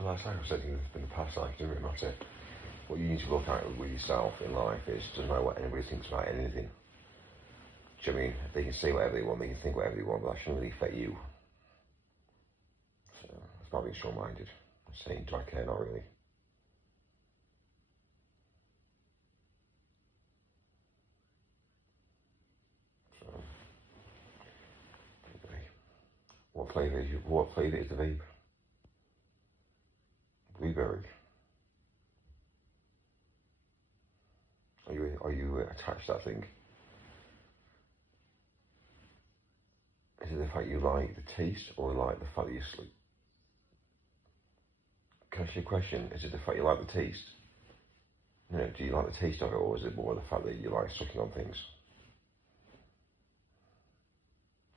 Well, that's like I've said in the past, like, it doesn't really matter. What you need to look at with yourself in life is, it doesn't matter what anybody thinks about anything. Do you know what I mean? They can say whatever they want, they can think whatever they want, but that shouldn't really affect you. So, it's about being strong-minded. Saying, do I care? Not really. So, anyway. What flavour is the vape? Blueberry. Are you attached to that thing? Is it the fact you like the taste, or like the fact that you sleep? Can I ask you a question? Is it the fact you like the taste? No, do you like the taste of it, or is it more the fact that you like sucking on things?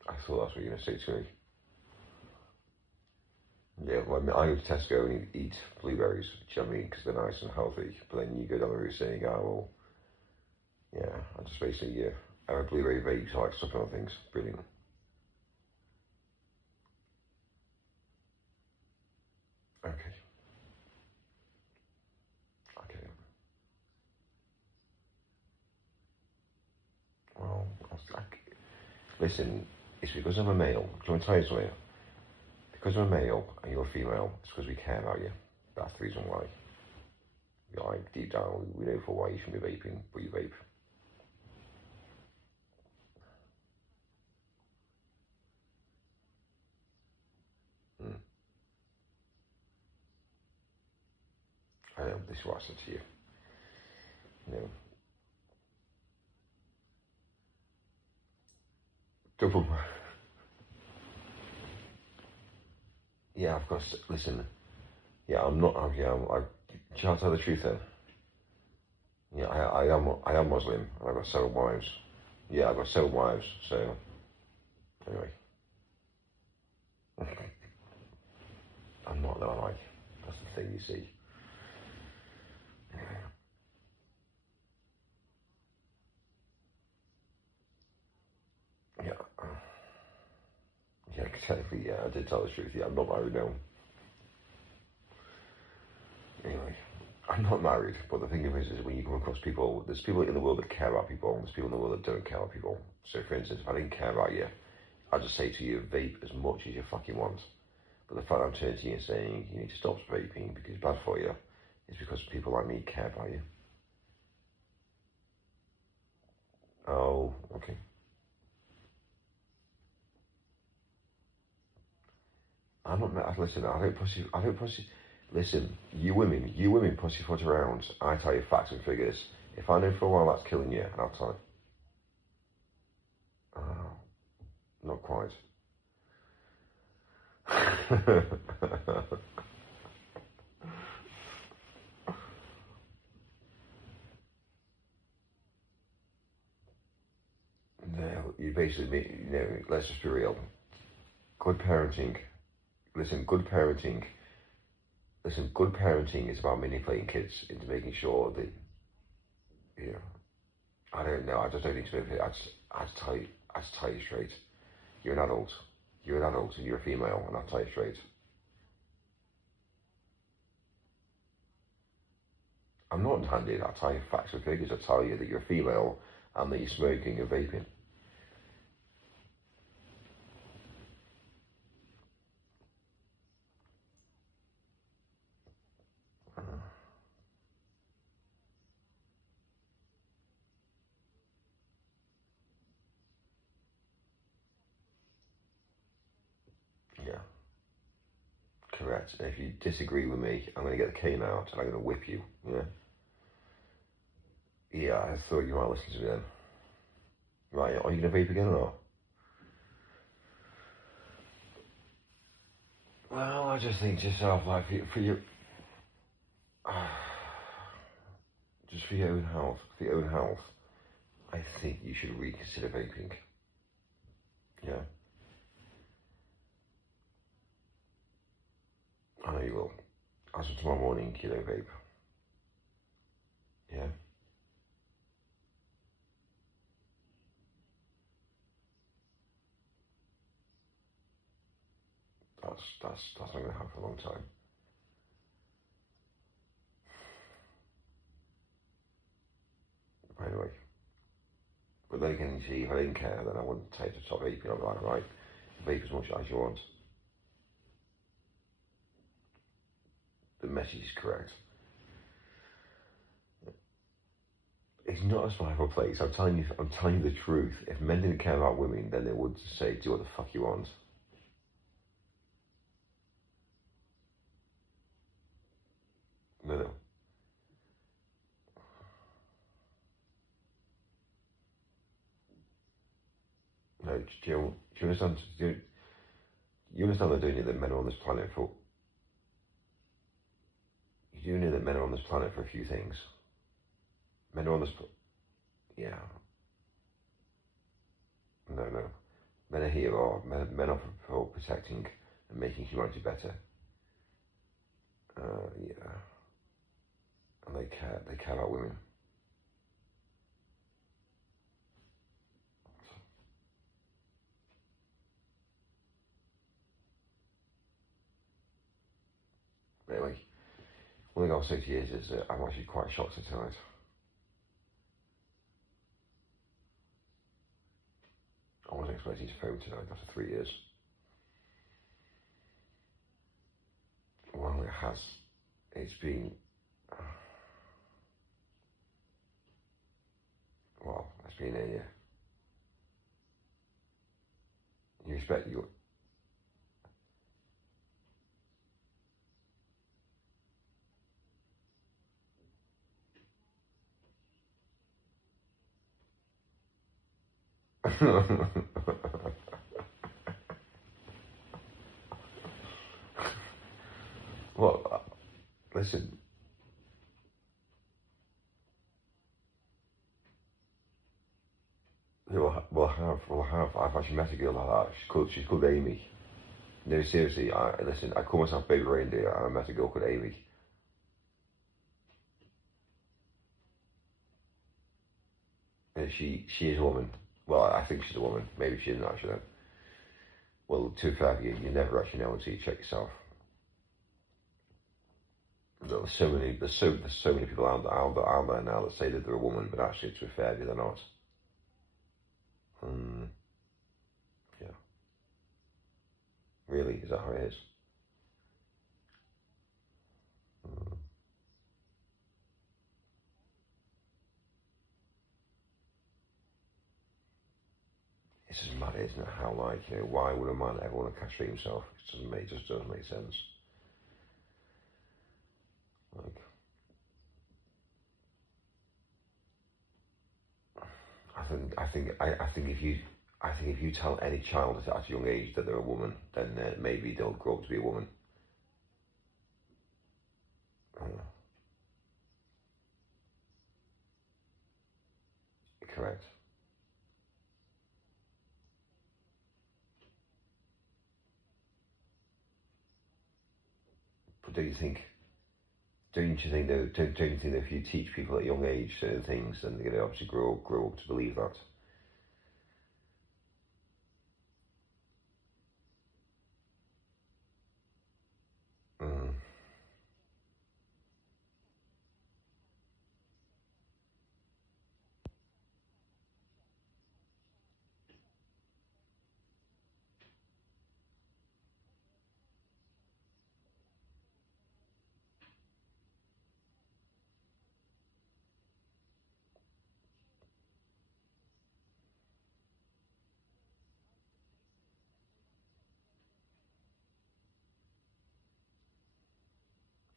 I thought that's what you were going to say to me. Yeah, well, I go to Tesco and eat blueberries, do you know what I mean? Because they're nice and healthy. But then you go down the route saying, oh, well, yeah, I just basically, I have a blueberry vape, so I like sucking on things. Brilliant. Okay. Okay. Well, listen, it's because I'm a male. Do you want to tell you something? Because I'm a male and you're a female, it's because we care about you. That's the reason why. You're like, deep down, we know for why you shouldn't be vaping, but you vape. I know, this is what I said to you. You know, double. Yeah, I've got to, listen. Yeah, I'm not, shall I tell the truth then? Yeah, I am Muslim, and I've got 7 wives. Yeah, I've got 7 wives, so, anyway. I'm not though, am I? That's the thing, you see. Anyway. Yeah. Yeah, technically, yeah, I did tell the truth. Yeah, I'm not married now. Anyway, I'm not married, but the thing is when you come across people, there's people in the world that care about people, and there's people in the world that don't care about people. So, for instance, if I didn't care about you, I'd just say to you, vape as much as you fucking want. But the fact I'm turning to you and saying you need to stop vaping because it's bad for you, is because people like me care about you. Oh, okay. I'm not. Listen, I don't pussy. Listen, you women pussyfoot around. I tell you facts and figures. If I know for a while that's killing you, and I'll tell you. Oh, not quite. No, you basically, let's just be real. Good parenting. Listen, good parenting. Listen, good parenting is about manipulating kids into making sure that, I don't know. I just don't need to manipulate. I just tell you straight. You're an adult. You're an adult and you're a female, and I'll tell you straight. I'm not handed. I'll tell you facts and figures. I'll tell you that you're a female and that you're smoking and vaping. Yeah, correct. And if you disagree with me, I'm going to get the cane out and I'm going to whip you. Yeah. Yeah, I thought you might listen to me then. Right, are you going to vape again or not? Well, I just think to yourself, like, for your, just for your own health, I think you should reconsider vaping. Yeah. I know you will. As of tomorrow morning, you don't vape. Yeah. That's not going to happen for a long time. Anyway. But then again, you see, if I didn't care, then I wouldn't take to stop vaping. I'd be like, right, vape as much as you want. The message is correct. It's not a survival place. I'm telling you the truth. If men didn't care about women, then they would say, do what the fuck you want. No. No, do you understand? You understand they're doing it, that men are on this planet for... You do know that men are on this planet for a few things. Men are on this... Yeah. No. Men are here, men are for protecting and making humanity better. Yeah. And they care about women. Anyway, one thing I'll say to you is that I'm actually quite shocked at tonight. I wasn't expecting to phone tonight after 3 years. Well, it has. It's been... Well, it's been a year. You expect you... Well, listen. We'll have. I've actually met a girl like that. She's called Amy. No, seriously. Listen. I call myself Baby Reindeer, and I met a girl called Amy. And she is a woman. Well, I think she's a woman. Maybe she isn't actually. Well, to be fair, you never actually know until you check yourself. There's so many people out there now that say that they're a woman, but actually, to be fair, they're not. Yeah. Really, is that how it is? It's just mad, isn't it? How, like, why would a man ever want to castrate himself? It just doesn't make sense. Like, I think if you tell any child at a young age that they're a woman, then maybe they'll grow up to be a woman. Correct. But don't you think that if you teach people at a young age certain things, then they're going to obviously grow up to believe that?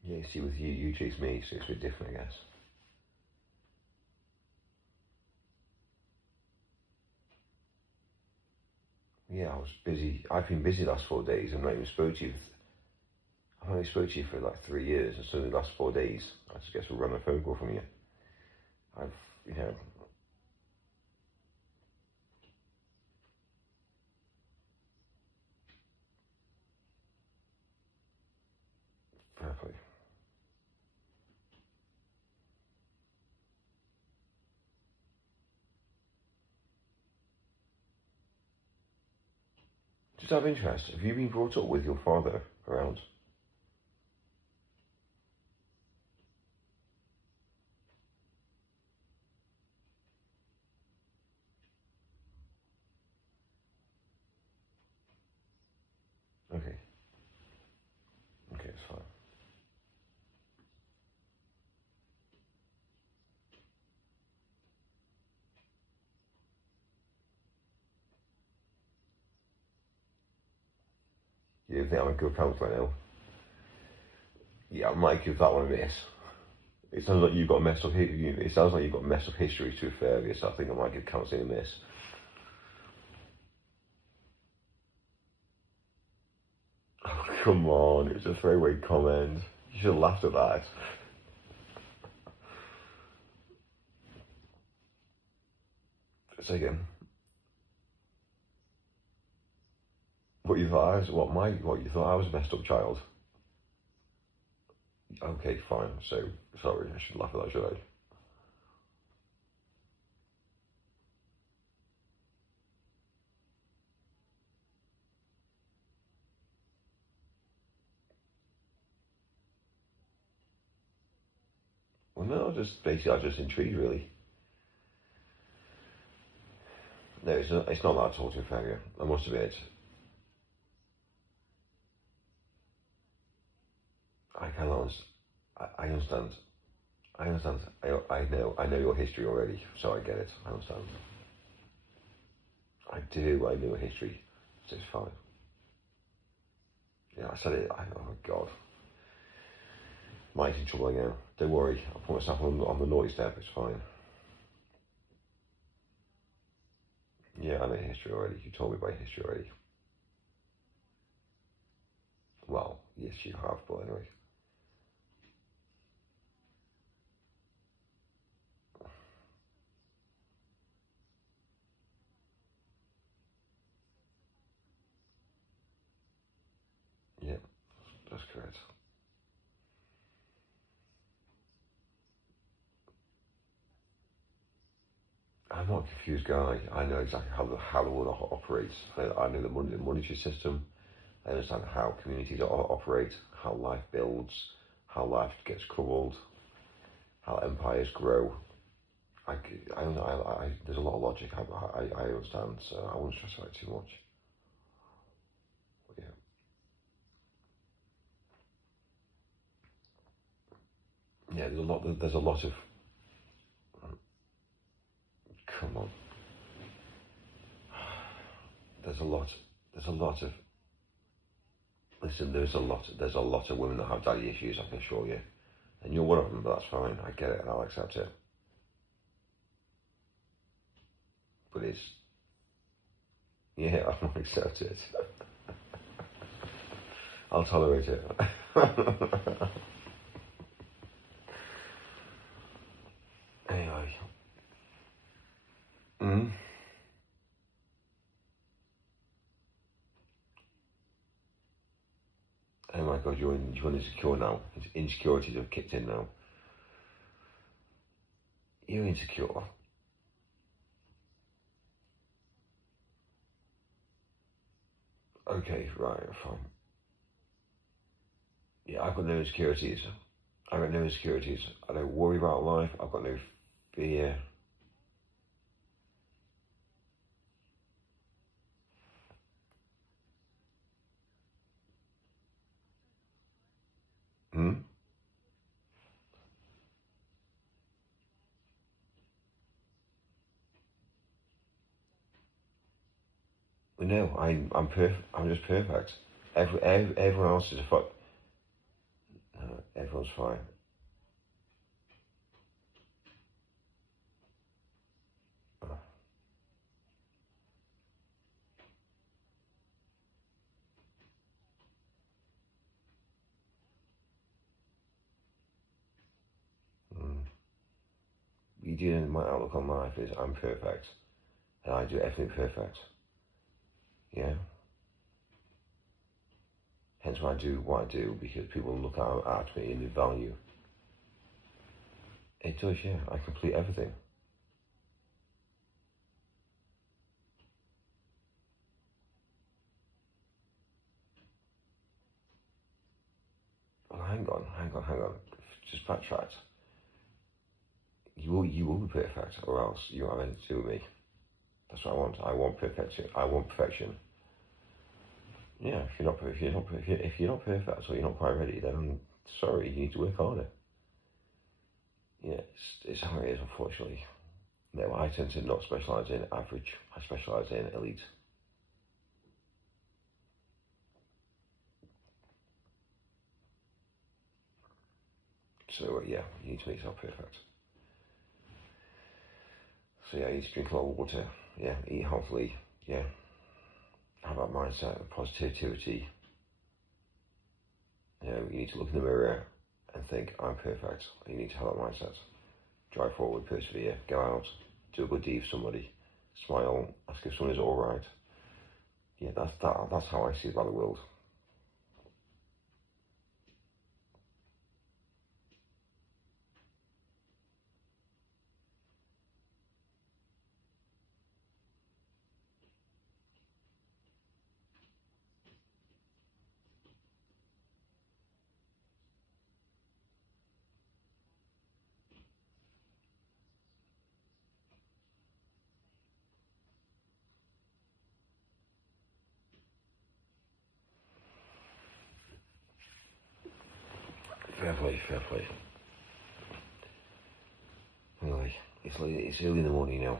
Yeah, see, with you chase me, so it's a bit different, I guess. Yeah, I was busy. I've been busy the last 4 days. I've not even spoke to you. I've only spoke to you for like 3 years, and so the last 4 days, I just guess we'll run a phone call from you. I've, you know, fair play. Just out of interest, have you been brought up with your father around? You think I'm a good counsellor now? Yeah, I might give that one a miss. It sounds like you've got messed up. It sounds like you've got messed up history to a fair bit, so I think I might give counselling a miss. Oh, come on, it was a throwaway comment. You should have laughed at that. Say again. What you thought I was? What you thought I was a messed up child? Okay, fine. So sorry, I should laugh at that, should I? Well, no, I was just intrigued, really. No, it's not that at all, to be fair. I must admit, I cannot. I understand. I understand. I know your history already, so I get it. I understand. I do. I know your history, so it's fine. Yeah, I said it. Oh my God, Mike's in trouble now. Don't worry. I'll put myself on the naughty step. It's fine. Yeah, I know history already. You told me about history already. Well, yes, you have, but anyway. Yeah, that's correct. I'm not a confused guy. I know exactly how the world operates. I know the monetary system. I understand how communities operate, how life builds, how life gets crumbled, how empires grow. There's a lot of logic. I understand, so I won't stress about it too much. But yeah, There's a lot of. Come on. There's a lot. There's a lot of. Listen, there's a lot of women that have daddy issues, I can assure you. And you're one of them, but that's fine. I get it and I'll accept it. But yeah, I'll accept it. I'll tolerate it. Anyway. Mm. Oh my God, you're insecure now. Insecurities have kicked in now. You're insecure. Okay, right, fine. Yeah, I've got no insecurities. I've got no insecurities. I don't worry about life. I've got no fear. Hmm? No, I'm perfect. I'm just perfect. Everyone else is a fuck. Everyone's fine. Mm. You do. My outlook on life is I'm perfect, and I do everything perfect. Yeah. Hence why I do what I do, because people look at me and they value. It does, yeah. I complete everything. Well, hang on. Just backtrack. You will be perfect, or else you won't have anything to do with me. That's what I want. I want perfection. I want perfection. Yeah, if you're not perfect or you're not quite ready, then I'm sorry. You need to work harder. Yeah, it's how it is, unfortunately. No, I tend to not specialise in average. I specialise in elite. So yeah, you need to make yourself perfect. So yeah, you need to drink a lot of water. Yeah, eat healthily. Yeah, have that mindset of positivity. You know, you need to look in the mirror and think, I'm perfect. You need to have that mindset. Drive forward, persevere, go out, do a good deed for somebody, smile, ask if someone is alright. Yeah, that's how I see about the world. Fair play, fair play. Anyway, it's early in the morning now.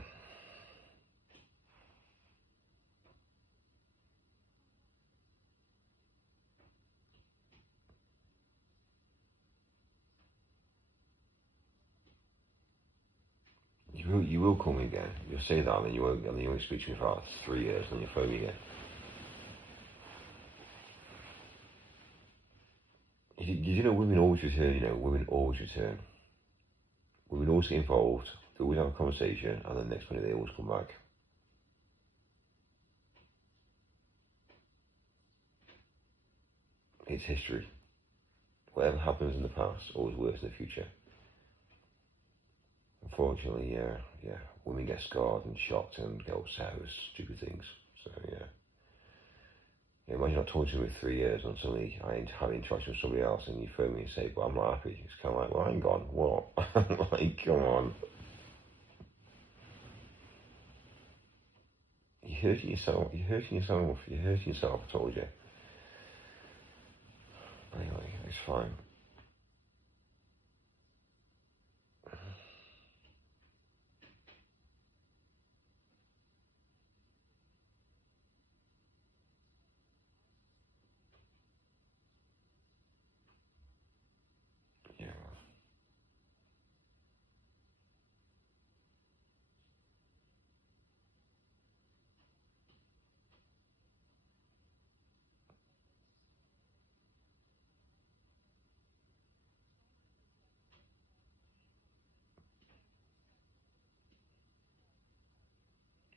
You will call me again. You'll say that, and then you won't speak to me for 3 years, and then you'll phone me again. You know, women always return. You know, women always return. Women always get involved. They always have a conversation, and then next minute they always come back. It's history. Whatever happens in the past always works in the future. Unfortunately, yeah, women get scarred and shocked and get upset with stupid things. So yeah, imagine not talking to me for 3 years and suddenly I have an interaction with somebody else and you phone me and say, but I'm not happy. It's kind of like, well, hang on, what? Like, come on. You're hurting yourself, I told you. Anyway, it's fine. Yeah.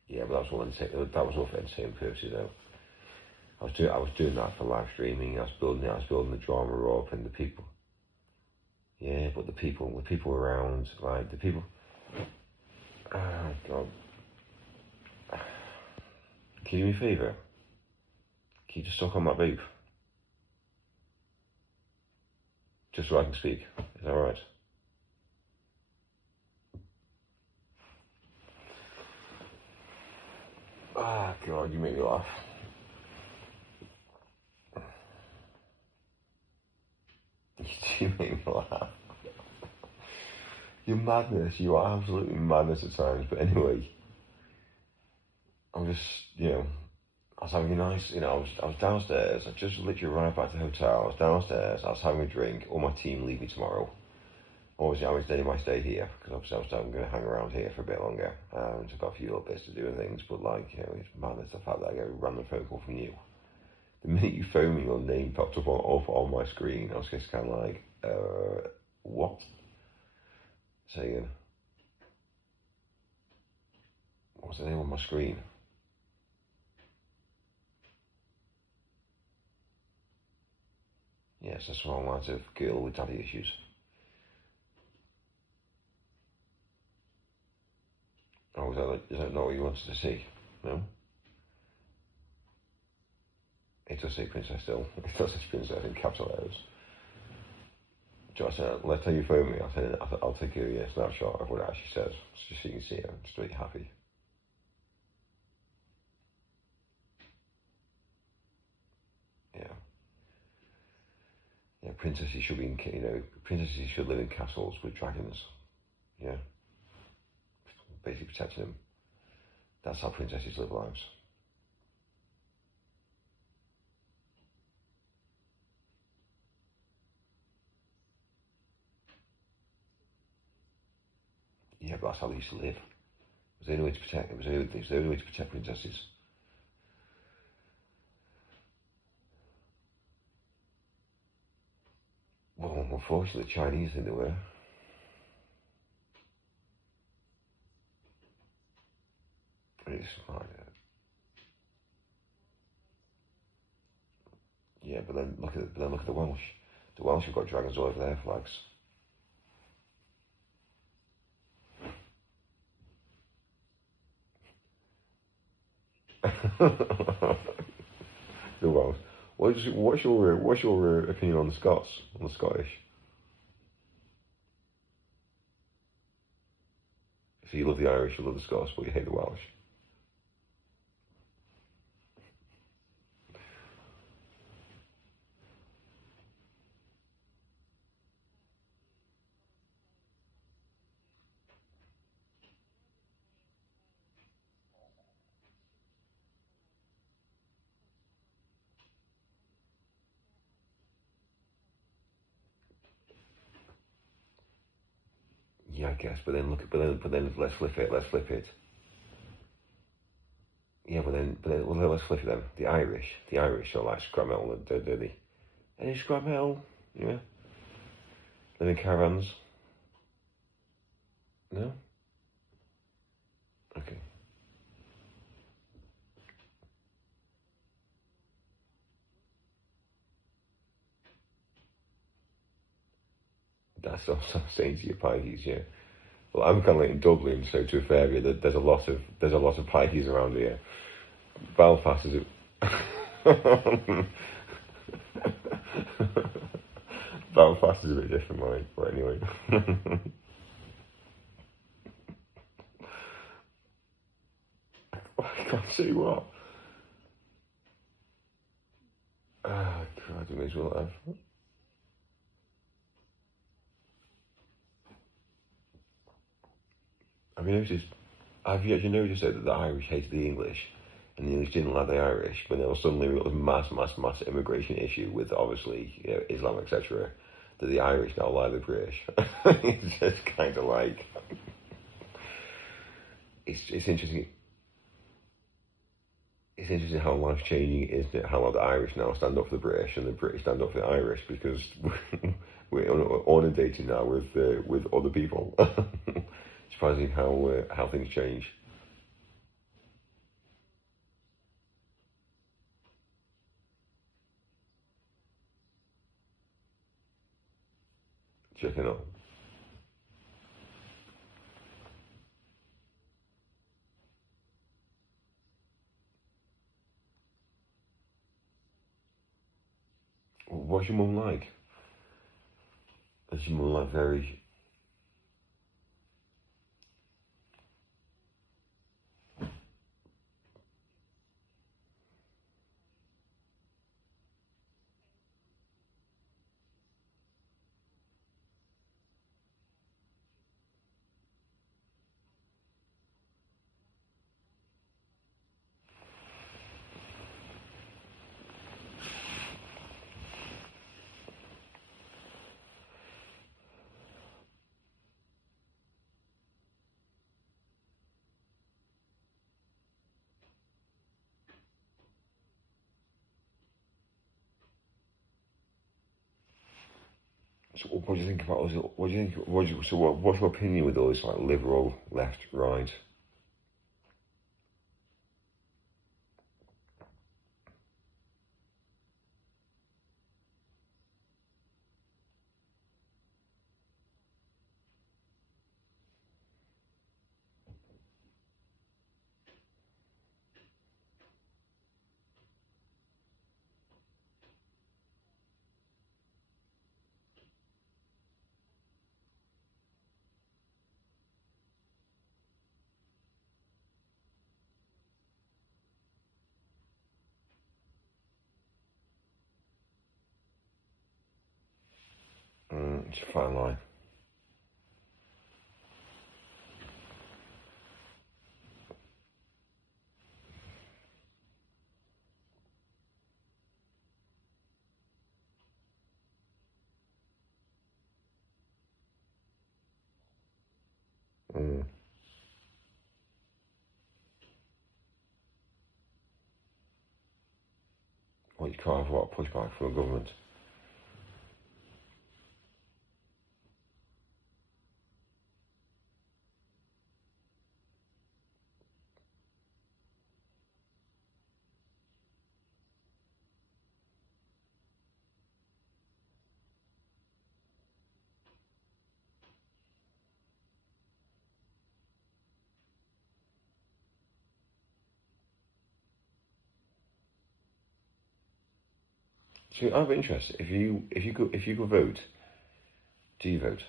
Yeah, but that was all for entertainment purposes though. I was doing that for live streaming. I was building the drama up and the people. Yeah, but the people around, like the people. Oh God. Can you do me a favour? Can you just talk on my vape? Just so I can speak. Is that alright? Ah, God, you make me laugh. You do make me laugh. You're madness. You are absolutely madness at times. But anyway, I'm just, I was having a nice, I was downstairs. I just literally arrived back to the hotel. I was downstairs. I was having a drink. All my team leave me tomorrow. Obviously, I was doing my stay here because obviously I'm going to hang around here for a bit longer. Just got a few little bits to do and things. But like, it's madness the fact that I get a random phone call from you. The minute you phoned me, your name popped up on my screen. I was just kind of like, what? Saying, what's the name on my screen? Yes, that's one lines of girl with daddy issues. Oh, is that not what you wanted to see? No? It does say princess still. It does say princess in capital letters. Just let's say you phone me. I'll take a snapshot of what it actually says, just so you can see it. I'm just really happy. Yeah. Yeah, princesses should be princesses should live in castles with dragons. Yeah. Basically protecting them. That's how princesses live lives. but that's how they used to live. It was the only way to protect. It was the only way to protect princesses. Well, unfortunately, the Chinese think they were. It's like, yeah, but then look at the Welsh. The Welsh have got dragons all over their flags. The Welsh. What's your opinion on the Scots, on the Scottish? So you love the Irish, you love the Scots, but you hate the Welsh. Yeah, I guess. But then let's flip it. Let's flip it. Yeah, well, let's flip it then. The Irish are like scrap metal, they're dirty. Any scrap metal? Yeah. Living caravans? No? Okay. That's what I'm saying to your pikeys, yeah. Well, I'm kind of like in Dublin, so to a fair area, there's a lot of pikeys around here. Belfast is a Belfast is a bit different, like, but anyway. I can't see what. Ah, God, I may as well have. Have you noticed? Have you actually noticed that the Irish hated the English, and the English didn't like the Irish? But there was suddenly a mass immigration issue with obviously Islam, etc. That the Irish now like the British. It's just kind of like it's interesting. It's interesting how life changing it is, isn't it? How the Irish now stand up for the British and the British stand up for the Irish because we're inundated now with other people. Surprising how things change. Checking out. What's your mum like? Is your mum like very? So what do you think about us? What do you think? What's your opinion with all this like liberal left right? It's a fine line. Mm. you can't have a lot of pushback from the government. So I have interest. If you could vote, do you vote?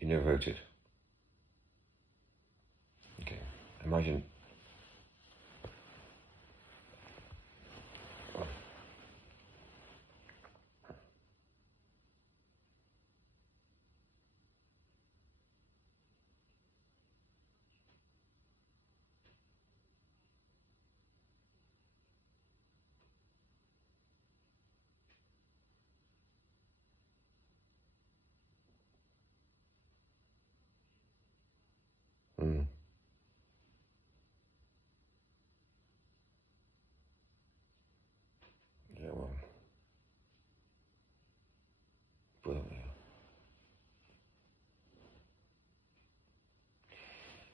You never voted. Okay. Imagine. Mm, yeah, well, yeah.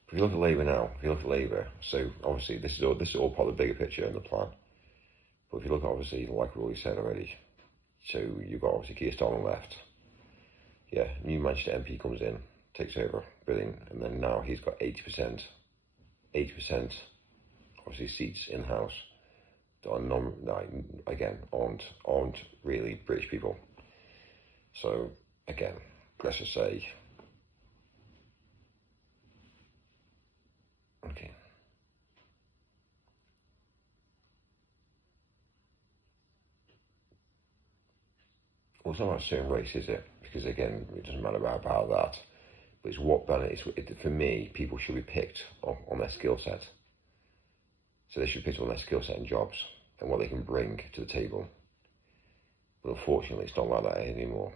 If you look at Labour now, so obviously this is all part of the bigger picture and the plan. But if you look at, obviously, like we already said already, so you've got obviously Keir Starmer left. Yeah, new Manchester MP comes in, takes over, brilliant, and then now he's got 80%, obviously seats in house that are again aren't really British people. So again, let's just say, okay. Well, it's not about a certain race, is it? Because again, it doesn't matter about that. But it's what for me, people should be picked on their skill set. So they should be picked on their skill set and jobs and what they can bring to the table. But unfortunately, it's not like that anymore.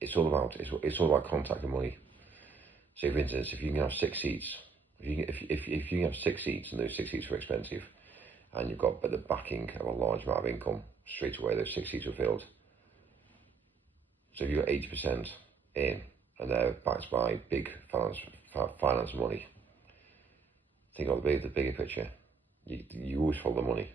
It's all about contact and money. So, for instance, if you can have 6 seats, if you can have 6 seats and those 6 seats are expensive, and you've got the backing of a large amount of income, straight away those 6 seats are filled. So if you've got 80% in, and they're backed by big finance money, think of the bigger picture. You always follow the money.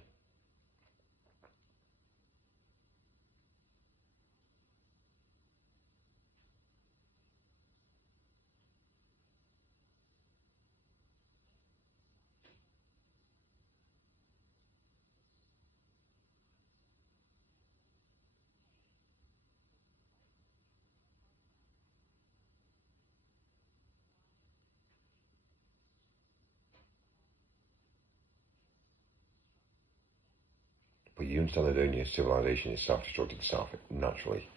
But you understand that only a civilization is self-destructing itself naturally.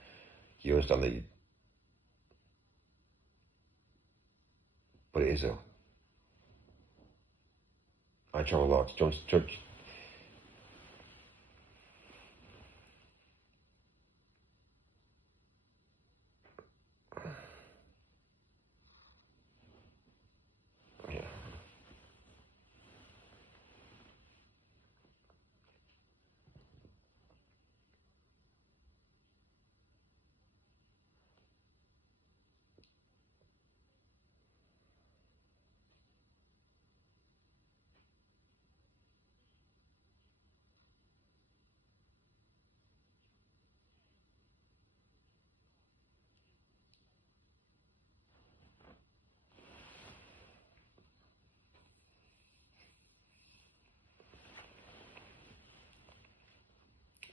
You understand that, but it is though. I travel a lot. Don't, yeah.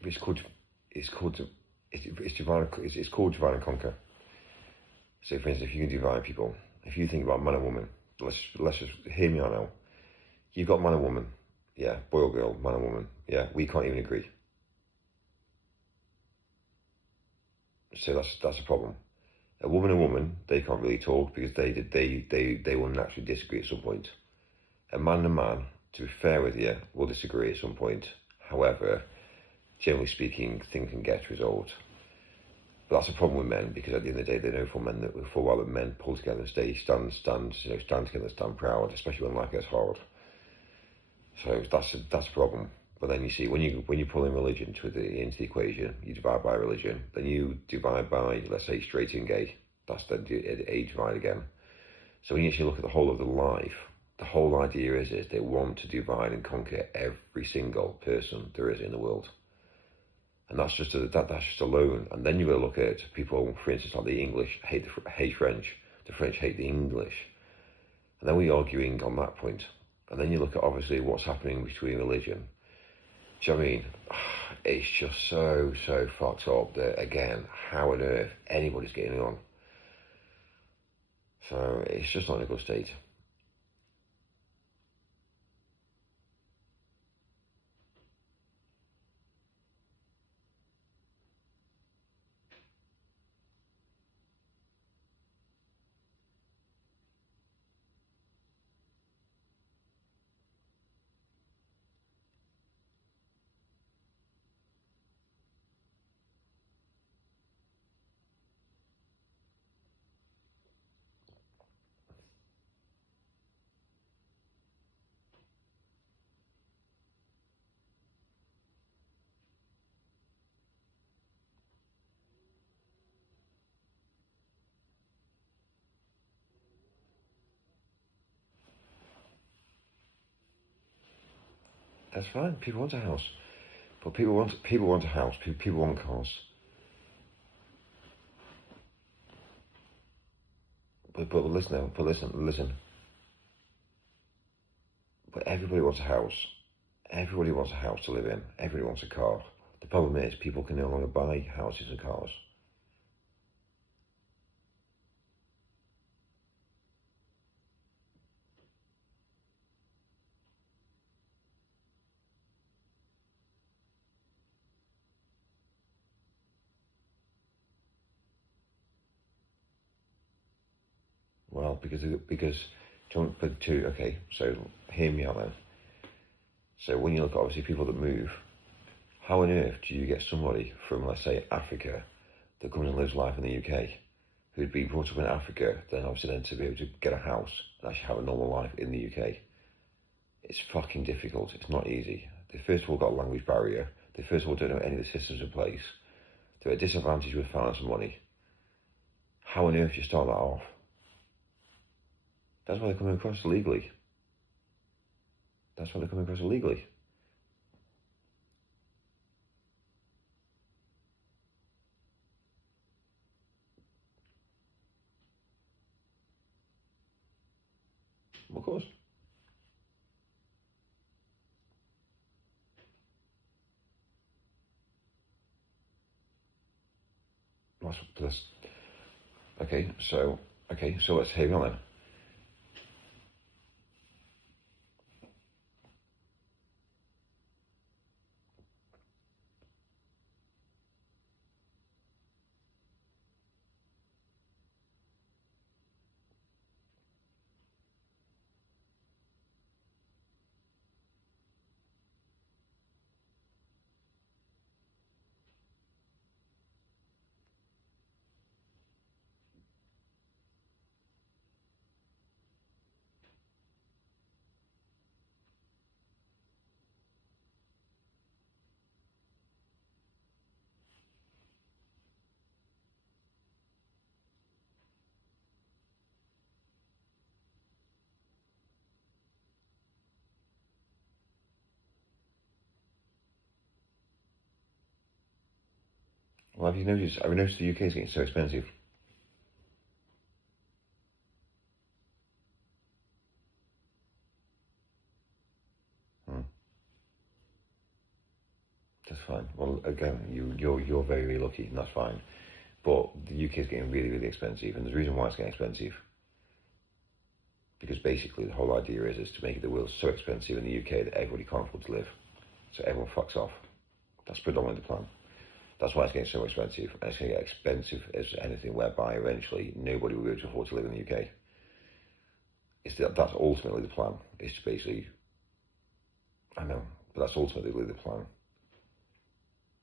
It's called divide and conquer. So, for instance, if you can divide people, if you think about man and woman, let's just hear me out now. You've got man and woman, yeah, boy or girl, man and woman, yeah. We can't even agree. So that's a problem. A woman and woman, they can't really talk because they will naturally disagree at some point. A man and man, to be fair with you, will disagree at some point. However, generally speaking, things can get resolved. But that's a problem with men, because at the end of the day, they know full well that men pull together, stand together, stand proud, especially when life gets hard. So that's a problem. But then you see, when you pull in religion into the equation, you divide by religion, then you divide by, let's say, straight and gay. That's then a divide again. So when you actually look at the whole of the life, the whole idea is they want to divide and conquer every single person there is in the world. And that's just alone. And then you will look at people, for instance, like the English hate French, the French hate the English. And then we're arguing on that point. And then you look at, obviously, what's happening between religion. Do you know what I mean? It's just so fucked up that, again, how on earth anybody's getting on. So it's just not in a good state. That's fine. People want a house, but people want a house. People want cars. But listen. But everybody wants a house. Everybody wants a house to live in. Everybody wants a car. The problem is people can no longer buy houses and cars. Well, okay, so hear me out then. So when you look at, obviously, people that move, how on earth do you get somebody from, let's say, Africa that comes and lives life in the UK, who'd be brought up in Africa, then obviously then to be able to get a house and actually have a normal life in the UK? It's fucking difficult. It's not easy. They first of all got a language barrier. They first of all don't know any of the systems in place. They're at a disadvantage with finance and money. How on earth do you start that off? That's why they're coming across illegally. That's why they're coming across illegally. Of course. Okay, so let's hear on then. Well, have you noticed the UK is getting so expensive? That's fine. Well, again, you're very, very lucky, and that's fine. But the UK is getting really, really expensive, and there's a reason why it's getting expensive. Because basically the whole idea is to make the world so expensive in the UK that everybody can't afford to live. So everyone fucks off. That's predominantly the plan. That's why it's getting so expensive. And it's going to get expensive as anything, whereby eventually nobody will be able to afford to live in the UK. That's ultimately the plan. It's to basically, I know, but that's ultimately the plan.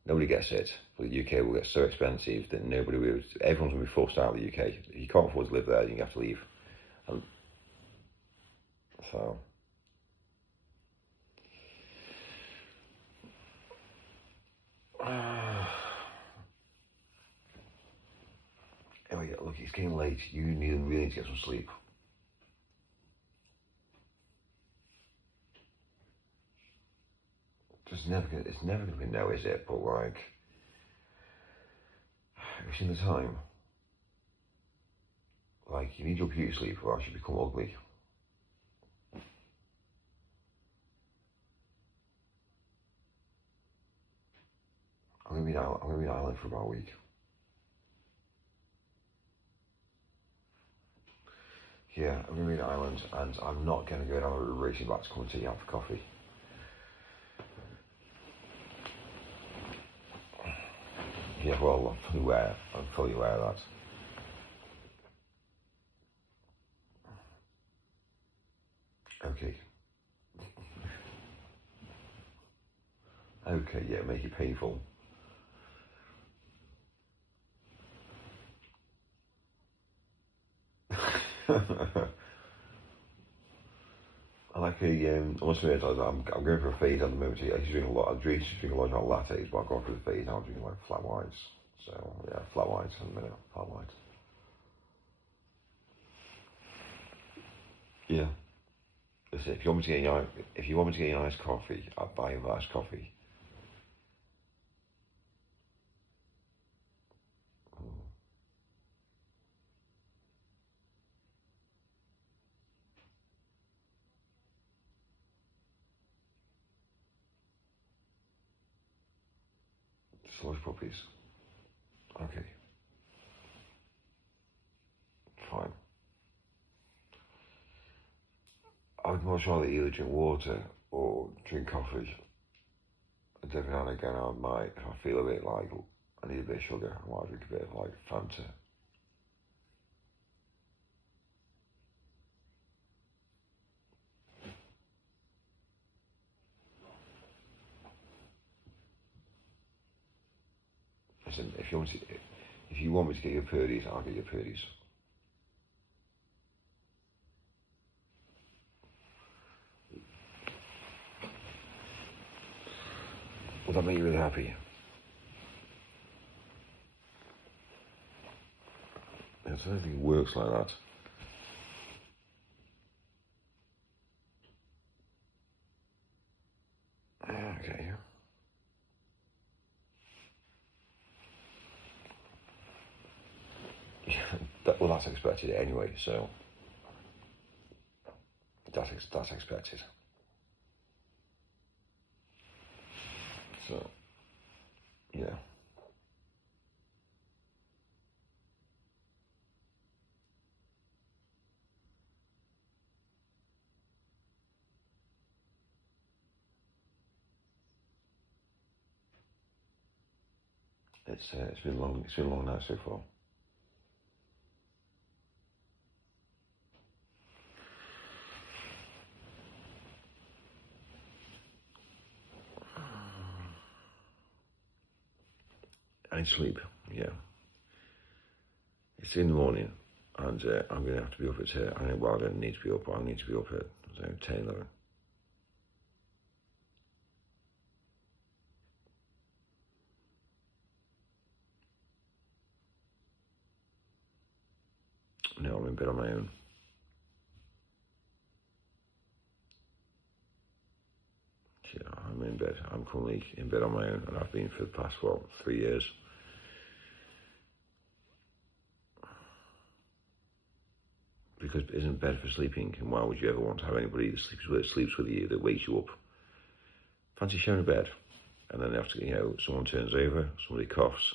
Nobody gets it, but the UK will get so expensive that everyone's going to be forced out of the UK. If you can't afford to live there, you have to leave. And so, anyway, look, it's getting late. You really need to get some sleep. It's never gonna be no, is it? But like, have you seen the time? Like, you need your beauty sleep or else you become ugly. I'm gonna be in Ireland for about a week. Yeah, I'm gonna be in Ireland, and I'm not gonna go down racing back to come and take you out for coffee. Yeah, well, I'm fully aware of that. Okay. Okay, yeah, make it painful. I like I must admit, I'm going for a phase at the moment. I used to drink a lot. I used to drink a lot of lattes, but I've gone through the phase now. I'm drinking like flat whites. So yeah, flat whites in a minute. Flat whites. Yeah. Listen, if you want me to get you iced coffee, I'll buy you iced coffee. Storage puppies. Okay, fine. I would much rather either drink water or drink coffee. And every now and again, if I feel a bit like I need a bit of sugar, I might drink a bit of like Fanta. Listen, if you want me to get your Purdy's, I'll get your Purdy's. Would that make you really happy? I don't think it works like that. Okay. Well, that's expected anyway, so that's expected. So, yeah. It's been long. It's been a long night so far. I need sleep. Yeah. It's in the morning, and I'm going to have to be up at. I don't need to be up. But I need to be up at 10, 11. No, I'm in bed on my own. Yeah, I'm in bed. I'm currently in bed on my own, and I've been for the past 3 years. Because it isn't bed for sleeping, and why would you ever want to have anybody that sleeps with you that wakes you up? Fancy sharing a bed, and then after someone turns over, somebody coughs,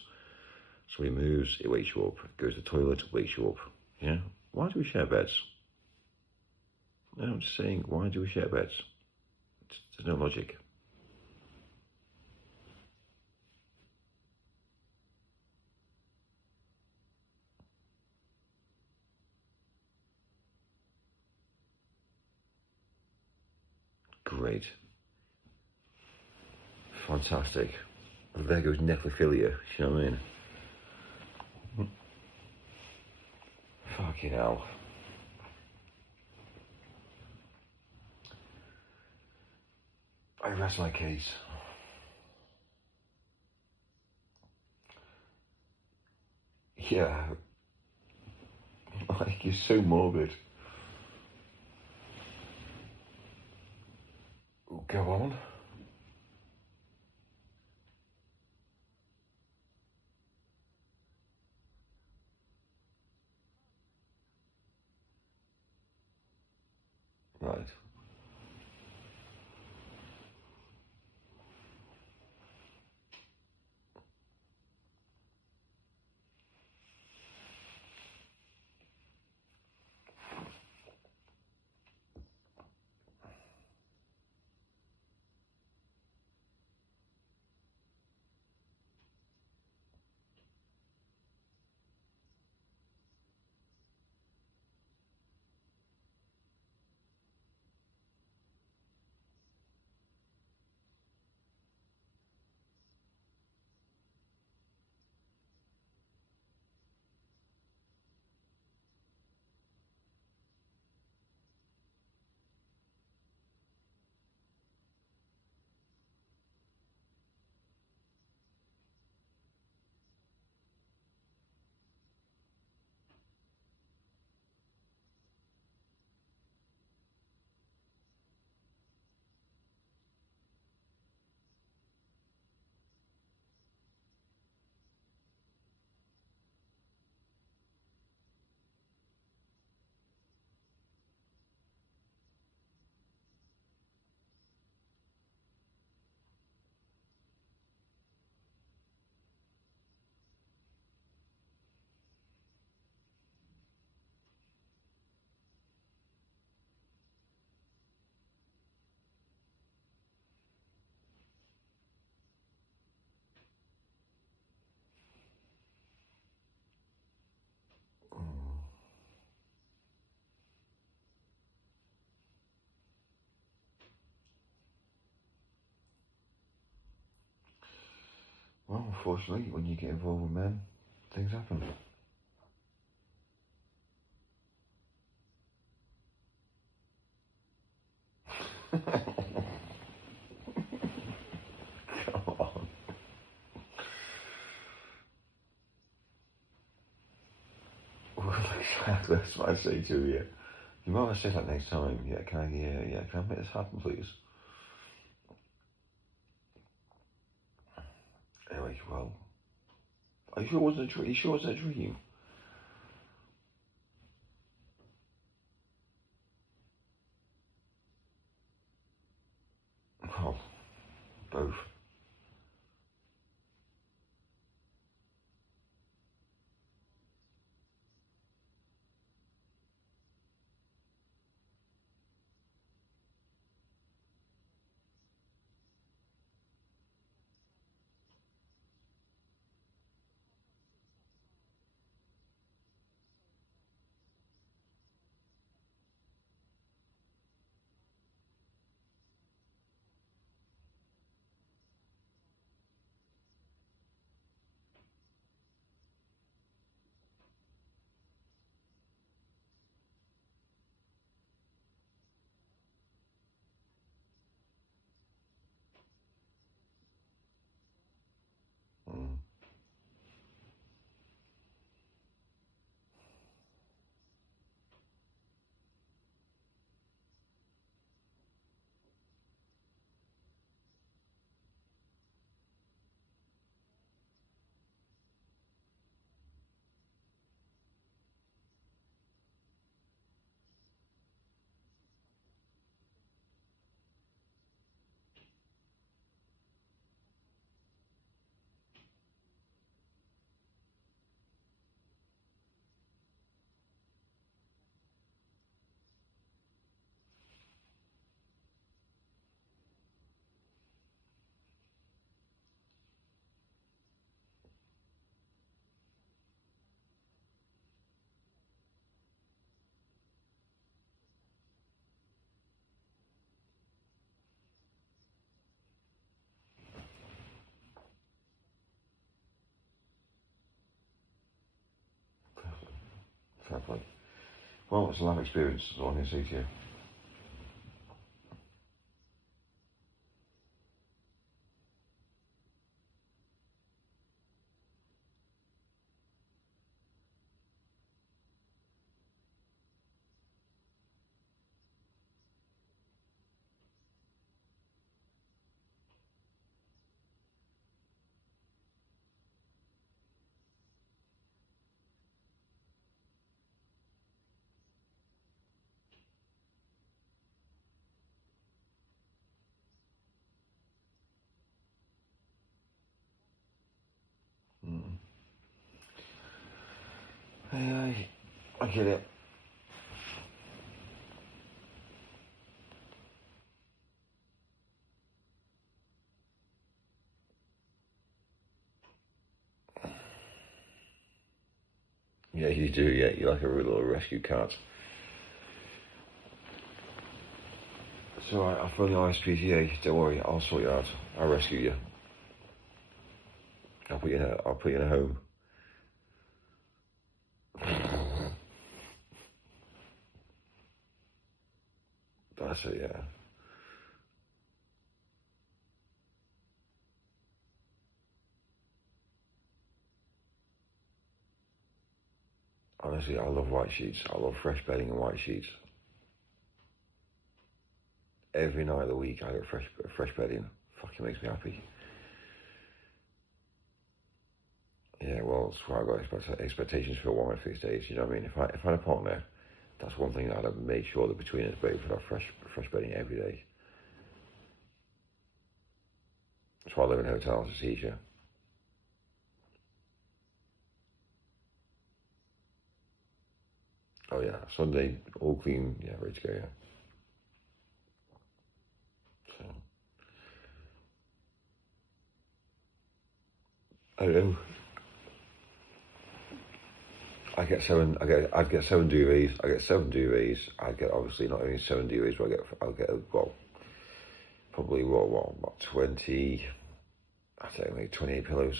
somebody moves, it wakes you up. Goes to the toilet, wakes you up. Yeah, why do we share beds? No, I'm just saying, why do we share beds? There's no logic. Great. Fantastic. There goes necrophilia, you know what I mean? Fucking hell. I rest my case. Yeah. Like, you're so morbid. Go on. Right. Well, unfortunately, when you get involved with men, things happen. Come on. Well, that's what I say to you. You might want to say that next time. Yeah, can I make this happen, please? Anyway, well, are you sure it wasn't a dream? Are you sure it wasn't a dream? Oh, both. Fair play. Well, it's a life experience, that's all I can say to you. I get it. Yeah, you do, yeah. You're like a real little rescue cat. So I'll phone the ISPCA, don't worry, I'll sort you out. I'll rescue you. I'll put you in a home. That's it, yeah. Honestly, I love white sheets. I love fresh bedding and white sheets. Every night of the week I get fresh bedding. Fucking makes me happy. Yeah, well, that's why I got expectations for one of these days. You know what I mean? If I had a partner, that's one thing I'd have made sure that between us both would have fresh bedding every day. That's why I live in hotels. It's easier. Oh yeah, Sunday all clean. Yeah, ready to go. Yeah. So I don't know. I'd get 7 duvets. I get 7 duvets. I'd get obviously not only 7 duvets, but I'll get well, probably about 20. I don't know, maybe 28 pillows.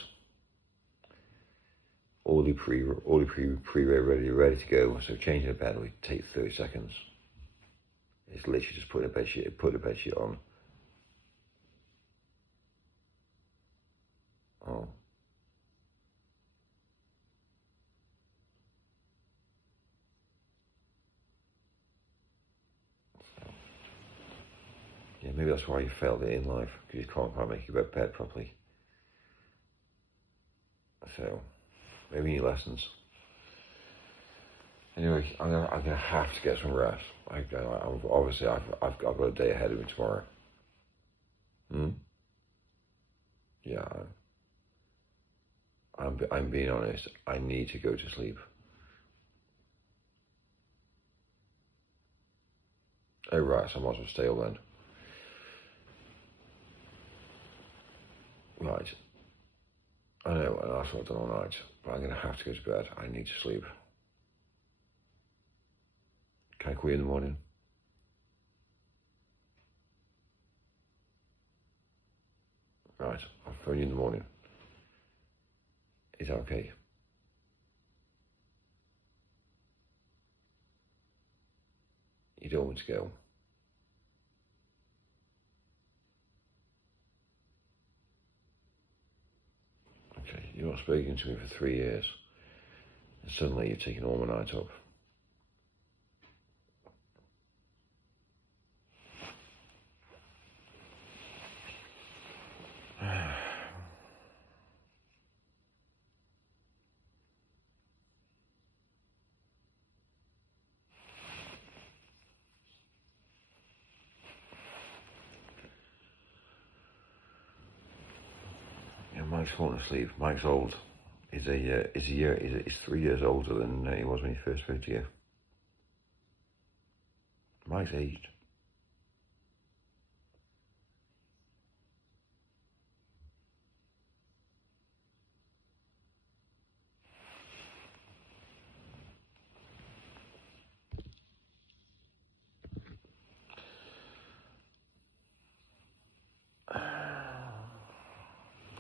All the pre ready to go. So changing the bed would take 30 seconds. It's literally just put the bed sheet on. Oh. Yeah, maybe that's why you failed it in life, because you can't quite make your bed properly. So, maybe you need lessons. Anyway, I'm gonna have to get some rest. Obviously I've got a day ahead of me tomorrow. Yeah, I'm being honest. I need to go to sleep. Oh right, so I might as well stay all then. Right. I know, and that's what I've done all night. But I'm gonna have to go to bed. I need to sleep. Can I call you in the morning? Right, I'll phone you in the morning. Is that okay? You don't want to go? Okay, you're not speaking to me for 3 years. And suddenly you're taking all my night up. Yeah, Mike's falling asleep. Mike's old. He's 3 years older than he was when he first spoke to you. Mike's aged.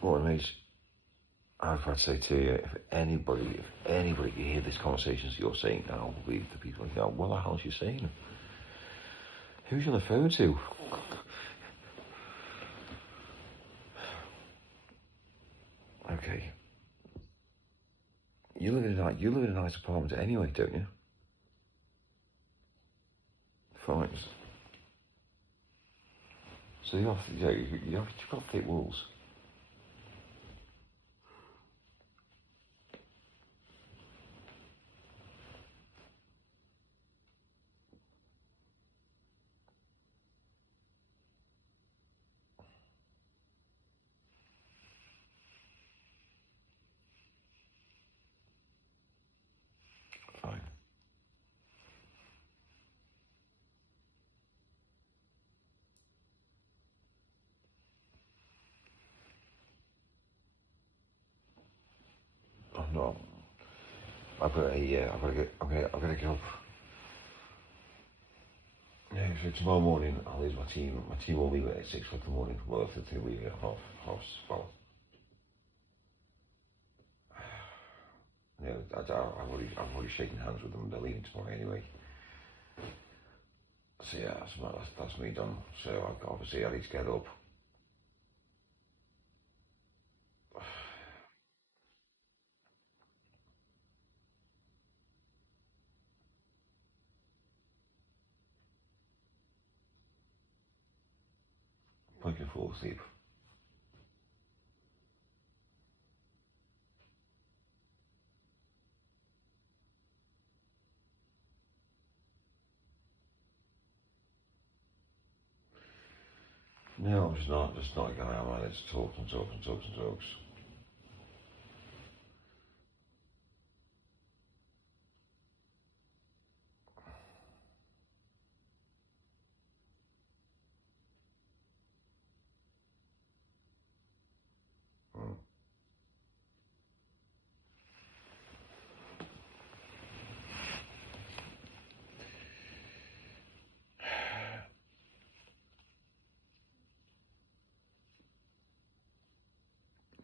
What, mate? I was about to say to you, if anybody can hear these conversations you're saying now, will be the people who go, what the hell is she saying? Who's you on the phone to? Okay. You live in a nice apartment anyway, don't you? Fine. So you've got thick walls. Fine. I'm not. I've got to get up. Yeah, so tomorrow morning I'll leave my team. My team will leave at 6 o'clock in the morning. Well, if they leave at no, I've already shaken hands with them. They're leaving tomorrow anyway. So yeah, that's me done. So obviously I need to get up. I can fall asleep. No, I'm just not a guy. I'm like, just talks. Mm.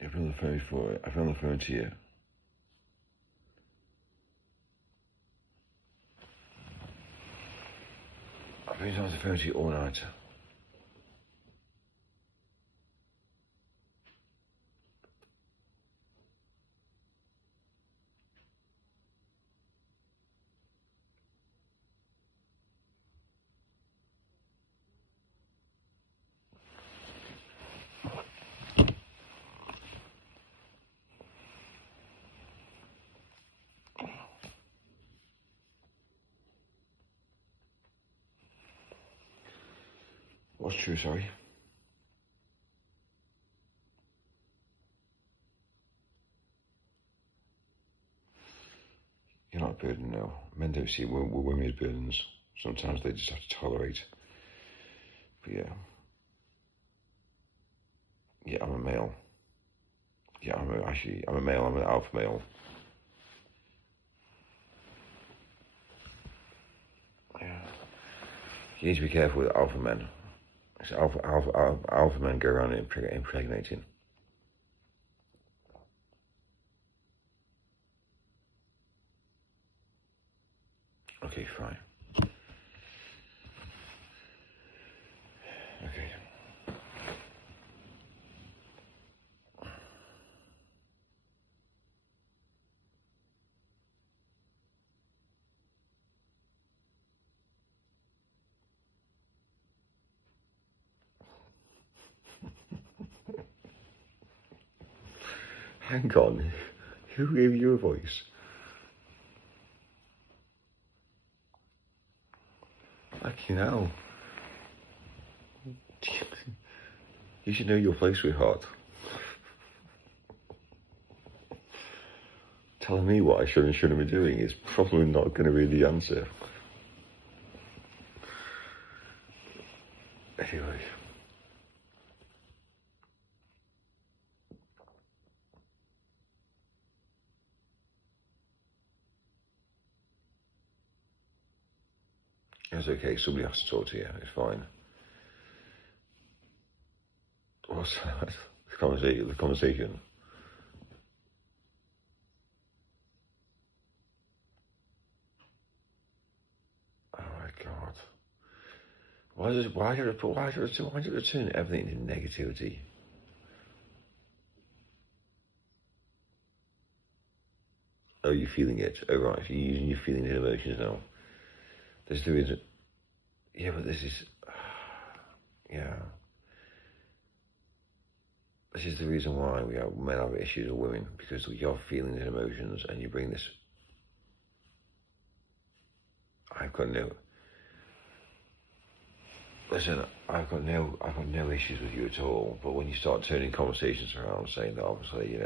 I've been on the phone I've been on the phone to you. I've been on the phone to you all night. What's true, sorry? You're not a burden, no. Men don't see women as burdens. Sometimes they just have to tolerate. But yeah. Yeah, I'm a male. Yeah, I'm a male. I'm an alpha male. Yeah. You need to be careful with alpha men. Alpha men go around impregnating. Okay, fine. Okay. Hang on. Who gave you a voice? Fucking hell. You should know your place, sweetheart. Telling me what I should and shouldn't be doing is probably not going to be the answer. Anyway. It's okay, somebody has to talk to you, it's fine. What's that? The conversation. Why do it turn everything into negativity? Oh, you're feeling it. Oh, right. So you're using your feelings and emotions now. There's the reason. Yeah, but this is. Yeah. This is the reason why men have issues with women, because your feelings and emotions, and you bring this. I've got no. Listen, I've got no issues with you at all. But when you start turning conversations around, saying that obviously,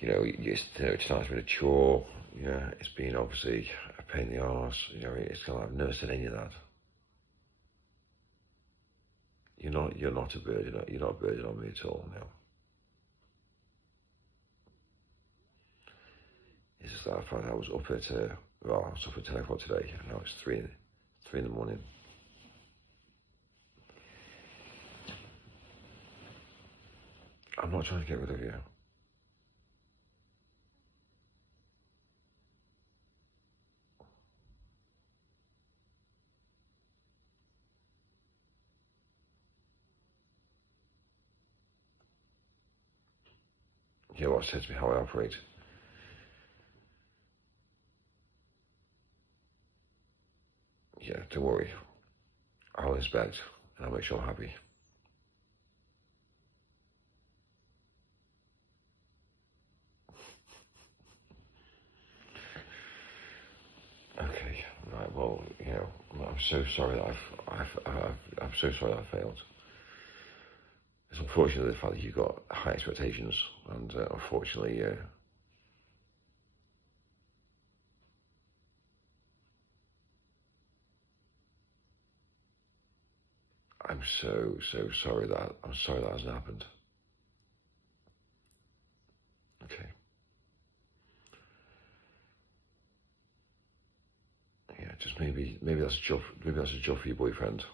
it's nice to be a chore. It's been obviously a pain in the arse. It's kind of, I've never said any of that. You're not a burden. You're not a burden on me at all. No. It's just that I found I was up at I was up at 10 o'clock today, and now it's three in the morning. I'm not trying to get rid of you. You know what said to me how I operate. Yeah, don't worry. I'll inspect and I'll make sure I'm happy. Okay, right. Well, I'm so sorry that I'm so sorry that I failed. It's unfortunate the fact that you've got high expectations, and unfortunately, I'm so sorry that hasn't happened. Okay. Yeah, just maybe that's a job. Maybe that's a job for your boyfriend.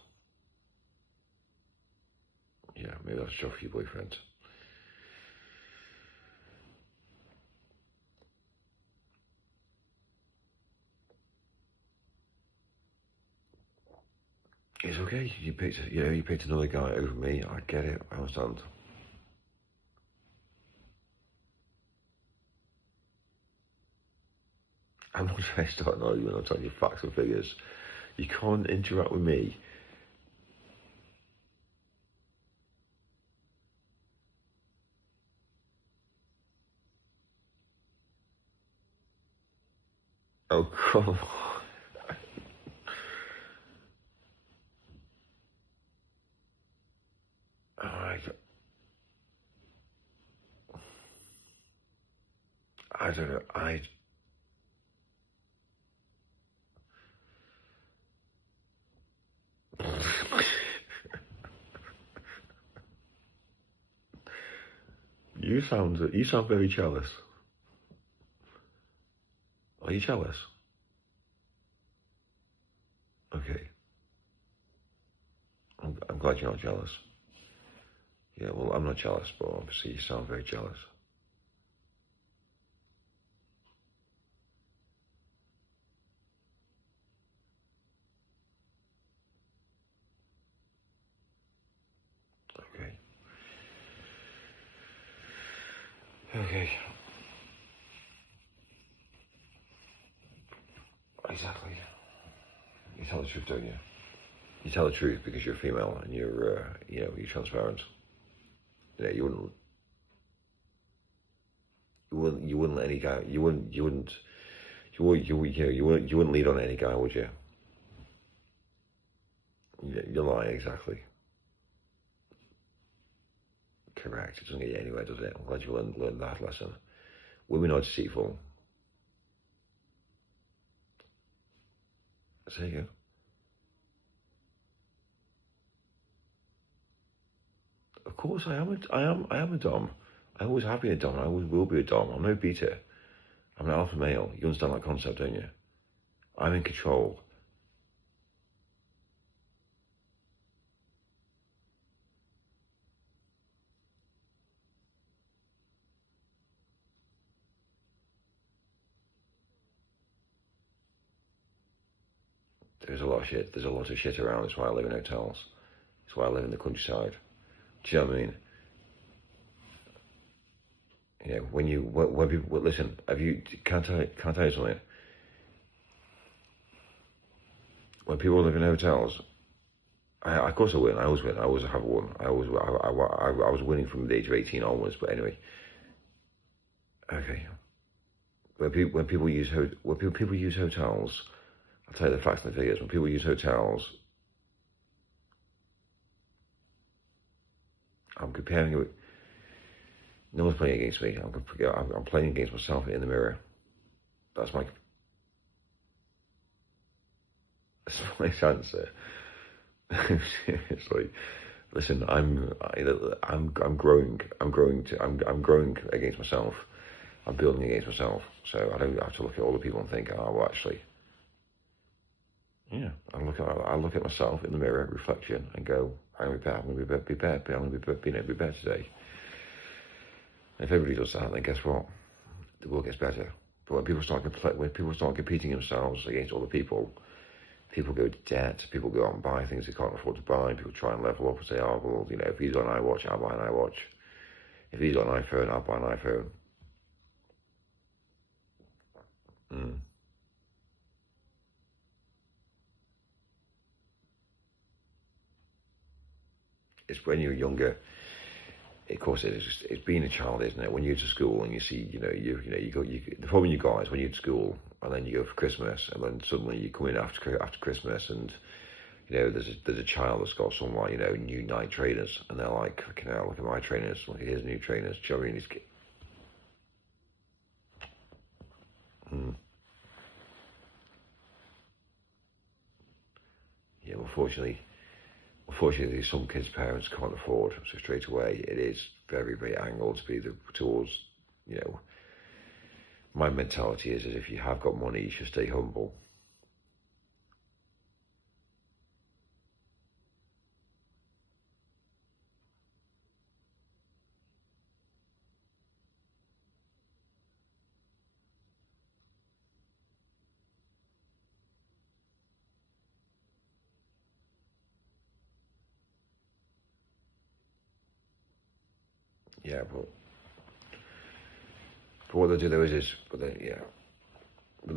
Yeah, maybe that's a job for your boyfriend. It's okay. You picked another guy over me. I get it. I understand. I'm not trying to start an argument. I'm telling you facts and figures. You can't interact with me. Oh, come on. I don't know. You sound very jealous. Are you jealous? Okay. I'm glad you're not jealous. Yeah, well, I'm not jealous, but obviously you sound very jealous. Okay. Okay. Exactly. You tell the truth, don't you? You tell the truth because you're female and you're transparent. You wouldn't let any guy. You wouldn't lead on any guy, would you? You're lying, exactly. Correct. It doesn't get you anywhere, does it? I'm glad you learned that lesson. Women are deceitful. Say again. Of course, I am a dom. I always have been a dom. I always will be a dom. I'm no beta. I'm an alpha male. You understand that concept, don't you? I'm in control. There's a lot of shit. There's a lot of shit around. That's why I live in hotels. That's why I live in the countryside. Do you know what I mean? You know, when people listen, can't I tell you something? When people live in hotels, of course I win. I always win. I always have won. I was winning from the age of 18 onwards. But anyway, okay. When people use hotels, I'll tell you the facts and the figures. When people use hotels, I'm comparing it with. No one's playing against me. I'm playing against myself in the mirror. That's my answer. Seriously, listen. I'm growing. I'm growing against myself. I'm building against myself. So I don't have to look at other people and think, oh, well, actually, yeah. I look at myself in the mirror, reflection, and go, I'm going to be better. I'm going to be better. I'm going to be better today. If everybody does that, then guess what? The world gets better. But when people start competing themselves against other people go to debt. People go out and buy things they can't afford to buy. People try and level up and say, oh, well, you know, if he's got an iWatch, I'll buy an iWatch. If he's got an iPhone, I'll buy an iPhone. It's when you're younger. Of course, it's being a child, isn't it? When you're to school and you see, the problem you got is when you're at school and then you go for Christmas and then suddenly you come in after Christmas and there's a child that's got some new Nike trainers and they're like, fucking hell, look at my trainers, look at his new trainers. Do you know what I mean? Yeah, unfortunately, some kids' parents can't afford, so straight away it is very, very angled to be towards, my mentality is if you have got money, you should stay humble. Yeah, but what they do though but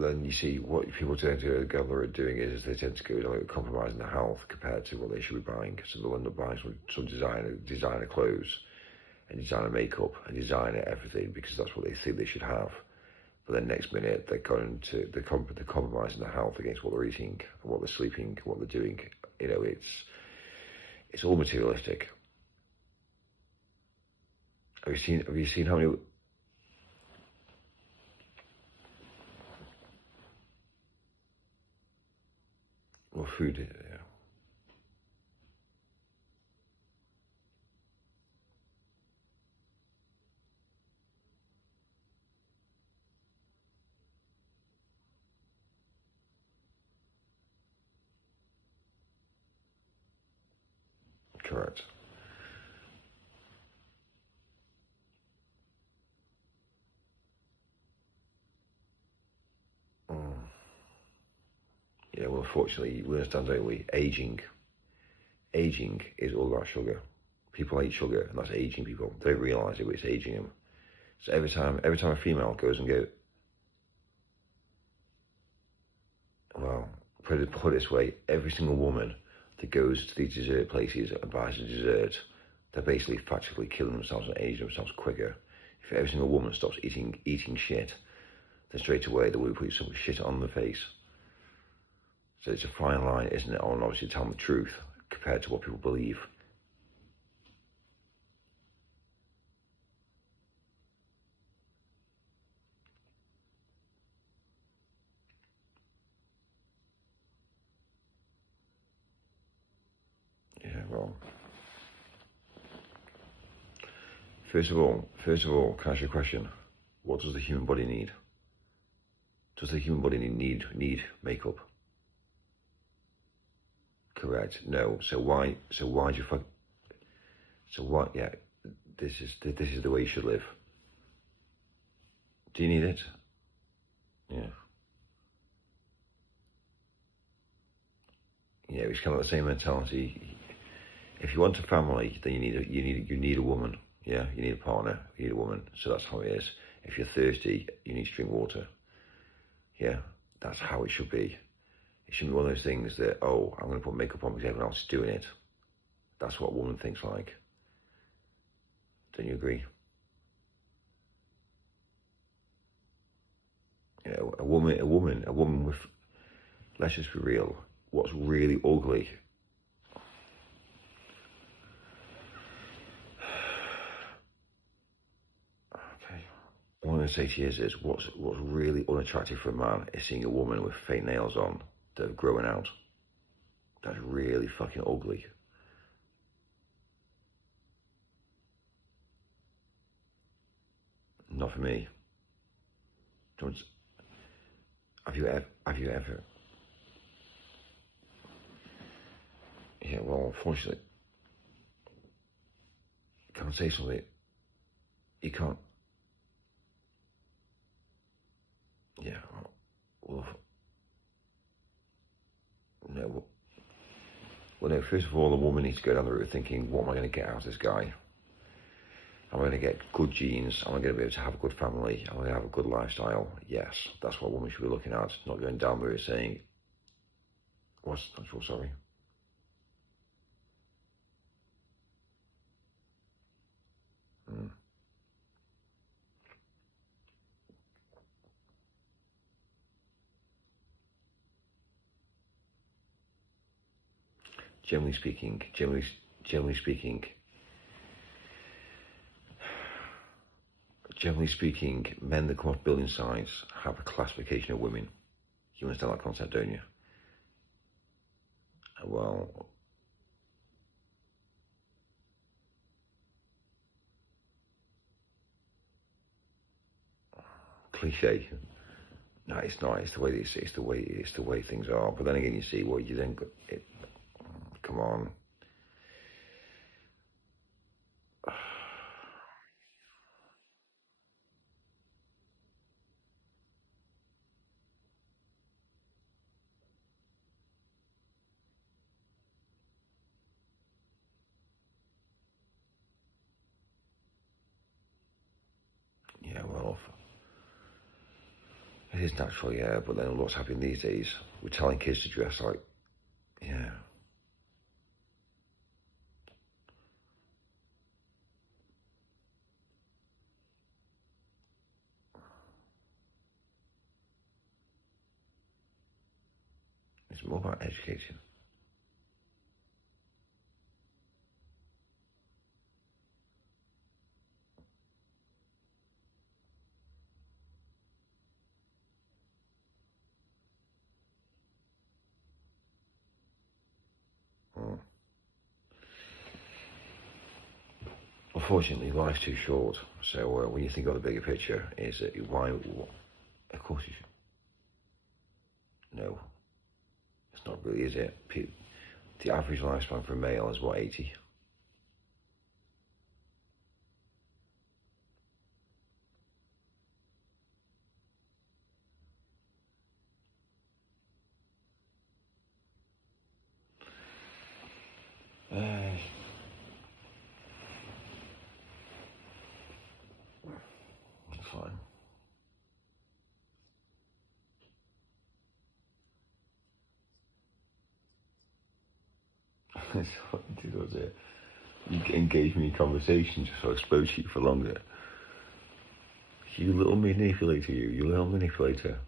then you see what people tend to go are doing is they tend to go like compromising their health compared to what they should be buying. So they'll end up buying some designer clothes and designer makeup and designer everything because that's what they think they should have. But then next minute they're compromising their health against what they're eating, and what they're sleeping, what they're doing. It's all materialistic. Have you seen how many? Well, food, yeah. Correct. Yeah, well, unfortunately, we understand, don't we? Aging is all about sugar. People eat sugar, and that's aging people. They don't realise it, but it's aging them. So every time a female goes and well, put it this way, every single woman that goes to these dessert places and buys a dessert, they're basically practically killing themselves and aging themselves quicker. If every single woman stops eating shit, then straight away they will put some shit on the face. So it's a fine line, isn't it, on obviously telling the truth compared to what people believe. Yeah, well, first of all, can I ask you a question? What does the human body need? Does the human body need makeup? Correct. No. So why do you fuck? So what? Yeah. This is the way you should live. Do you need it? Yeah. Yeah, it's kind of the same mentality. If you want a family, then you need a woman. Yeah, you need a partner. You need a woman. So that's how it is. If you're thirsty, you need to drink water. Yeah, that's how it should be. It shouldn't be one of those things that, oh, I'm going to put makeup on because everyone else is doing it. That's what a woman thinks like. Don't you agree? Yeah, a woman with, let's just be real, what's really ugly. Okay. What I'm going to say to you is what's really unattractive for a man is seeing a woman with fake nails on that are growing out. That's really fucking ugly. Not for me. Don't, have you ever? Yeah, well, unfortunately, you can't say something. You can't. Yeah. Well, no. Well, no. First of all, a woman needs to go down the route of thinking, what am I going to get out of this guy? Am I going to get good genes? Am I going to be able to have a good family? Am I going to have a good lifestyle? Yes, that's what a woman should be looking at. Not going down the route saying, what's sorry? Mm. Generally speaking, generally speaking, men that come off building sites have a classification of women. You understand that concept, don't you? Well, cliche. No, it's not. It's the way things are. But then again, you see what you then. Come on. Yeah, well, it is natural, yeah. But then what's happening these days? We're telling kids to dress like, yeah. It's more about education. Mm. Unfortunately, life's too short. So when you think of the bigger picture, is that why? Of course you should. No, it's not really, is it? The average lifespan for a male is what, 80? It's fine. That's what you do, was it? You engage me in conversation just so I expose you for longer. You little manipulator, you little manipulator.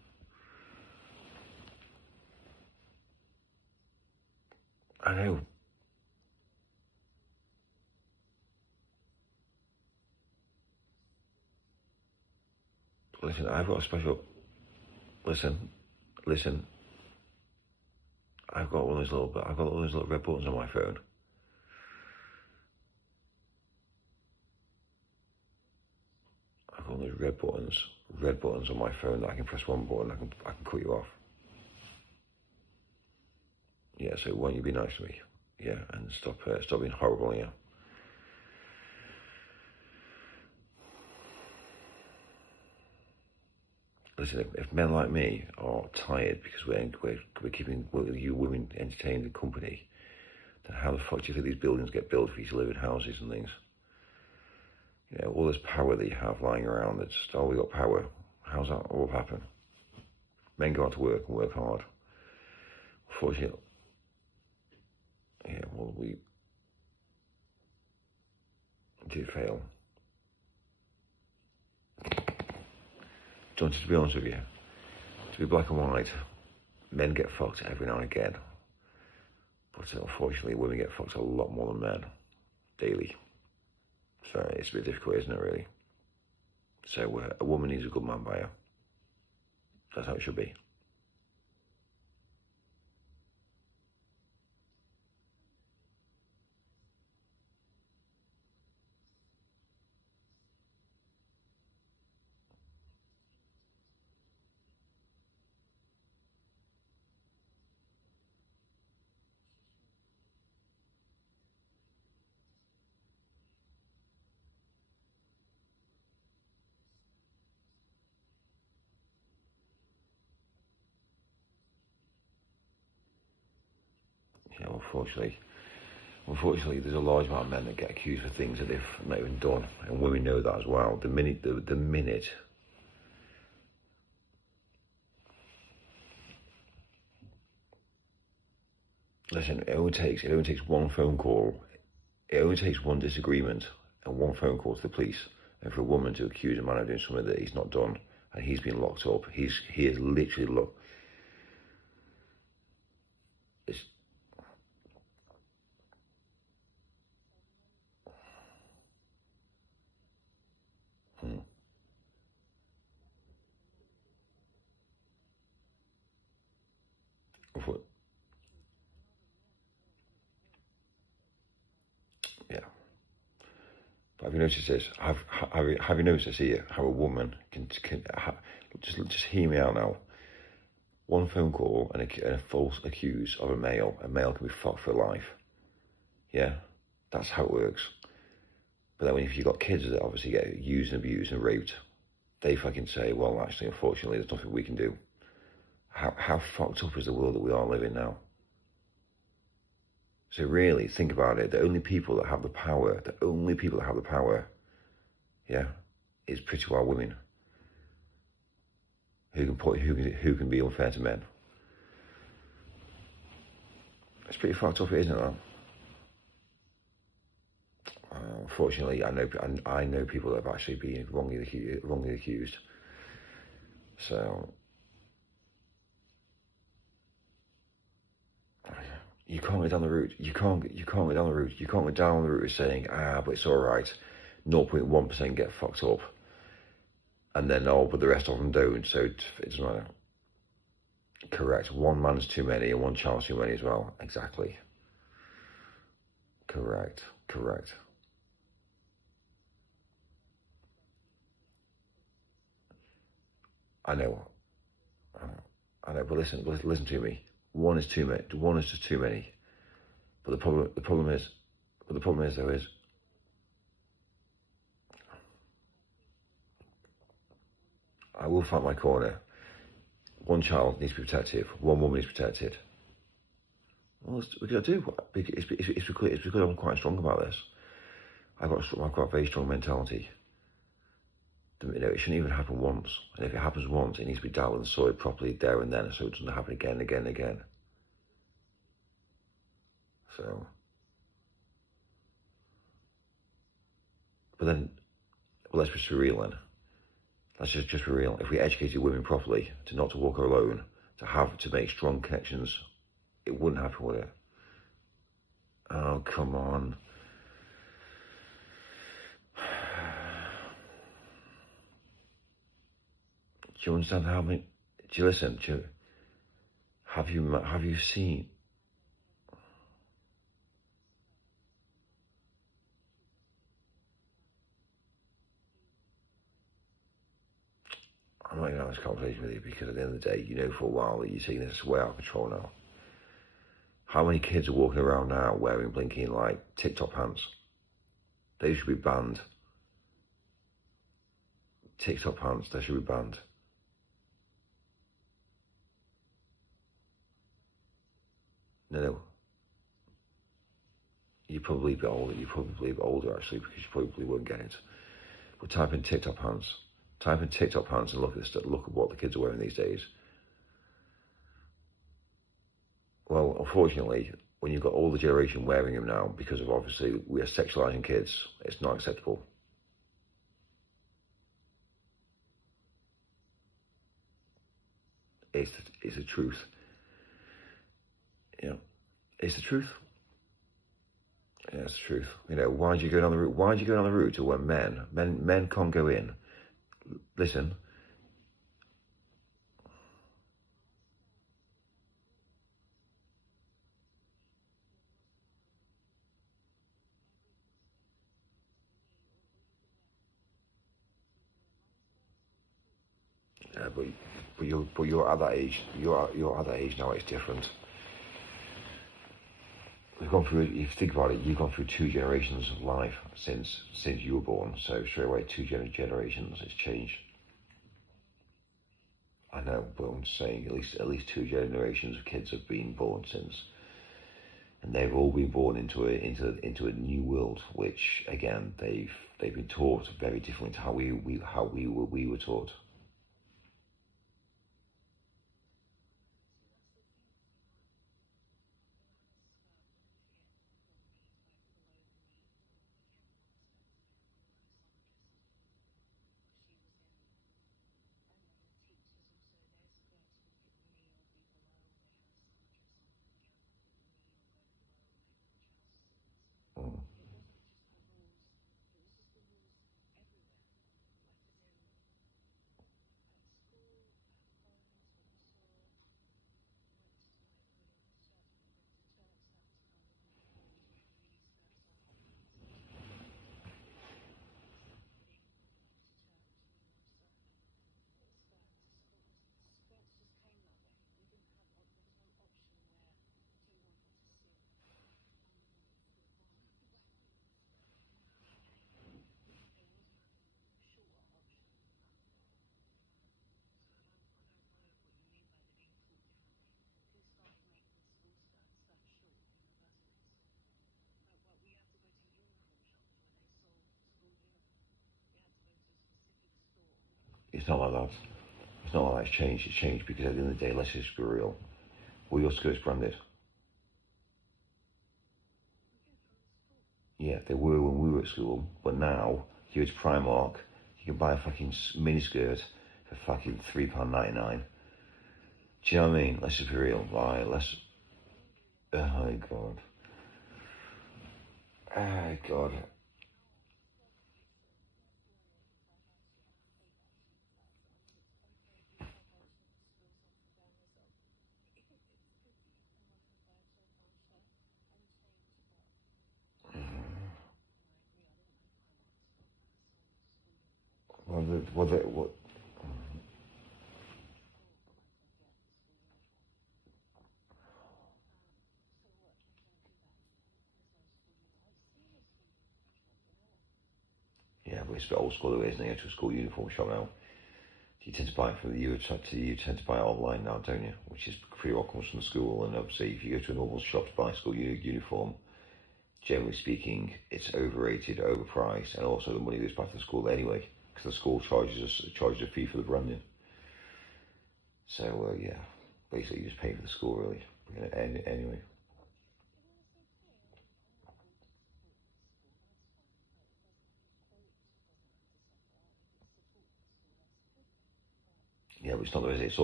I know. Listen, I've got a special. Listen. I've got one of those little red buttons on my phone. I've got one of those red buttons on my phone that I can press one button, I can cut you off. Yeah, so why don't you be nice to me? Yeah, and stop being horrible, yeah. listen, if men like me are tired because we're keeping you women entertained and company, then how the fuck do you think these buildings get built for you to live in houses and things? You know, all this power that you have lying around, that's just, oh, we got power. How's that all happen? Men go out to work and work hard. Unfortunately, yeah, well, we did fail. John, to be honest with you, to be black and white, men get fucked every now and again. But unfortunately, women get fucked a lot more than men, daily. So it's a bit difficult, isn't it, really? So a woman needs a good man by her. That's how it should be. You know, unfortunately, there's a large amount of men that get accused of things that they've not even done, and women know that as well. The minute, listen, it only takes one phone call, it only takes one disagreement and one phone call to the police, and for a woman to accuse a man of doing something that he's not done, and he's been locked up, he is literally locked. It's, yeah. But have you noticed this? Have you noticed this here? How a woman can just hear me out now. One phone call and a false accuse of a male can be fucked for life. Yeah, that's how it works. But then if you've got kids that obviously get used and abused and raped, they fucking say, well, actually, unfortunately, there's nothing we can do. How fucked up is the world that we are living now? So really, think about it. The only people that have the power, yeah, is pretty well women. Who can be unfair to men. It's pretty fucked up, isn't it, man? Unfortunately, I know people that have actually been wrongly accused. So you can't go down the route. You can't go down the route. You can't go down the route of saying, but it's all right. 0.1% get fucked up, and then but the rest of them don't. So it doesn't matter. Correct. One man's too many, and one child's too many as well. Exactly. Correct. I know, but listen to me. One is too many. One is just too many. But the problem is though is, I will fight my corner. One child needs to be protected. One woman is protected. Well, we got to do. It's because I'm quite strong about this. I've got a very strong mentality. You know, it shouldn't even happen once. And if it happens once, it needs to be dealt with and sorted properly there and then, so it doesn't happen again and again and again. So, but then, well, let's just be real then. Let's just be real. If we educated women properly to not to walk alone, to make strong connections, it wouldn't happen, would it? Oh, come on. Do you understand how many? Do you listen? Have you seen? I'm not going to have this conversation with you because at the end of the day, you know for a while that you're taking this way out of control now. How many kids are walking around now wearing blinking like TikTok pants? They should be banned. TikTok pants, they should be banned. No. You probably be older. You probably be older actually, because you probably won't get it. But type in TikTok pants. Type in TikTok pants and look at what the kids are wearing these days. Well, unfortunately, when you've got older generation wearing them now, because of obviously we are sexualizing kids, it's not acceptable. It's the truth. You know, it's the truth. Yeah, it's the truth. You know, why do you go down the route? Why do you go down the route to where men can't go in? Listen. But you're at that age. You're at that age now. It's different. We've gone through. If you think about it, you've gone through 2 generations of life since you were born. So straight away, 2 generations. It's changed. I know, but I'm saying at least 2 generations of kids have been born since, and they've all been born into a new world, which again they've been taught very differently to how we were taught. Mm. It's not like that. It's not like that. It's changed. It's changed because at the end of the day, let's just be real. Were your skirts branded? Yeah, they were when we were at school, but now you go to Primark, you can buy a fucking mini skirt for fucking £3.99. Do you know what I mean? Let's just be real. Right, let's. Oh my god. Oh god. What? Yeah, but it's a bit old school, isn't it? You go to a school uniform shop now. You tend to buy it from you tend to buy it online now, don't you? Which is pretty well comes from the school. And obviously, if you go to a normal shop to buy a school uniform, generally speaking, it's overrated, overpriced, and also the money goes back to the school anyway, because the school charges a fee for the branding. So yeah, basically you just pay for the school really. Anyway, yeah, but it's not. It's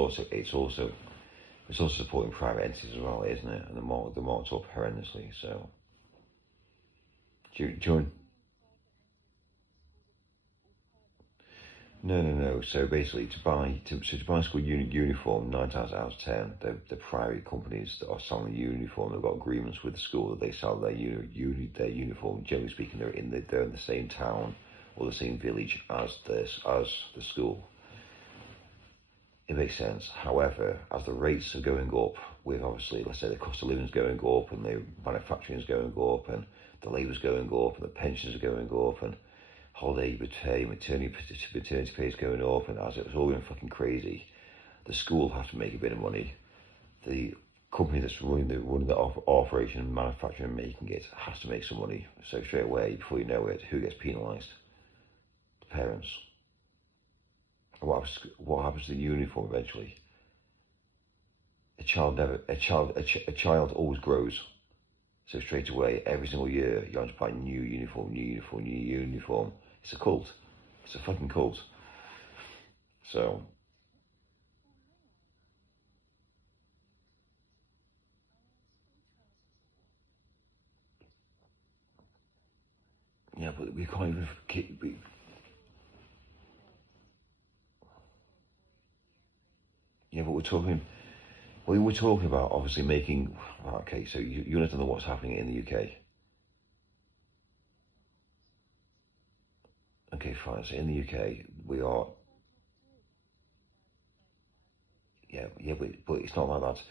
also supporting private entities as well, isn't it? And the mark's up horrendously. So do you, no. So basically, to buy a school uniform, 9 times out of 10, the private companies that are selling the uniform, they've got agreements with the school that they sell their uniform. Generally speaking, they're in the same town or the same village as the school. It makes sense. However, as the rates are going up, with obviously, let's say the cost of living is going up, and the manufacturing is going up, and the labour's going up, and the pensions are going up, and holiday pay, maternity pay is going up, and as it was all going fucking crazy, the school have to make a bit of money. The company that's running the operation, manufacturing, and making it has to make some money. So straight away, before you know it, who gets penalised? The parents. And what happens to the uniform eventually? A child always grows. So straight away, every single year, you have to buy new uniform, new uniform, new uniform. It's a cult. It's a fucking cult. So, yeah, but we can't even keep... Yeah, but we were talking about obviously making... Okay, so you don't know what's happening in the UK. Okay, fine. So in the UK, we are... Yeah, but it's not like that.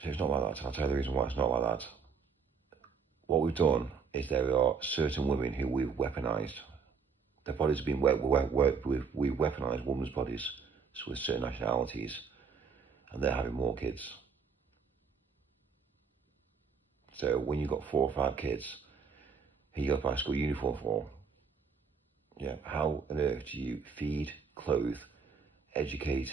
So it's not like that. I'll tell you the reason why it's not like that. What we've done is there are certain women who we've weaponized. Their bodies have been we've weaponized women's bodies, so with certain nationalities, and they're having more kids. So when you've got 4 or 5 kids, who you got to buy a school uniform for, yeah, how on earth do you feed, clothe, educate,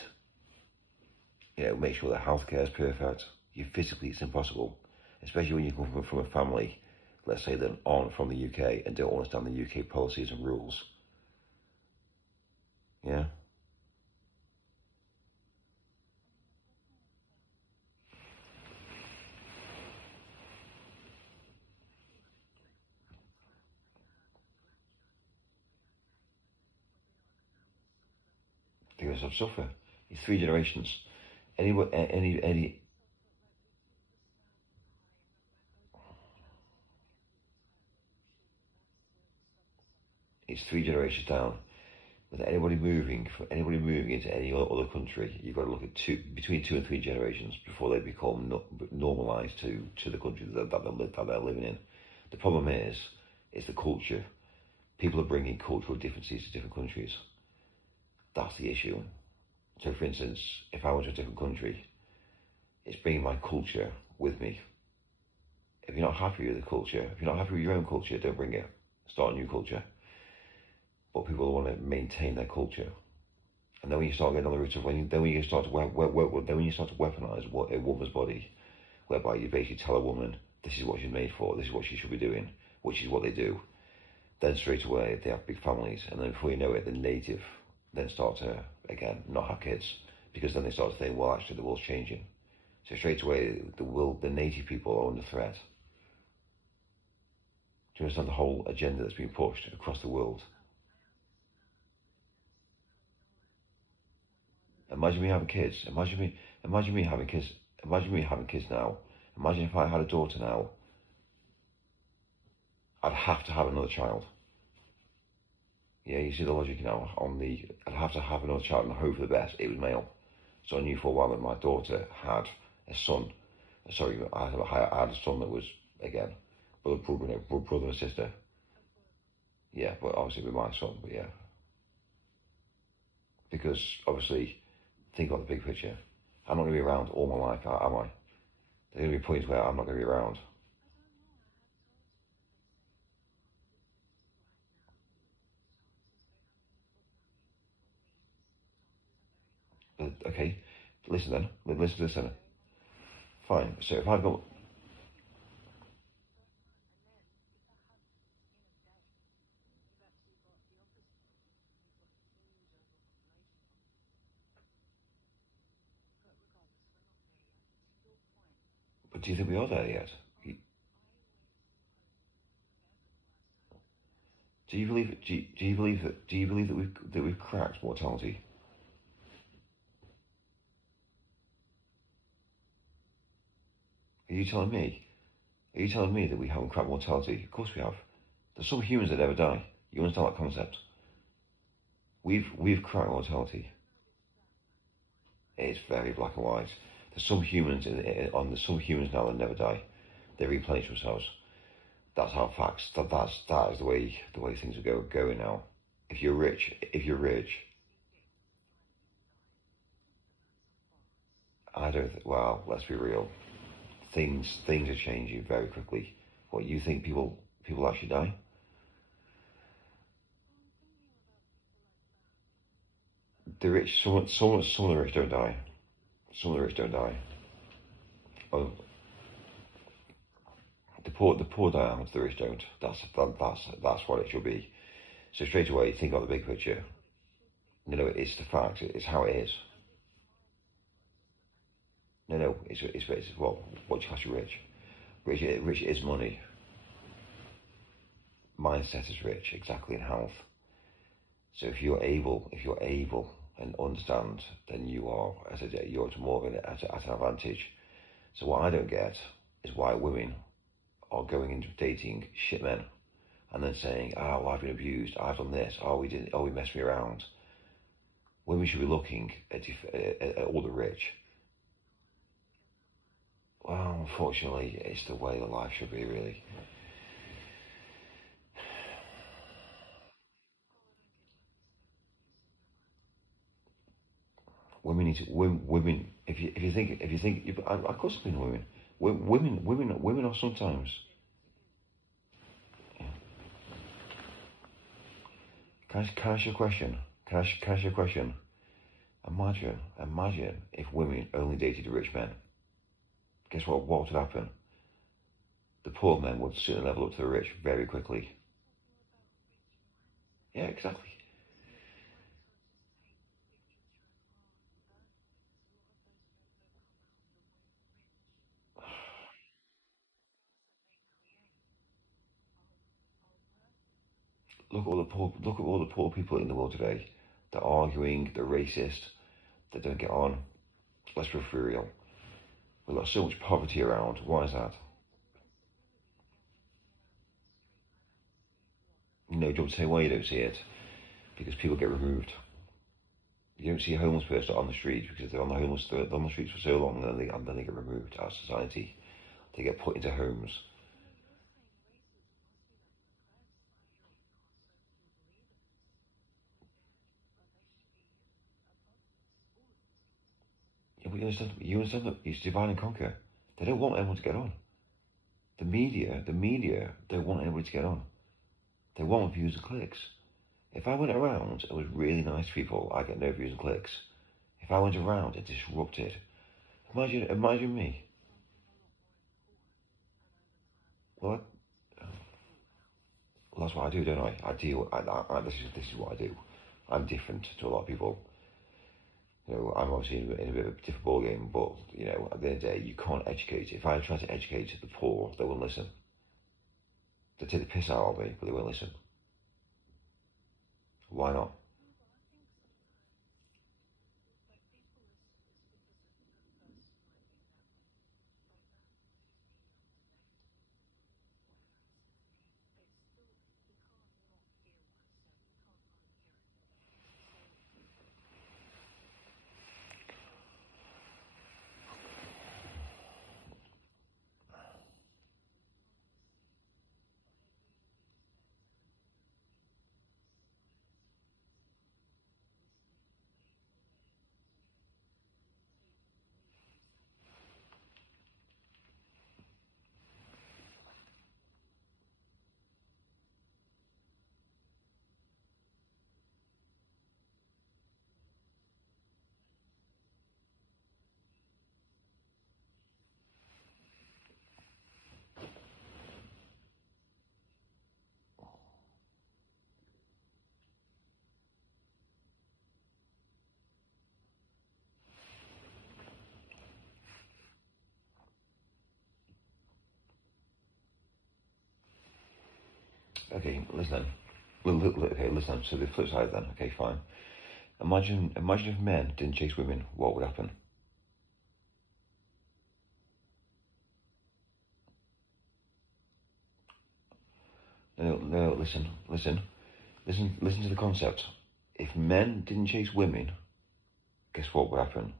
make sure that healthcare is perfect? Physically, it's impossible, especially when you come from a family, let's say, that aren't from the UK and don't understand the UK policies and rules. Yeah. They're going to suffer. It's 3 generations. Any. It's 3 generations down. With anybody moving into any other country, you've got to look at between 2 and 3 generations before they become normalised to the country that they're living in. The problem is, it's the culture. People are bringing cultural differences to different countries. That's the issue. So, for instance, if I went to a different country, it's bringing my culture with me. If you're not happy with the culture, if you're not happy with your own culture, don't bring it. Start a new culture. But people want to maintain their culture, and then when you start getting on the route of when you start to weaponize a woman's body, whereby you basically tell a woman this is what she's made for, this is what she should be doing, which is what they do, then straight away they have big families, and then before you know it, the native then start to again not have kids, because then they start to think, well, actually the world's changing. So straight away the native people are under threat. Do you understand the whole agenda that's being pushed across the world? Imagine me having kids. Imagine me having kids. Imagine me having kids now. Imagine if I had a daughter now. I'd have to have another child. Yeah, you see the logic now. I'd have to have another child and hope for the best. It was male, so I knew for a while that my daughter had a son. Sorry, I had a son that was again brother and sister. Yeah, but obviously with my son. But yeah, because obviously. Think about the big picture. I'm not going to be around all my life, am I? There are going to be points where I'm not going to be around. But, okay, listen then. Listen to this then. Fine. So if I've got... But do you think we are there yet? Do you believe? Do you believe that? Do you believe that we've cracked mortality? Are you telling me? Are you telling me that we haven't cracked mortality? Of course we have. There's some humans that never die. You understand that concept? We've cracked mortality. It's very black and white. There's some humans there's some humans now that never die. They replenish themselves. That's how facts. That is the way things are going now. If you're rich, I don't. Well, let's be real. Things are changing very quickly. What you think people actually die? The rich, some of the rich don't die. Some of the rich don't die. Oh, the poor die out, the rich don't. That's what it should be. So straight away, think about the big picture. It's the fact. It's how it is. No, it's what you class as rich. Rich is money. Mindset is rich, exactly in health. So if you're able and understand, then you are, as I say, you're more of at an advantage. So what I don't get is why women are going into dating shit men and then saying, "Oh, well, I've been abused. I've done this. Oh, we didn't. Oh, we messed me around." Women should be looking at all the rich. Well, unfortunately, it's the way that life should be, really. Women need to women. If you think, of course, been women. Women are sometimes. Yeah. Can I ask you a question? Can I ask you a question? Imagine if women only dated rich men. Guess what? What would happen? The poor men would certainly level up to the rich very quickly. Yeah, exactly. Look at all the poor people in the world today. They're arguing. They're racist. They don't get on. Let's be for real. We've got so much poverty around. Why is that? Don't say why you don't see it. Because people get removed. You don't see a homeless person on the street because they're on the streets for so long, and then they get removed out of society. They get put into homes. Yeah, but you understand that it's divide and conquer. They don't want anyone to get on. The media don't want anybody to get on. They want views and clicks. If I went around and was really nice to people, I get no views and clicks. If I went around and disrupted, imagine me. Well, that's what I do, don't I? I deal. This is what I do. I'm different to a lot of people. I'm obviously in a bit of a different ball game, but at the end of the day, you can't educate. If I try to educate the poor, they won't listen. They take the piss out of me, but they won't listen. Why not? Okay, listen. Okay, listen. So the flip side then. Okay, fine. Imagine if men didn't chase women. What would happen? No. Listen to the concept. If men didn't chase women, guess what would happen?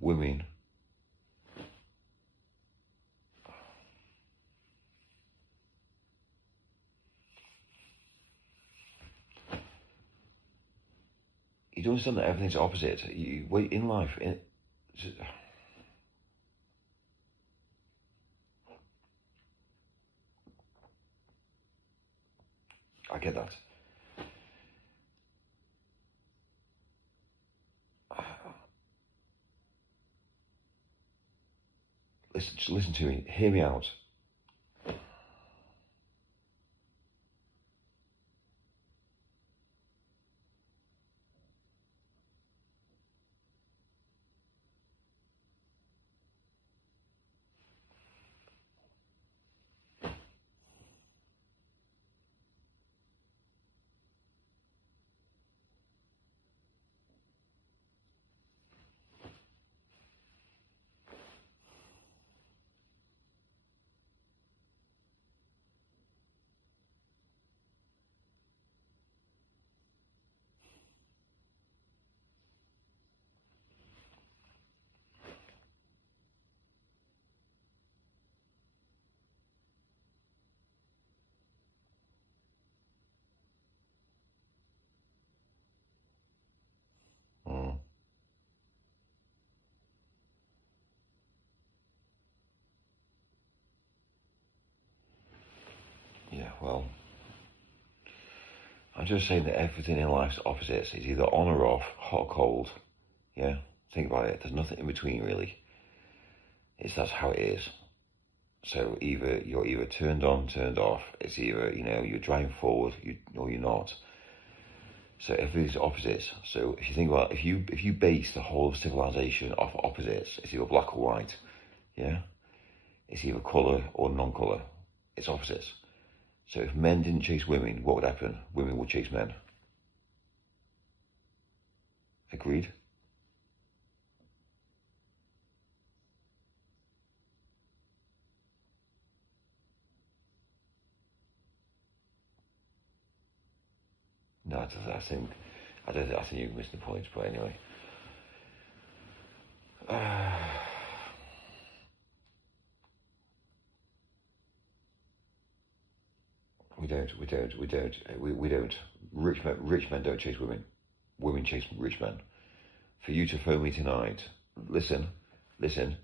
Women. You don't understand that everything's opposite. You wait in life. I get that. Listen to me. Hear me out. Mm. Yeah, well, I'm just saying that everything in life's opposites. It's either on or off, hot or cold. Yeah, think about it. There's nothing in between, really. That's how it is. So you're either turned on, turned off. It's either you're driving forward, or you're not. So everything's opposites. So if you think about if you base the whole of civilization off opposites, it's either black or white. Yeah, it's either colour or non-colour. It's opposites. So if men didn't chase women, what would happen? Women would chase men. Agreed? No, I think you're missing the point. But anyway, we don't. Rich men don't chase women. Women chase rich men. For you to phone me tonight, listen. For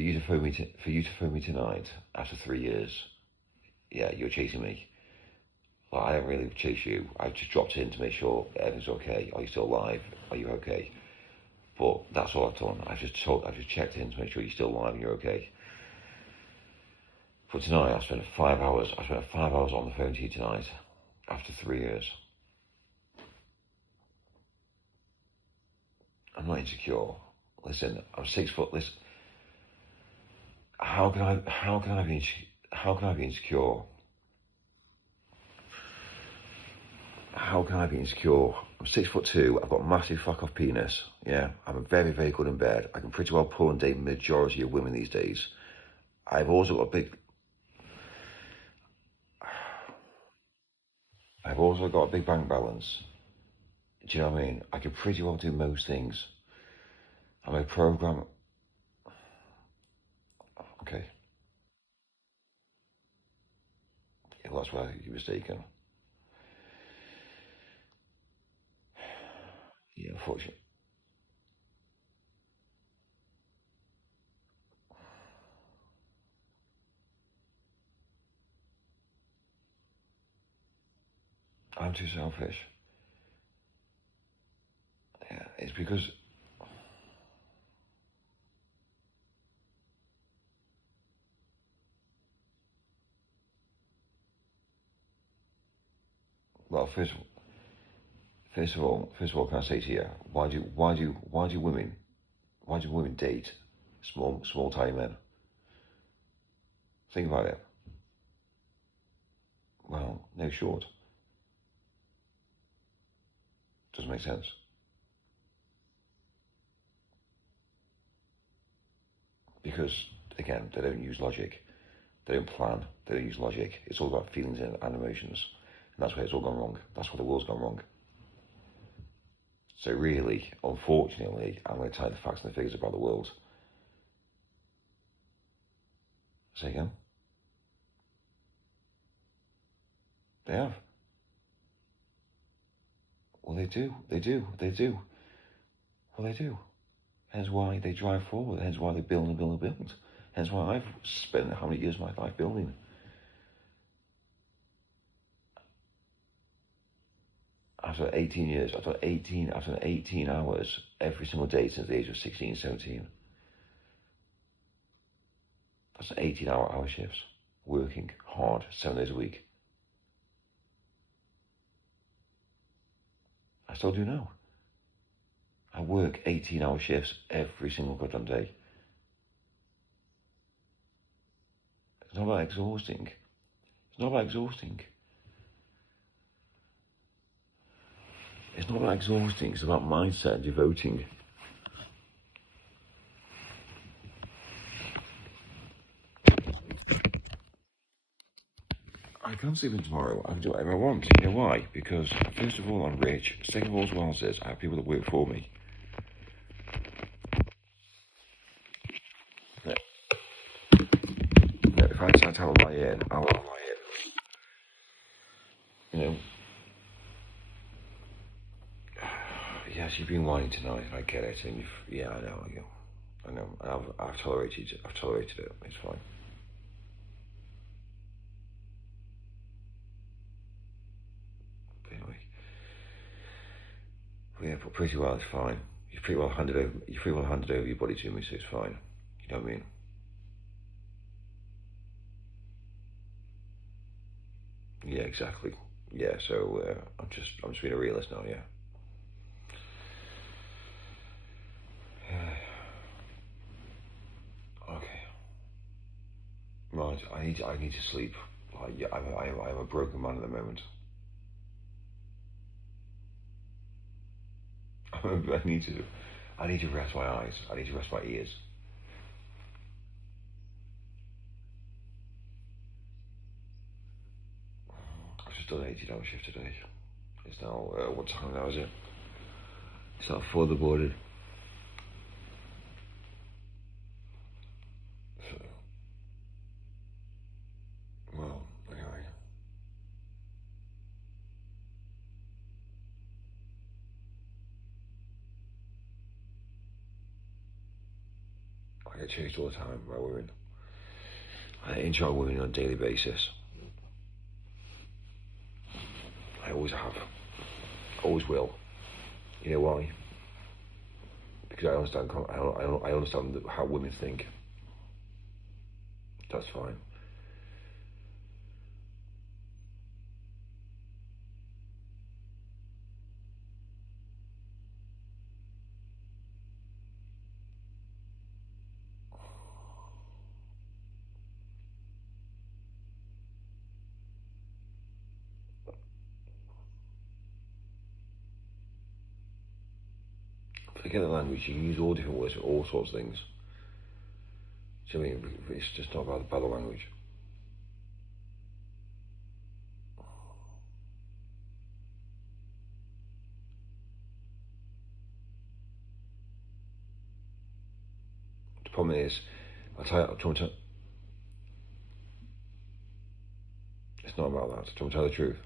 you to phone me tonight after 3 years, yeah, you're chasing me. Well, I don't really chase you. I just dropped in to make sure everything's okay. Are you still alive? Are you okay? But that's all I've done. I've just checked in to make sure you're still alive and you're okay. But tonight, I spent 5 hours on the phone to you tonight, after 3 years. I'm not insecure. Listen, I'm 6 foot. Listen, how can I be insecure? How can I be insecure? I'm 6'2". I've got a massive fuck off penis. Yeah, I'm very, very good in bed. I can pretty well pull and date majority of women these days. I've also got a big bank balance. Do you know what I mean? I can pretty well do most things. I'm a program. Okay. Yeah, well, that's where you're mistaken. Yeah, unfortunately. I'm too selfish. Yeah, it's because well, first of all, can I say to you, why do women date small tiny men? Think about it. Well, no short. Doesn't make sense. Because again, they don't use logic. They don't plan. They don't use logic. It's all about feelings and emotions, and that's where it's all gone wrong. That's where the world's gone wrong. So really, unfortunately, I'm going to tell you the facts and the figures about the world. Say again? They have. Well, they do. Well, they do. Hence why they drive forward. Hence why they build and build and build. Hence why I've spent how many years of my life building. after 18 years, I've done 18 hours every single day since the age of 16, 17. That's 18-hour shifts, working hard 7 days a week. I still do now. I work 18-hour shifts every single goddamn day. It's not about exhausting. It's not about exhausting. It's not about exhausting. It's about mindset and devoting. I can't sleep in tomorrow. I can do whatever I want. You know why? Because first of all, I'm rich. Second of all, as well as this, I have people that work for me. If I decide to have a lie in, I'll have a lie in. You know. Yes, you've been whining tonight. I get it, and yeah, I know. I know. I've tolerated it. It's fine. But anyway, yeah, but pretty well. It's fine. You've pretty well handed over your body to me, so it's fine. You know what I mean? Yeah, exactly. Yeah, so I'm just being a realist now. Yeah. Okay. Right. I need to sleep. Yeah, I'm a broken man at the moment. I need to rest my eyes. I need to rest my ears. I've just done an 18-hour shift today. It's now, what time now is it? It's now 4 the morning. So, well, anyway. I get chased all the time by women. I enjoy women on a daily basis. I always have. Always will. You know why? Because I understand how women think. That's fine. Forget the language. You can use all different words for all sorts of things. So I mean, it's just not about the language. The problem is, it's not about that. Do you want to tell the truth?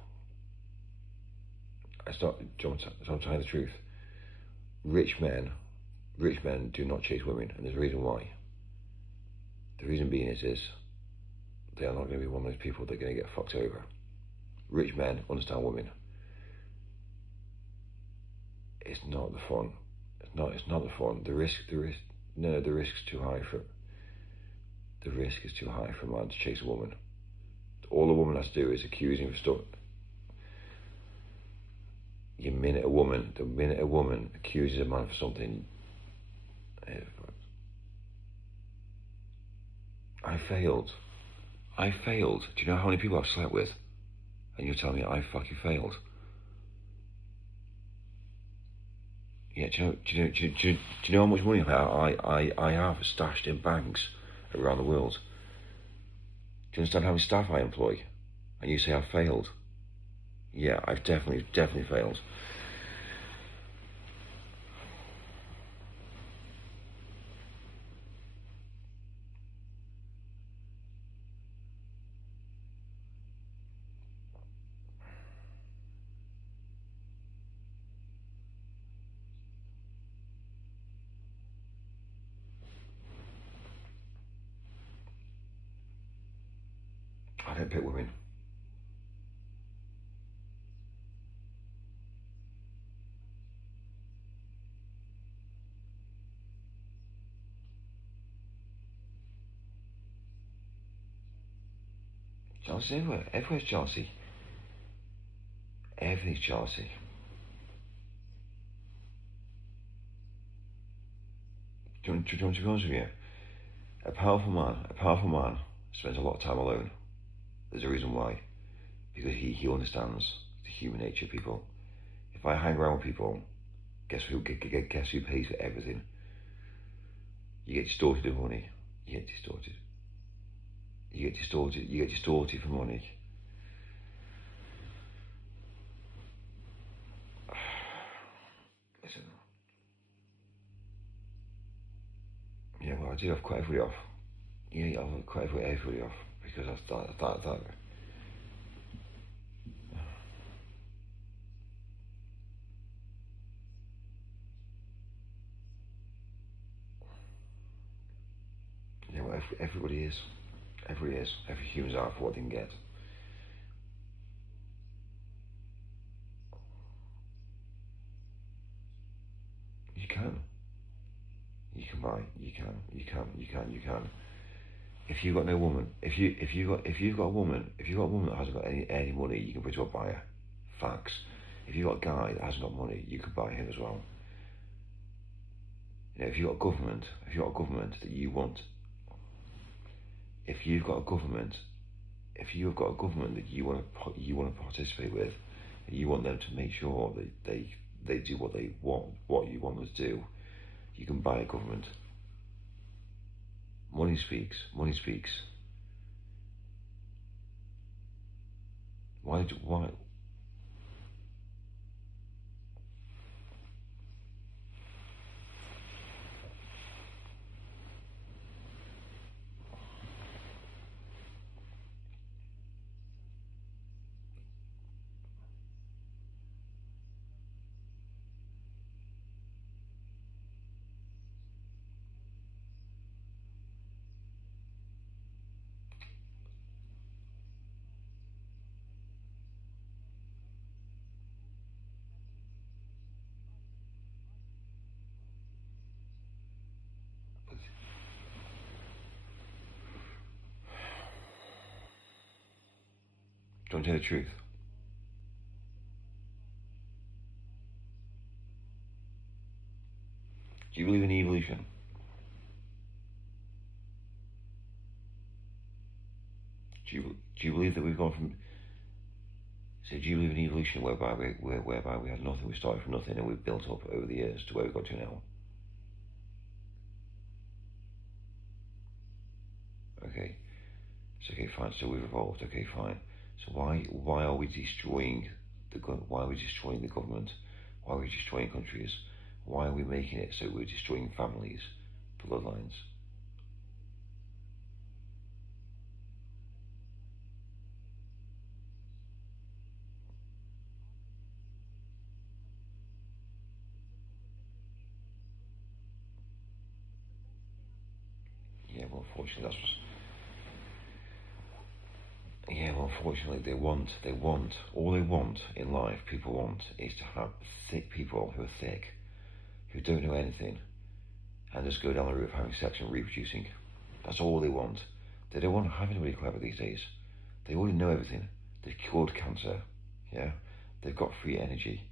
Do you want to tell the truth? Rich men do not chase women, and there's a reason why. The reason being is they are not going to be one of those people that are going to get fucked over. Rich men understand women. It's not the fun. It's not the fun. The risk is too high for. The risk is too high for a man to chase a woman. All a woman has to do is accuse him of stuff. The minute a woman accuses a man for something, I failed. Do you know how many people I've slept with? And you're telling me I fucking failed? Yeah, do you know how much money I have stashed in banks around the world? Do you understand how many staff I employ? And you say I've failed? Yeah, I've definitely failed. I don't pick women. Jealousy's everywhere. Everywhere's jealousy. Everything's jealousy. Do you want to be honest with you? A powerful man spends a lot of time alone. There's a reason why. Because he understands the human nature of people. If I hang around with people, guess who pays for everything? You get distorted of money. You get distorted. You get distorted for money. Listen. Yeah, well, I do have quite everybody off. Yeah, I've quite everybody off because I thought. Yeah, well, everybody is. Everybody is. Every human's out for what they can get. You can. You can buy. You can. If you've got no woman, if you've got a woman that hasn't got any money, you can put to a buyer. Facts. If you've got a guy that hasn't got money, you can buy him as well. You know, if you've got a government that you want, if you've got a government that you want to participate with, and you want them to make sure that they do what you want them to do, you can buy a government. Money speaks. Why? Don't tell the truth. Do you believe in evolution? Do you believe that we've gone from? So do you believe in evolution, whereby we had nothing, we started from nothing, and we've built up over the years to where we got to now? Okay. So okay, fine. So we've evolved. Okay, fine. So why are we destroying the government? Why are we destroying countries? Why are we making it so we're destroying families, bloodlines? Yeah, well, unfortunately, unfortunately, all they want in life, people want, is to have thick people who are thick, who don't know anything, and just go down the route of having sex and reproducing. That's all they want. They don't want to have anybody clever these days. They already know everything. They've cured cancer, yeah? They've got free energy.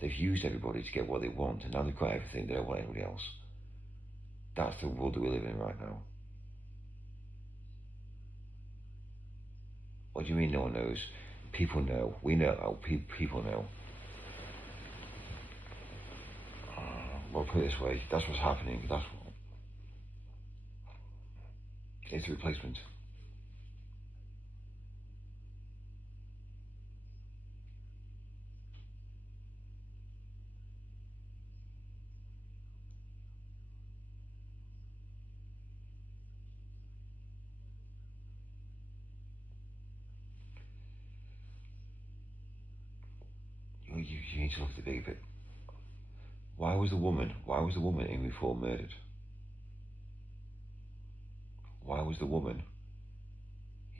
They've used everybody to get what they want, and now they've got everything, they don't want anybody else. That's the world that we live in right now. What do you mean no one knows? People know. We know. Oh, people know. Well, put it this way. That's what's happening. It's a replacement. You need to look at the bigger bit. Why was the woman in Reform murdered? Why was the woman,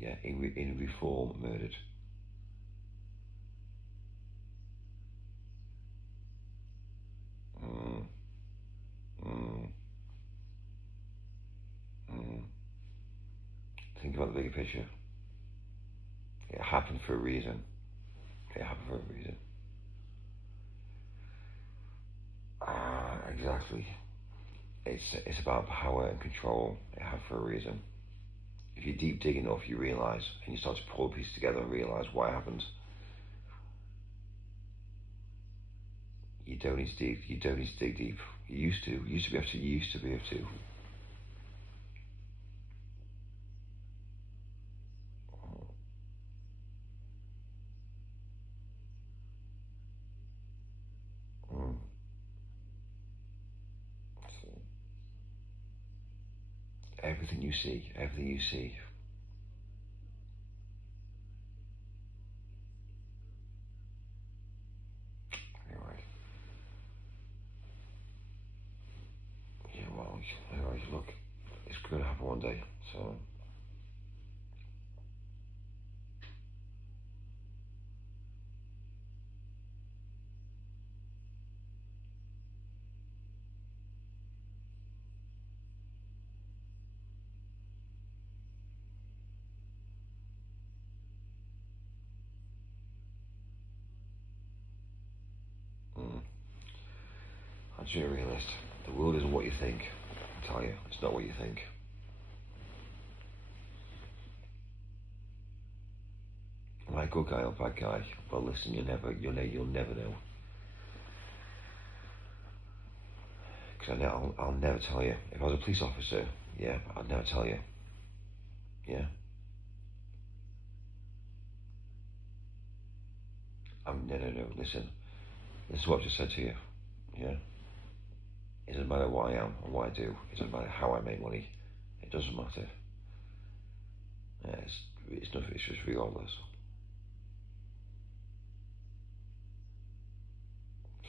in Reform murdered? Mm, mm, mm. Think about the bigger picture. happened for a reason. It happened for a reason. Exactly. It's about power and control. It happened for a reason. If you deep dig enough, you realise, and you start to pull the pieces together and realise why it happened. You don't need to dig. You don't need to dig deep. You used to. You used to be able to. You used to be able to. Mm. So everything you see. Everything you see. Anyway. Yeah. Well. Anyway. Look. It's going to happen one day. So. Mm. I'm just a realist. The world isn't what you think. I tell you, it's not what you think. Am I a good guy or bad guy? Well, listen, you'll never know. Because I'll never tell you. If I was a police officer, yeah, I'd never tell you. Yeah. No. Listen. This is what I've just said to you. Yeah. It doesn't matter what I am or what I do. It doesn't matter how I make money. It doesn't matter. Yeah, it's nothing. It's just regardless.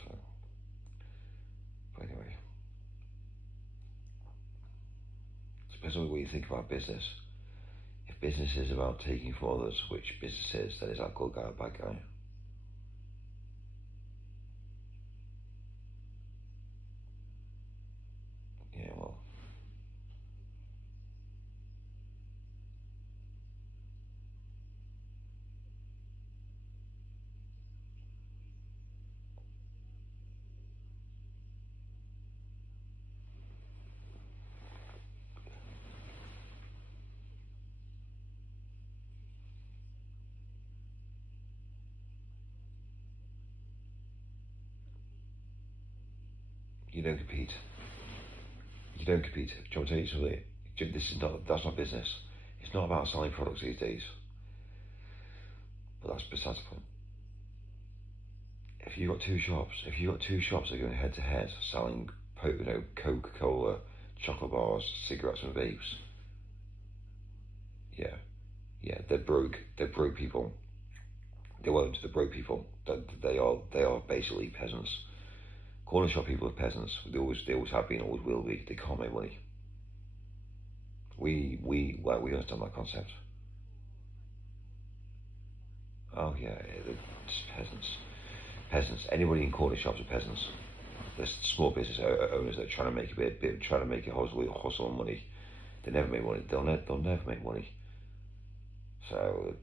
So, but anyway, it depends on what you think about business. If business is about taking from others, which business is, then is that good guy or bad guy? Yeah, well, you don't compete. You don't compete. Do you want to tell you something? That's not business. It's not about selling products these days. But that's besides the point. If you've got two shops that are going head to head selling, Coca-Cola, chocolate bars, cigarettes and vapes, yeah, they're broke. They're broke people. They're broke people. They are basically peasants. Corner shop people are peasants. They always have been, always will be. They can't make money. We understand that concept. Oh yeah, it's peasants. Peasants. Anybody in corner shops are peasants. There's small business owners that are trying to make trying to make a hustle on money. They never make money. They'll never make money. So,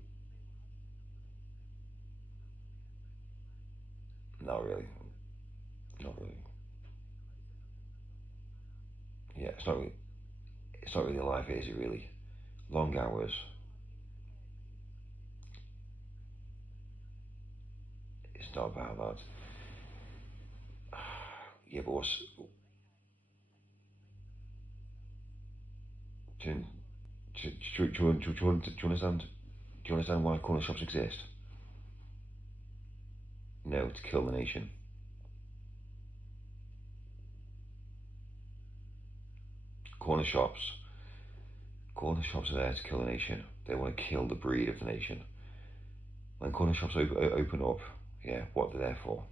not really. Not really. Yeah, it's not really. It's not really life, is it? Really, long hours. It's not about that. Yeah, but do, you- do you understand? Do you understand why corner shops exist? No, to kill the nation. Corner shops. Corner shops are there to kill the nation. They want to kill the breed of the nation. When corner shops open up, yeah, what they're there for?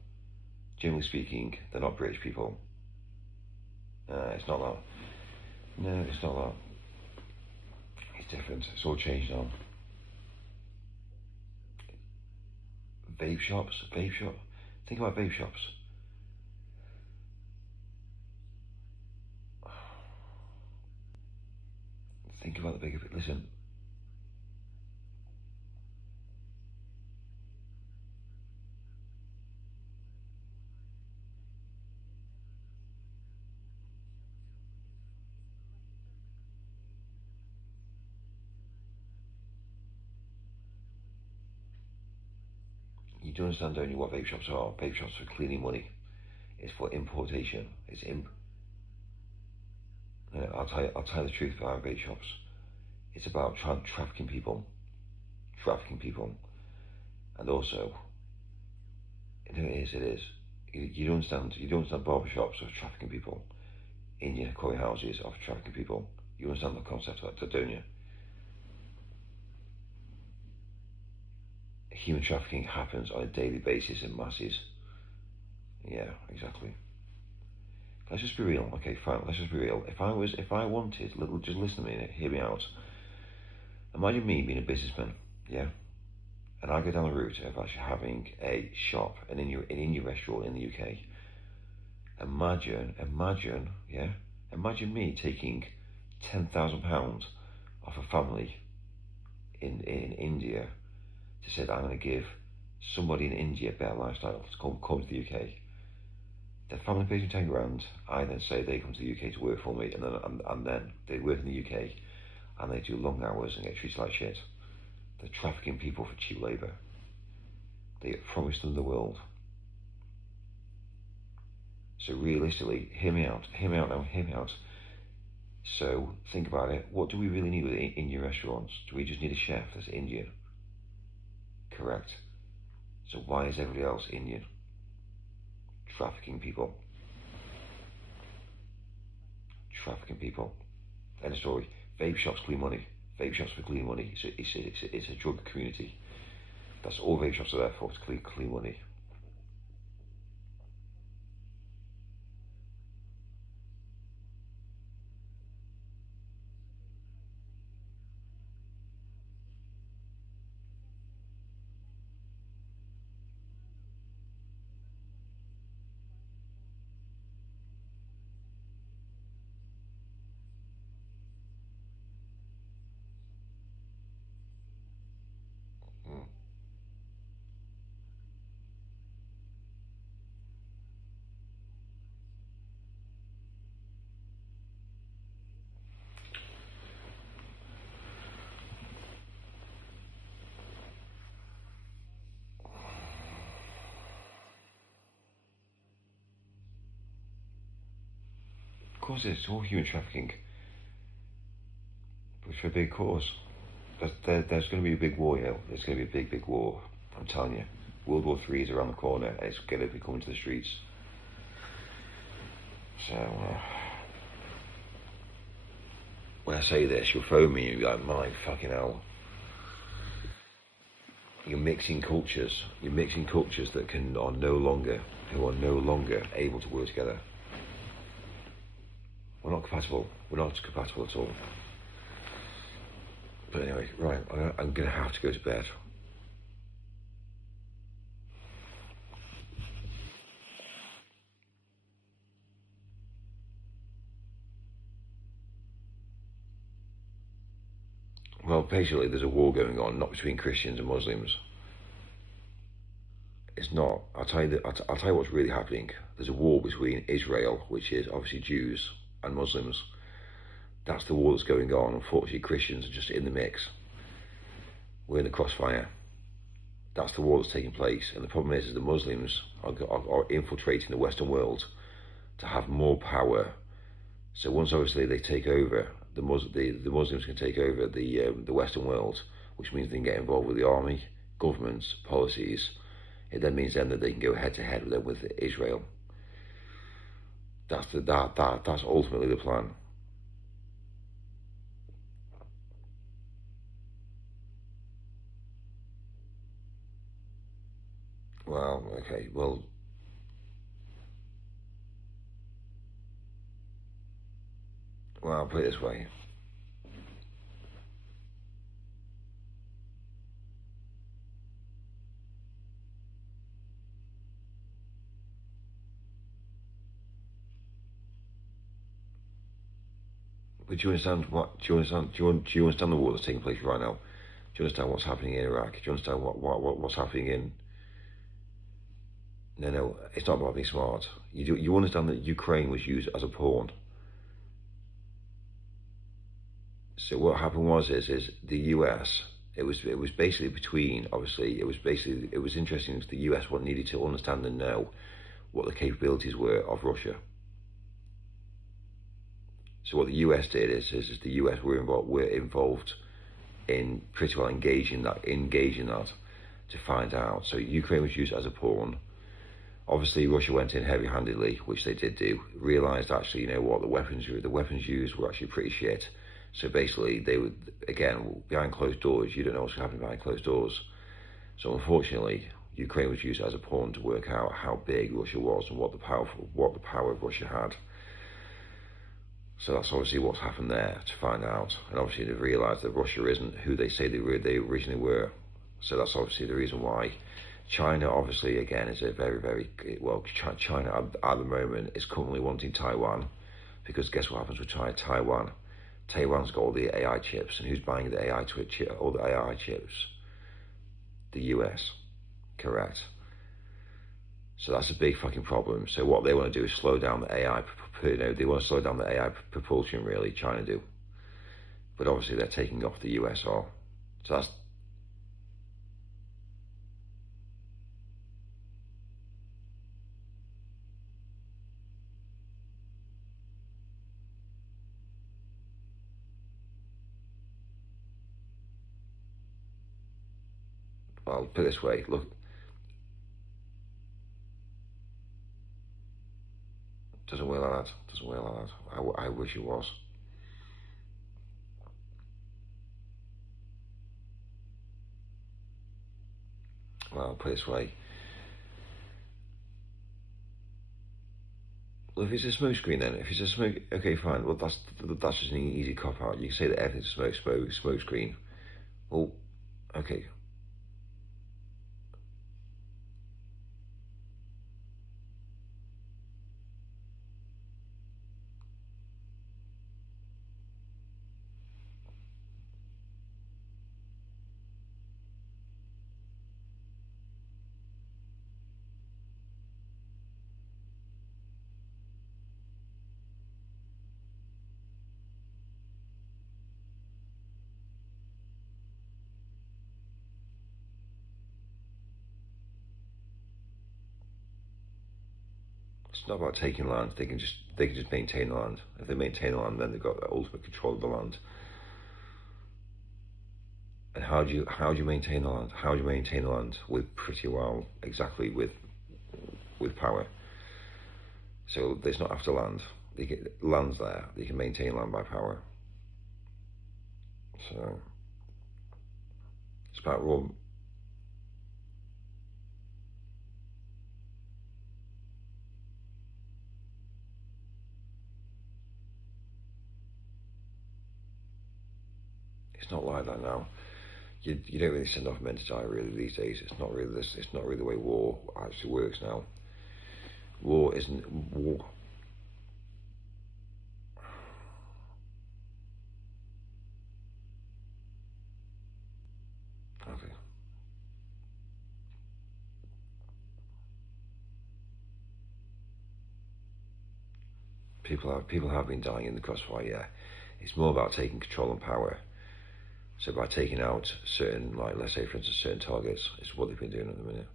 Generally speaking, they're not British people. It's not that. No, it's not that. It's different. It's all changed now. Vape shops. Vape shop. Think about vape shops. Think about the bigger. Listen. You do understand, don't you, what vape shops are? Vape shops are for cleaning money. It's for importation. It's I'll tell you the truth about vape shops. It's about trafficking people, and also, it is. You don't understand barbershops of trafficking people, Indian curry houses of trafficking people. You understand the concept of that, don't you? Human trafficking happens on a daily basis in masses. Yeah, exactly. Let's just be real. Okay, fine. Let's just be real. If I wanted, just listen to me. Hear me out. Imagine me being a businessman. Yeah. And I go down the route of actually having a shop, an Indian restaurant in the UK. Imagine, yeah. Imagine me taking £10,000 off a family in India to say that I'm going to give somebody in India a better lifestyle to come to the UK. The family pays me 10 grand. I then say they come to the UK to work for me, and then they work in the UK, and they do long hours and get treated like shit. They're trafficking people for cheap labour. They promise them the world. So realistically, hear me out now. So think about it. What do we really need with Indian restaurants? Do we just need a chef that's Indian? Correct. So why is everybody else Indian? Trafficking people. End of story. Vape shops clean money. Vape shops for clean money. It's a drug community. That's all vape shops are there for, to clean money. Of course, it's all human trafficking, but for a big cause. There's going to be a big war, There's going to be a big war. I'm telling you. World War III is around the corner, and it's going to be coming to the streets. So, when I say this, you'll phone me and you'll be like, my fucking hell. You're mixing cultures that are no longer able to work together. We're not compatible at all. But anyway, right, I'm going to have to go to bed. Well, basically, there's a war going on, not between Christians and Muslims. It's not. I'll tell you what's really happening. There's a war between Israel, which is obviously Jews, and Muslims. That's the war that's going on. Unfortunately, Christians are just in the mix. We're in the crossfire. That's the war that's taking place. And the problem is the Muslims are infiltrating the Western world to have more power. So once obviously they take over, the Muslims can take over the Western world, which means they can get involved with the army, governments, policies. It then means that they can go head to head with Israel. That's ultimately the plan. Well, okay, well, I'll put it this way. But do you understand the war that's taking place right now? Do you understand what's happening in Iraq? Do you understand what's happening in? No, it's not about being smart. You understand that Ukraine was used as a pawn. So what happened is the US It was basically between, obviously, it was interesting because the US needed to understand and know what the capabilities were of Russia. So what the US did is the US were involved in pretty well engaging that to find out. So Ukraine was used as a pawn. Obviously, Russia went in heavy-handedly, which they did do. Realised actually, you know what, the weapons used were actually pretty shit. So basically, they would, again, behind closed doors. You don't know what's happening behind closed doors. So unfortunately, Ukraine was used as a pawn to work out how big Russia was and what the power of Russia had. So that's obviously what's happened there to find out. And obviously they've realised that Russia isn't who they say they originally were. So that's obviously the reason why. China, obviously, again, is a very, very, well, China at the moment is currently wanting Taiwan, because guess what happens with Taiwan? Taiwan's got all the AI chips, and who's buying all the AI chips? The US, correct. So that's a big fucking problem. So what they want to do is slow down the AI, they want to slow down the AI propulsion, really, China do. But obviously they're taking off the US are. So that's, well, put it this way, look, doesn't work like that, doesn't work like that. I wish it was. Well, put it this way. Well, if it's a smoke screen then, if it's a smoke, okay, fine, well, that's just an easy cop-out. You can say that everything's a smoke screen. Well, okay. It's not about taking land. They can just maintain the land. If they maintain the land, then they've got the ultimate control of the land. And how do you maintain the land? How do you maintain the land? With pretty well exactly with power. So there's not after land. Land's there. You can maintain land by power. So it's about raw. It's not like that now. You don't really send off men to die really these days. It's not really this. It's not really the way war actually works now. War isn't war. Okay. People have been dying in the crossfire. Yeah, it's more about taking control and power. So by taking out certain, like, let's say for instance, certain targets, is what they've been doing at the minute.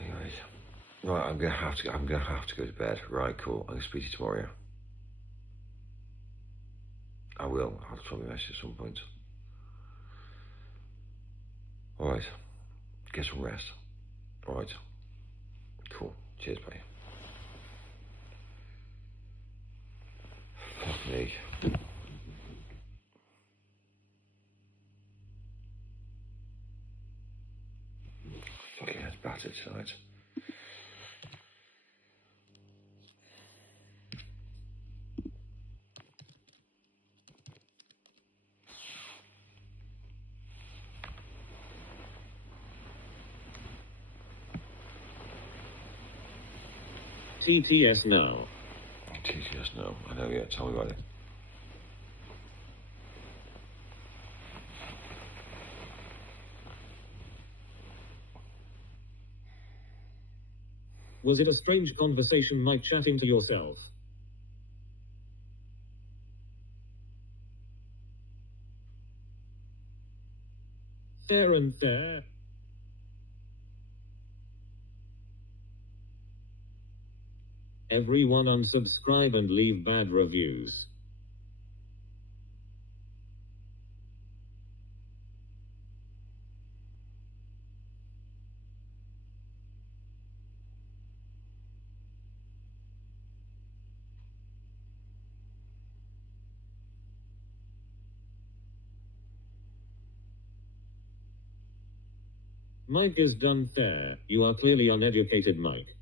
Anyway, right, I'm gonna have to go to bed. Right, cool. I'm gonna speak to you tomorrow. I will. I'll drop a message at some point. All right. Get some rest. All right. Cool. Cheers, buddy. Fuck me. Fucking head's battered tonight. TTS now. TTS, no. I know, yeah. Tell me about it. Was it a strange conversation, Mike, chatting to yourself? Fair and fair. Everyone unsubscribe and leave bad reviews. Mike is done fair. You are clearly uneducated, Mike.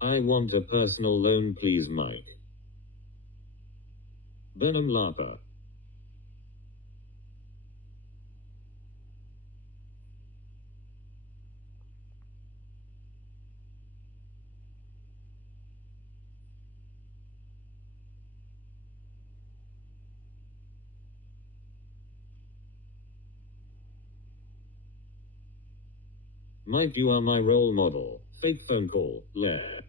I want a personal loan, please, Mike. Burnham Lapa. Mike, you are my role model. Fake phone call. Lair.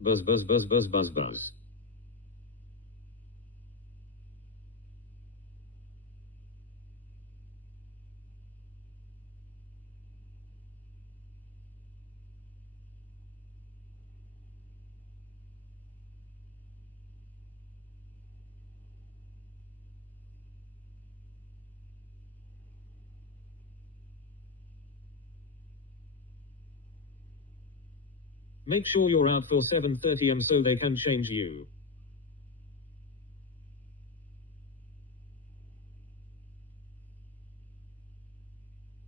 Buzz, buzz, buzz, buzz, buzz, buzz. Make sure you're out for 7:30 am so they can change you.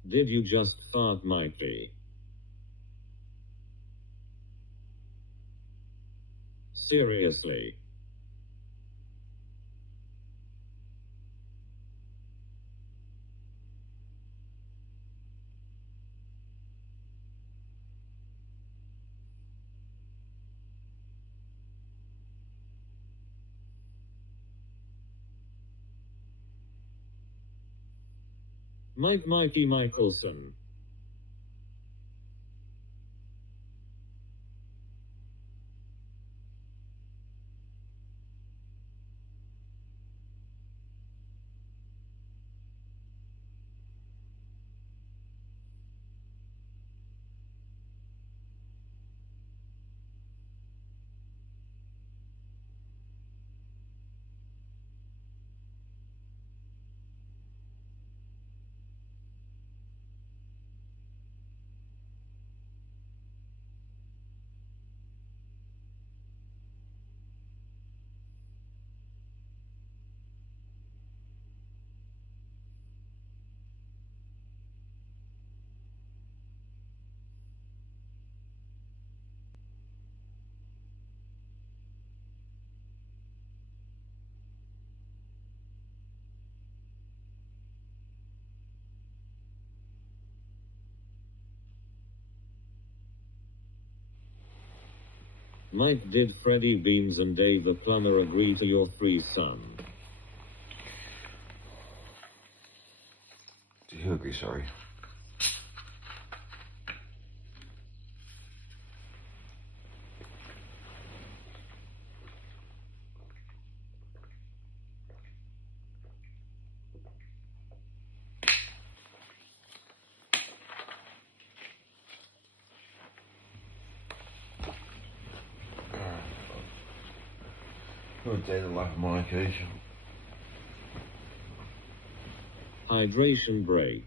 Did you just fart, Mikey? Seriously? Mikey Michelson. Mike, did Freddie Beams and Dave the plumber agree to your free son? Do you agree, sorry? Good day in the life of Mike, eh? Hydration break.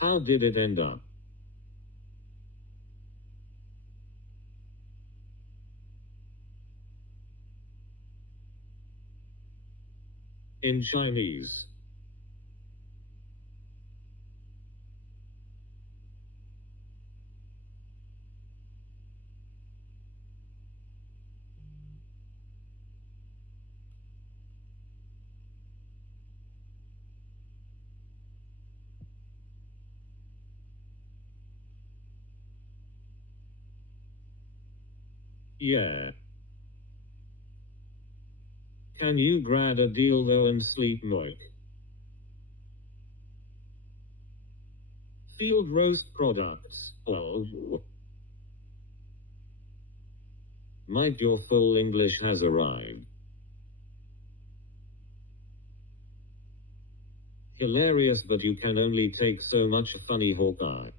How did it end up? In Chinese. Yeah. Can you grab a deal though and sleep Moik? Field roast products. Oh. Mike, your full English has arrived. Hilarious, but you can only take so much, funny Hawkeye.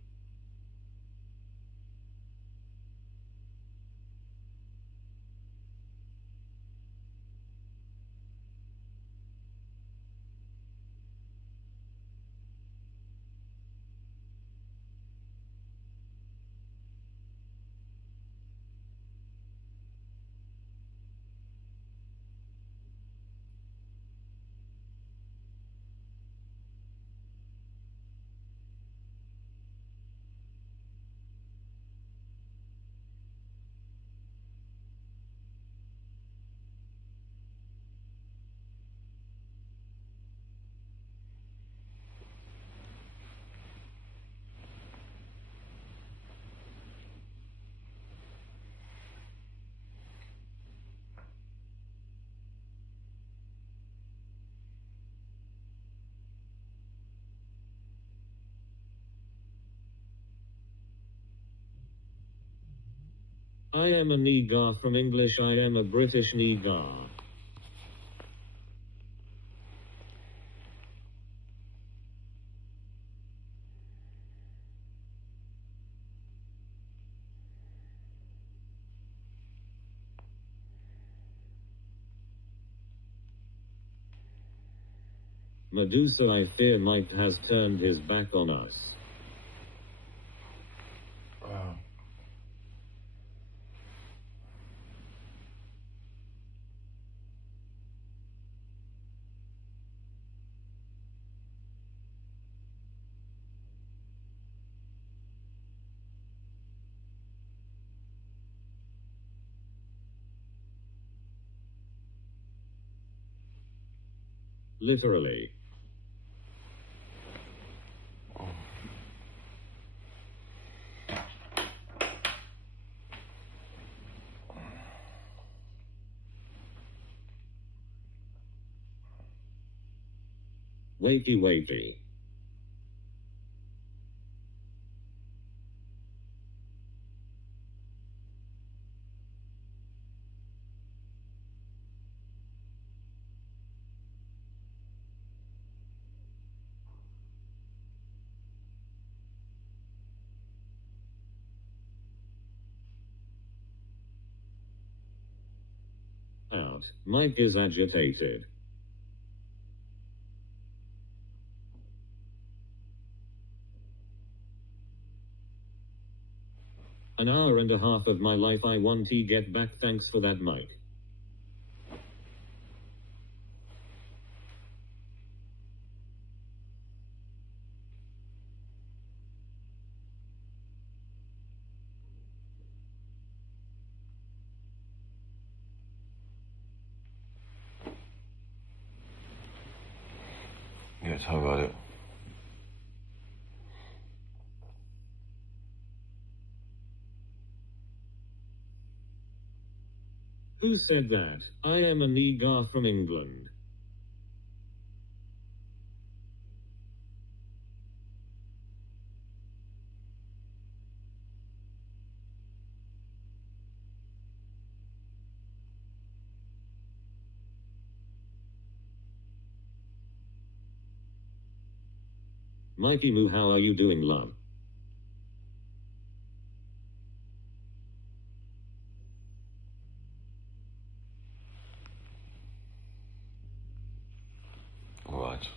I am a Nigar from English. I am a British Nigar. Medusa, I fear Mike has turned his back on us. Literally. Wakey wakey. Out. Mike is agitated. An hour and a half of my life I want to get back. Thanks for that, Mike. Yeah, tell me about it. Who said that? I am a Nigar from England. Mikey Moo, how are you doing, love? Alright.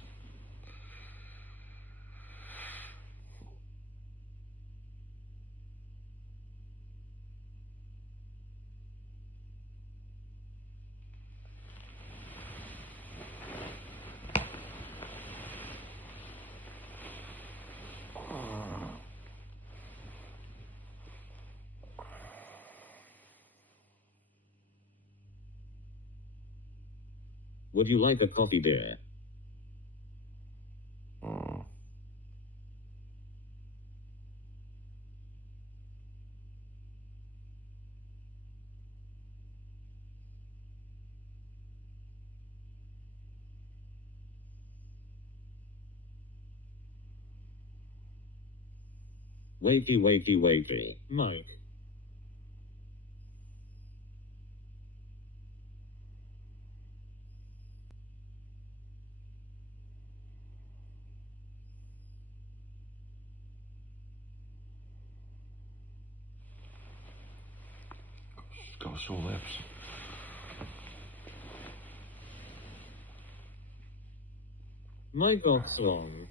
Would you like a coffee, dear? Wakey, wakey, wakey, Mike. Got sore lips. Mike Oxlong.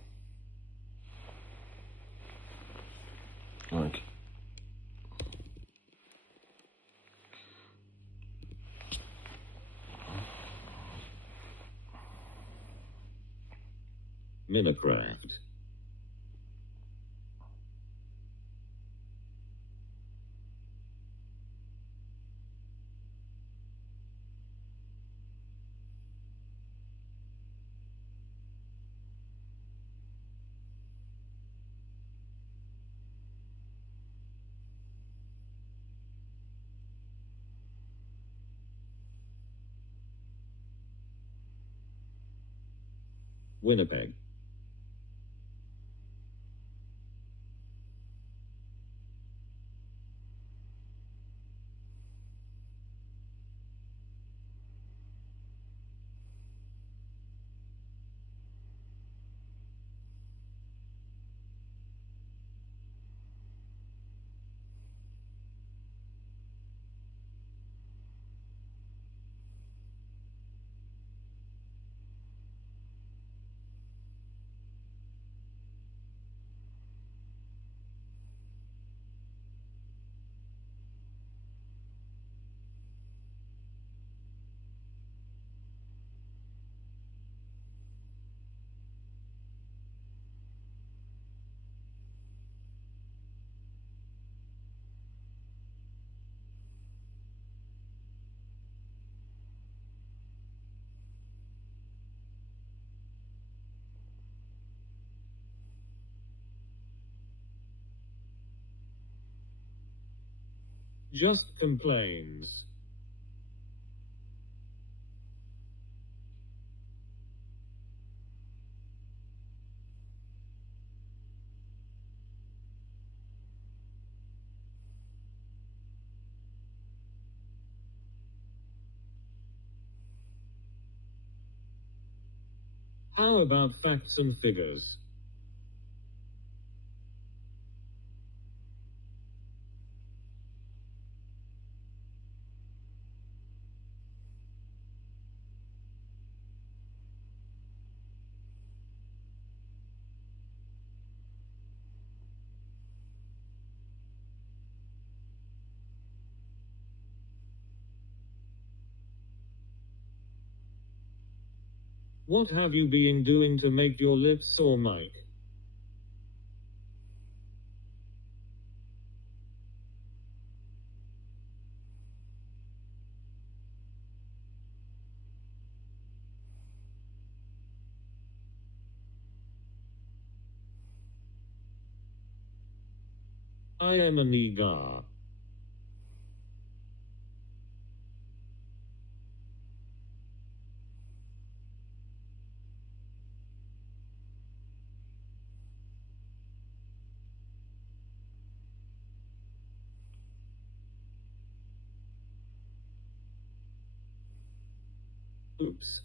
Like. Minecraft. Winnipeg. Just complains. How about facts and figures? What have you been doing to make your lips sore, Mike? I am a nigger. Oops.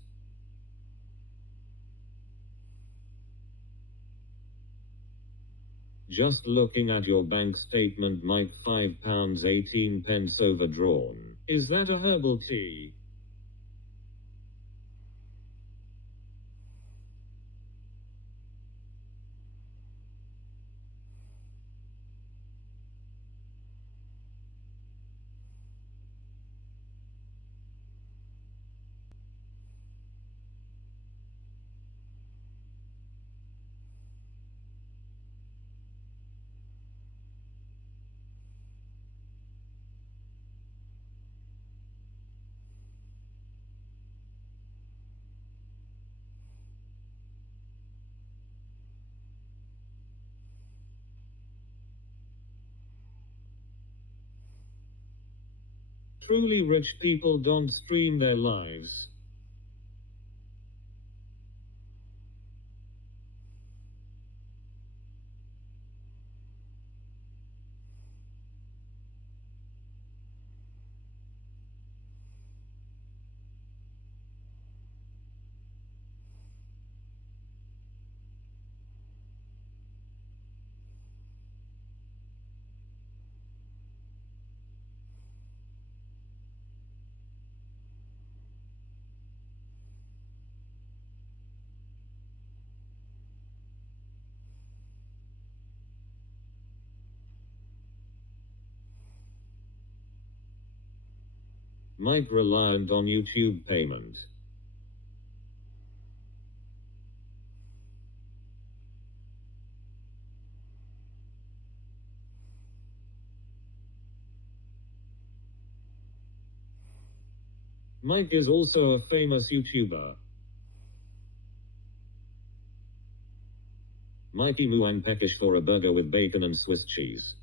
Just looking at your bank statement, Mike, £5.18 overdrawn. Is that a herbal tea? Truly rich people don't stream their lives. Mike reliant on YouTube payment. Mike is also a famous YouTuber. Mikey Muang Pekish for a burger with bacon and Swiss cheese.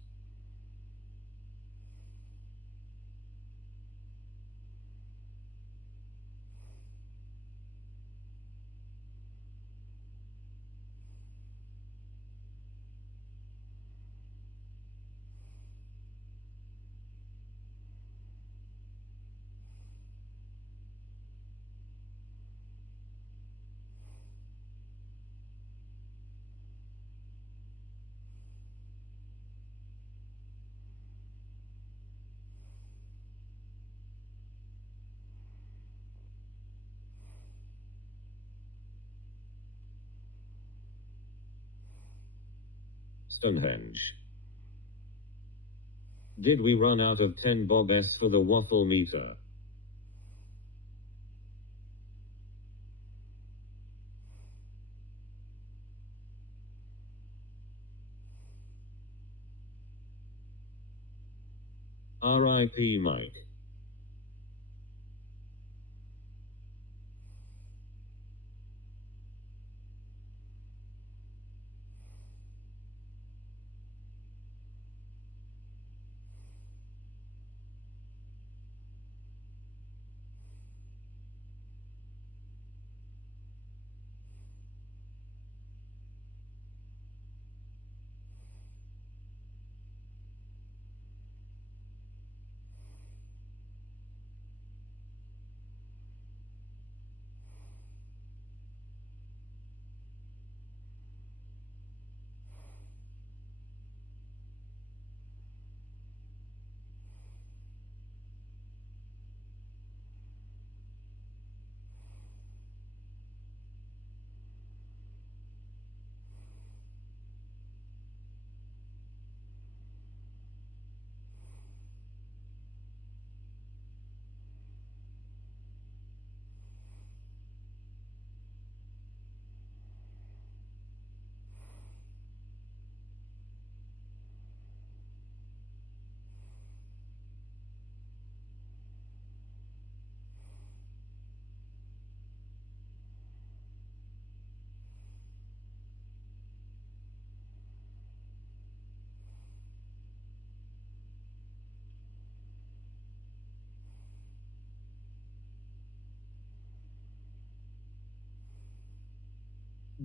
Stonehenge. Did we run out of 10 Bob S for the waffle meter? R.I.P. Mike.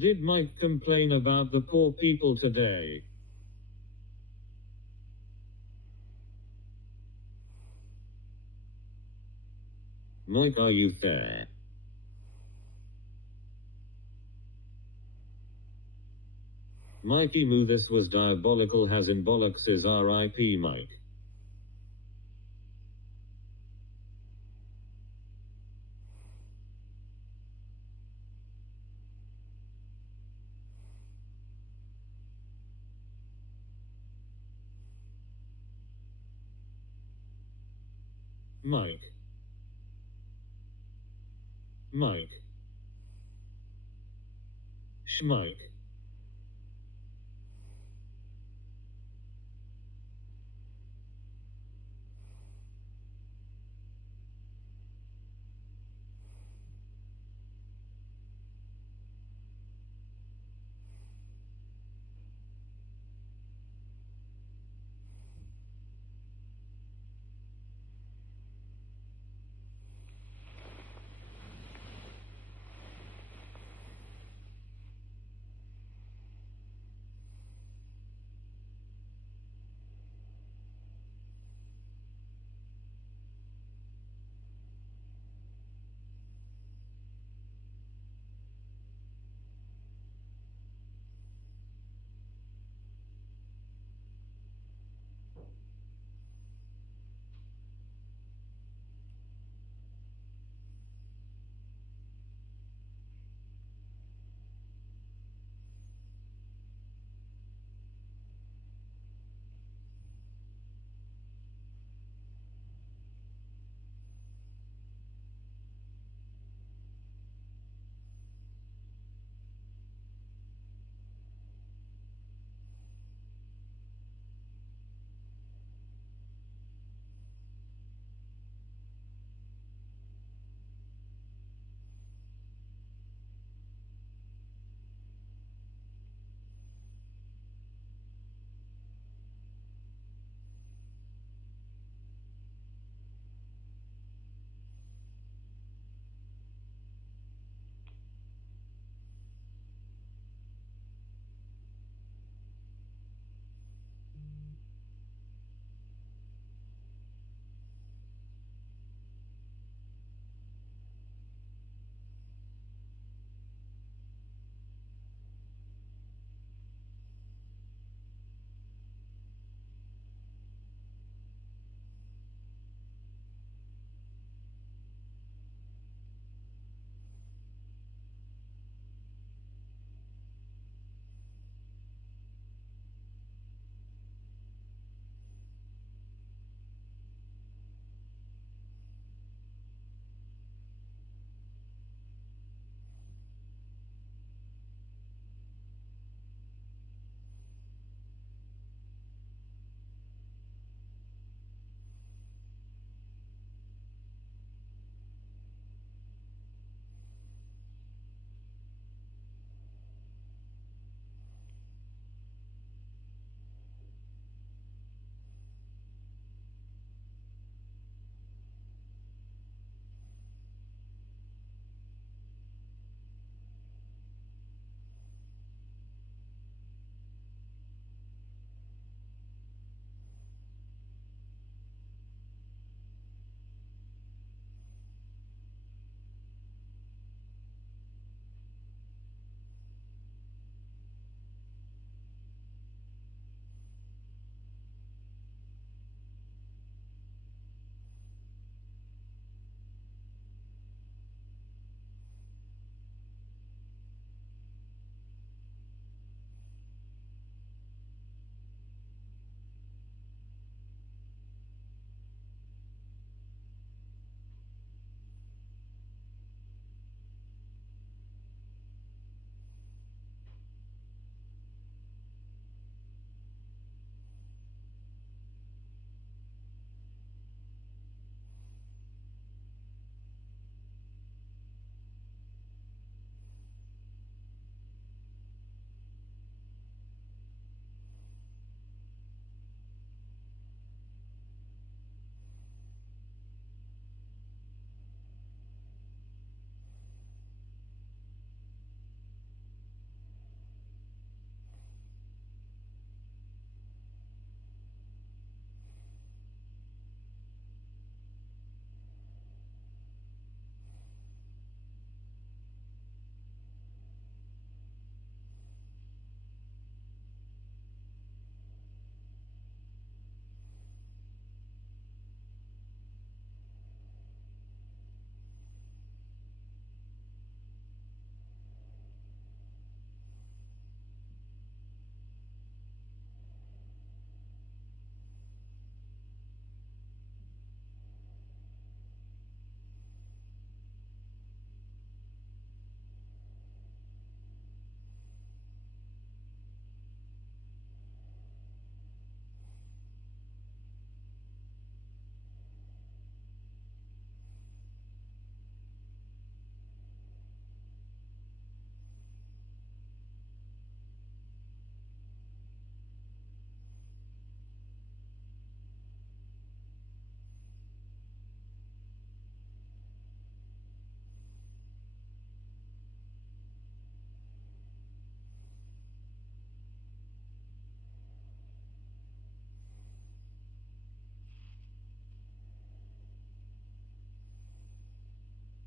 Did Mike complain about the poor people today? Mike, are you there? Mikey Moo, this was diabolical, has in bollocks is R.I.P. Mike. Mike. Mike. Schmike.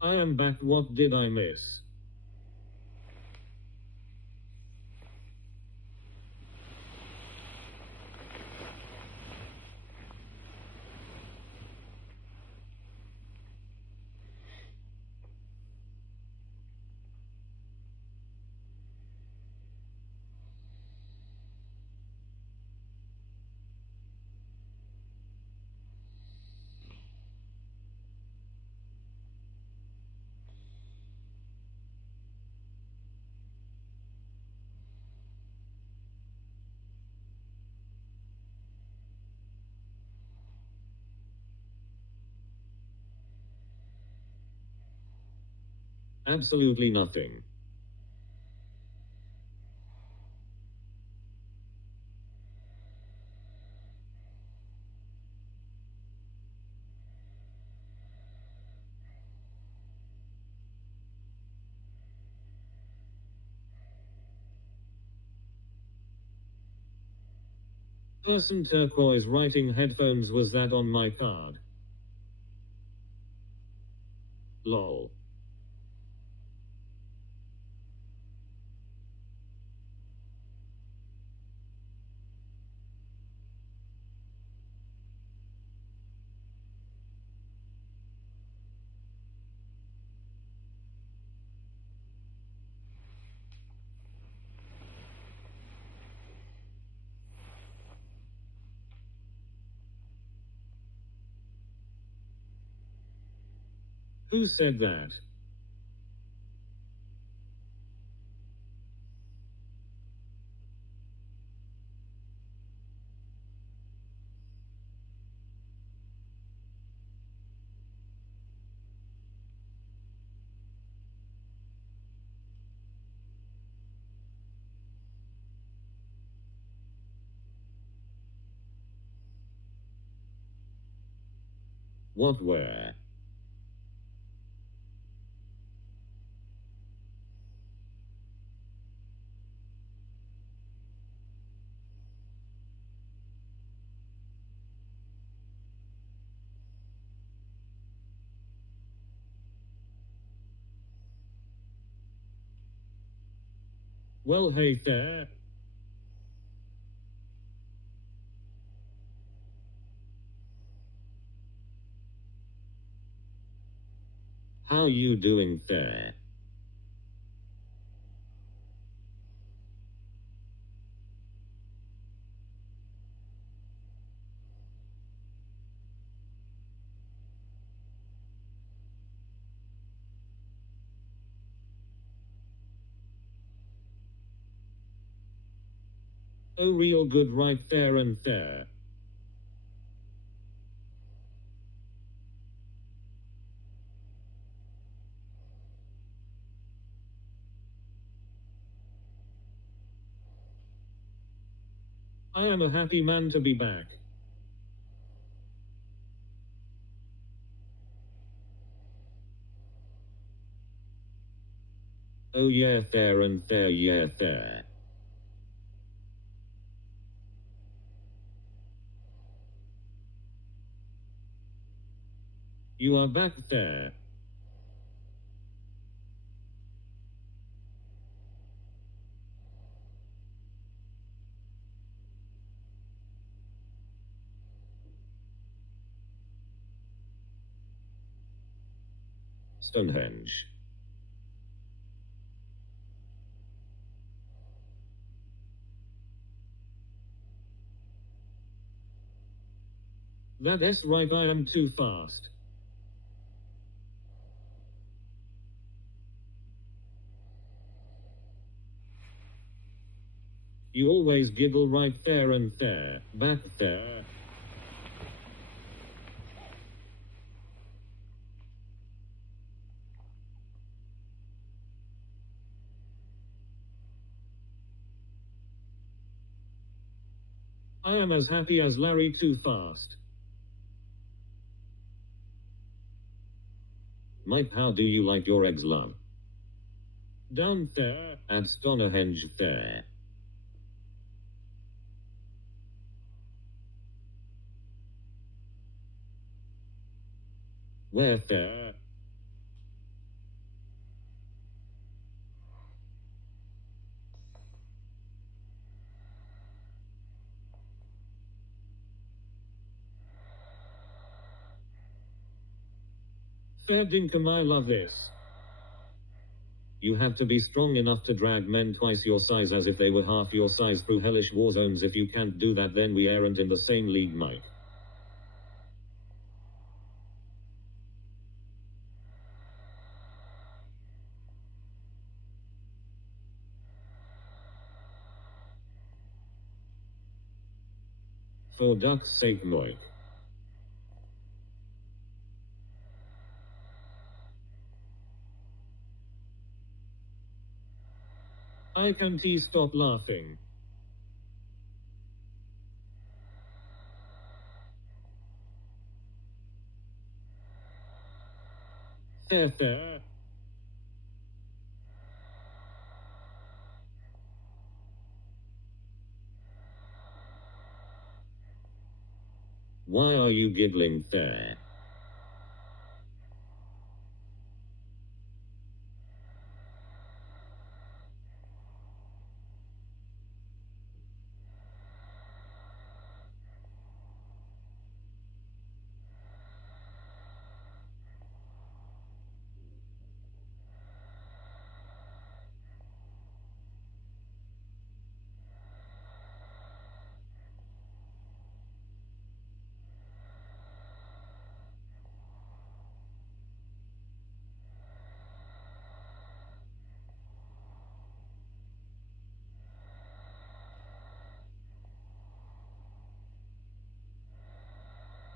I am back. What did I miss? Absolutely nothing. Person turquoise writing headphones. Was that on my card? Lol. Who said that? What, where? Well, hey there. How you doing there? Oh, real good right there and there. I am a happy man to be back. Oh yeah, there and there, yeah, there. You are back there. Stonehenge. That's right, I am too fast. You always giggle right there and there, back there. I am as happy as Larry too fast. Mike, how do you like your eggs, love? Down there, at Stonehenge there. Where there? Fair dinkum, I love this. You have to be strong enough to drag men twice your size as if they were half your size through hellish war zones. If you can't do that, then we aren't in the same league, Mike. For duck's sake, Mike. I can't stop laughing. Fair. Why are you giggling, fair?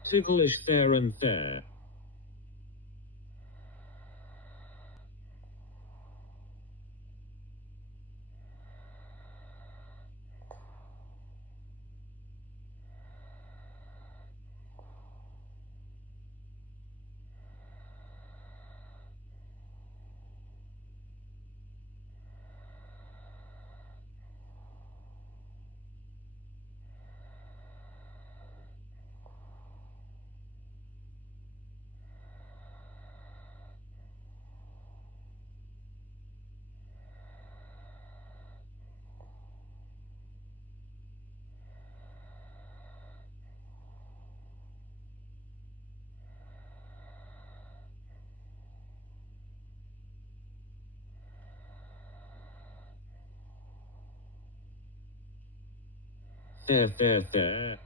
Ticklish, fair and fair. Fair.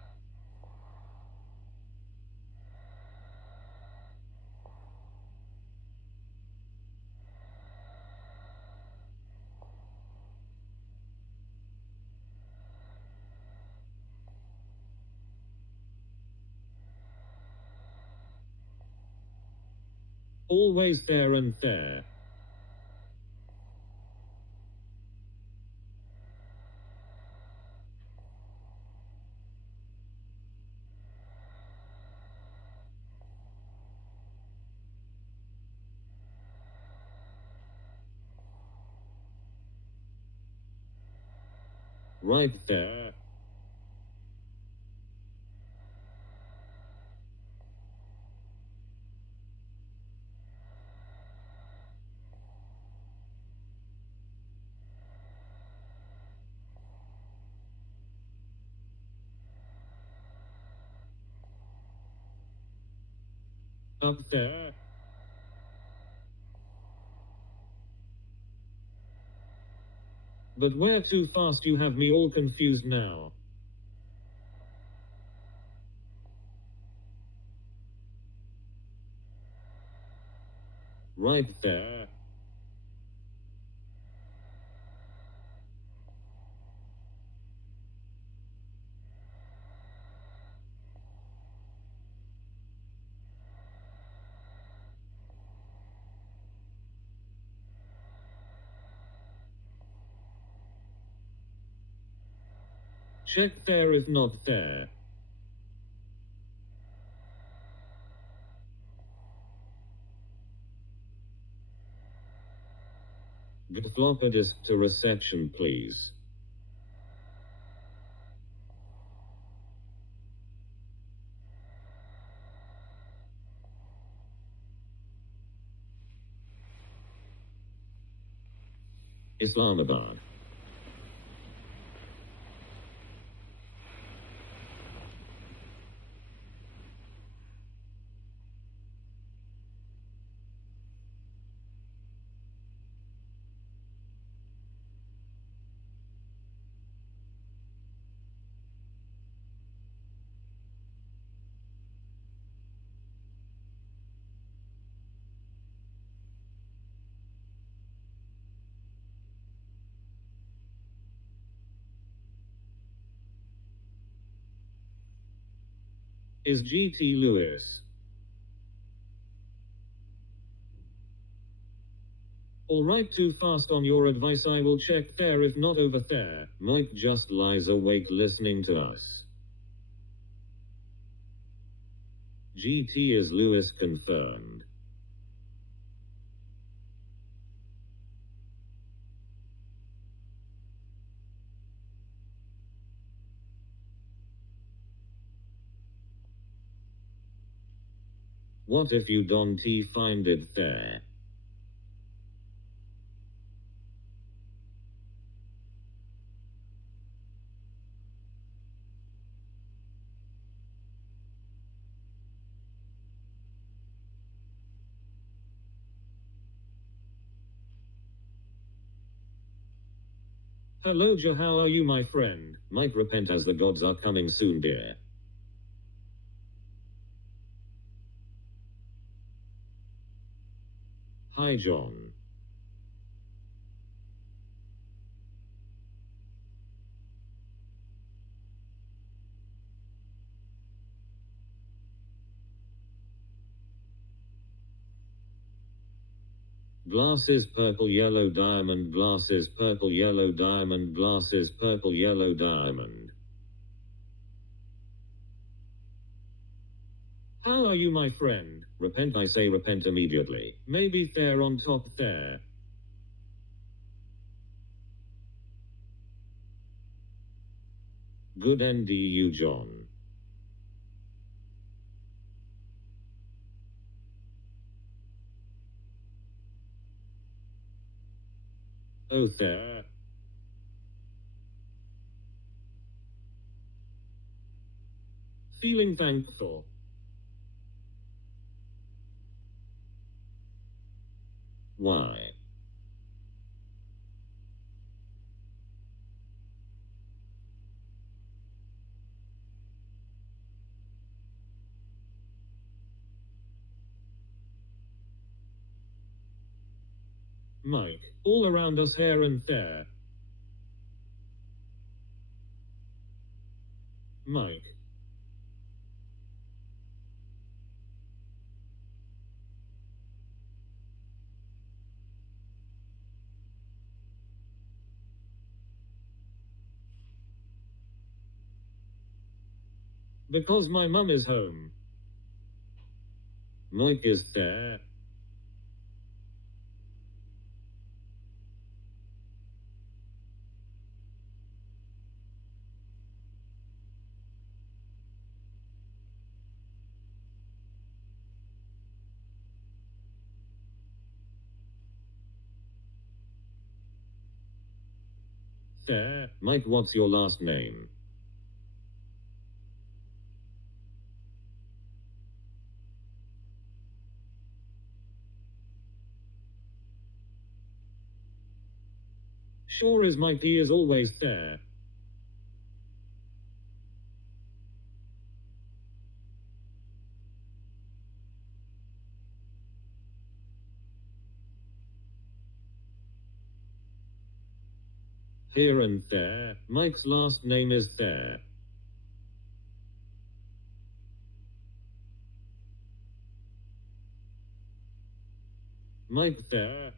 Always fair and fair. Right there. Up there. But where too fast, you have me all confused now. Right there. Check there if not there. Get floppy disk to reception, please. Islamabad. Is GT Lewis? Alright, too fast on your advice, I will check there if not over there. Mike just lies awake listening to us. GT is Lewis confirmed. What if you don't find it there? Hello Ja, how are you my friend? Mike, repent as the gods are coming soon, dear. Hi John. Glasses purple yellow diamond, glasses purple yellow diamond, glasses purple yellow diamond. How are you my friend? Repent, I say repent immediately. Maybe there on top there. Good NDU John. Oh there. Feeling thankful. Why? Mike, all around us here and there. Mike. Because my mum is home. Mike is there. There. Mike, what's your last name? Sure is Mike, he is always there. Here and there. Mike's last name is there. Mike there.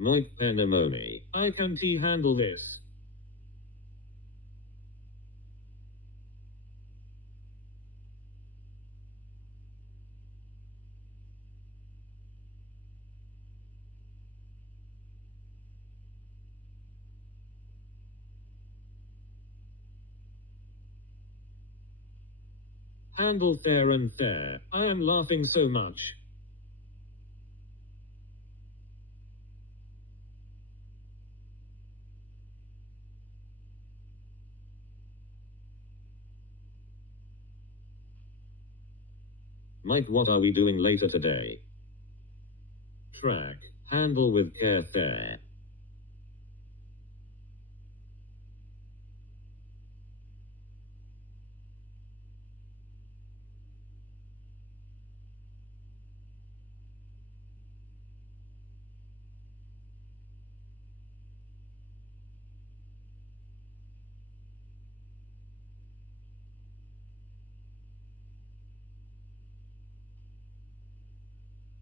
Mike Penamoni. I can't handle this. Handle there and there. I am laughing so much. Mike, what are we doing later today? Track. Handle with care there.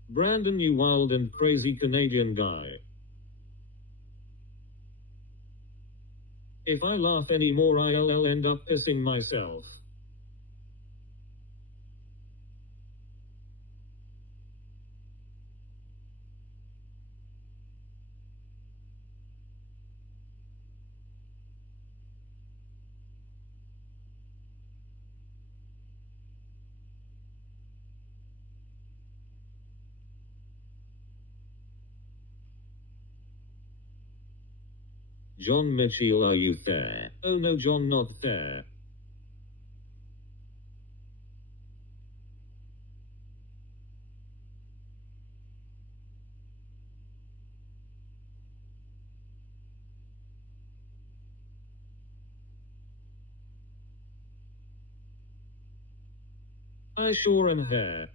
Brandon, you wild and crazy Canadian guy. If I laugh anymore, I'll end up pissing myself. John Mitchell, are you there? Oh no, John, not there. I sure am here.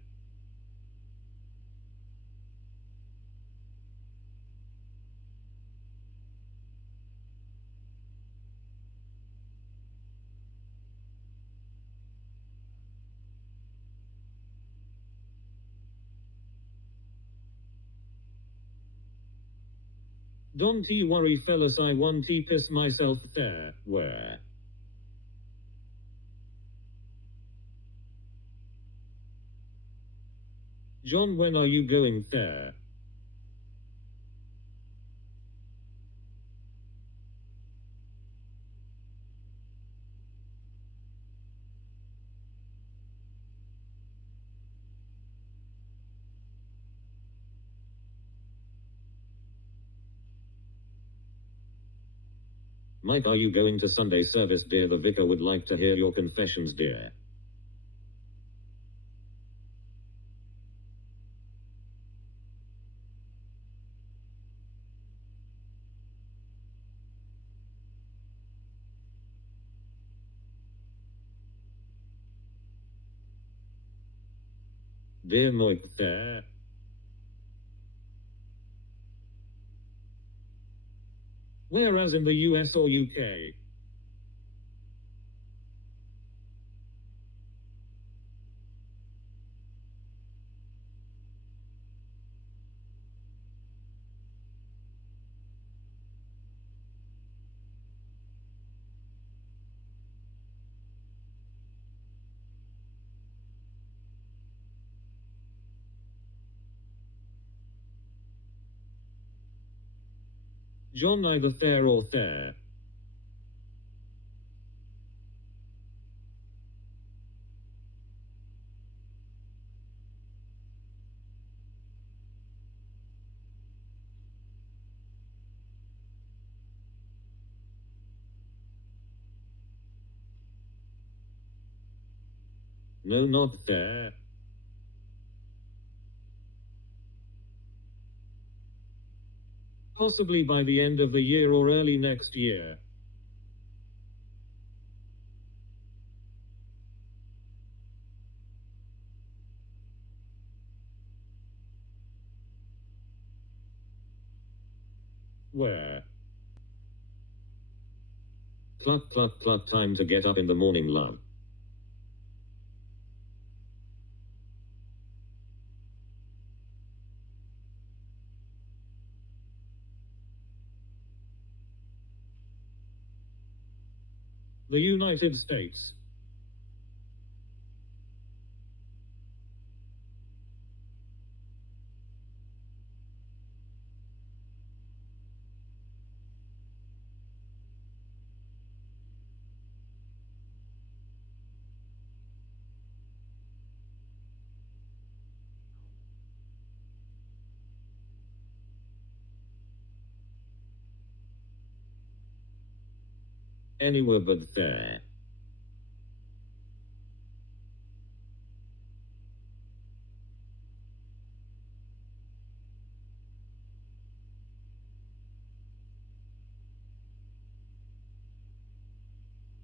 Don't worry fellas, I won't piss myself there. Where? John, when are you going there? Mike, are you going to Sunday service, dear? The vicar would like to hear your confessions, dear. Dear Mike, there. Whereas in the US or UK? John, neither there or there. No, not there. Possibly by the end of the year or early next year. Where? Cluck, cluck, cluck, time to get up in the morning, love. The United States. Anywhere but there.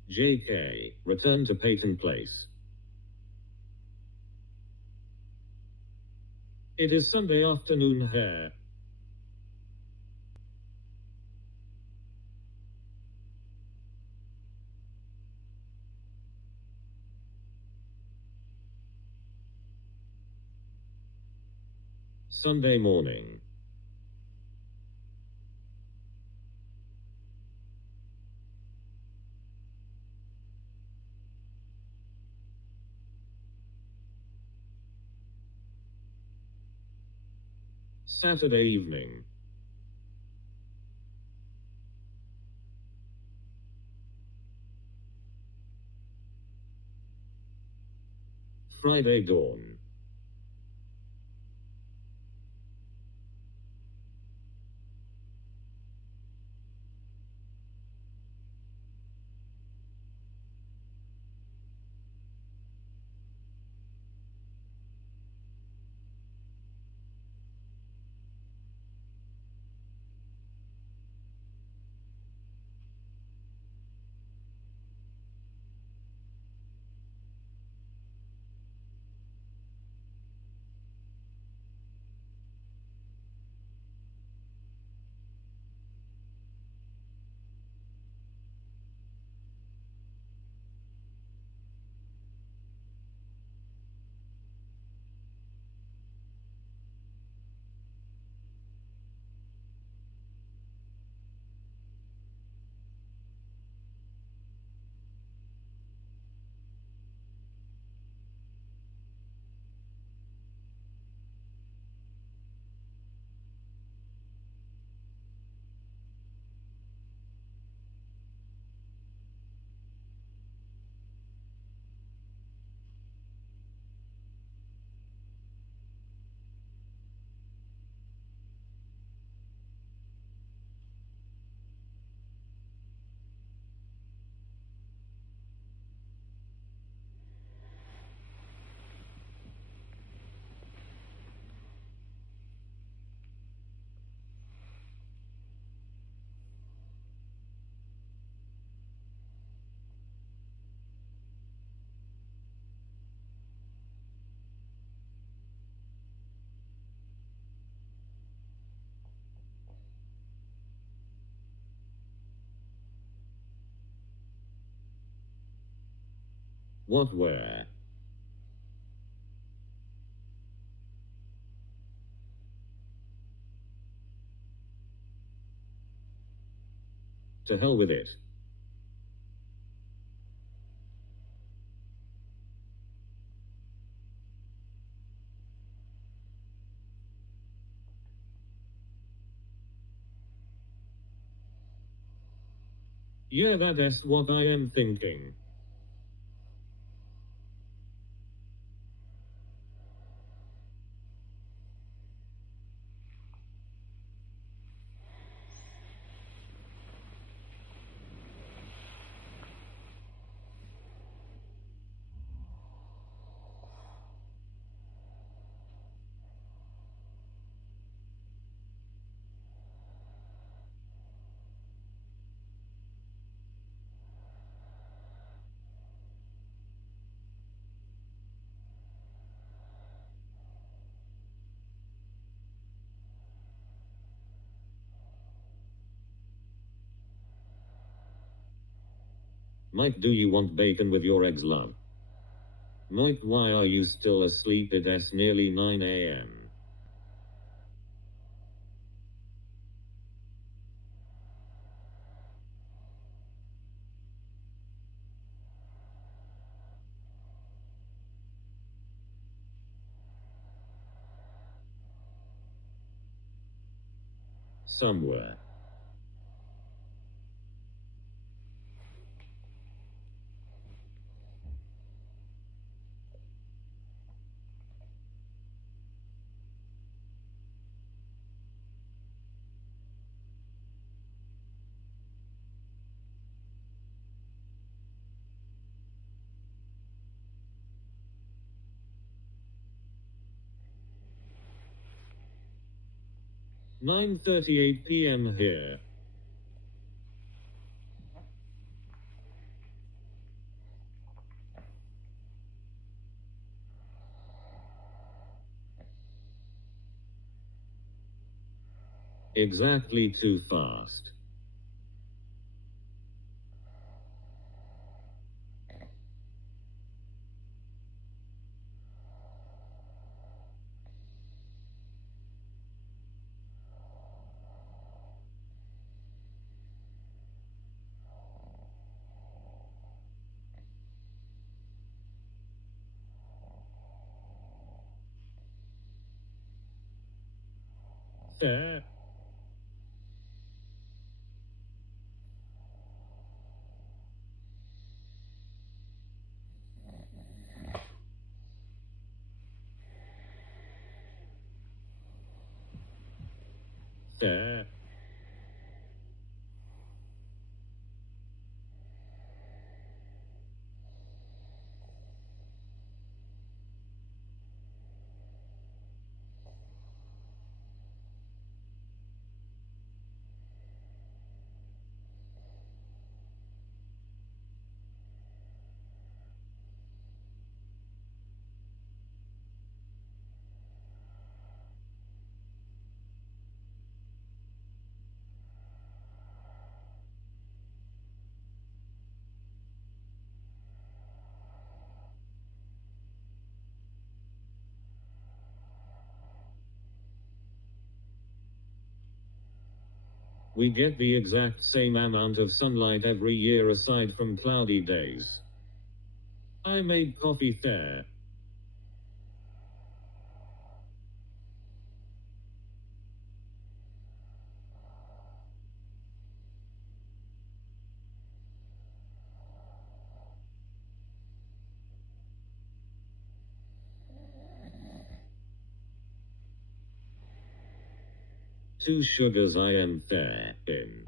JK, return to Peyton Place. It is Sunday afternoon here. Sunday morning. Saturday evening. Friday dawn. What, where? To hell with it. Yeah, that's what I am thinking. Mike, do you want bacon with your eggs, love? Mike, why are you still asleep? It's nearly 9 a.m. Somewhere. "9:38 p.m. here." Exactly, too fast. There. There. We get the exact same amount of sunlight every year aside from cloudy days. I made coffee there. Two sugars I am there in.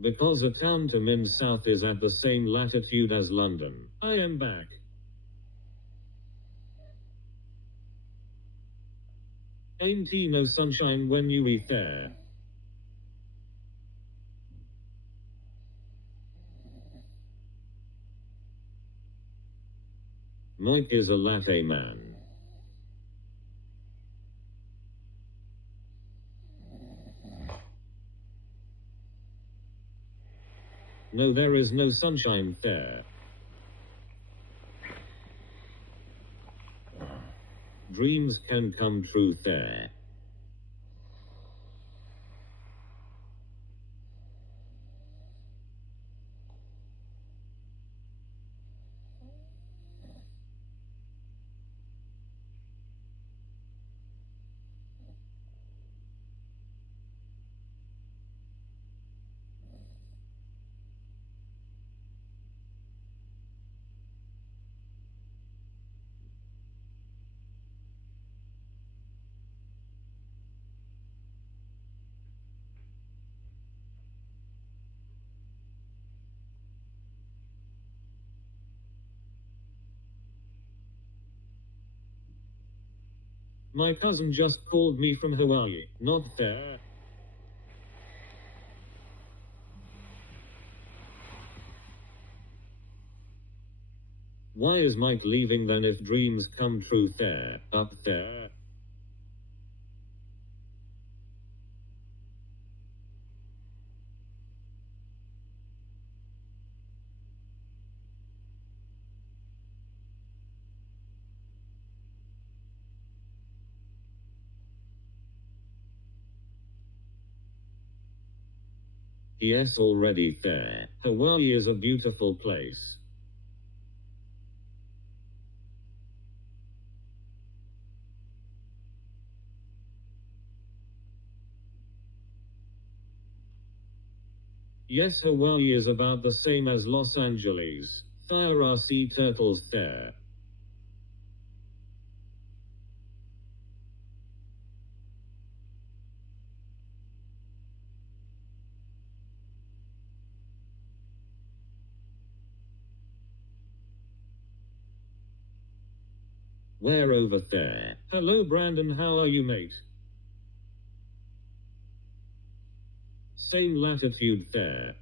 Because a town to Mim South is at the same latitude as London, I am back. Ain't he no sunshine when you eat there? Mike is a latte man. No, there is no sunshine there. Dreams can come true there. My cousin just called me from Hawaii, not there. Why is Mike leaving then if dreams come true there, up there? Yes, already there. Hawaii is a beautiful place. Yes, Hawaii is about the same as Los Angeles. There are sea turtles there. Where over there? Hello Brandon, how are you mate? Same latitude there.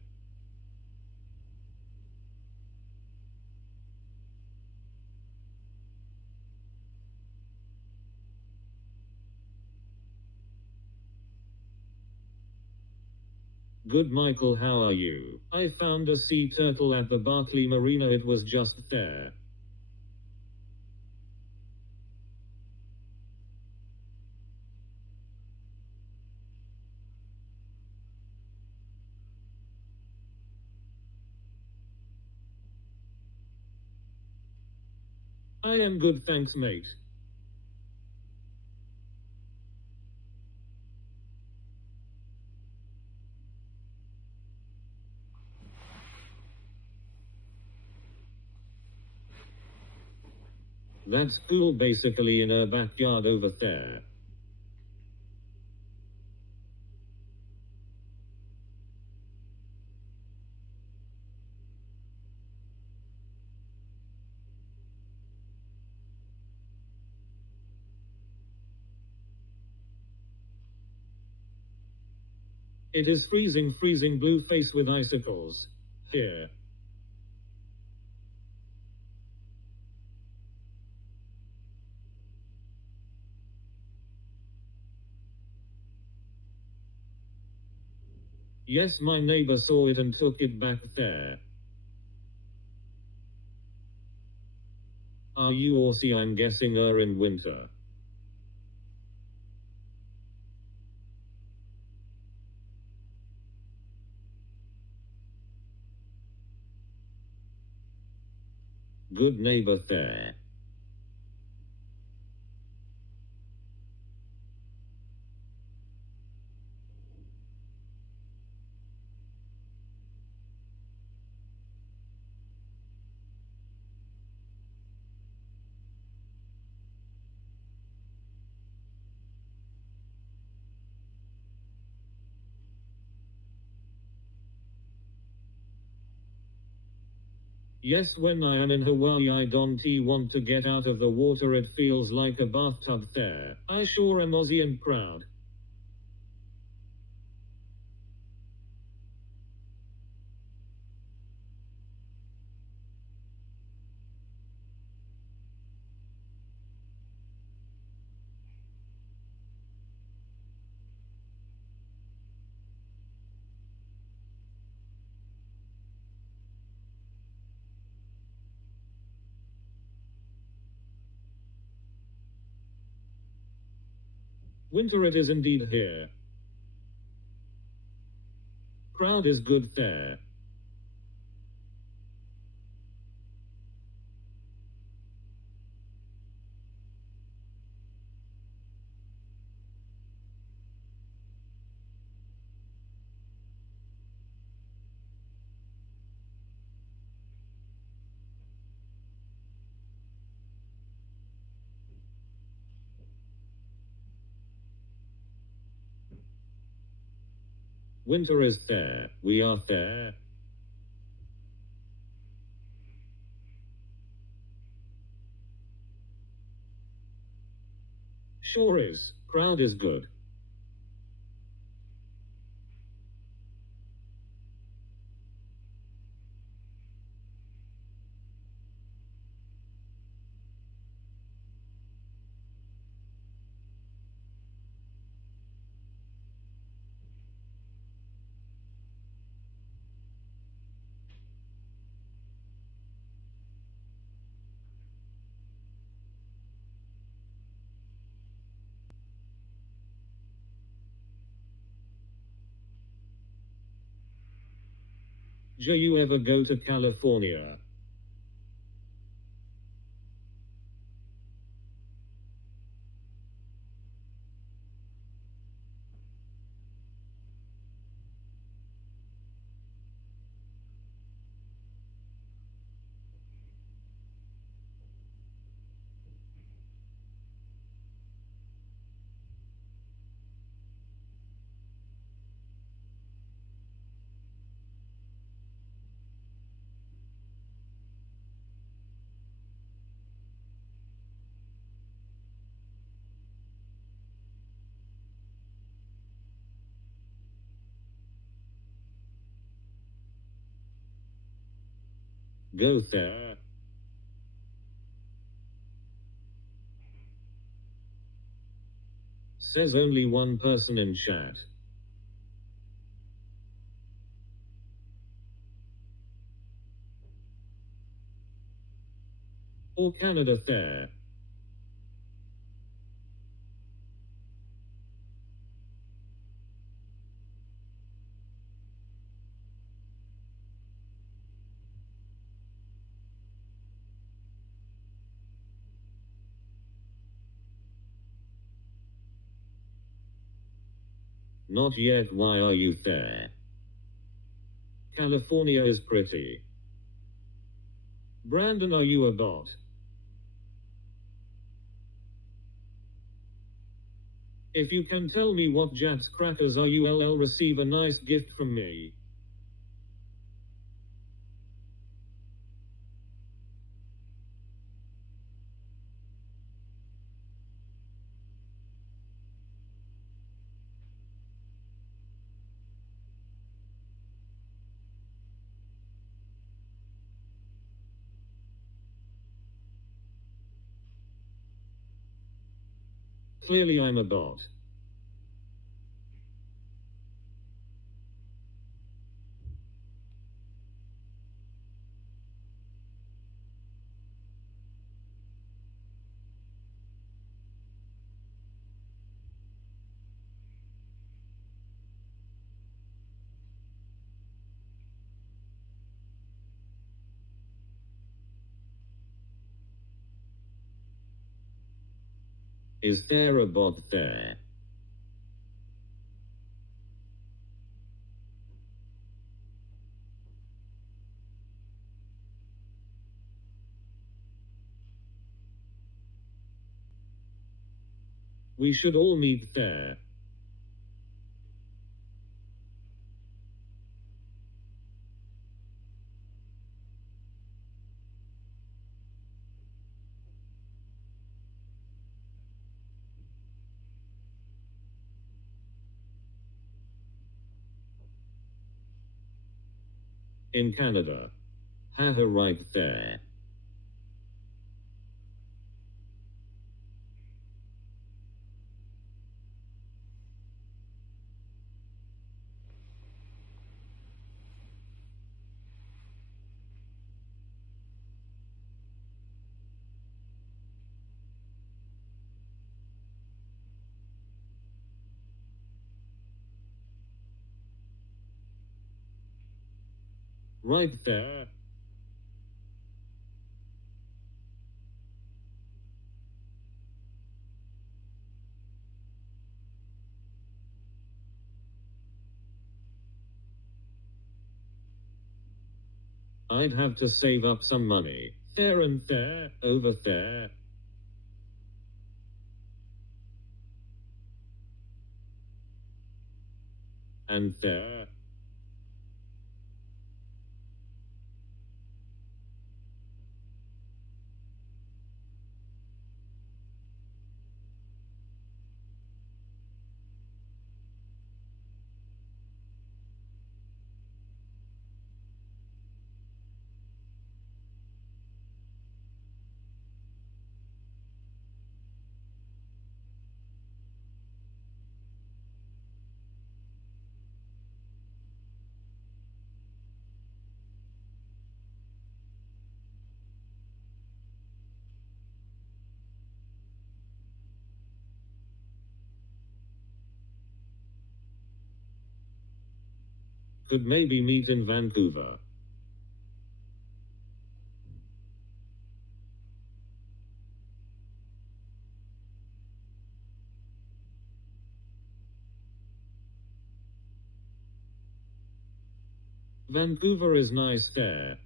Good Michael, how are you? I found a sea turtle at the Barclay Marina, it was just there. I am good, thanks, mate. That's cool, basically in a backyard over there. It is freezing, freezing blue face with icicles. Here. Yes, my neighbor saw it and took it back there. Are you Aussie? I'm guessing in winter. Good neighbor there. Yes, when I am in Hawaii I don't want to get out of the water, it feels like a bathtub there. I sure am Aussie and proud. Winter it is indeed here. Crowd is good there. Winter is there. We are there. Sure is. Crowd is good. Do you ever go to California? Go there. Says only one person in chat. Or Canada there. Not yet, why are you there? California is pretty. Brandon, are you a bot? If you can tell me what Japs crackers are you, LL, receive a nice gift from me. Clearly I'm a bot. Is there a bot there? We should all meet there. In Canada. Haha, right there. Right there. I'd have to save up some money. There and there, over there. And there. Could maybe meet in Vancouver. Vancouver is nice there.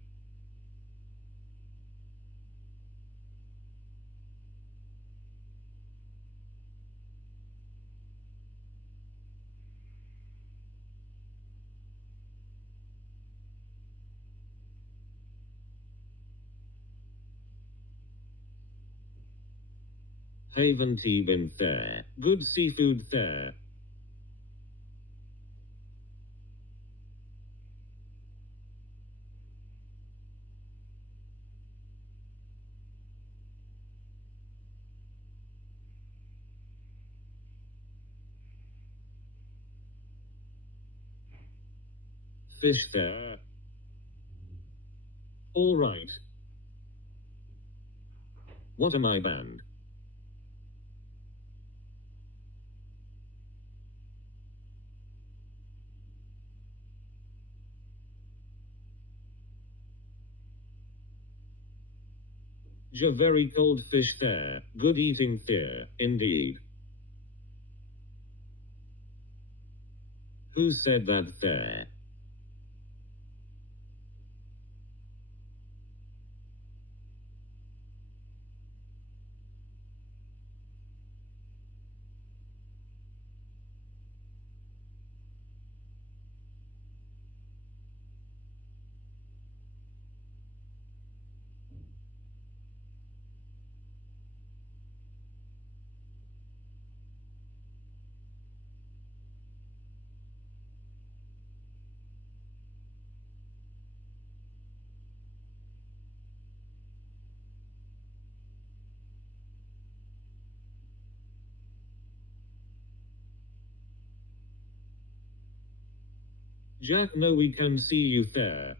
Haven tea bin there. Good seafood there. Fish there. All right. What am I banned? Very cold fish there. Good eating there, indeed. Who said that there? Jack, no, we can see you there.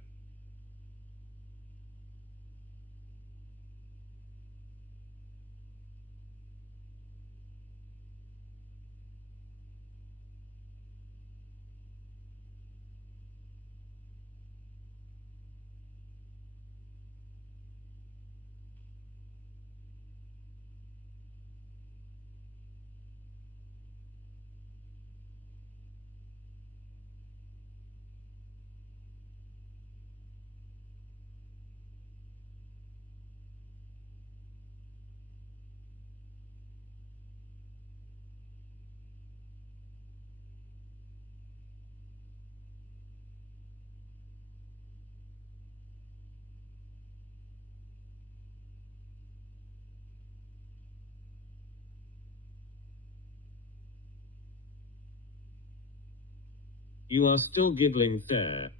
You are still giggling there.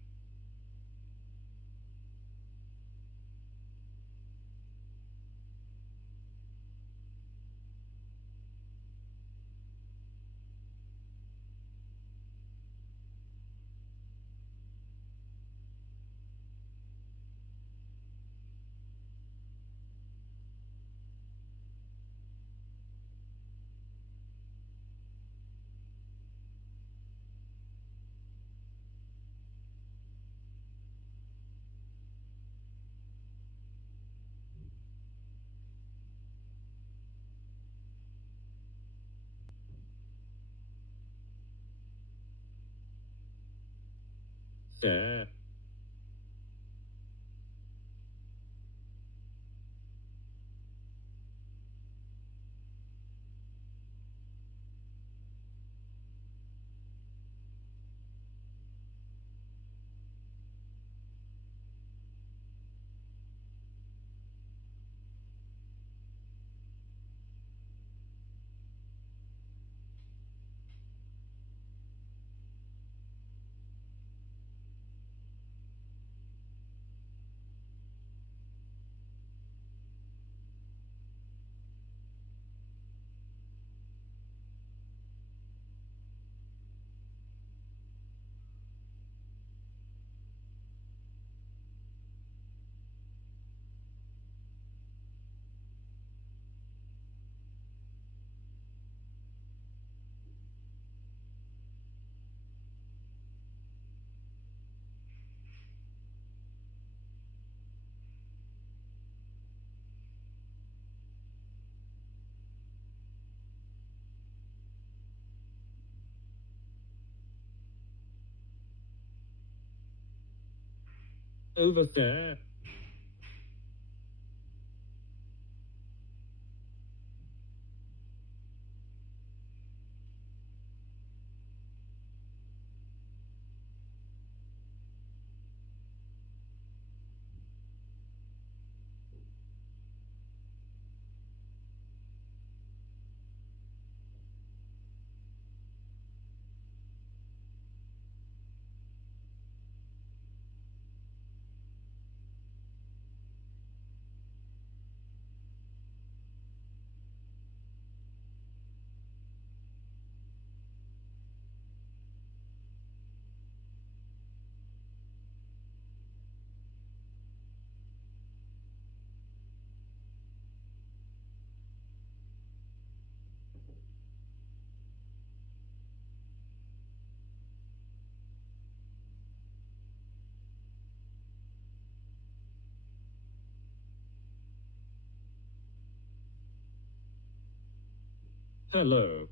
There. Over there. Hello.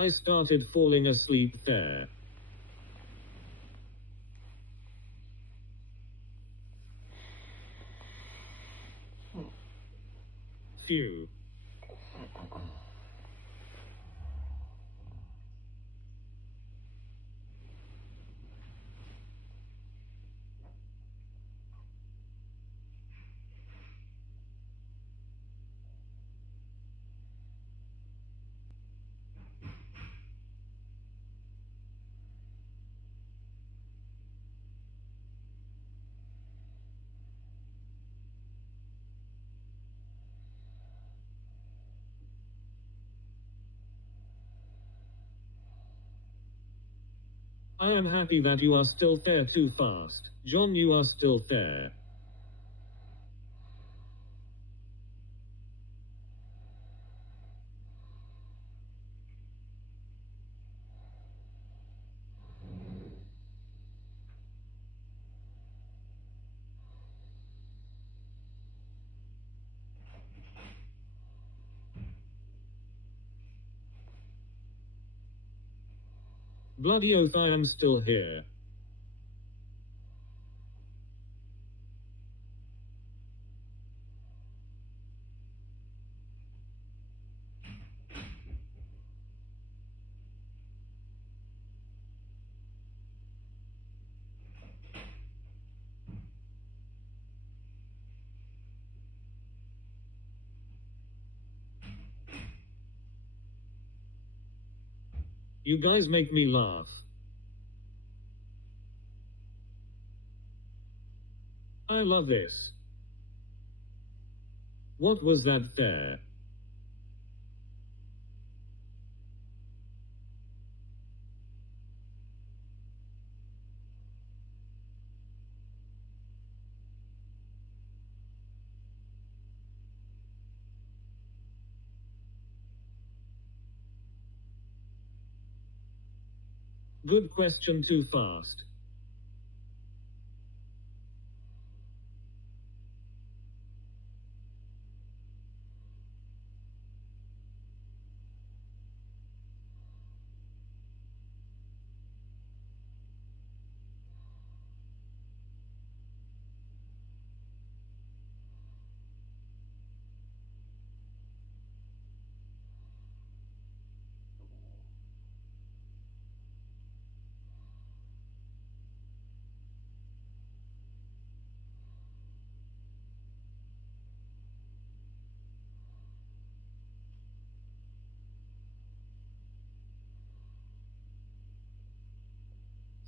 I started falling asleep there. Phew. I am happy that you are still there too fast. John, you are still there. Bloody oath, I am still here. You guys make me laugh. I love this. What was that there? Good question, too fast.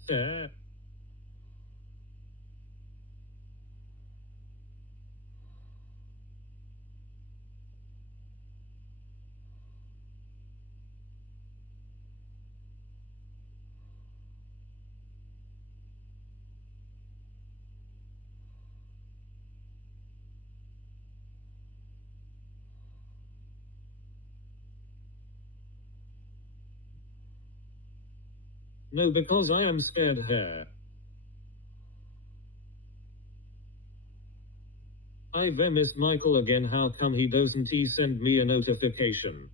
There. No, because I am scared here. I've missed Michael again. How come he doesn't send me a notification?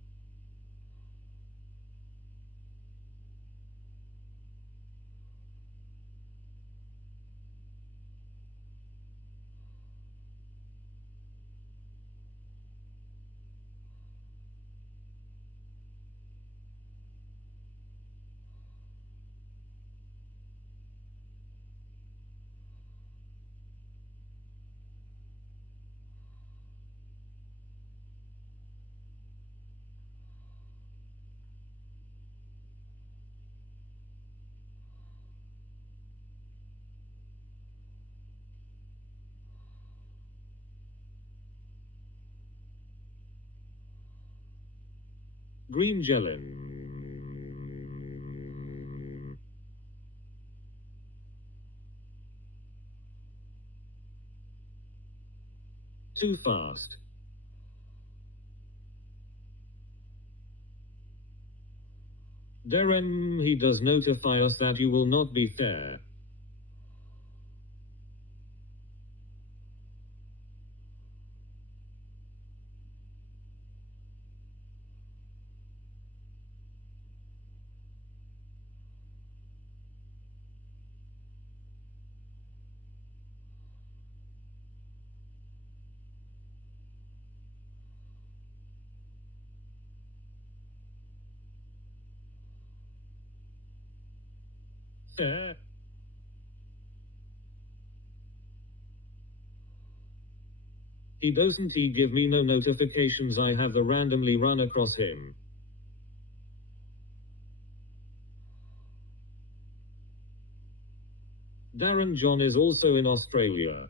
Green Jellin. Too fast. Darren, he does notify us that you will not be there. He doesn't he give me no notifications I have the randomly run across him. Darren John is also in Australia.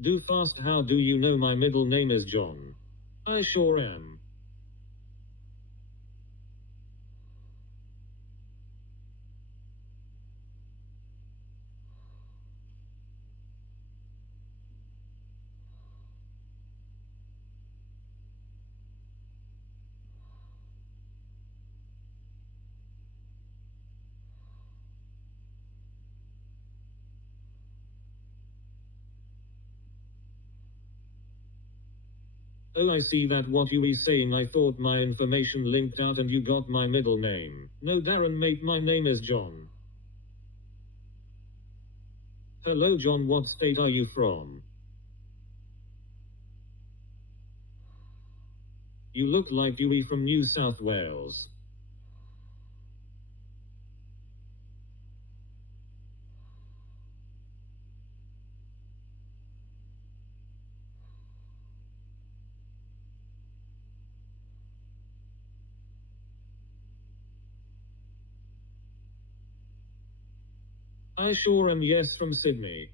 Do fast, how do you know my middle name is John? I sure am. Oh, I see that what you is saying. I thought my information linked out and you got my middle name. No, Darren mate, my name is John. Hello John, what state are you from? You look like you be from New South Wales. I sure am, yes, from Sydney.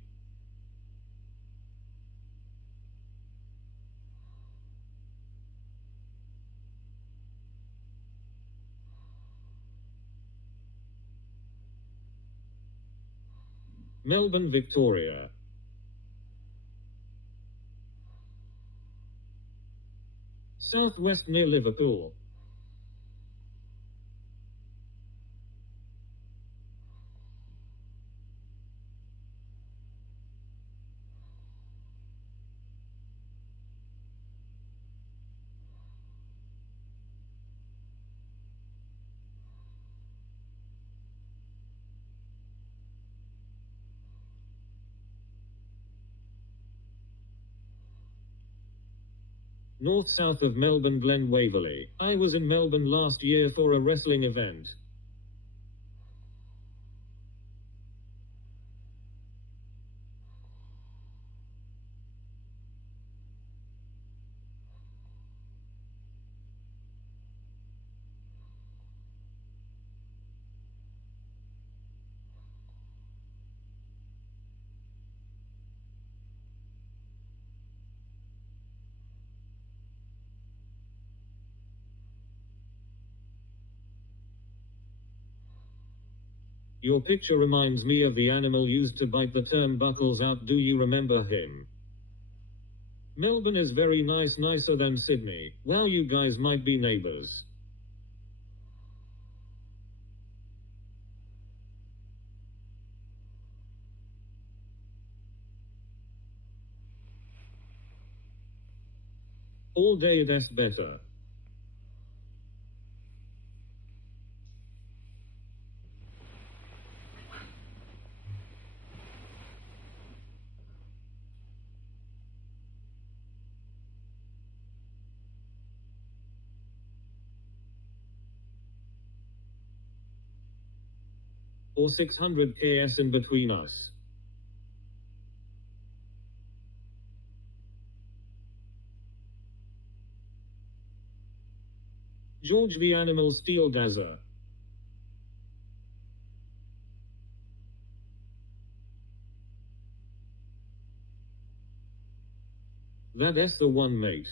Melbourne, Victoria. Southwest near Liverpool. North south of Melbourne, Glen Waverley. I was in Melbourne last year for a wrestling event. Your picture reminds me of the animal used to bite the turnbuckles out. Do you remember him? Melbourne is very nice, nicer than Sydney. Wow, you guys might be neighbors. All day that's better. Or 600 ks in between us. George the Animal Steel Gazer. That's the one, mate.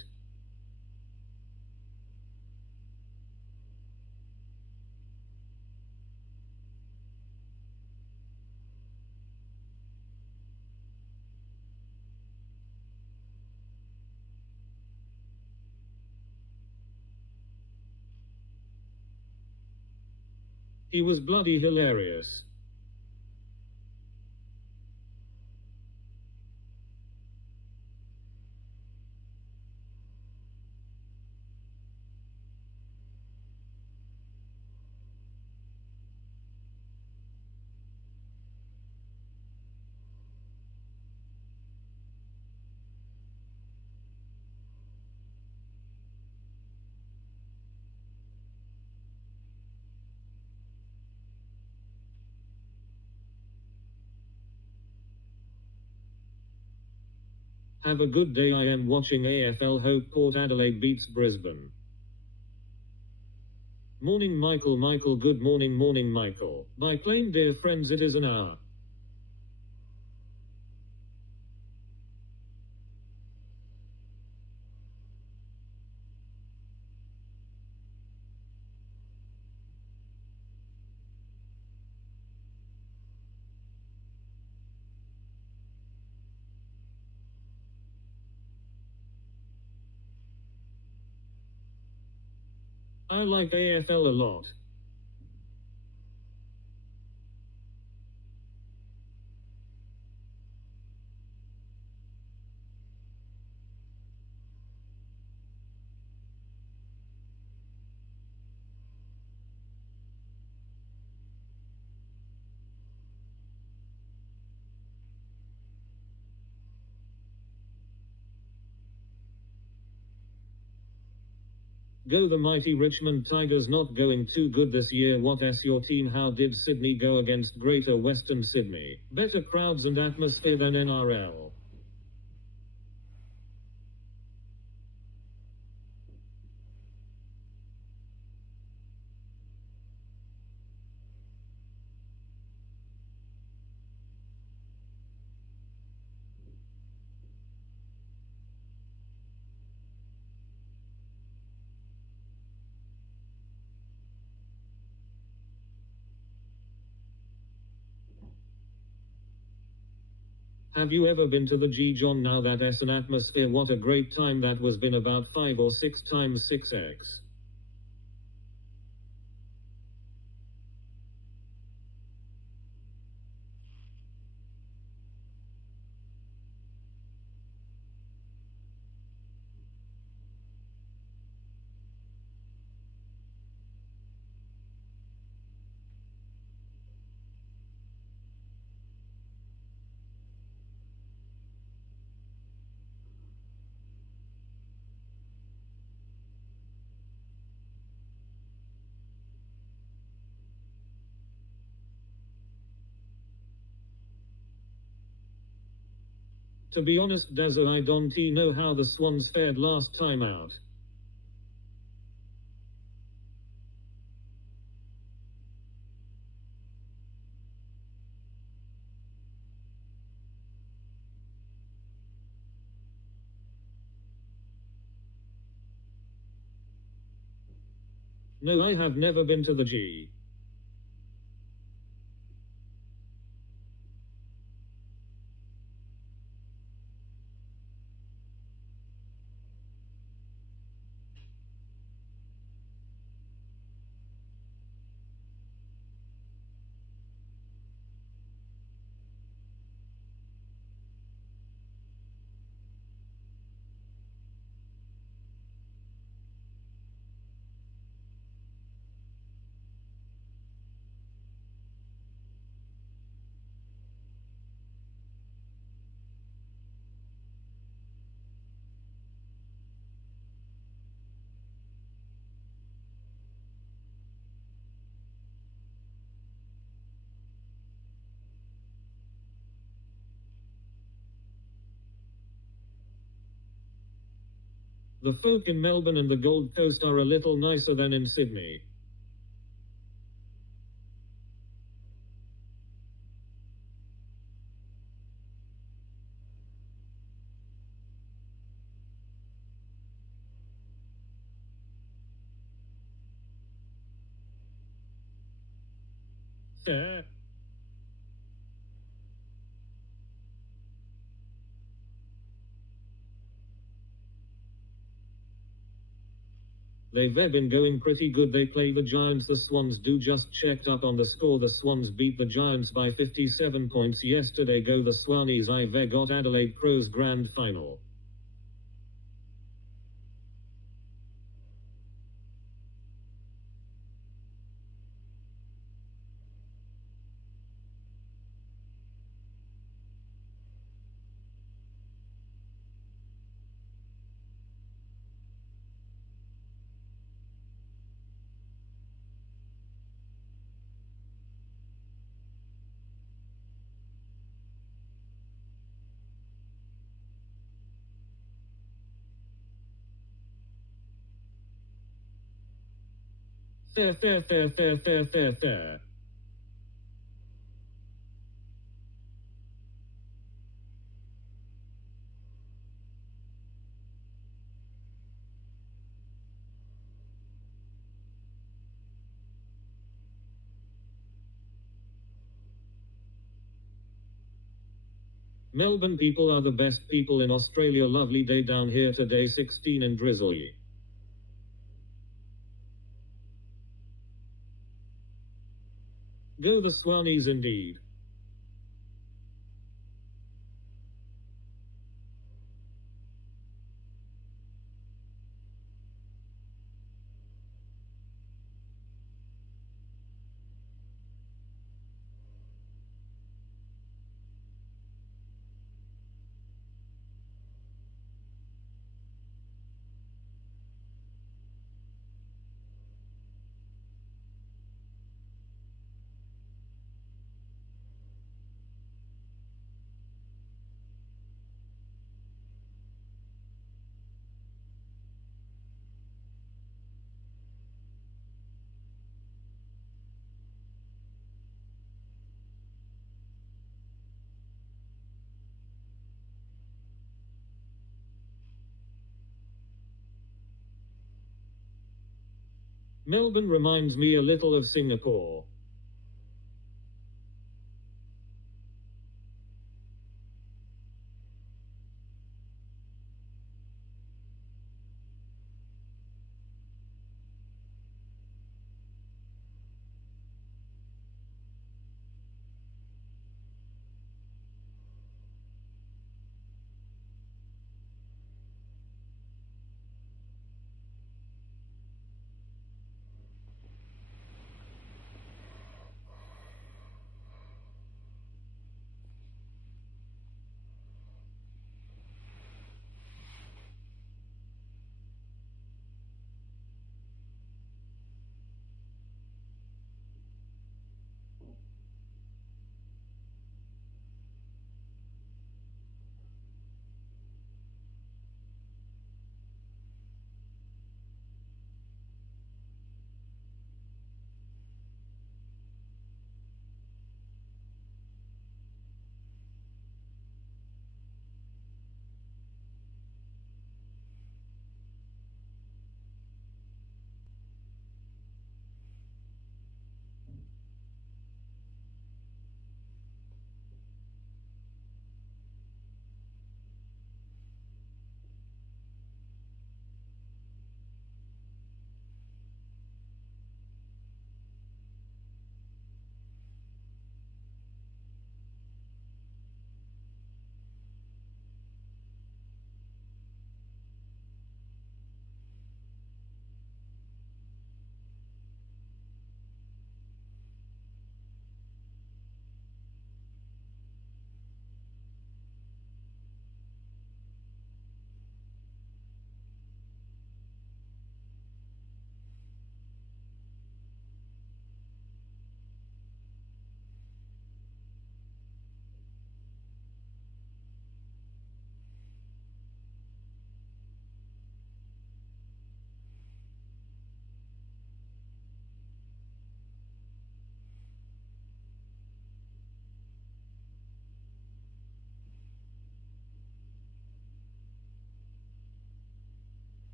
He was bloody hilarious. Have a good day. I am watching AFL. Hope Port Adelaide beats Brisbane. Morning Michael. Michael, good morning. Morning Michael. By plane dear friends, it is an hour. I like AFL a lot. Go the mighty Richmond Tigers, not going too good this year. What is your team? How did Sydney go against Greater Western Sydney? Better crowds and atmosphere than NRL. Have you ever been to the G John? Now that's an atmosphere. What a great time that was. Been about 5 or 6 times 6x. To be honest, Dazza, I don't know how the Swans fared last time out. No, I have never been to the G. The folk in Melbourne and the Gold Coast are a little nicer than in Sydney. Fair. They've been going pretty good. They play the Giants. The Swans do. Just checked up on the score. The Swans beat the Giants by 57 points yesterday. Go the Swannies. I've got Adelaide Crows grand final. Fair, fair, fair, fair, fair, fair, fair. Melbourne people are the best people in Australia. Lovely day down here today, 16 and drizzly. Go the Swannies indeed. Melbourne reminds me a little of Singapore.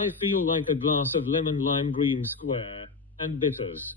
I feel like a glass of lemon lime green square, and bitters.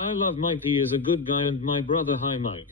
I love Mike, he is a good guy and my brother. Hi Mike.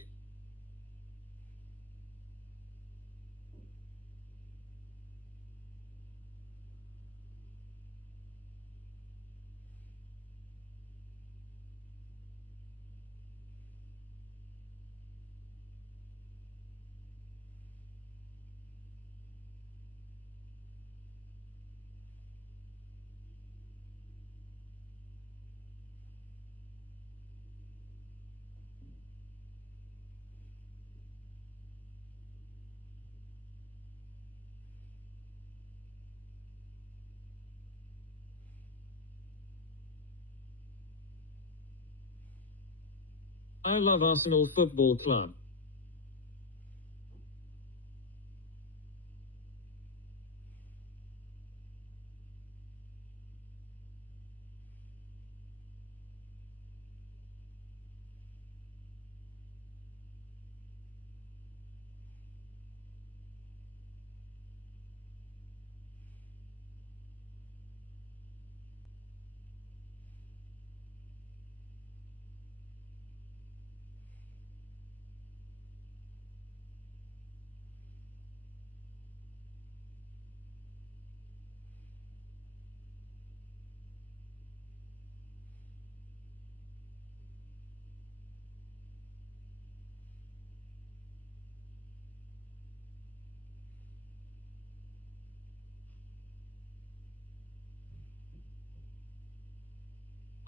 I love Arsenal Football Club.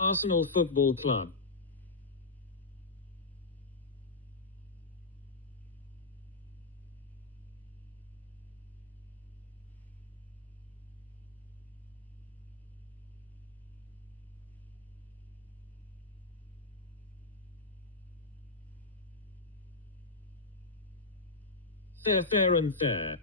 Arsenal Football Club. Fair, fair and fair.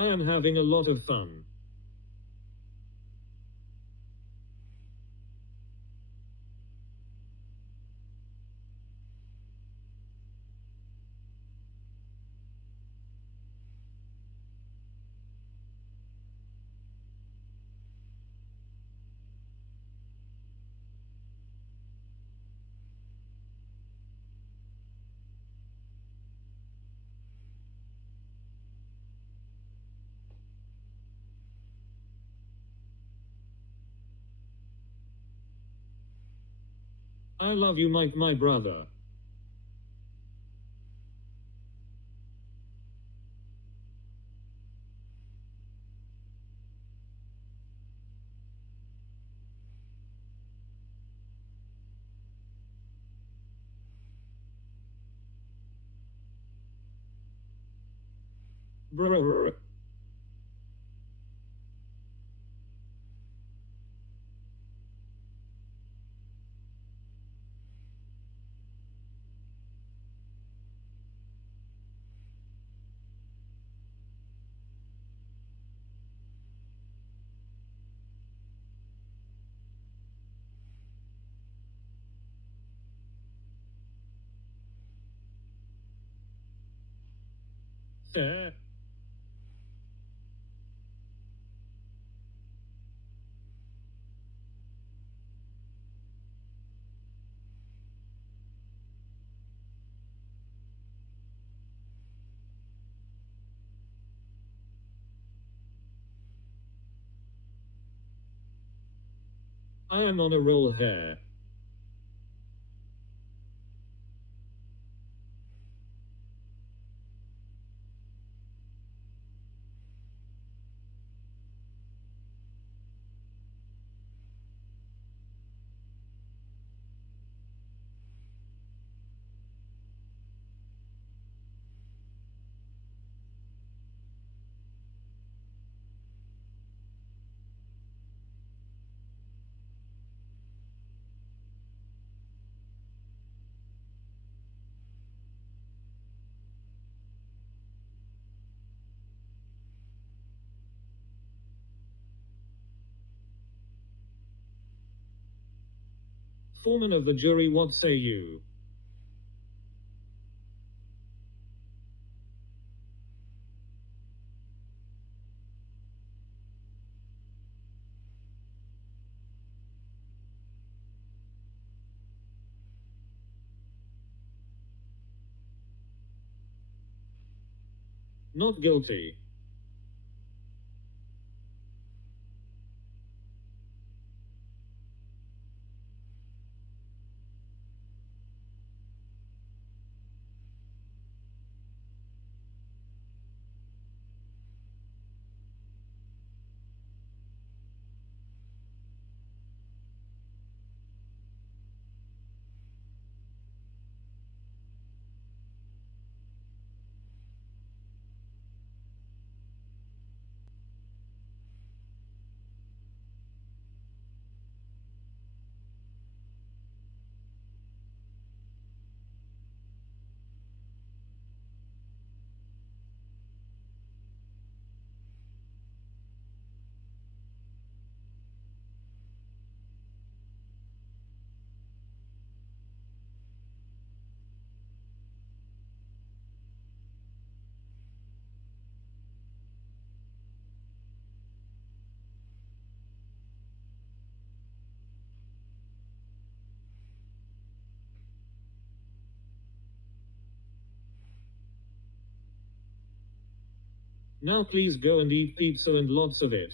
I am having a lot of fun. I love you, Mike, my brother. Brr. Fair. I am on a roll here. Foreman of the jury, what say you? Not guilty. Now please go and eat pizza and lots of it.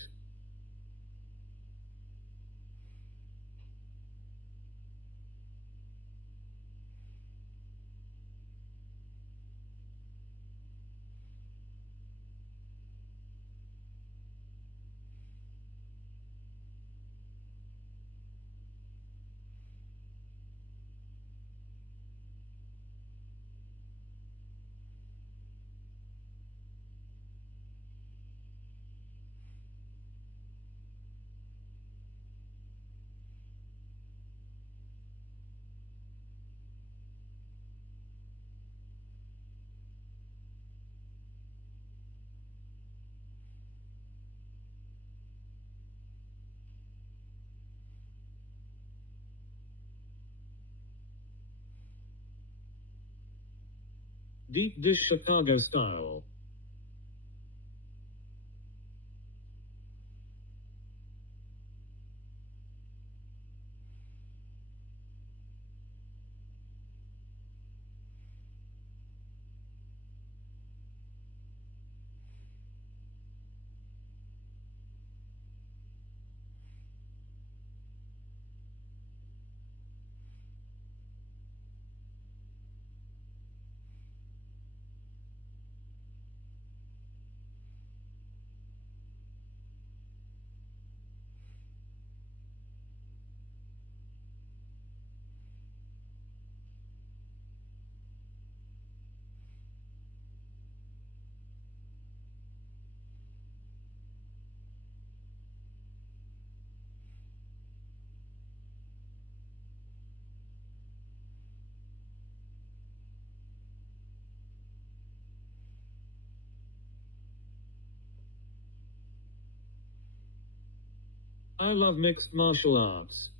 Deep dish Chicago style. I love mixed martial arts.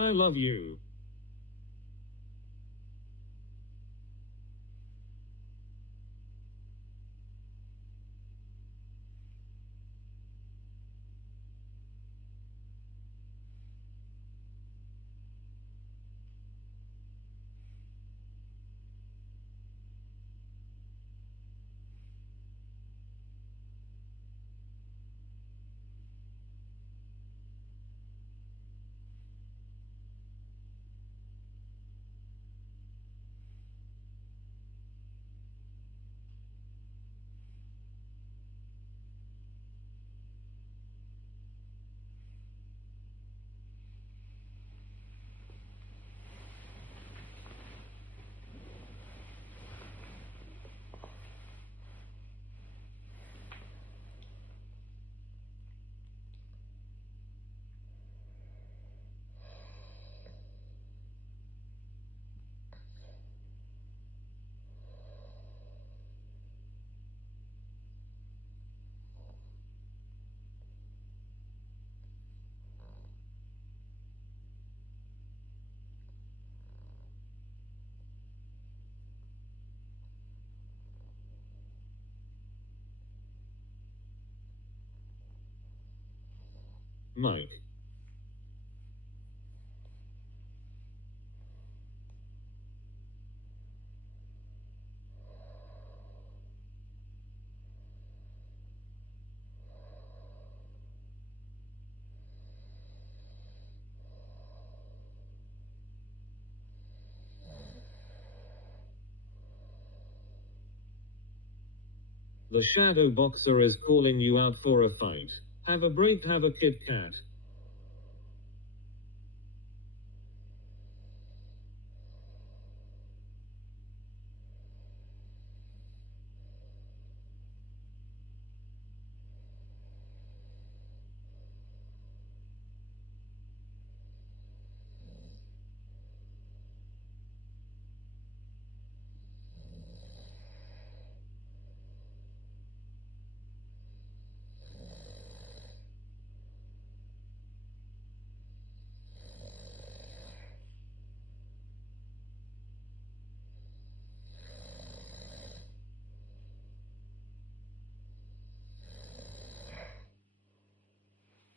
I love you. Mike. The shadow boxer is calling you out for a fight. Have a break, have a Kit Kat.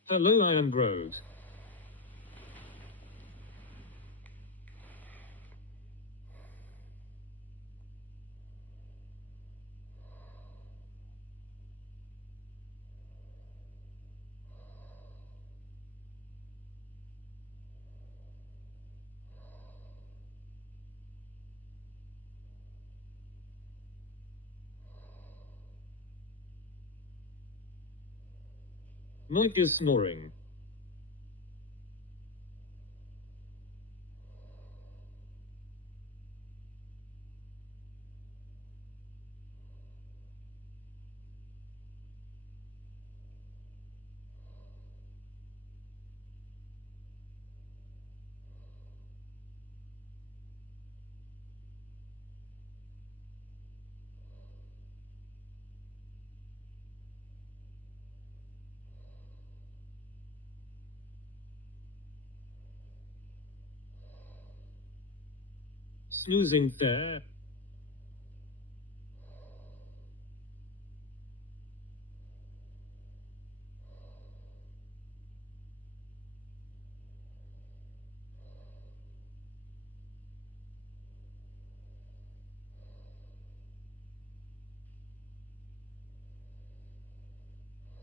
Hello, I am Grodd. Mike is snoring. Snoozing there.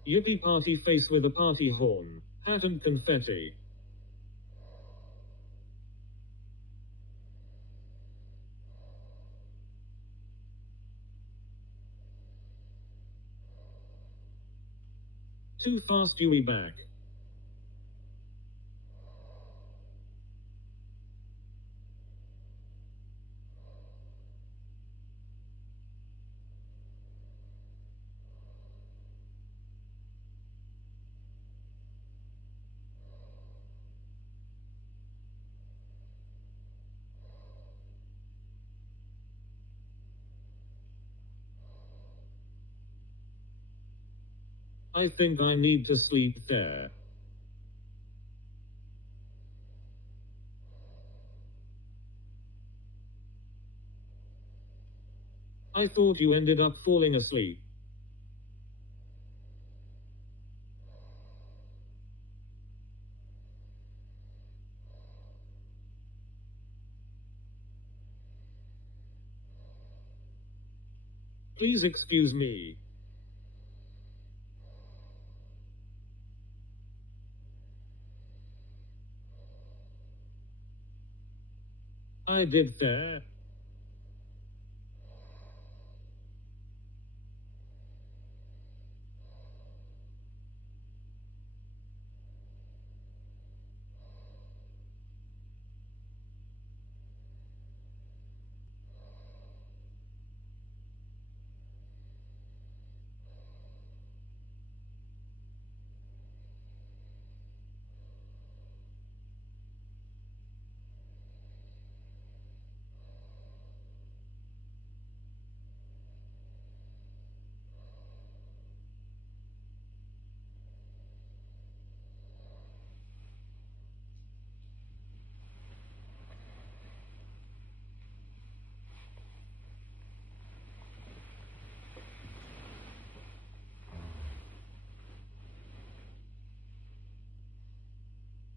Yippee party face with a party horn, hat and confetti. Too fast, Yui back. I think I need to sleep there. I thought you ended up falling asleep. Please excuse me. I did that.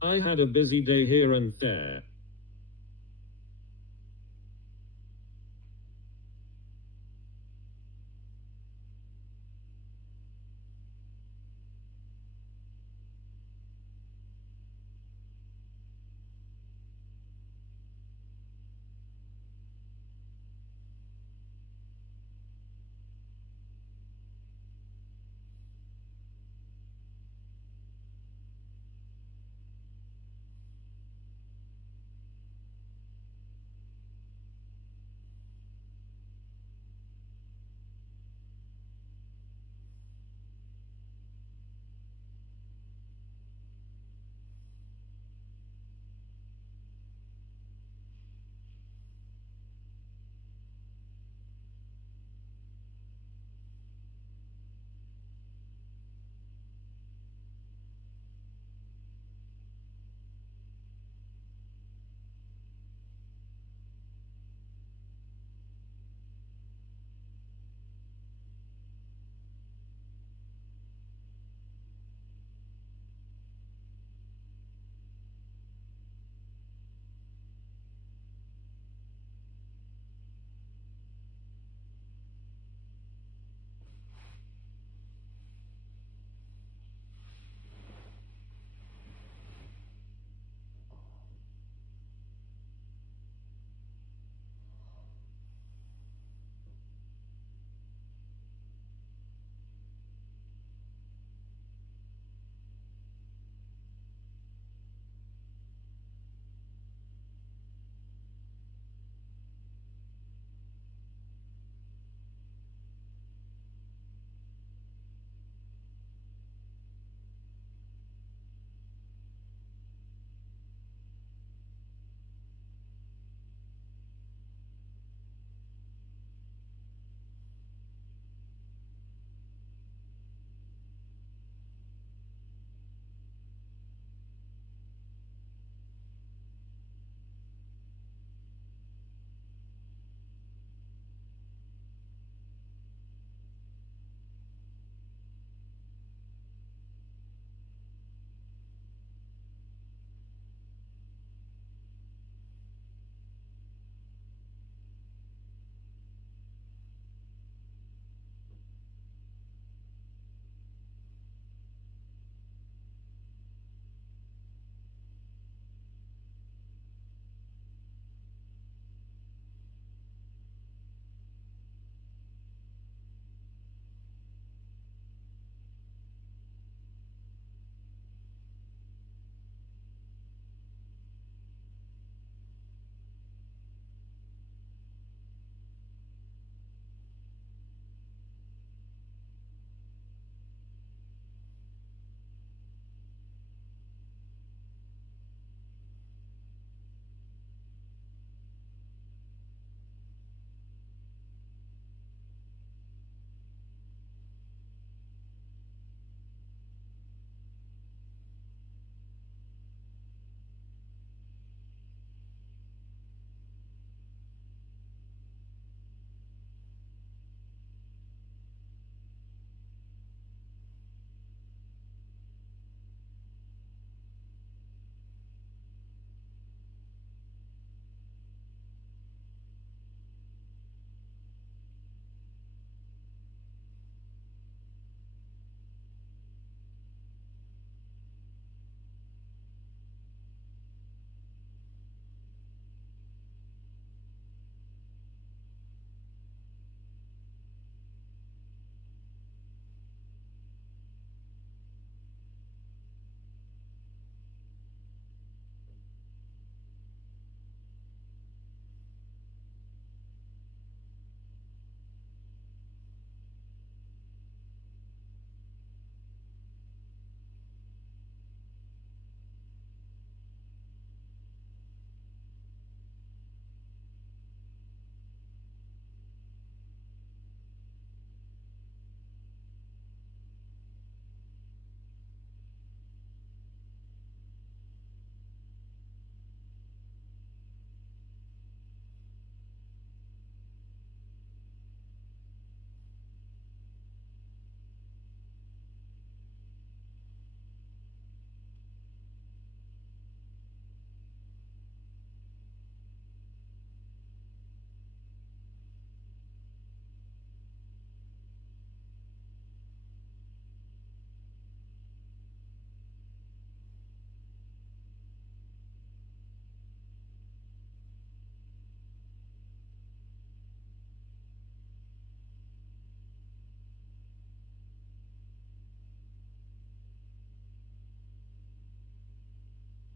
I had a busy day here and there.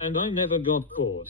And I never got caught.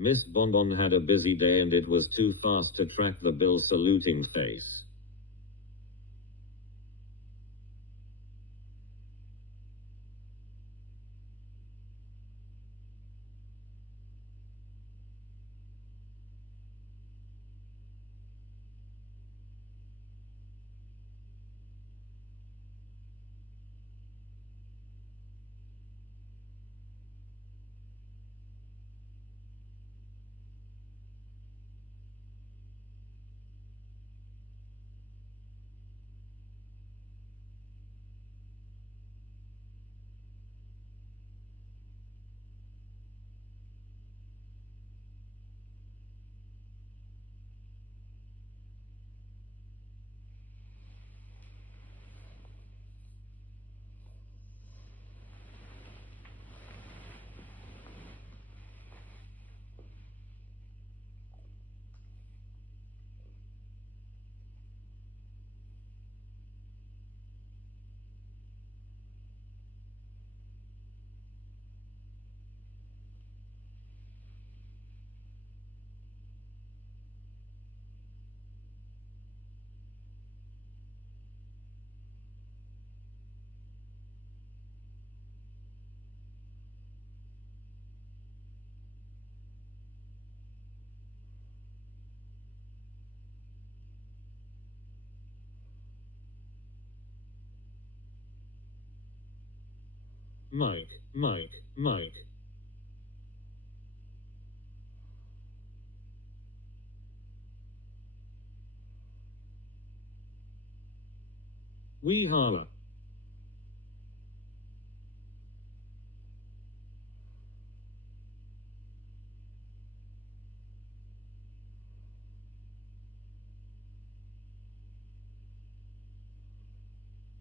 Miss Bonbon had a busy day and it was too fast to track the Bill saluting face. Mike, Mike, Mike. We holla.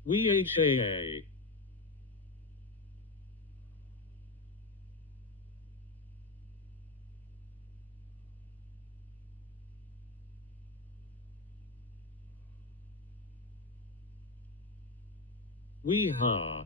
We HAA. We ha.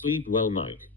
Sleep well, Mike.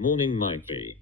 Morning, Mikey.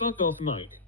Fuck off, Mike.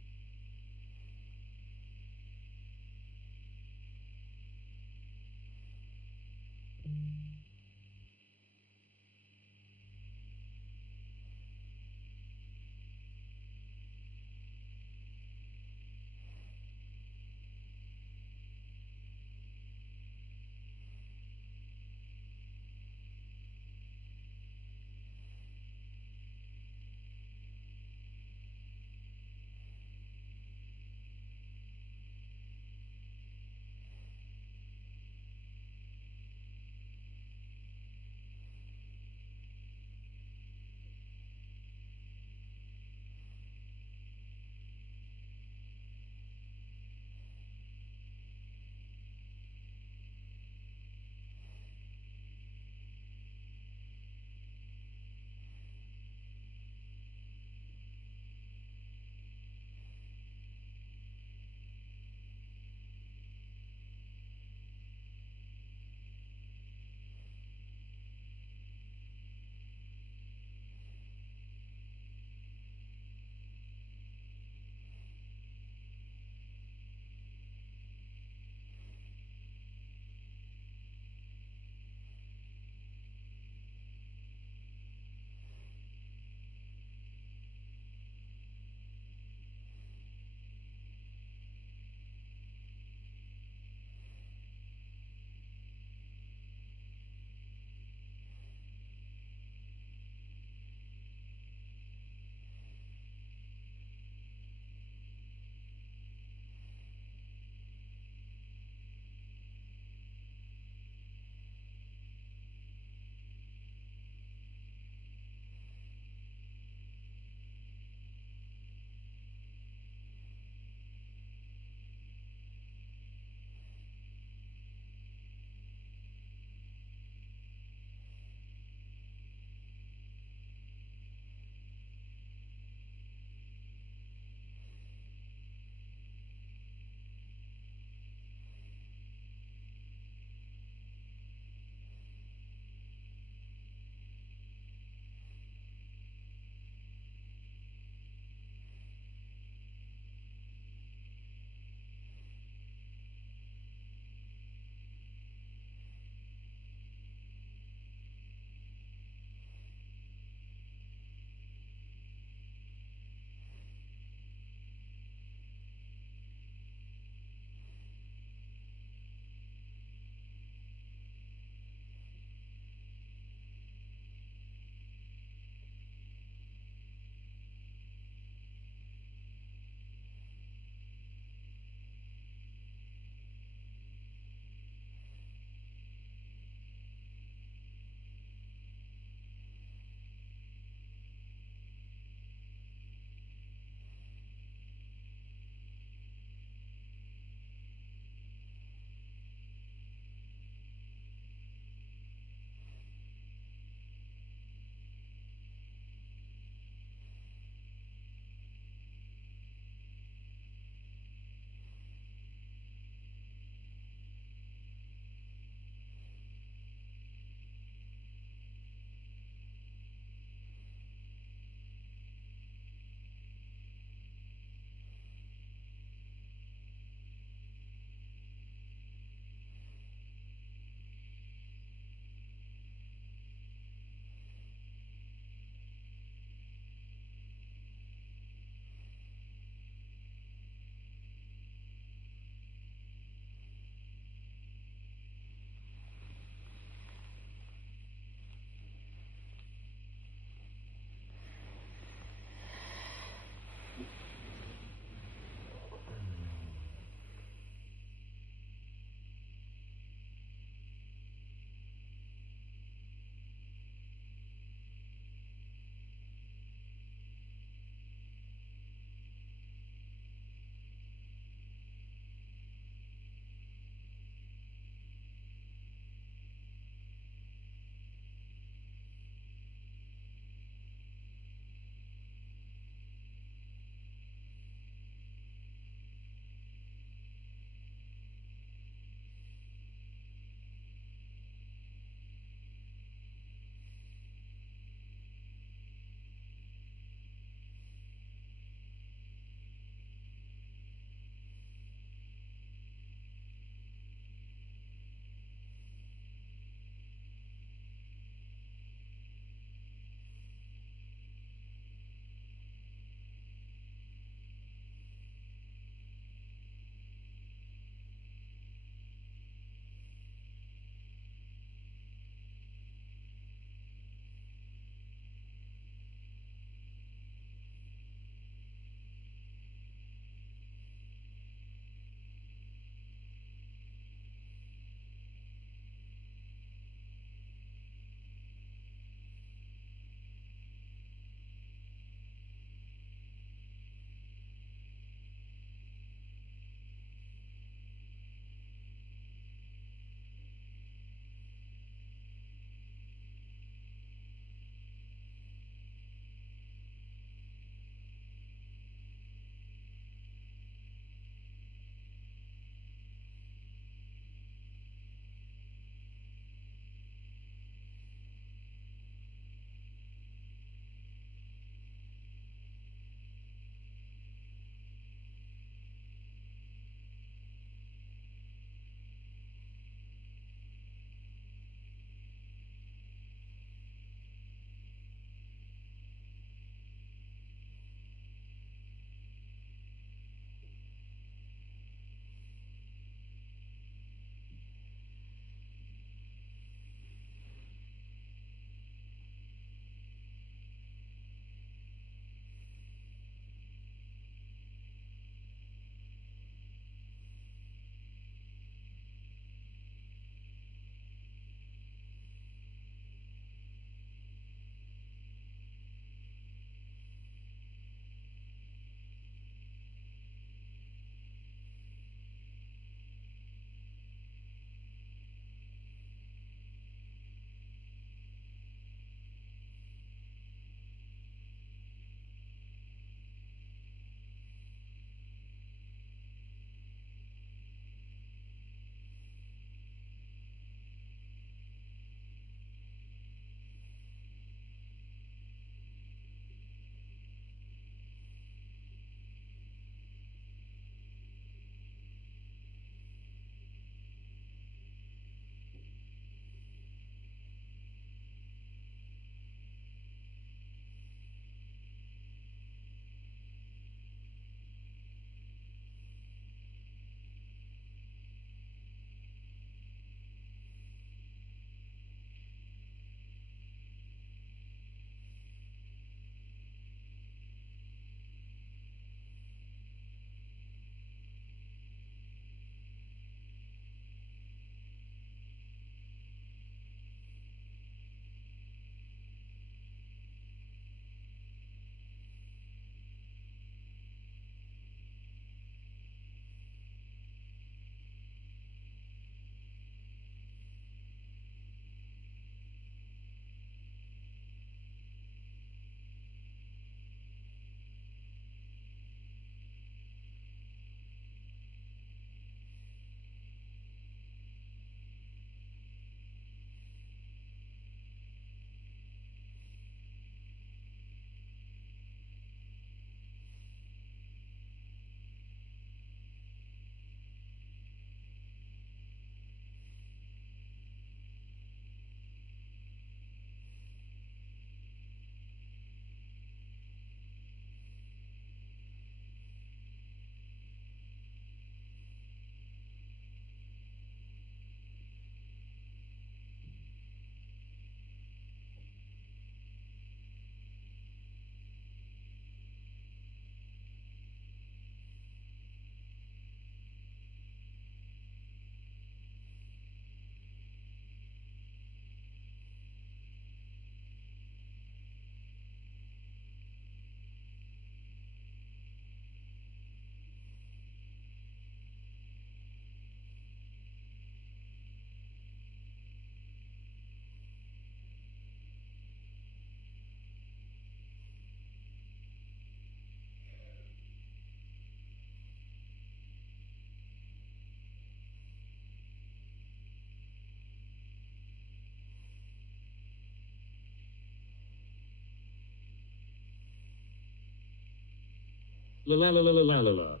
La la la la la la la.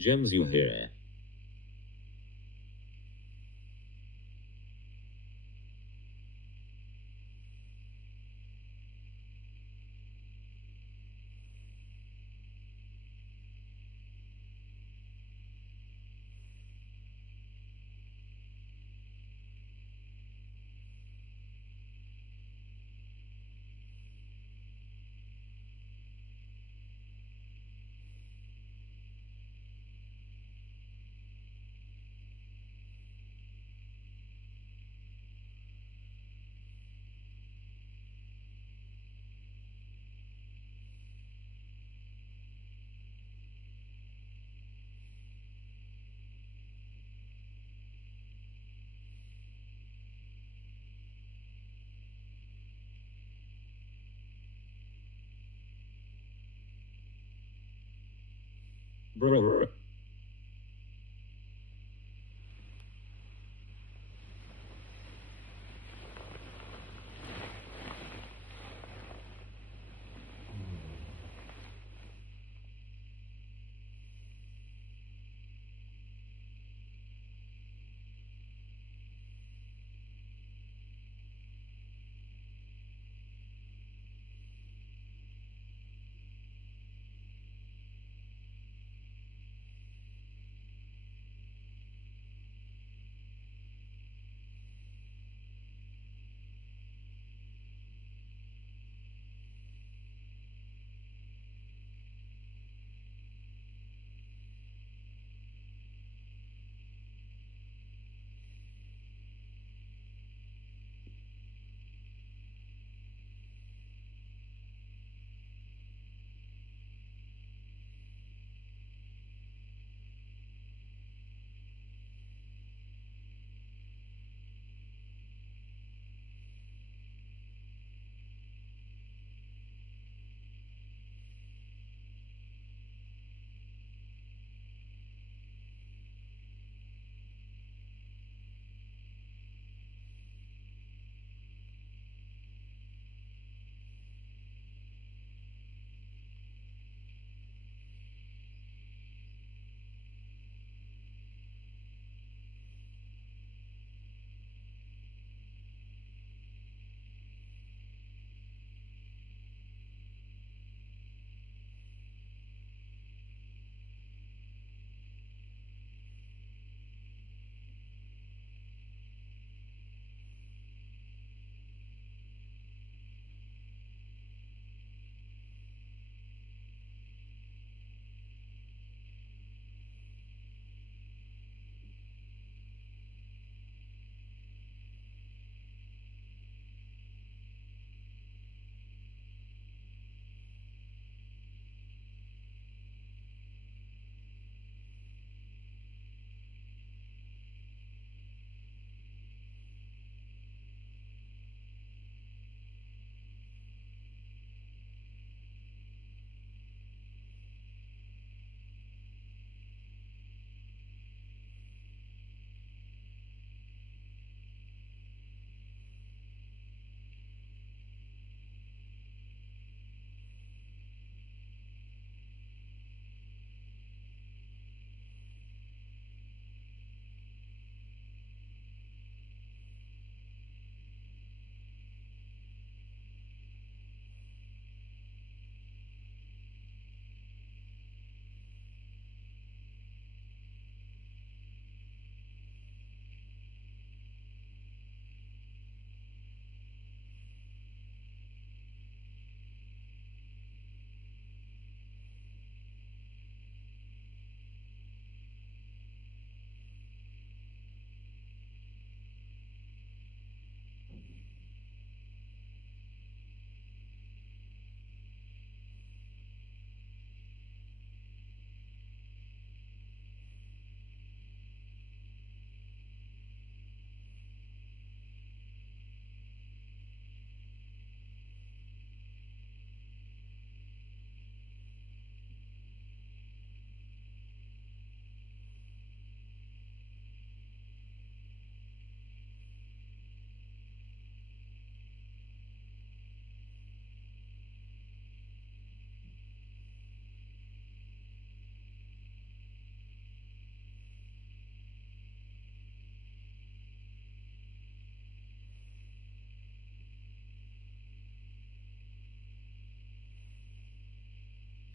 Gems you hear. Brr.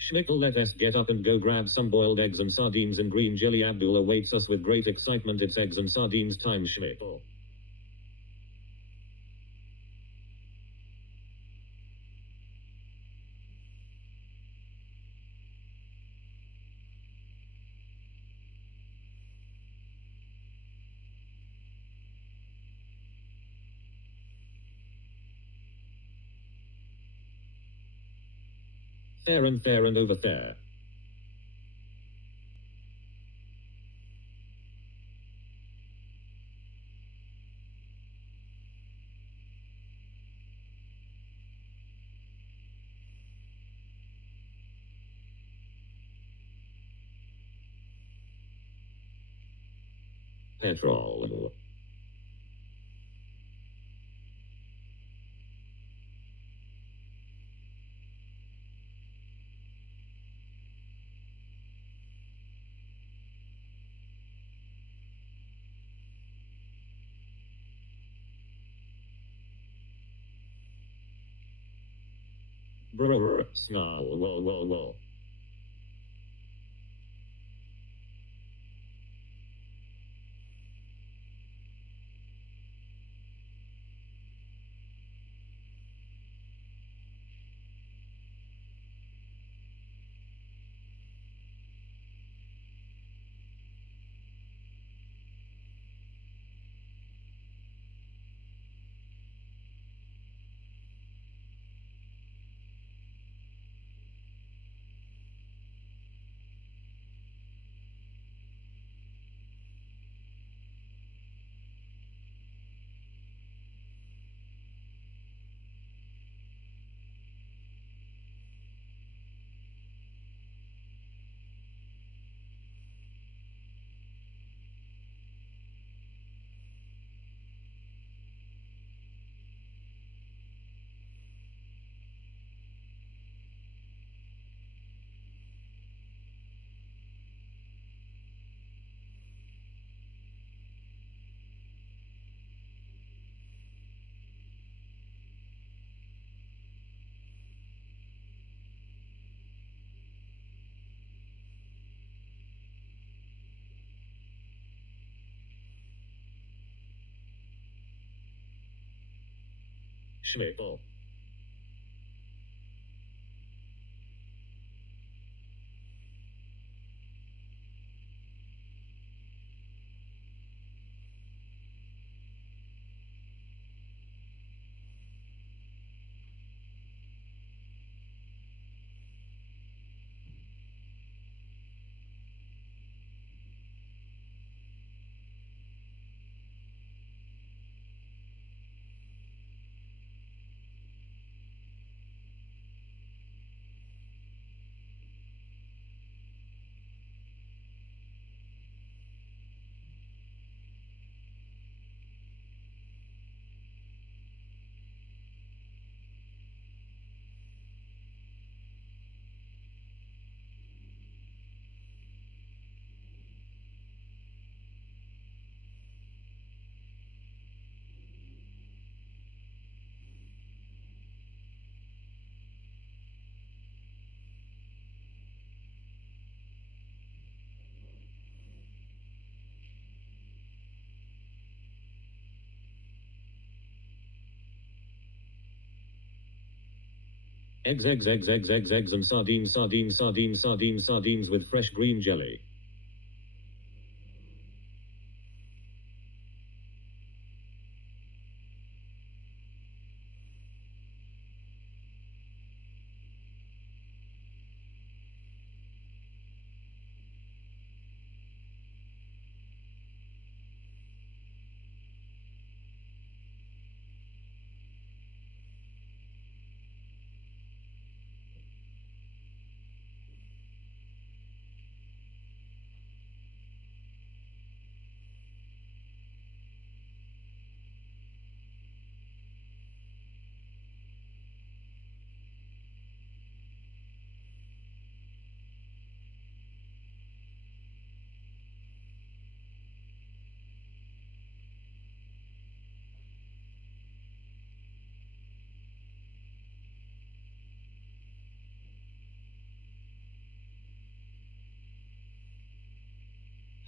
Schmickel, let us get up and go grab some boiled eggs and sardines and green jelly. Abdul awaits us with great excitement. It's eggs and sardines time, Schmickel. Fair and over there. Petrol. Brr, snarl, whoa. Schmickel. Eggs and sardines with fresh green jelly.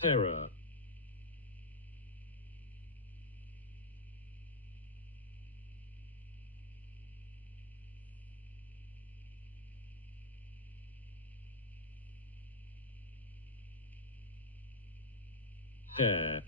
Error. Hair.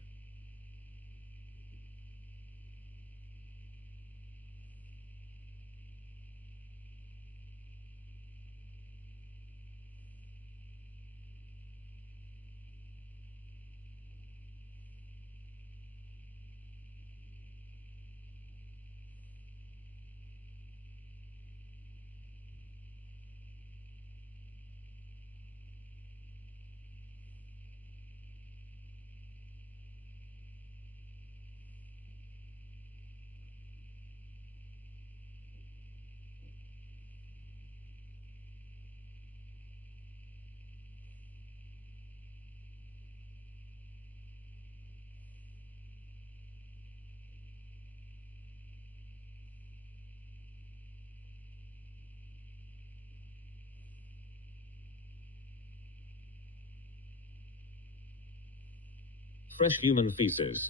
Fresh human feces.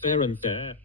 Fair and fair.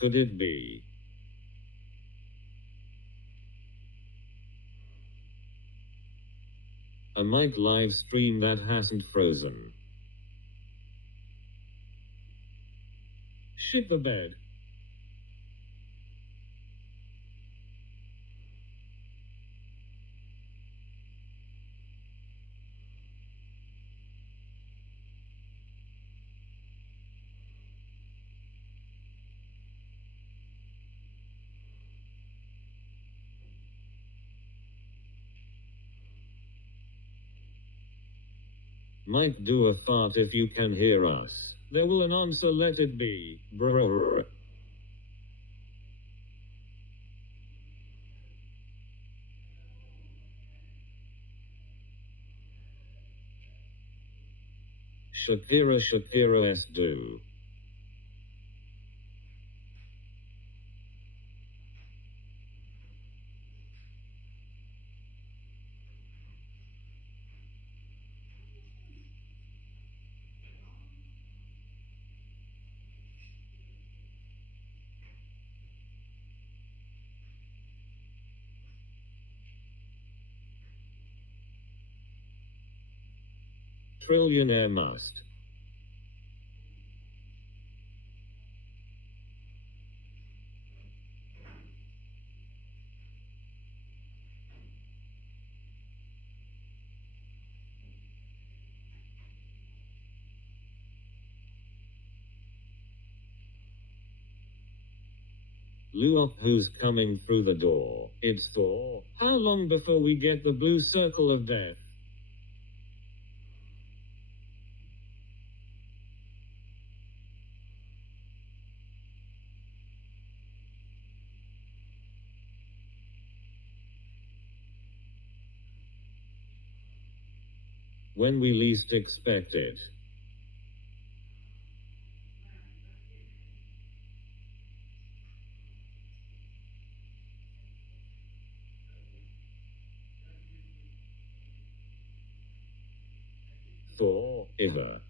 Could it be? A Mike live stream that hasn't frozen. Shit the bed. Mike, do a fart if you can hear us. There will an answer, let it be. Brrr. Shakira s do. Trillionaire must. Luok, who's coming through the door? It's Thor. How long before we get the blue circle of death? When we least expect it. Forever.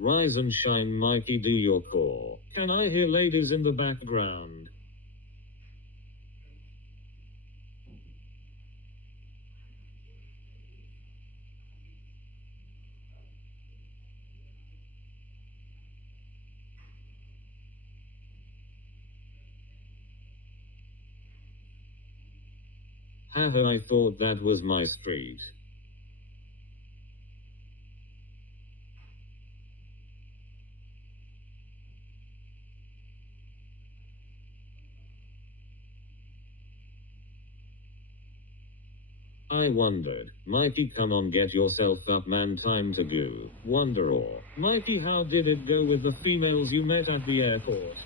Rise and shine, Mikey, do your core. Can I hear ladies in the background? Haha, I thought that was my street. I wondered. Mikey, come on, get yourself up, man, time to go. Wonderor. Mikey, how did it go with the females you met at the airport?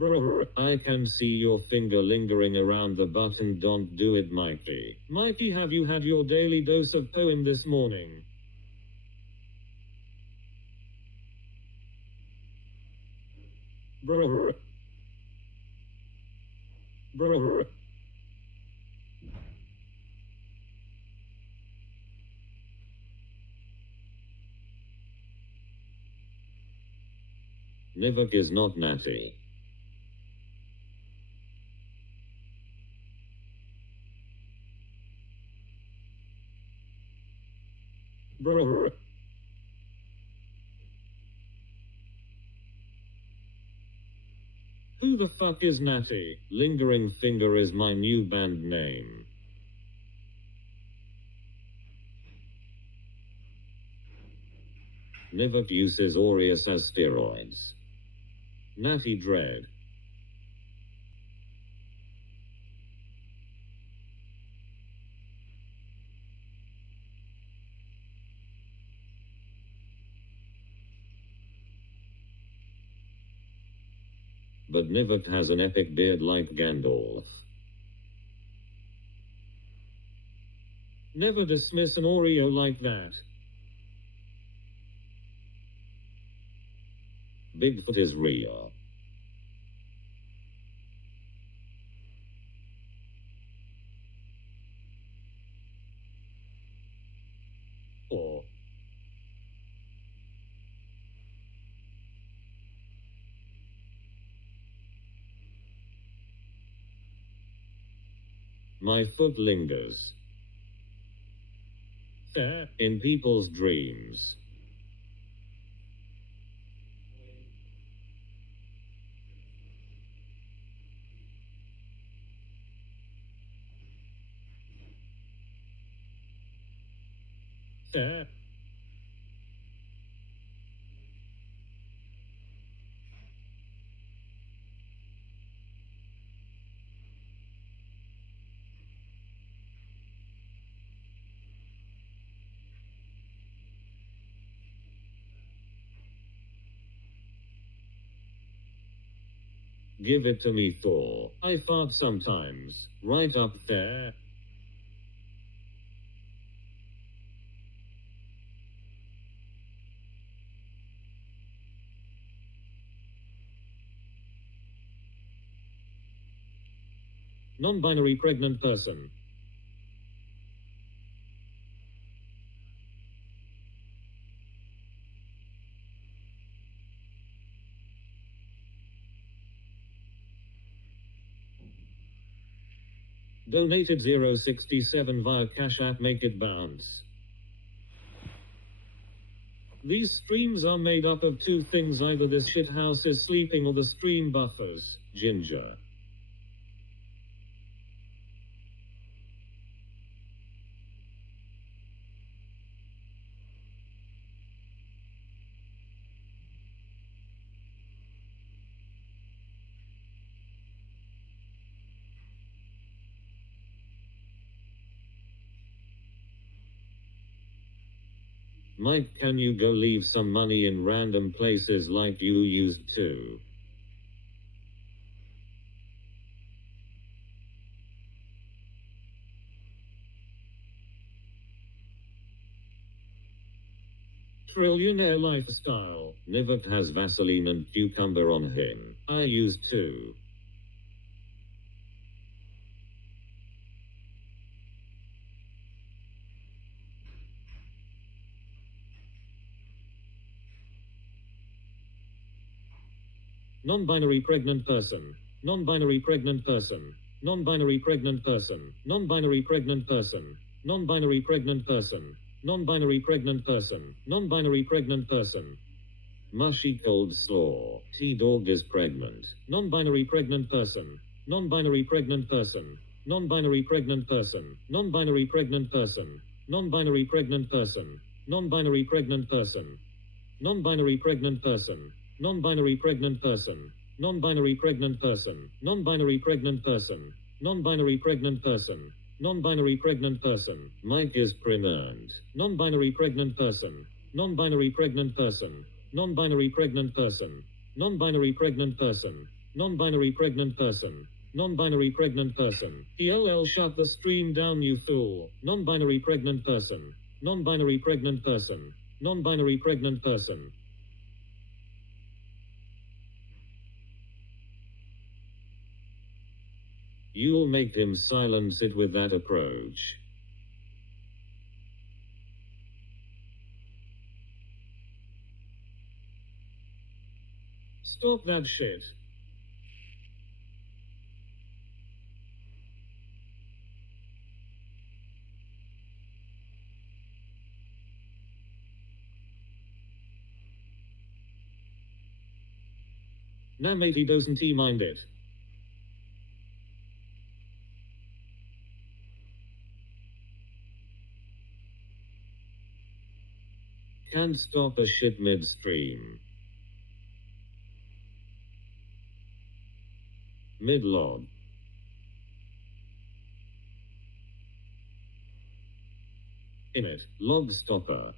Brr, I can see your finger lingering around the button. Don't do it, Mikey. Mikey, have you had your daily dose of poem this morning? Brr. Brr. Nivek is not natty. Brr. Who the fuck is Natty? Lingering Finger is my new band name. Nivek uses Aureus as steroids. Natty Dread. But Nivek has an epic beard like Gandalf. Never dismiss an Oreo like that. Bigfoot is real. Or my foot lingers there in people's dreams. There. Give it to me, Thor. I fart sometimes. Right up there. Non-binary pregnant person. Donated 067 via Cash App. Make it bounce. These streams are made up of two things: either this shithouse is sleeping or the stream buffers. Ginger. Mike, can you go leave some money in random places like you used to? Trillionaire lifestyle. Nivek has Vaseline and cucumber on him. I used to. Non-binary pregnant person. Non-binary pregnant person. Non-binary pregnant person. Non-binary pregnant person. Non-binary pregnant person. Non-binary pregnant person. Non-binary pregnant person. Mushy cold slaw. T-Dog is pregnant. Non-binary pregnant person. Non-binary pregnant person. Non-binary pregnant person. Non-binary pregnant person. Non-binary pregnant person. Non-binary pregnant person. Non-binary pregnant person. Non-binary pregnant person. Non-binary pregnant person. Non-binary pregnant person. Non-binary pregnant person. Non-binary pregnant person. Mike is pregnant. Non-binary pregnant person. Non-binary pregnant person. Non-binary pregnant person. Non-binary pregnant person. Non-binary pregnant person. Non-binary pregnant person. ELL, shut the stream down, you fool. Non-binary pregnant person. Non-binary pregnant person. Non-binary pregnant person. You'll make him silence it with that approach. Stop that shit. Nah matey, doesn't he mind it? Can't stop a shit midstream. Mid-log. In it, log stopper.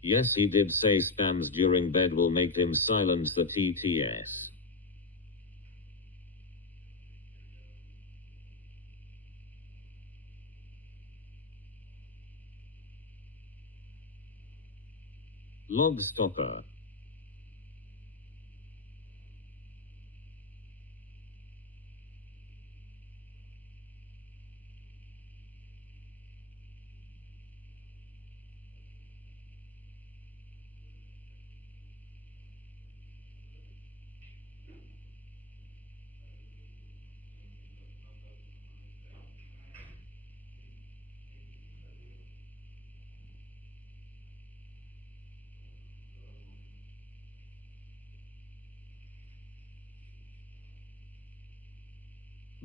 Yes, he did say spams during bed will make him silence the TTS. Log stopper.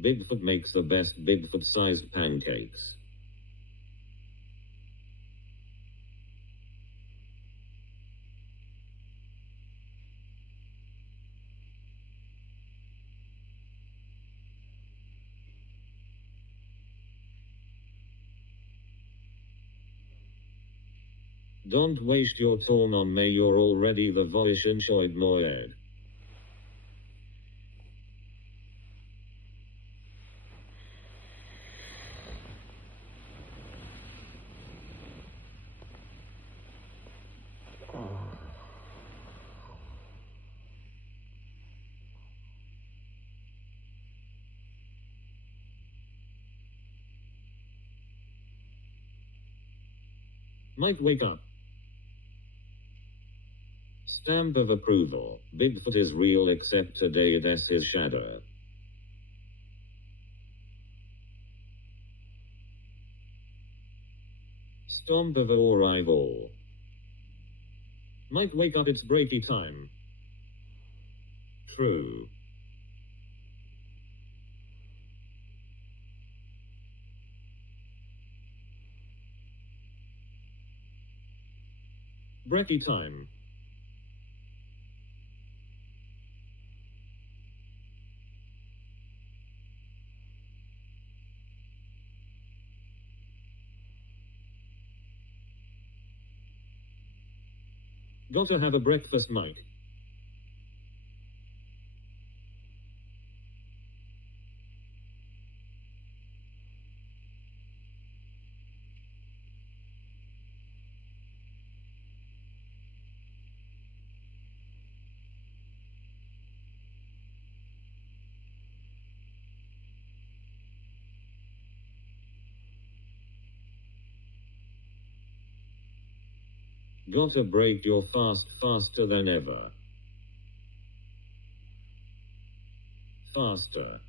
Bigfoot makes the best Bigfoot-sized pancakes. Don't waste your time on me, you're already the voice inside my head. Mike, wake up. Stamp of approval. Bigfoot is real except today that's his shadow. Stomp of arrival. Mike, wake up, it's breaky time. True. Breaky time. Gotta have a breakfast, Mike. Gotta break your fast faster than ever. Faster.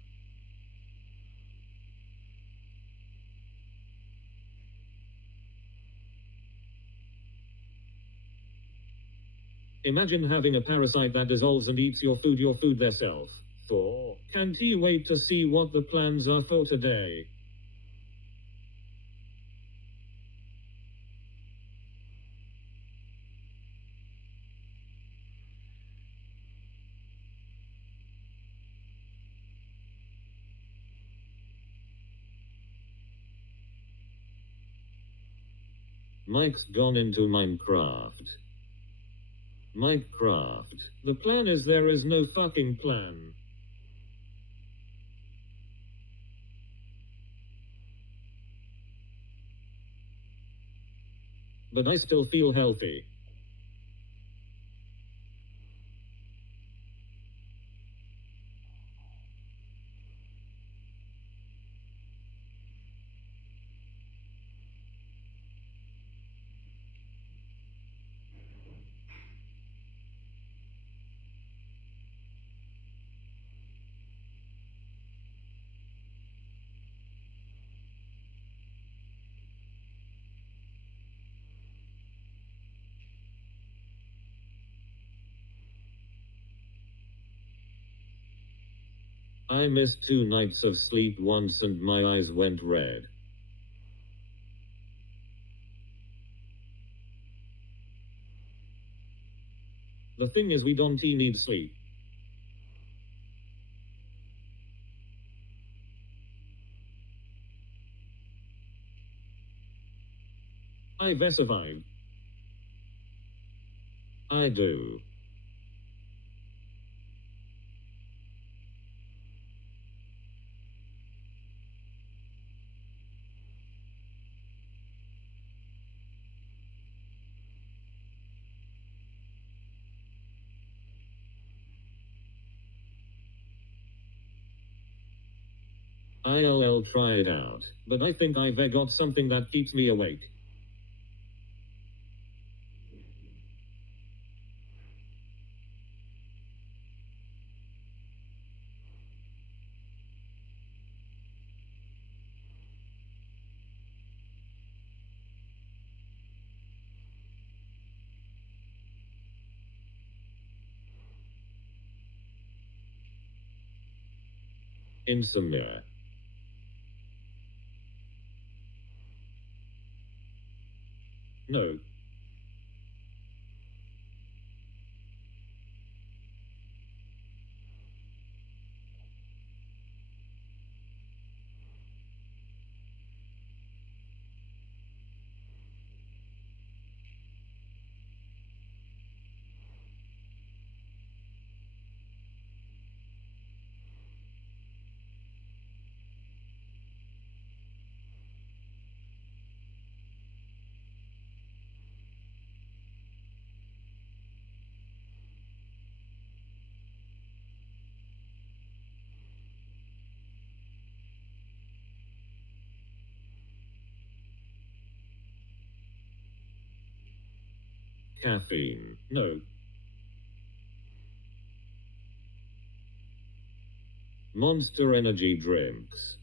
Imagine having a parasite that dissolves and eats your food theirself. 4. Can't he wait to see what the plans are for today? Mike's gone into Minecraft. Minecraft. The plan is there is no fucking plan. But I still feel healthy. I missed 2 nights of sleep once and my eyes went red. The thing is we don't need sleep. I survive. I do. I'll try it out, but I think I've got something that keeps me awake. Insomnia. No. Caffeine. No. Monster energy drinks.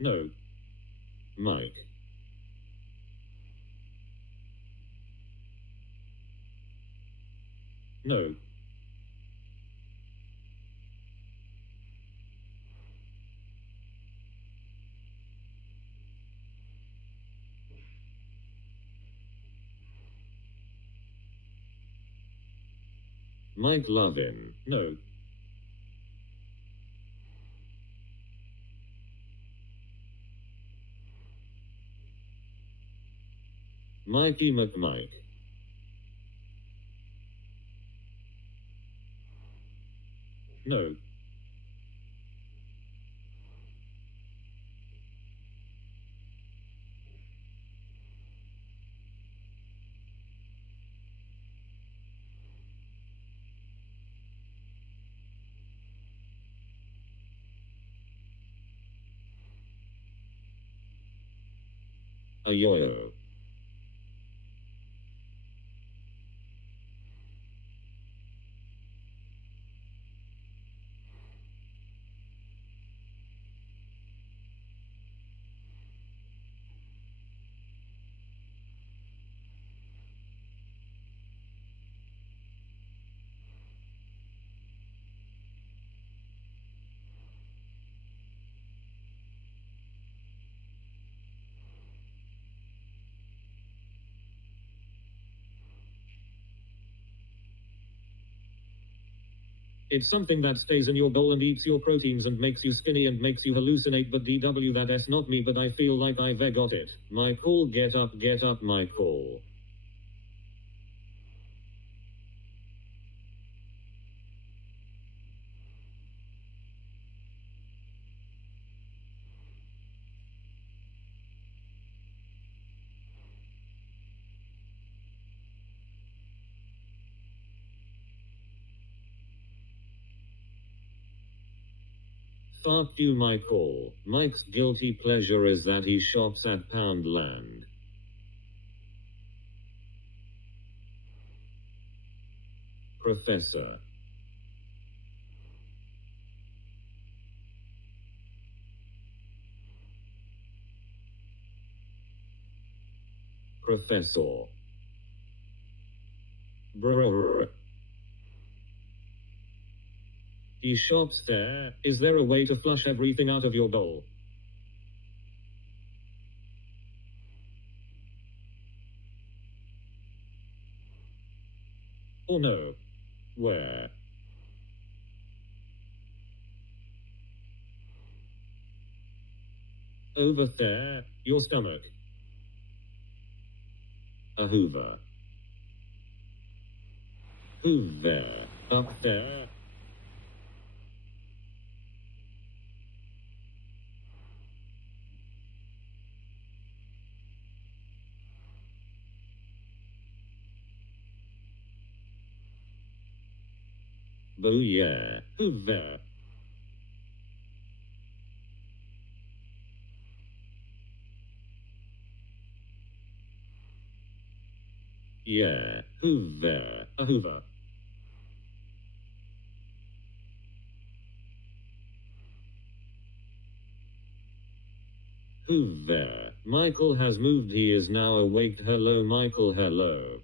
No. Mike. No. Mike Lovin. No. Mikey McMike. No. A yo-yo. It's something that stays in your bowl and eats your proteins and makes you skinny and makes you hallucinate, but DW that's not me, but I feel like I've got it. My call, get up, my call. Fuck you, my call. Mike's guilty pleasure is that he shops at Poundland. Professor. Professor. Brr. He shops there. Is there a way to flush everything out of your bowl? Or no? Where? Over there, your stomach. A Hoover. Hoover. Up there. Booyah. Hoover. Yeah. Hoover. A Hoover. Hoover. Michael has moved. He is now awake. Hello, Michael. Hello.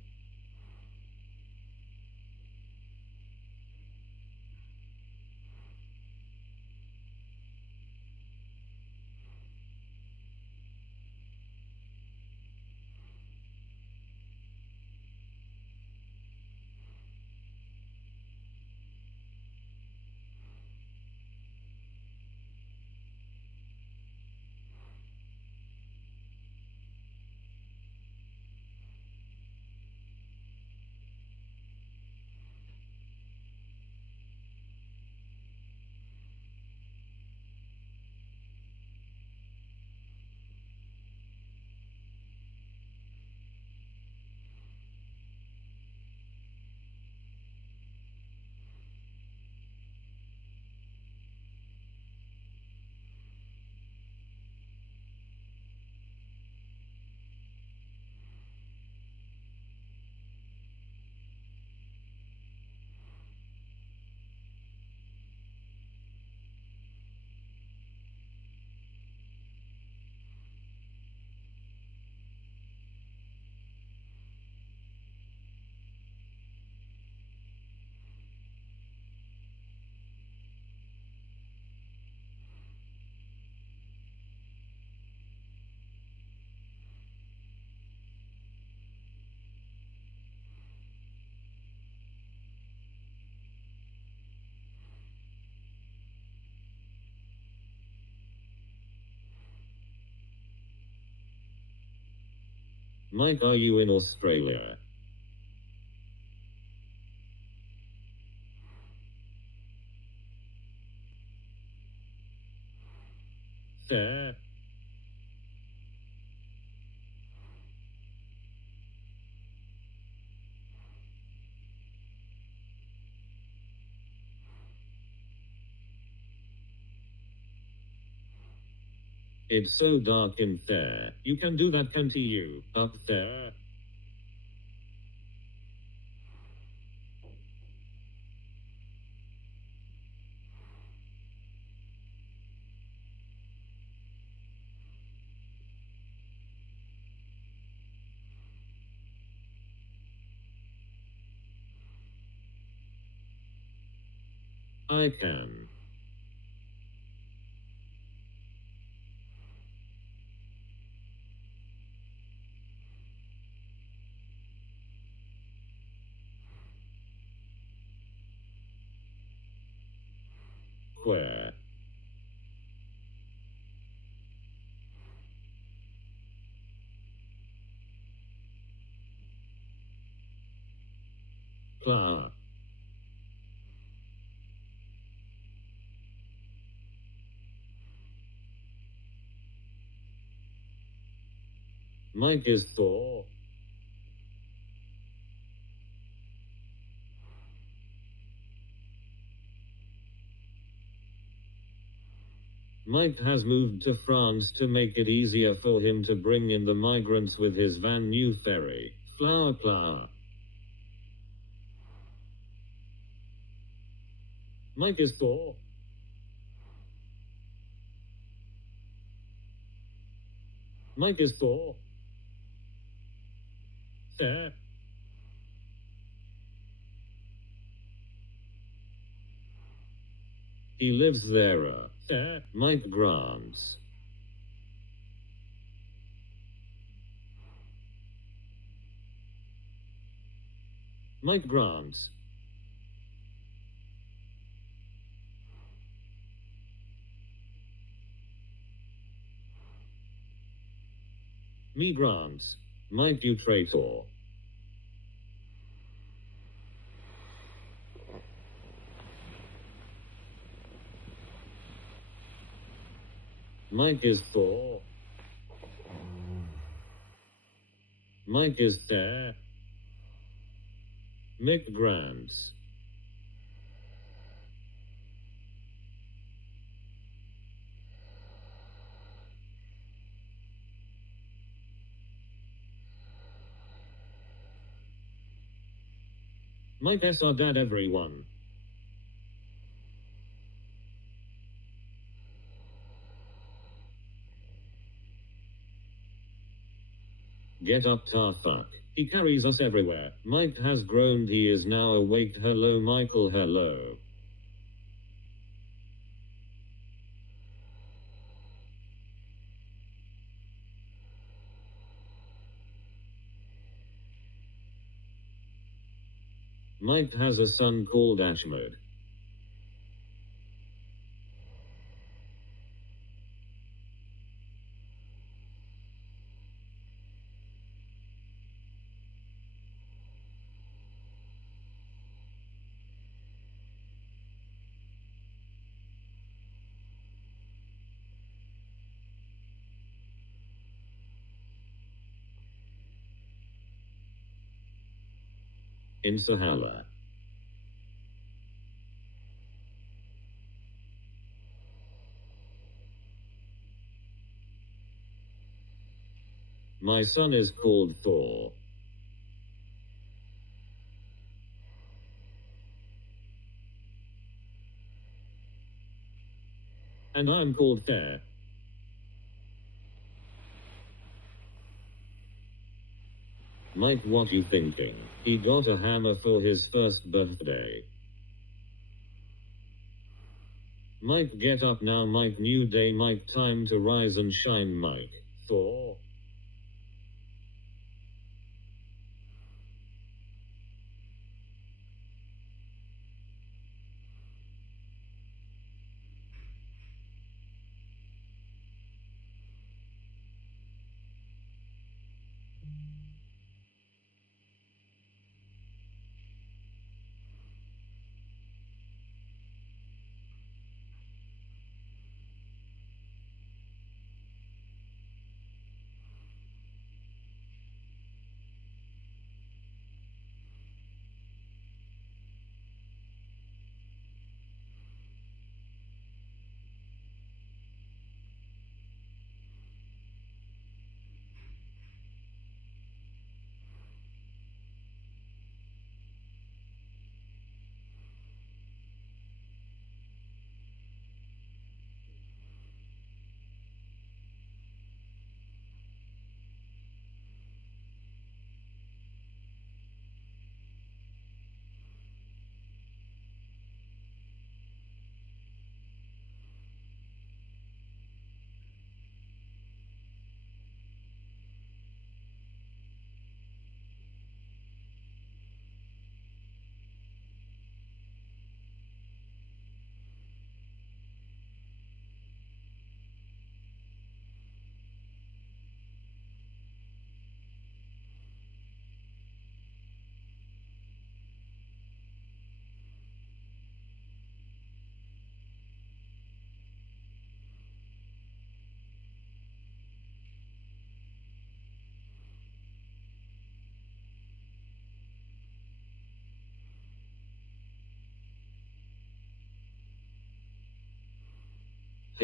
Mike, are you in Australia? There. It's so dark in there. You can do that, can't you? Up there. I can. Where? Clara. Mike is Thor. Mike has moved to France to make it easier for him to bring in the migrants with his van new ferry. Flower Clara. Mike is Thor. Mike is Thor. There. He lives there. Mike Grants. Mike Grants. Me Grants. Mike you traitor. Mike is Thor. Mike is there. Mick Grants. Mike S. our dad everyone. Get up fuck. He carries us everywhere. Mike has groaned, he is now awake. Hello Michael, hello. Mike has a son called Ashmod. In Sahala. My son is called Thor. And I'm called Thair. Mike, what you thinking? He got a hammer for his first birthday. Mike, get up now, Mike. New day, Mike. Time to rise and shine, Mike. Thor.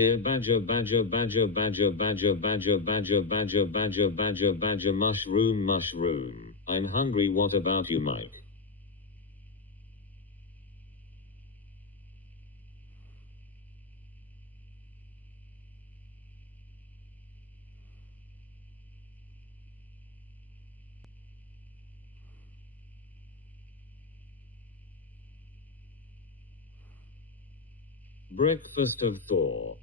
Here badger badger badger badger badger badger badger badger badger badger badger mushroom mushroom. I'm hungry, what about you, Mike? Breakfast of Thor.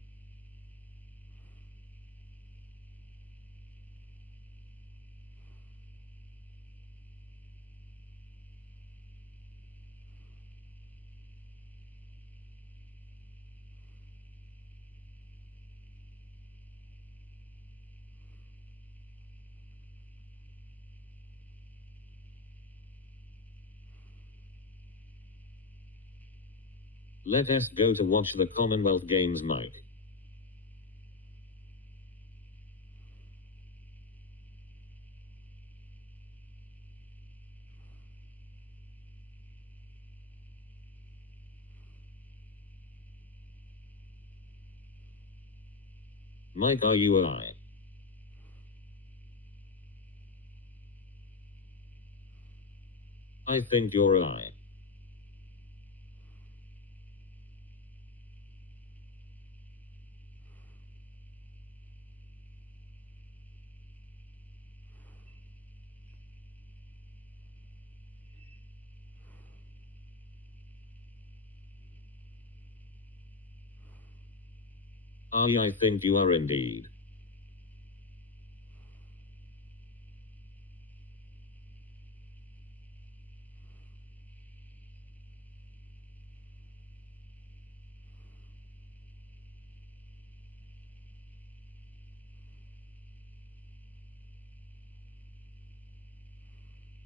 Let us go to watch the Commonwealth Games, Mike. Mike, are you alive? I think you're alive. I think you are indeed.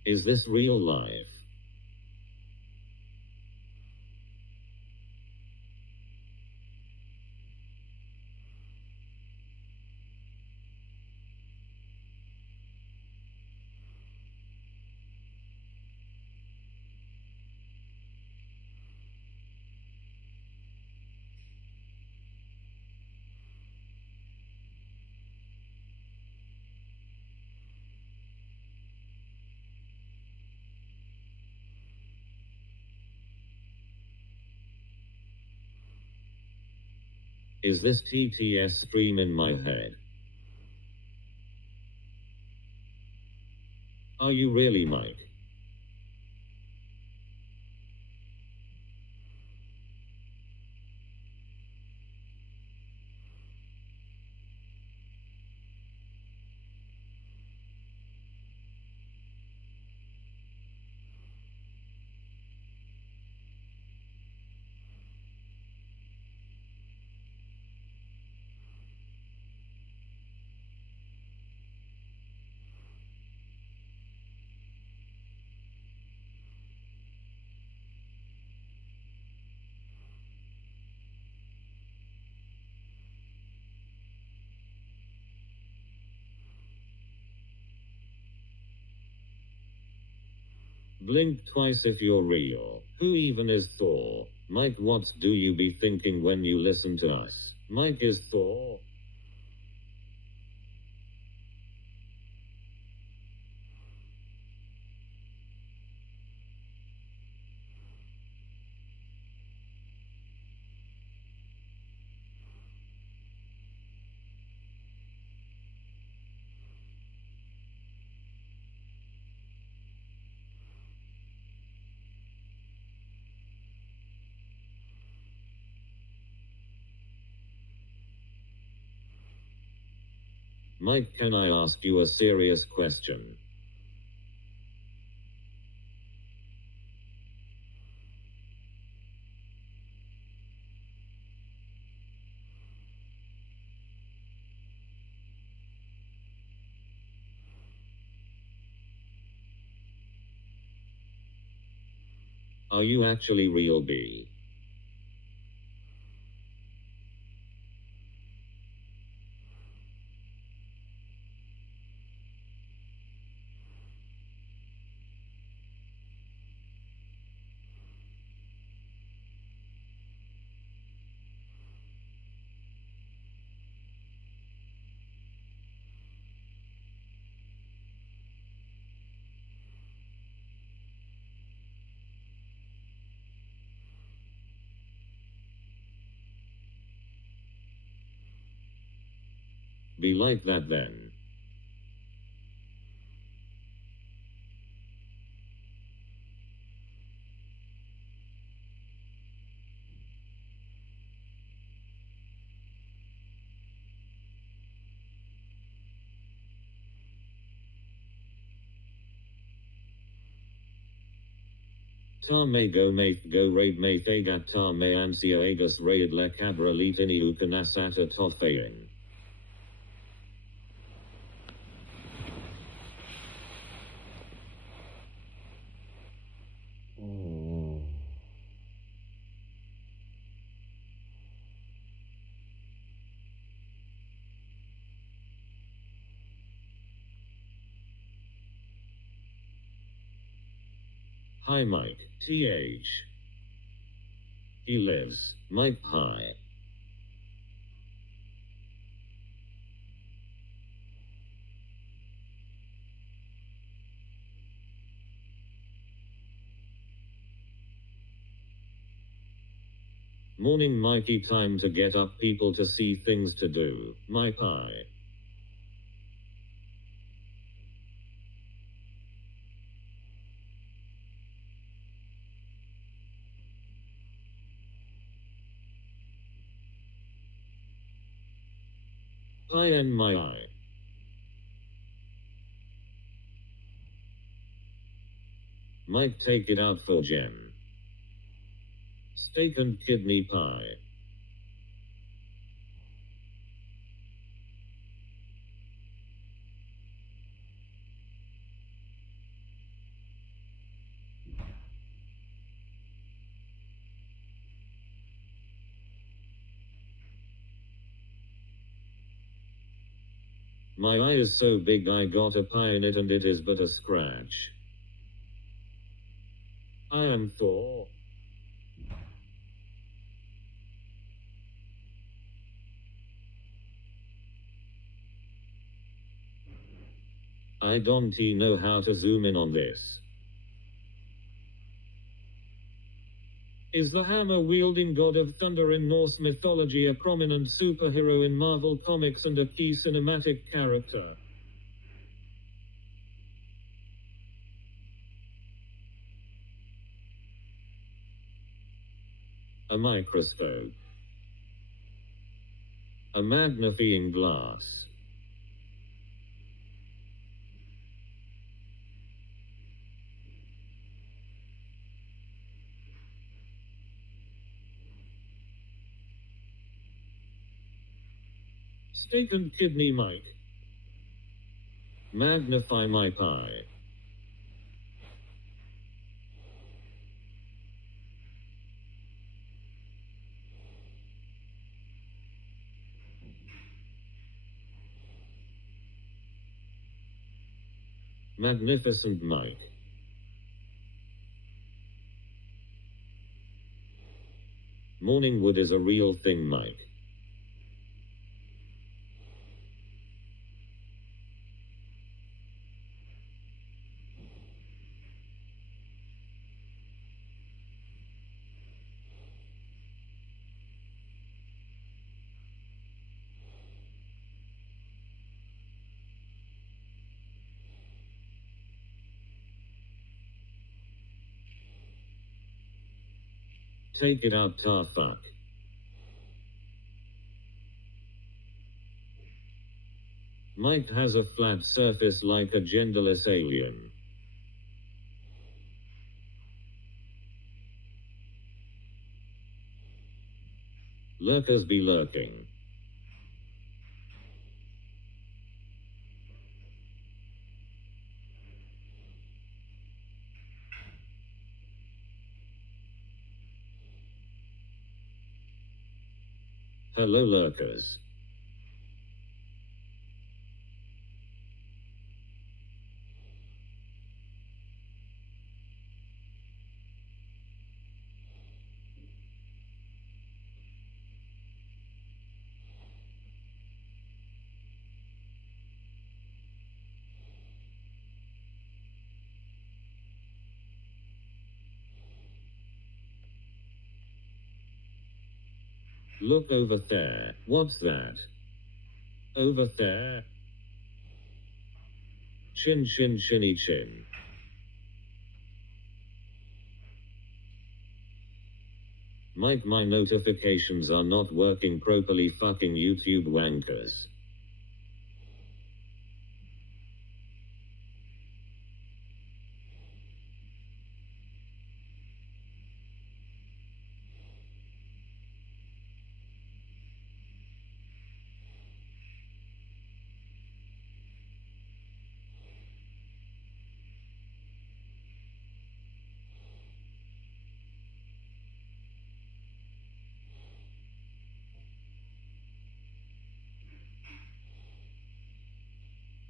Is this real life? Is this TTS stream in my head? Are you really, Mike? Blink twice if you're real. Who even is Thor? Mike, what do you be thinking when you listen to us? Mike is Thor. Mike, can I ask you a serious question? Are you actually real, B? Be like that then. Ta me go raid me fagat ta me ansio agus raid le cabra litini ukanasata tofaying. Hi Mike, TH. He lives, Mike hi. Morning Mikey, time to get up, people to see, things to do, Mike hi. Hi and my eye. Mike, take it out for Jen. Steak and kidney pie. My eye is so big I got a pie in it and it is but a scratch. I am Thor. I don't know how to zoom in on this. Is the hammer-wielding god of thunder in Norse mythology a prominent superhero in Marvel Comics and a key cinematic character? A microscope. A magnifying glass. Steak and kidney Mike. Magnify my pie. Magnificent Mike. Morningwood is a real thing, Mike. Take it out, tar fuck. Mike has a flat surface like a genderless alien. Lurkers be lurking. Hello lurkers. Look over there. What's that? Over there. Chin chin chinny chin. Mike, my notifications are not working properly, fucking YouTube wankers.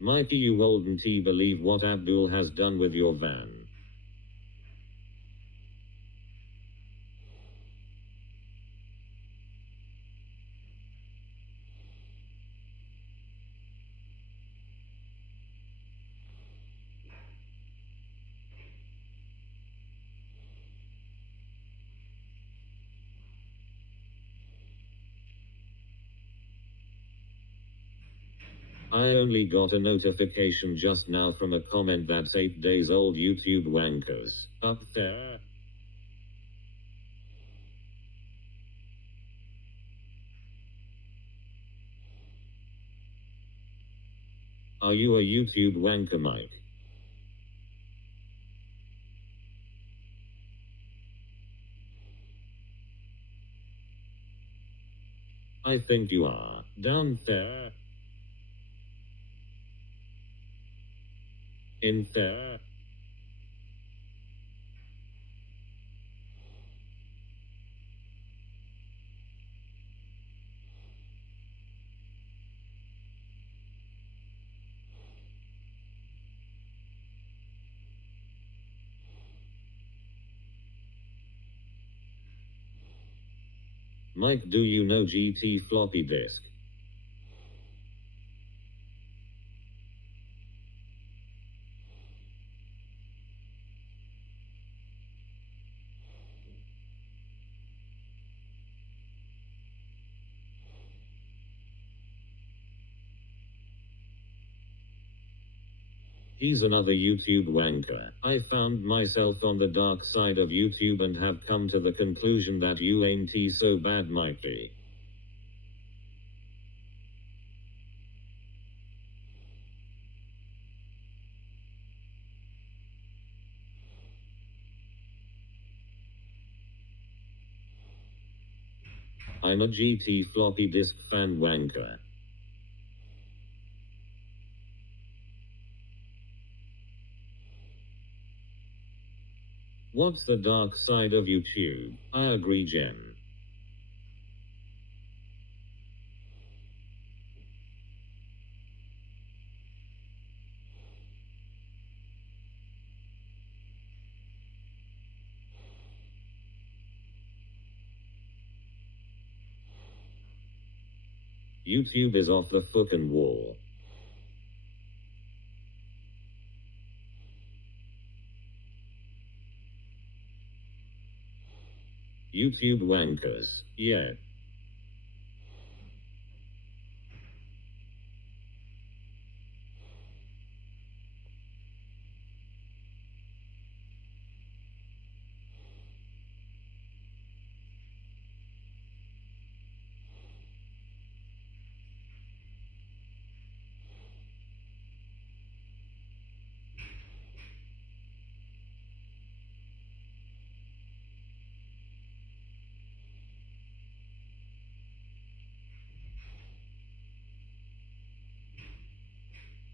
Mikey, you wouldn't believe what Abdul has done with your van. I only got a notification just now from a comment that's 8 days old. YouTube wankers. Up there. Are you a YouTube wanker, Mike? I think you are. Down there. In there. Mike, do you know GT floppy disk? He's another YouTube wanker. I found myself on the dark side of YouTube and have come to the conclusion that you ain't so bad, Mikey. I'm a GT floppy disk fan wanker. What's the dark side of YouTube? I agree, Jen. YouTube is off the fucking wall. YouTube wankers, yeah.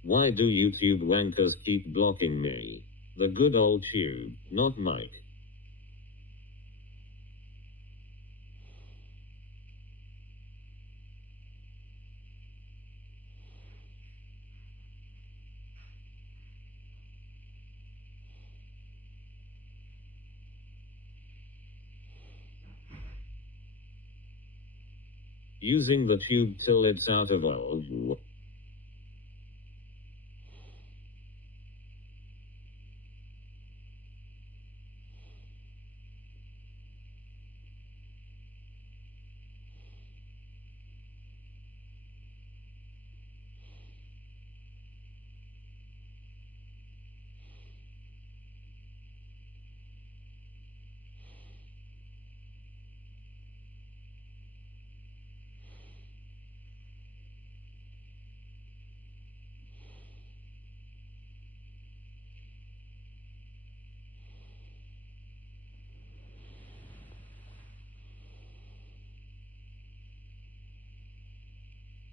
Why do YouTube wankers keep blocking me? The good old Tube, not Mike. Using the tube till it's out of oil.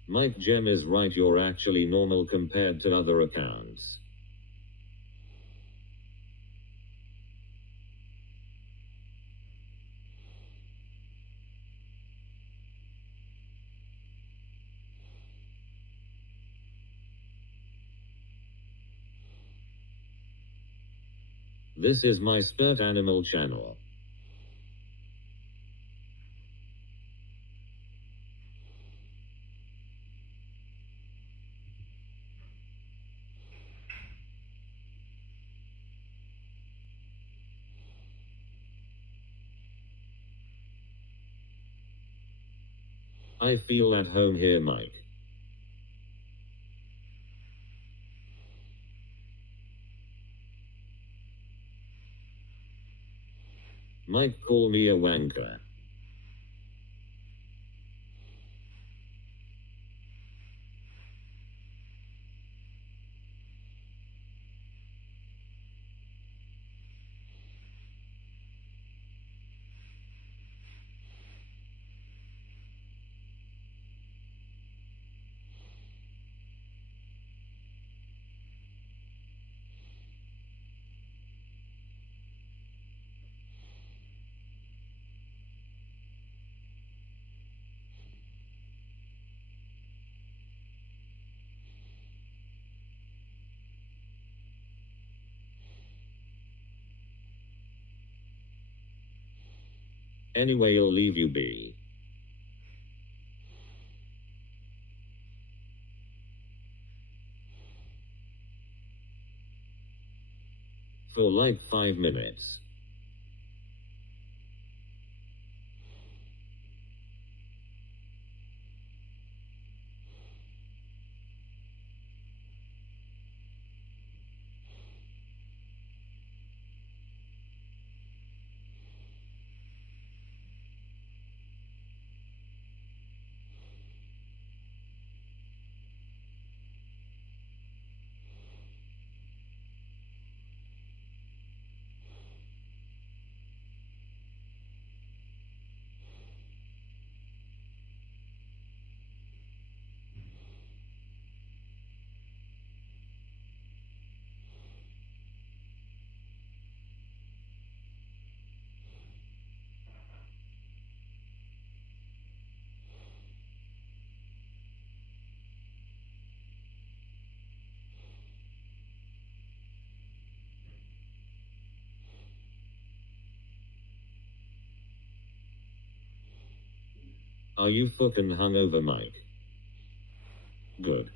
Mike Gem is right, you're actually normal compared to other accounts. This is my spirit animal channel. I feel at home here, Mike. Mike, call me a wanker. Anyway, I'll leave you be. For like 5 minutes. Are you fucking hungover, Mike? Good.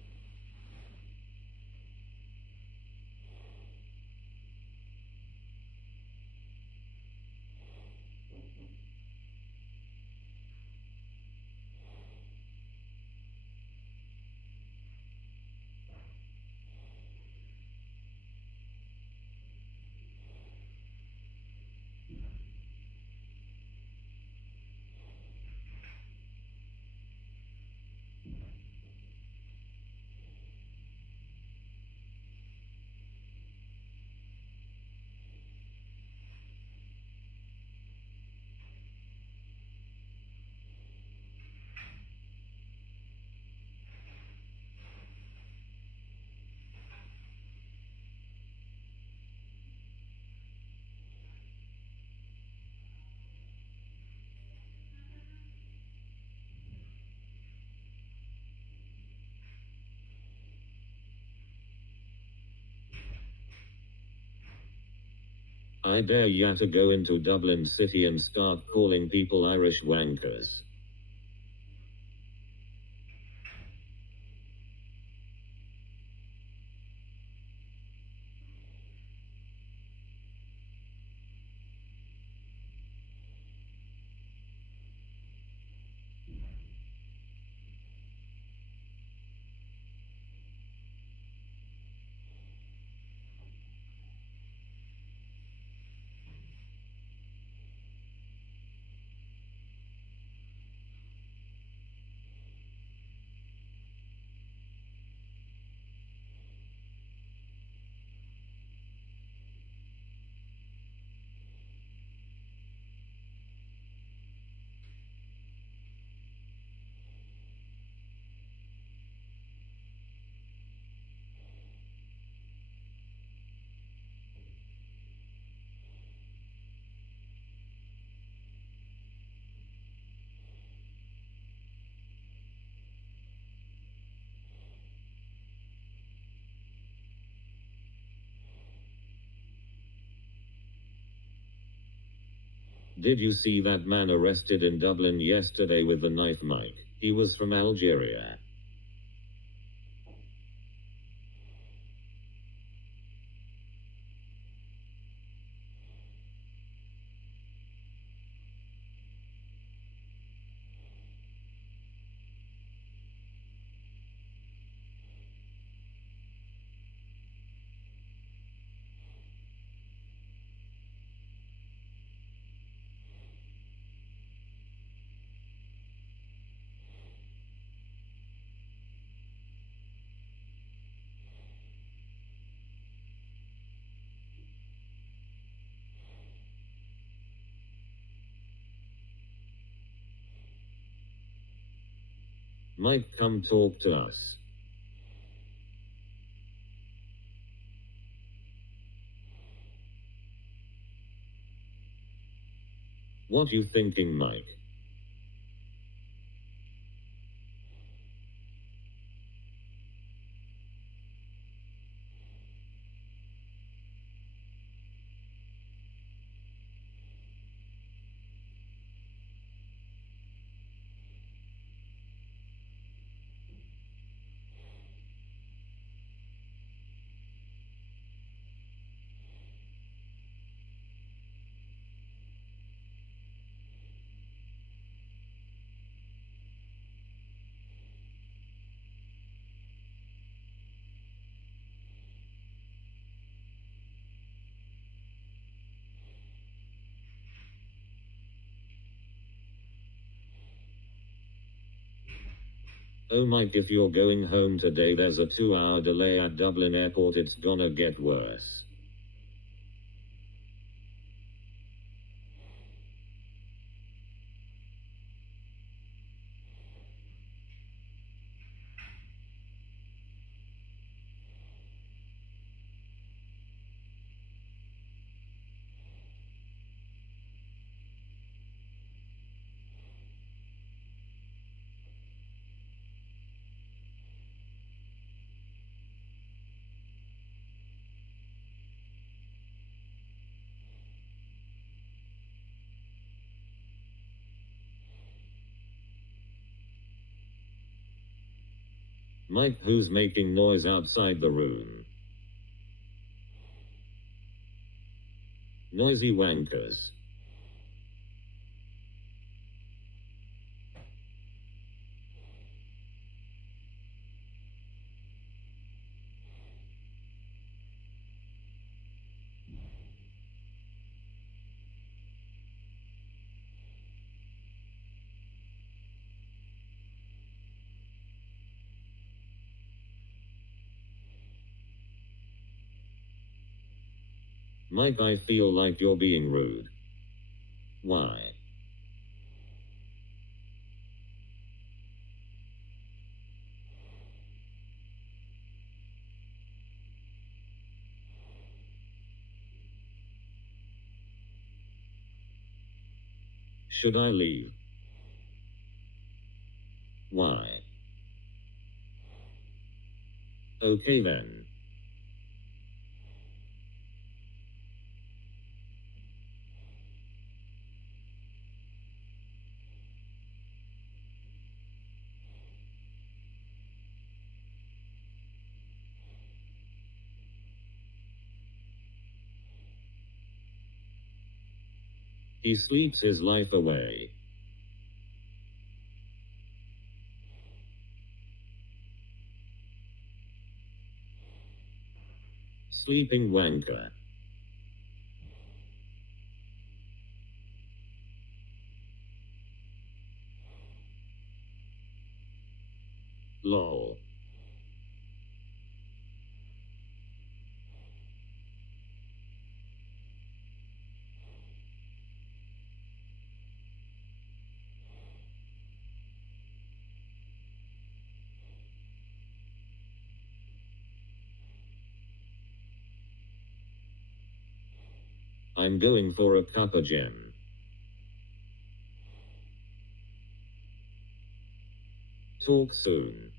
I dare ya to go into Dublin City and start calling people Irish wankers. Did you see that man arrested in Dublin yesterday with the knife, Mike? He was from Algeria. Mike, come talk to us. What you thinking, Mike? Oh Mike, if you're going home today, there's a 2-hour delay at Dublin Airport. It's gonna get worse. Mike, who's making noise outside the room? Noisy wankers. Mike, I feel like you're being rude. Why? Should I leave? Why? Okay then. He sleeps his life away. Sleeping wanker. Lol. I'm going for a cuppa gem. Talk soon.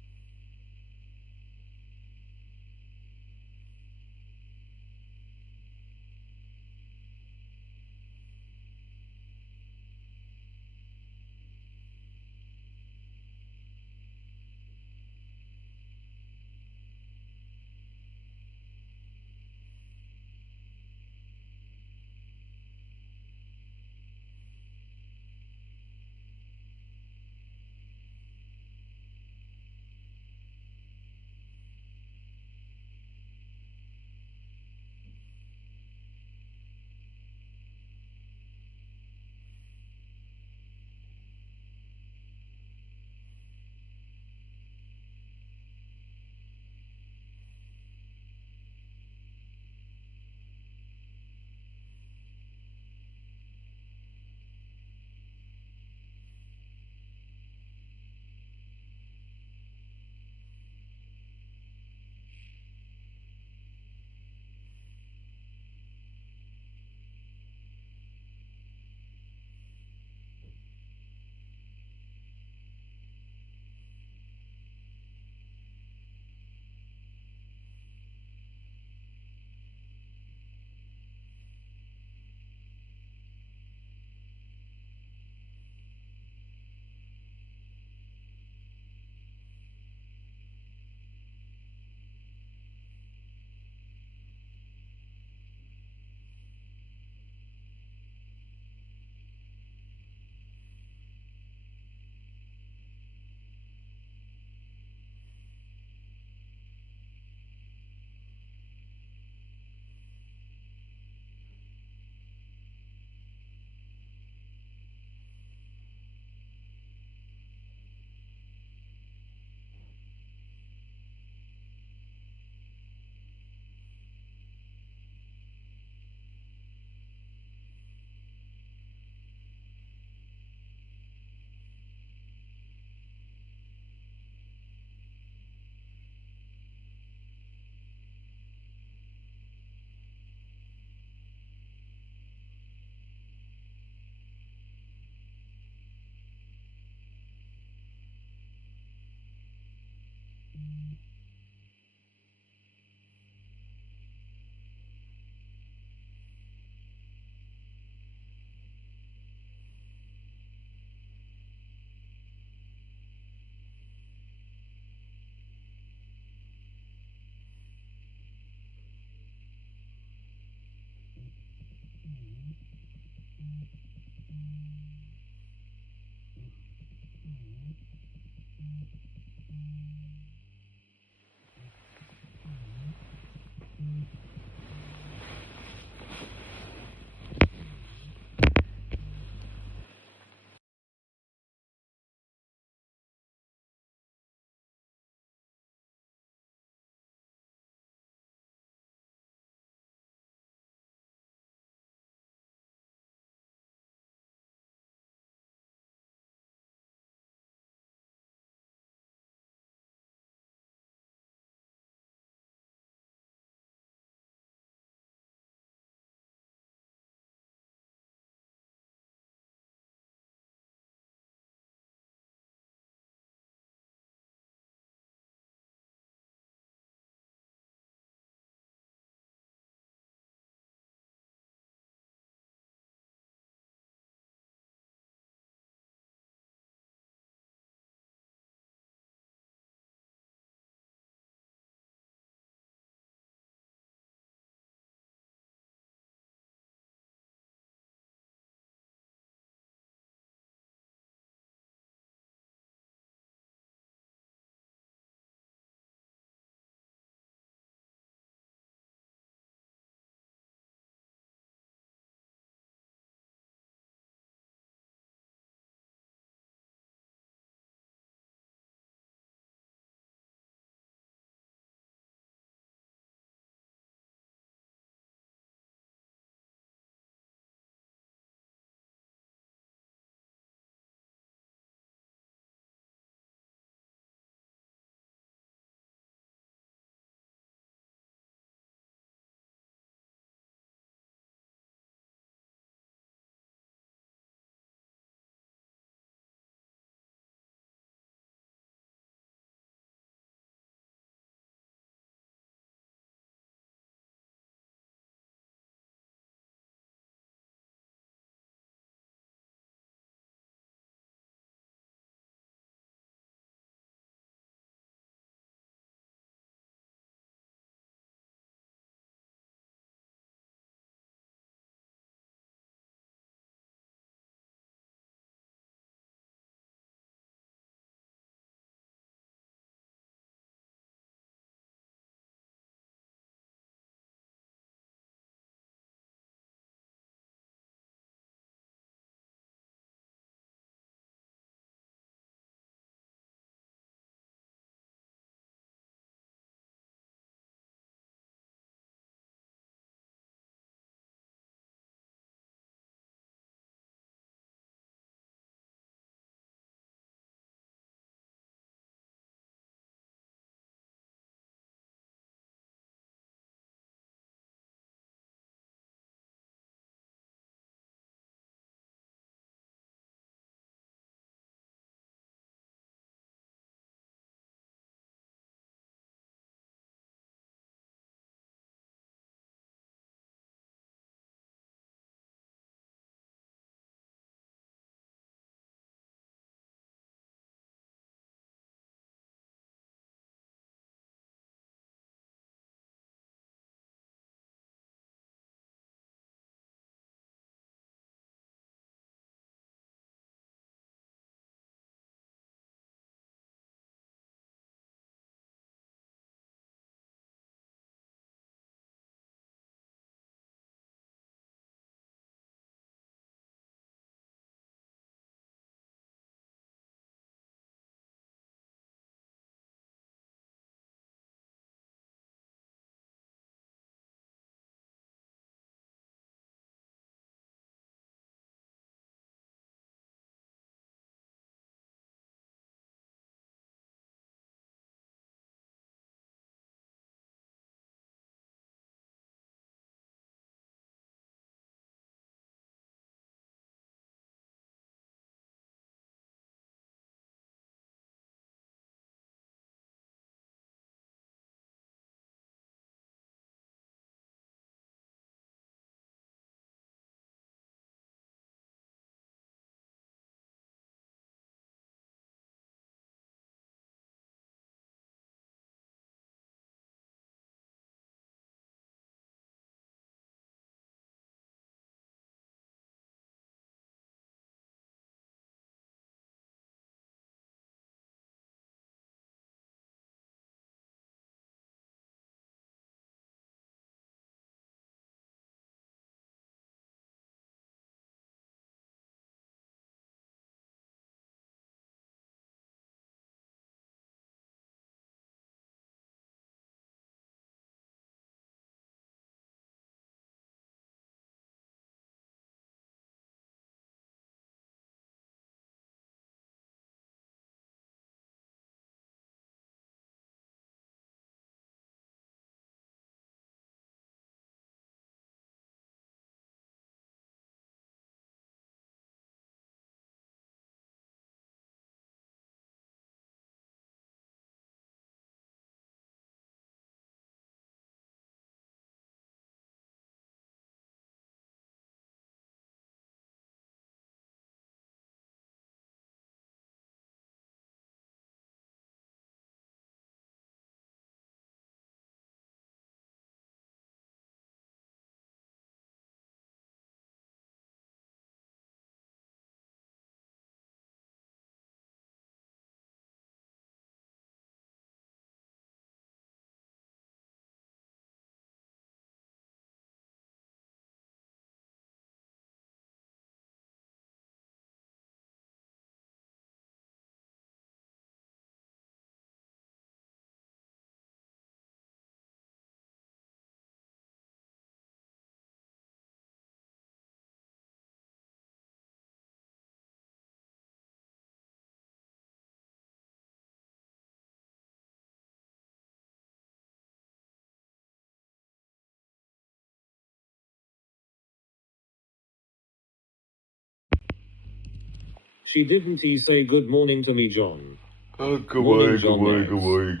She didn't he say good morning to me, John? Oh, good Morning, morning, good John morning, good Max. morning.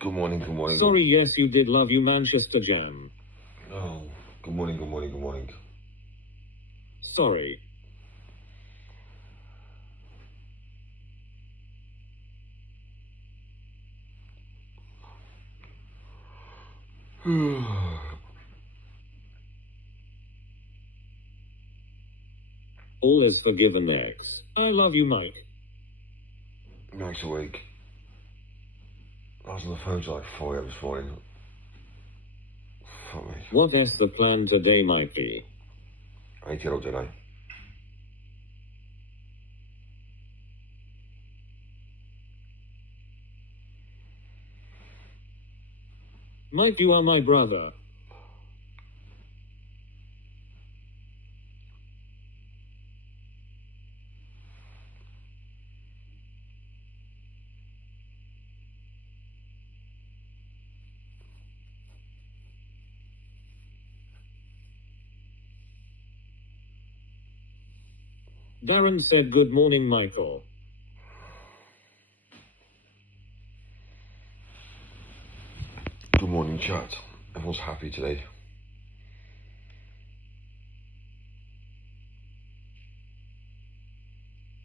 Good morning, good morning. Sorry, yes you did, love you Manchester Jam. Oh, good morning, good morning, good morning. Sorry. All is forgiven, X. I love you, Mike. Next week. I was on the phone till like 4 a.m. this morning. Fuck me. What is the plan today, Mikey? I need to get up, don't I? Mike, you are my brother. Darren said good morning, Michael. Good morning, chat. Everyone's happy today.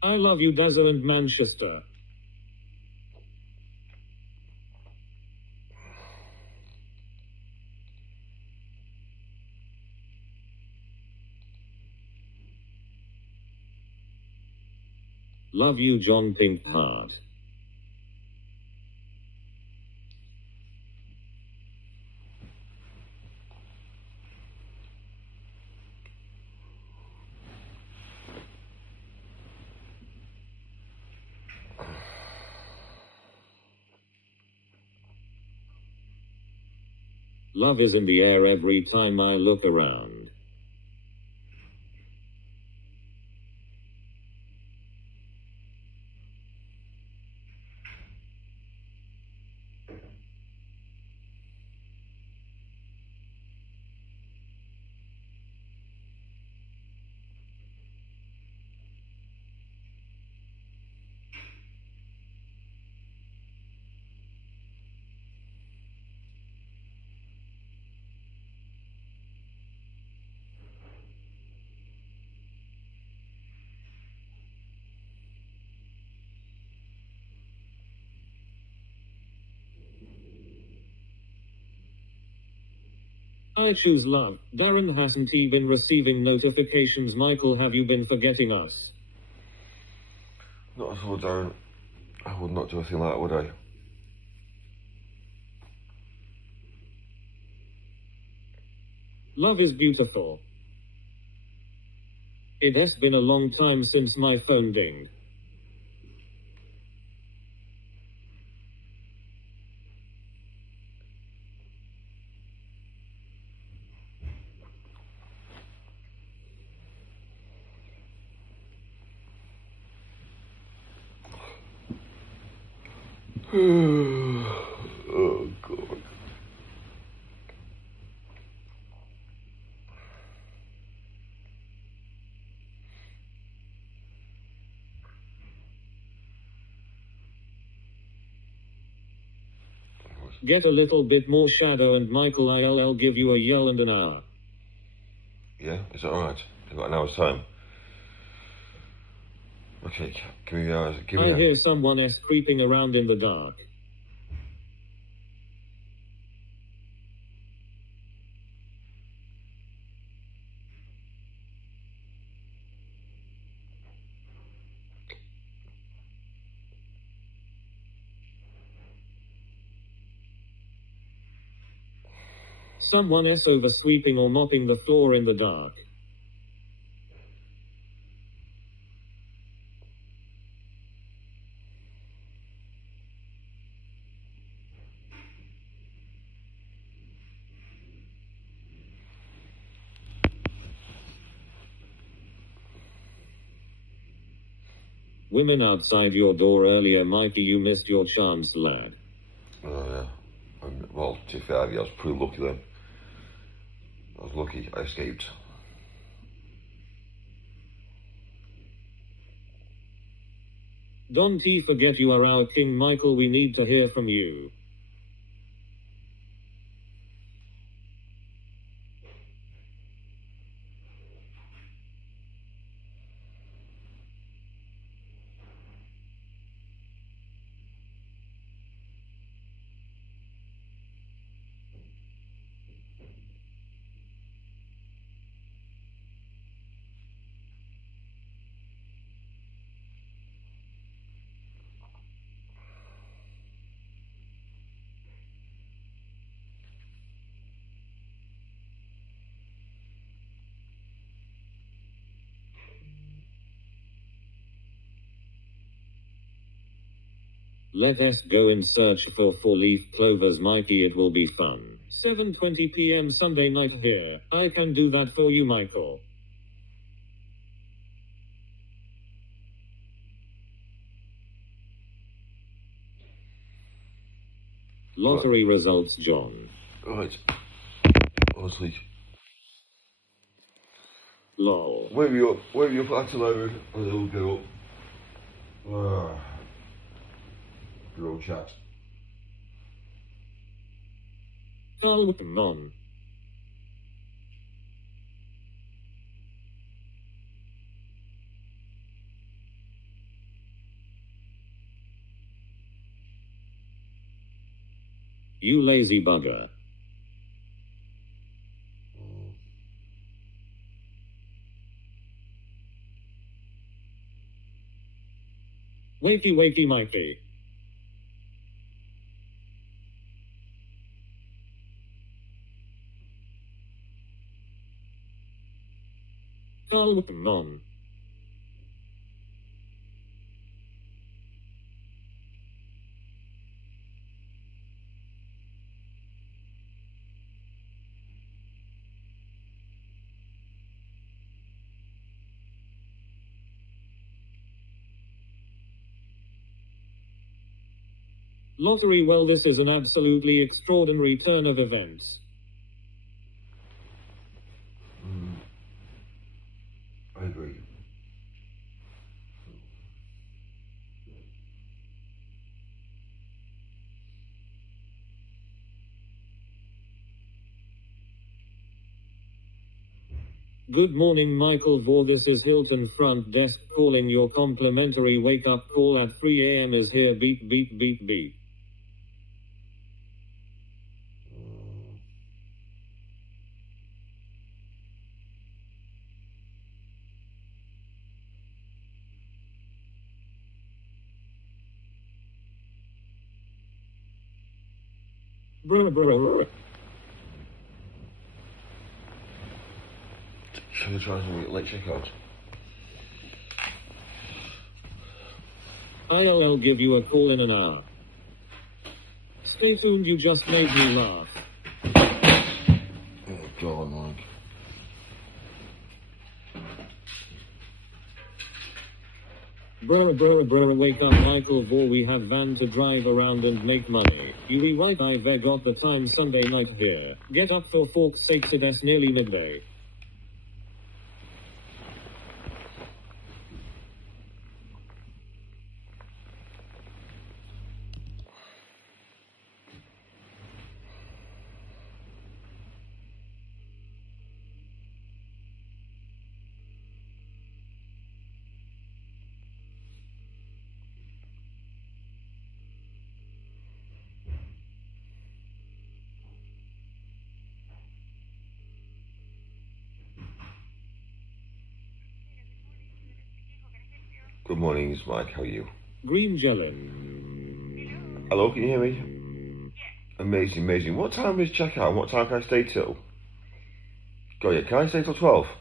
I love you, Dazza and Manchester. Love you, John Pink Heart. Love is in the air every time I look around. I choose love. Darren, hasn't he been receiving notifications? Michael, have you been forgetting us? Not at all, Darren. I would not do a thing like that, would I? Love is beautiful. It has been a long time since my phone dinged. Oh, God. Get a little bit more shadow and Michael, I'll give you a yell and an hour. Yeah, is that alright? I've got an hour's time. Okay, give me I hear someone else creeping around in the dark. Someone else over sweeping or mopping the floor in the dark. Women outside your door earlier, Mikey, you missed your chance, lad. Oh, yeah. Well, to be fair, I was pretty lucky then. I was lucky. I escaped. Don't forget you are our king, Michael. We need to hear from you. Let us go in search for four-leaf clovers, Mikey. It will be fun. 7:20 p.m. Sunday night here. I can do that for you, Michael. Lottery results, John. Right. Honestly. Lol. Wave you up at the moment, and it'll go up. Good old chat. Oh, come on. You lazy bugger. Wakey, wakey, Mikey. Oh, come on. Lottery, well, this is an absolutely extraordinary turn of events. I agree. Good morning, Michael Vore. This is Hilton Front Desk calling. Your complimentary wake-up call at 3 a.m. is here. Beep, beep, beep, beep. Brr, brr, brr. Shall we try some late checkout? I'll give you a call in an hour. Stay tuned, you just made me laugh. Oh God, Mike. Brr, wake up, Michael Vore. We have van to drive around and make money. You right, I've got the time. Sunday night here. Get up for fork's sakes, it's nearly midday. Good morning, it's Mike. How are you? Green Jellin. Hello, can you hear me? Amazing, amazing. What time is checkout? What time can I stay till? Got you. Can I stay till 12? No,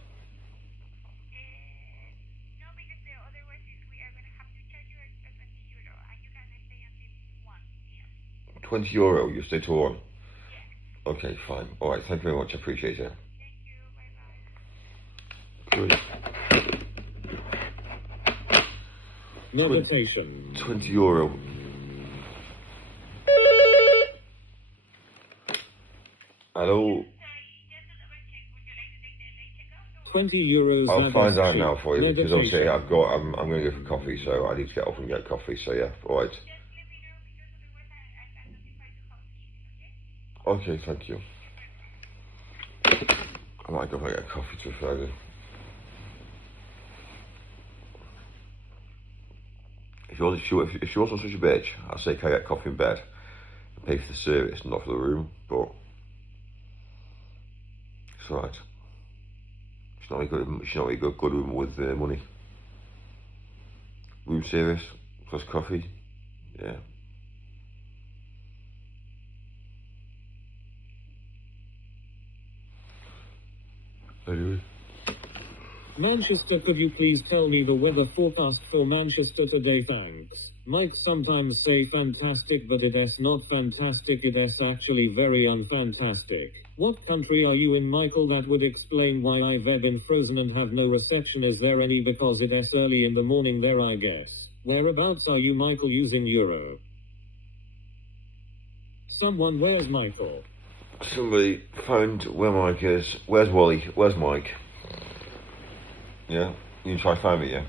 because otherwise we are going to have to charge you a €20 and you can stay until 1 p.m. €20, you stay till 1? Yeah. Okay, fine. Alright, thank you very much. I appreciate it. Thank you. Bye-bye. Good. Meditation. €20. Hello. Just to double check, would you like to take the late checkout €20. I'll Abbas find out ship. now for you because obviously Medication. I'm going to go for coffee, so I need to get off and get coffee. So yeah, all right. Just let me know because otherwise I notify to housekeeping, okay? Okay, thank you. I might go and get a coffee to Friday. If she wasn't such a bitch, I'd say can I get coffee in bed and pay for the service, not for the room, but it's alright. She's not really good with money. Room service plus coffee, yeah. Anyway. Manchester, could you please tell me the weather forecast for Manchester today? Thanks. Mike sometimes say fantastic, but it's not fantastic, it's actually very unfantastic. What country are you in, Michael? That would explain why I've been frozen and have no reception. Is there any? Because it's early in the morning there, I guess. Whereabouts are you, Michael, using Euro? Someone, where's Michael? Somebody found where Mike is. Where's Wally? Where's Mike? Yeah? You can try to find me, yeah?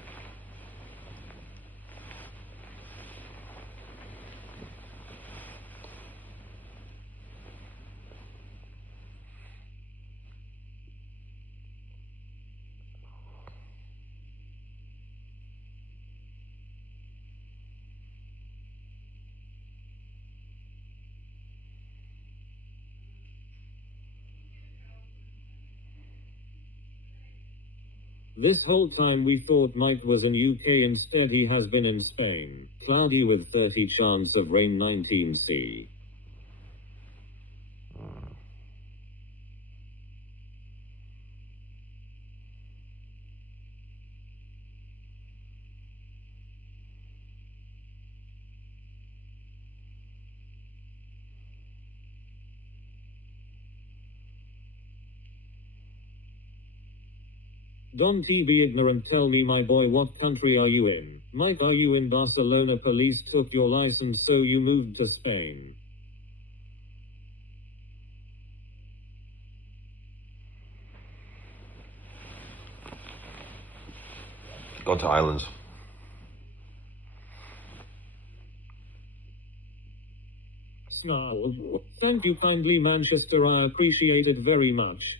This whole time we thought Mike was in UK, instead he has been in Spain. Cloudy with 30 chance of rain 19C. Don T, be ignorant, tell me, my boy, what country are you in? Mike, are you in Barcelona? Police took your license, so you moved to Spain. Gone to Islands. Snarl. Thank you kindly, Manchester, I appreciate it very much.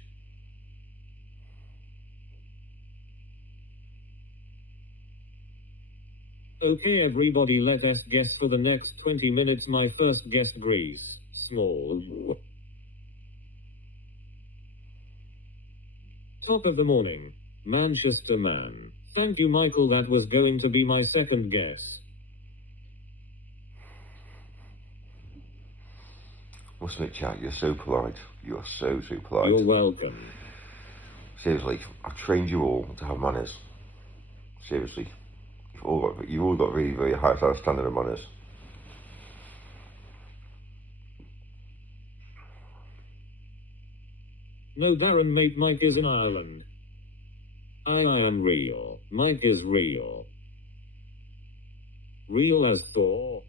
Okay everybody, let us guess for the next 20 minutes. My first guess, Greece. Small. Top of the morning. Manchester man. Thank you, Michael, that was going to be my second guess. Must admit, chat, you're so polite. You are so polite. You're welcome. Seriously, I've trained you all to have manners. Seriously. You've all got really very high standard of manners. No, Darren, mate, Mike is in Ireland. I am real. Mike is real. Real as Thor.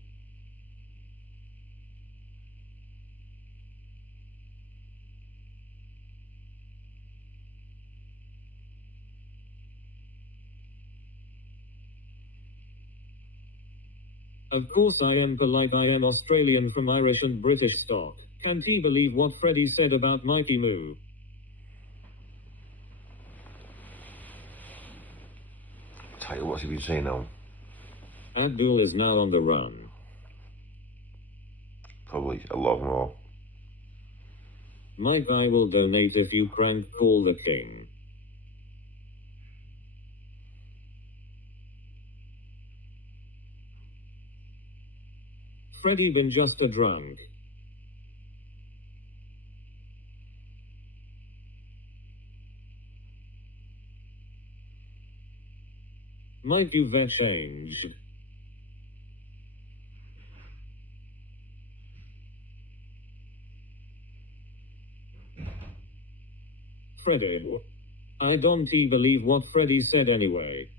Of course I am polite, I am Australian from Irish and British stock. Can't he believe what Freddie said about Mikey Moo? Tell you what's he been saying now? Abdul is now on the run. Probably a lot more. Mike, I will donate if you crank call the king. Freddie been just a drunk. Mike, you've changed. Freddie. I don't believe what Freddie said anyway.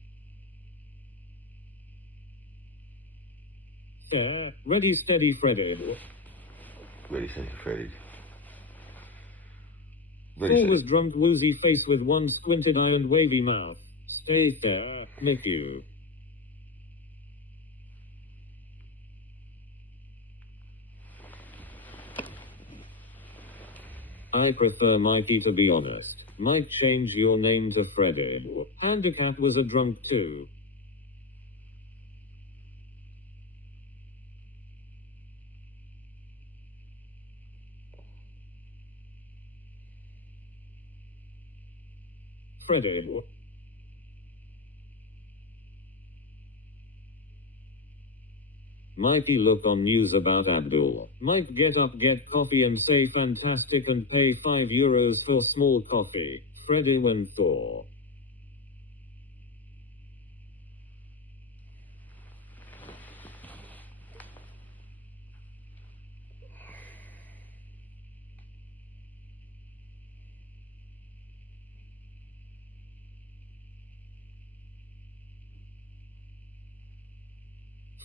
There, ready, steady, Freddie. Really steady, Freddie. Really Thor silly. was drunk woozy face with one squinted eye and wavy mouth. Stay there, Nick you. I prefer Mikey to be honest. Might change your name to Freddy. Handicap was a drunk too. Freddy. Mikey look on news about Abdul. Mike get up, get coffee and say fantastic and pay €5 for small coffee. Freddy when Thor.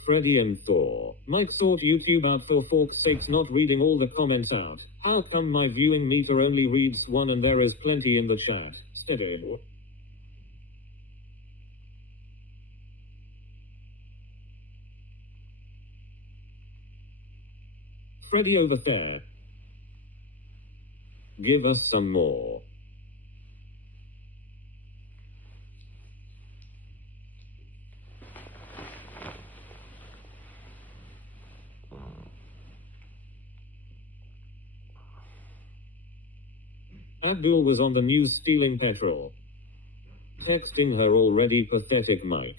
Freddy and Thor. Mike sort YouTube out for fork's sakes, not reading all the comments out. How come my viewing meter only reads 1 and there is plenty in the chat? Steady. Freddy over there. Give us some more. Abdul was on the news stealing petrol. Texting her already pathetic Mike.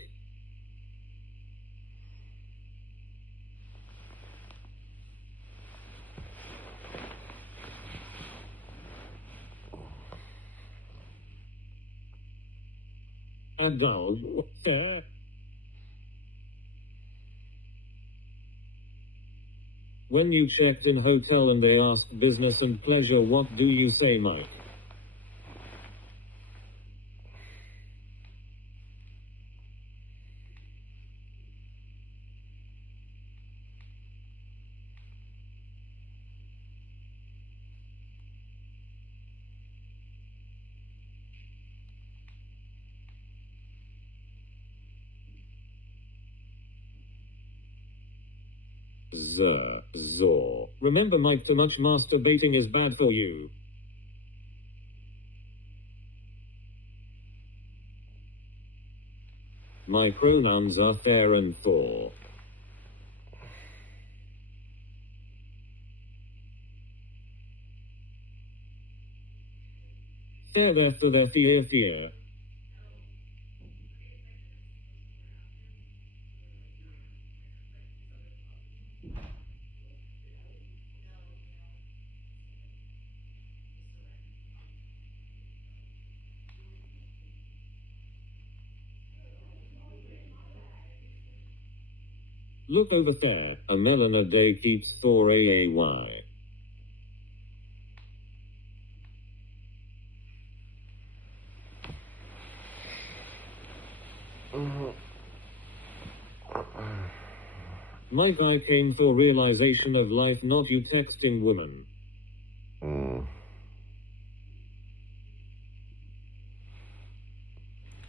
Abdul, when you checked in hotel and they asked business and pleasure, what do you say, Mike? Zor. Remember, Mike, too much masturbating is bad for you. My pronouns are fair and Thor. Fair there for their fear. Look over there, a melon a day keeps Thor AAY. My guy came for realization of life, not you texting woman.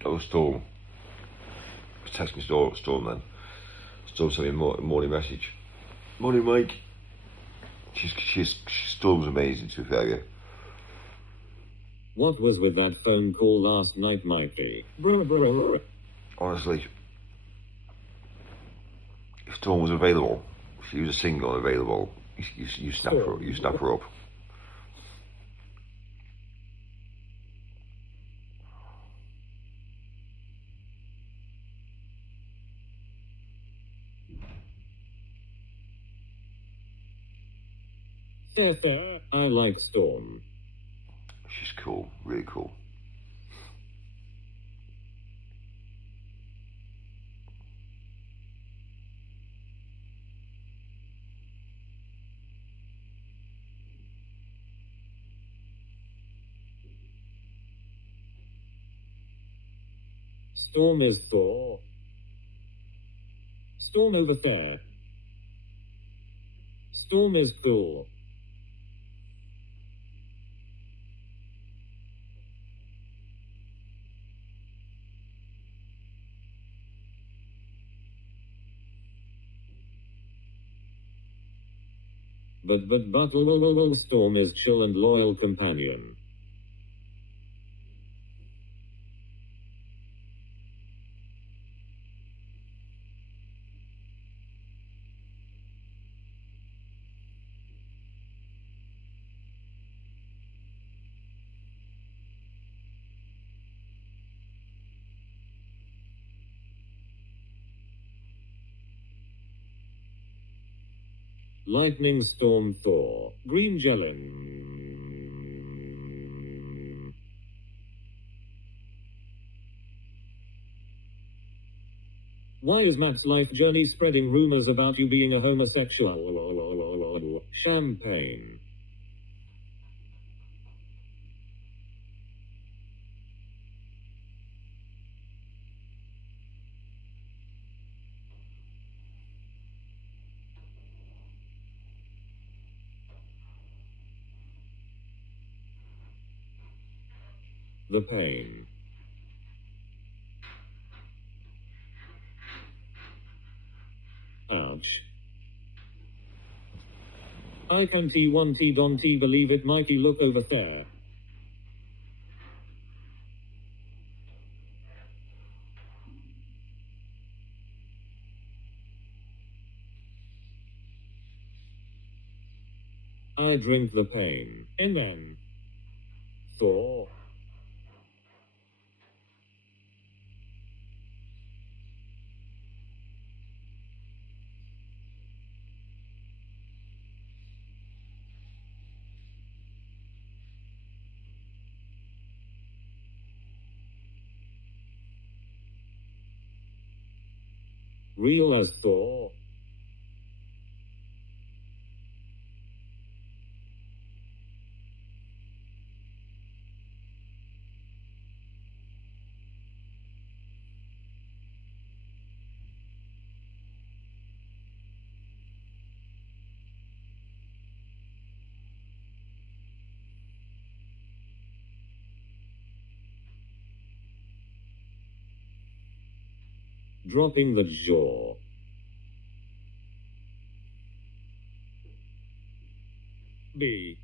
That was Storm. Text me Storm then. Storm sent me a morning message. Morning, Mike. Storm's amazing, to be fair, yeah. What was with that phone call last night, Mikey? Honestly, if Storm was available, if she was a single and available, you snap her up. Fair. I like Storm. She's cool, really cool. Storm is Thor. Storm over there. Storm is cool. But Storm is chill and loyal companion. Lightning Storm Thor. Green Jellin. Why is Matt's life journey spreading rumors about you being a homosexual? Champagne. The pain. Ouch. I can T1T Don T believe it Mikey look over there. I drink the pain. And then. Thor. Real as Thor. Dropping the jaw. B.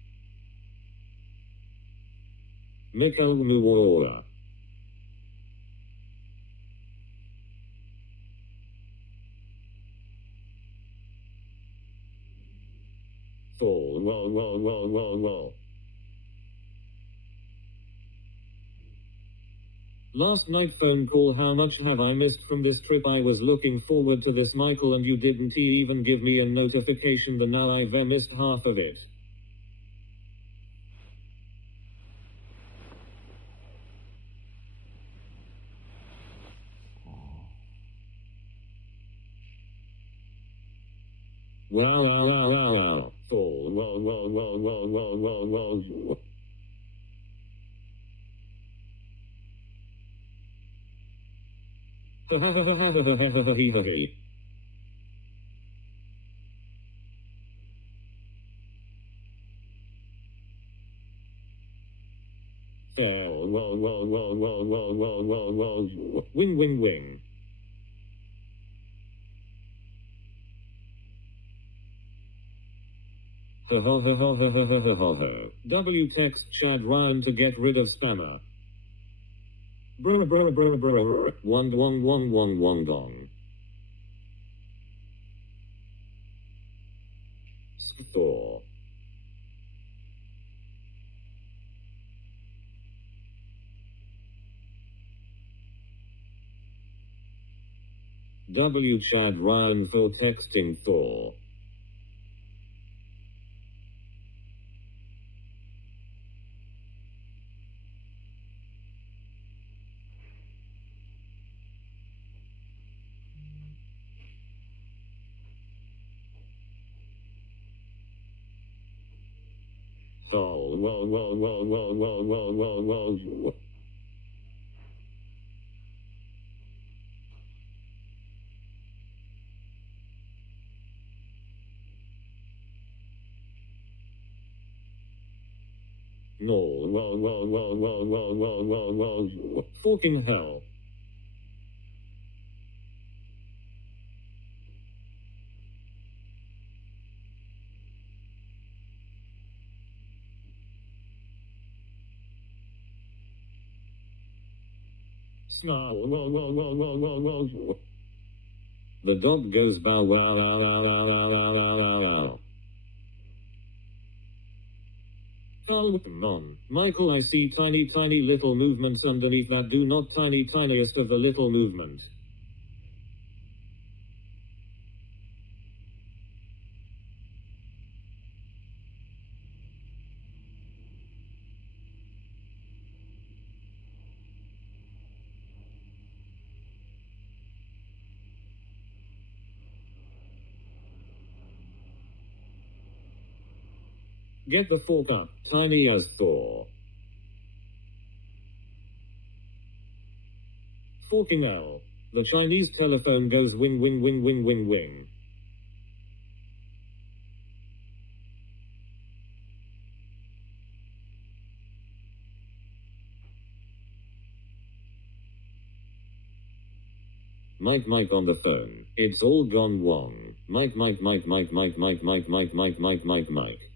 Mikel Muora. Fall. Wall. Last night phone call. How much have I missed from this trip? I was looking forward to this, Michael, and you didn't even give me a notification. Then now I've missed half of it. Wow. Fall. Wall. Fell. Wall. Wing. W text Chad Ryan to get rid of spammer. Bro. One dong. Thor. W Chad Ryan for texting Thor. Wall. No. Fucking hell. The dog goes bow wow wow wow wow wow wow wow wow wow. Oh, come on. Michael, I see tiny little movements underneath that do not tiniest of the little movement. Get the fork up, tiny as Thor. Forking L. The Chinese telephone goes wing wing wing wing wing wing. Mike on the phone. It's all gone wrong. Mike.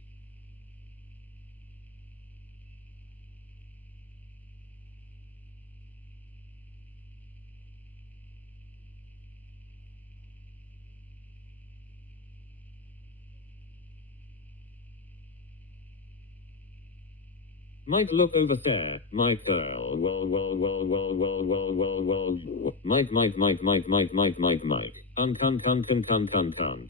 Mike, look over there. Mike, well. Mike. Cunt.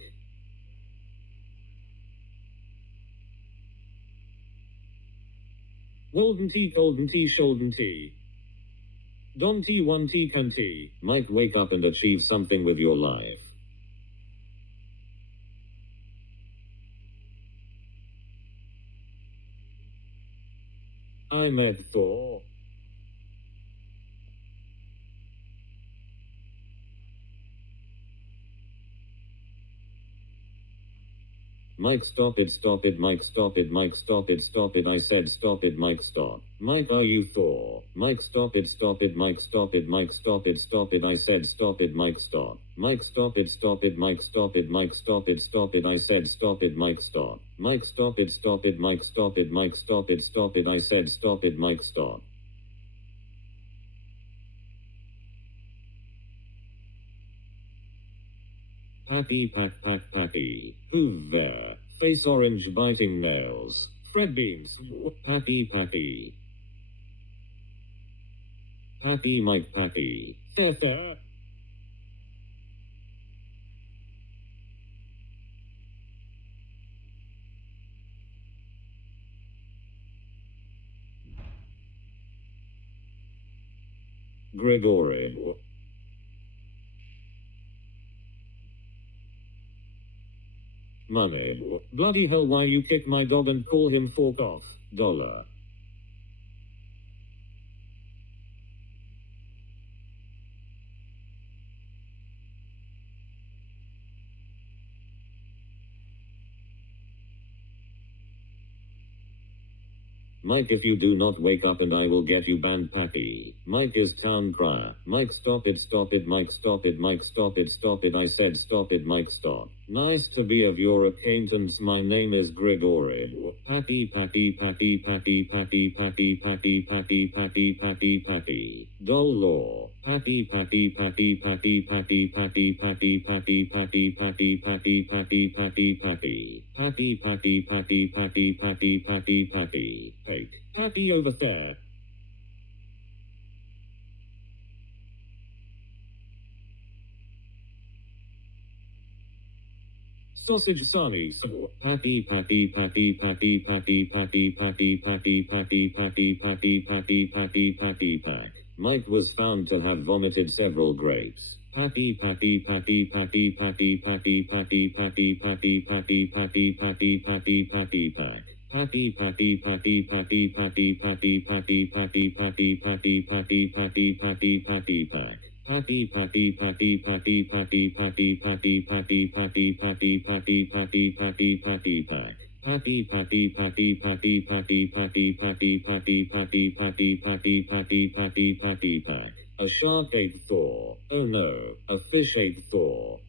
Golden tea, Sholden tea. Don T, 1 T, can tea. Mike, wake up and achieve something with your life. I met Thor. Mike, stop it, Mike, stop it, I said stop it, Mike, stop. Mike, are you Thor? Mike, stop it, Mike, stop it, I said stop it, Mike, stop. Mike, stop it, Mike, stop it, I said stop it, Mike, stop. Mike, stop it, Mike, stop it, I said stop it, Mike, stop. Pappy. Who there? Face orange biting nails. Fred Beams. Pappy. Pappy, Mike, Pappy. Fair. Gregory. Money. Bloody hell, why you kick my dog and call him fork off? $. Mike, if you do not wake up and I will get you banned, Pappy. Mike is town crier. Mike, stop it, Mike, stop it, I said stop it, Mike, stop. Nice to be of your acquaintance, my name is Gregory. Pappy. Dol law. Pappy. Fake. Pappy over there. Sausage Sani. Pappy. Pack. Mike was found to have vomited several grapes. Pappy. Pack. A shark ate Thor. Oh no, a fish ate Thor.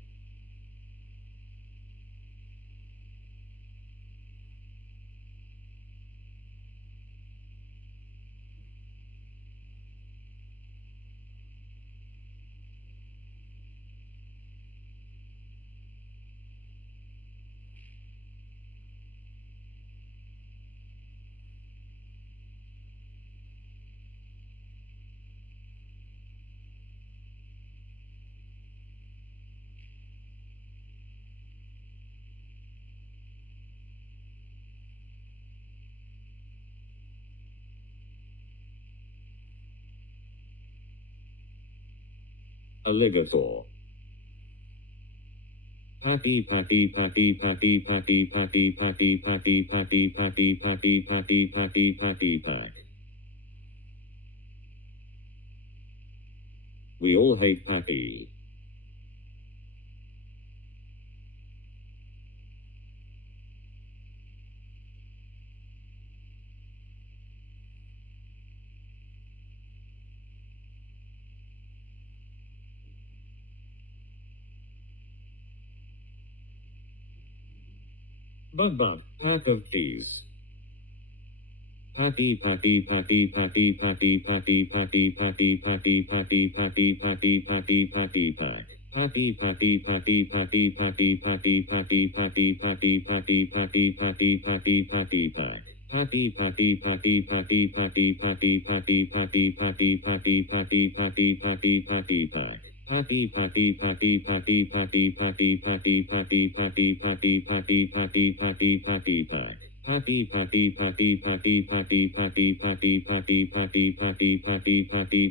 Alligator. Patty patty patty patty patty patty patty patty patty patty patty patty patty patty pack. We all hate Patty. Bug, pack of cheese. Patty patty patty patty patty patty patty patty patty patty patty patty patty patty pack. Patty patty patty patty patty patty patty patty patty patty patty patty patty patty pack. Patty patty patty patty patty patty patty patty patty patty patty patty patty patty pack. Patty patty patty patty patty patty patty patty patty patty patty patty patty patty pack. Patty patty patty patty patty patty patty patty patty patty patty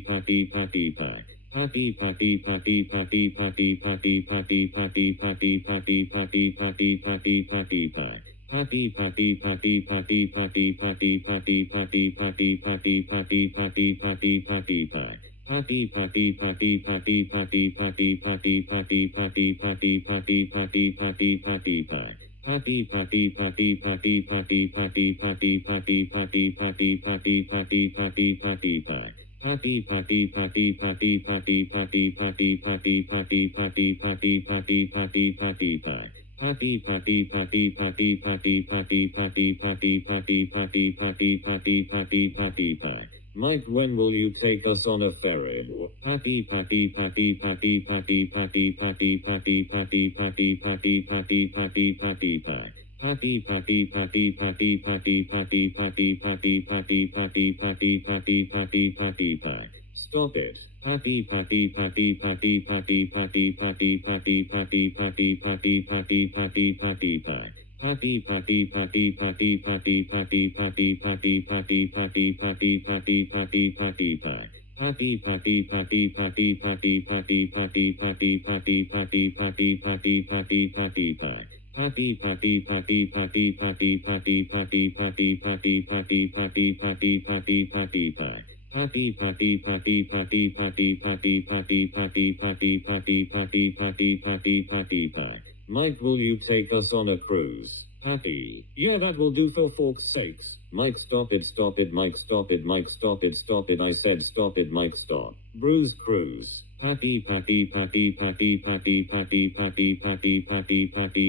patty patty patty pack. Patty patty patty patty patty patty patty patty patty patty patty patty patty patty pack. Patty patty patty patty patty patty patty patty patty patty patty patty patty patty pack. Patty patty patty patty patty patty patty patty patty patty patty patty patty patty pack. Patty patty patty patty patty patty patty patty patty patty patty patty patty patty pack. Patty patty patty patty patty patty patty patty patty patty patty patty patty patty pack. Patty patty patty patty patty patty patty patty patty patty patty patty patty patty pack. Mike, when will you take us on a ferry? Patty patty patty patty patty patty patty patty patty patty patty patty patty patty pack. Patty patty patty patty patty patty patty patty patty patty patty patty patty patty pack. Stop it. Patty patty patty patty patty patty patty patty patty patty patty patty patty patty pack. Patty patty patty patty patty patty patty patty patty patty patty patty patty patty pack. Patty patty patty patty patty patty patty patty patty patty patty patty patty patty pack. Patty patty patty patty patty patty patty patty patty patty patty patty patty patty pack. Patty patty patty patty patty patty patty patty patty patty patty patty patty patty pack. Mike, will you take us on a cruise? Patty. Yeah, that will do for fork's sakes. Mike, stop it, Mike, stop it, Mike, stop it, I said stop it, Mike, stop. Bruise cruise. Patty patty patty patty patty patty patty patty patty patty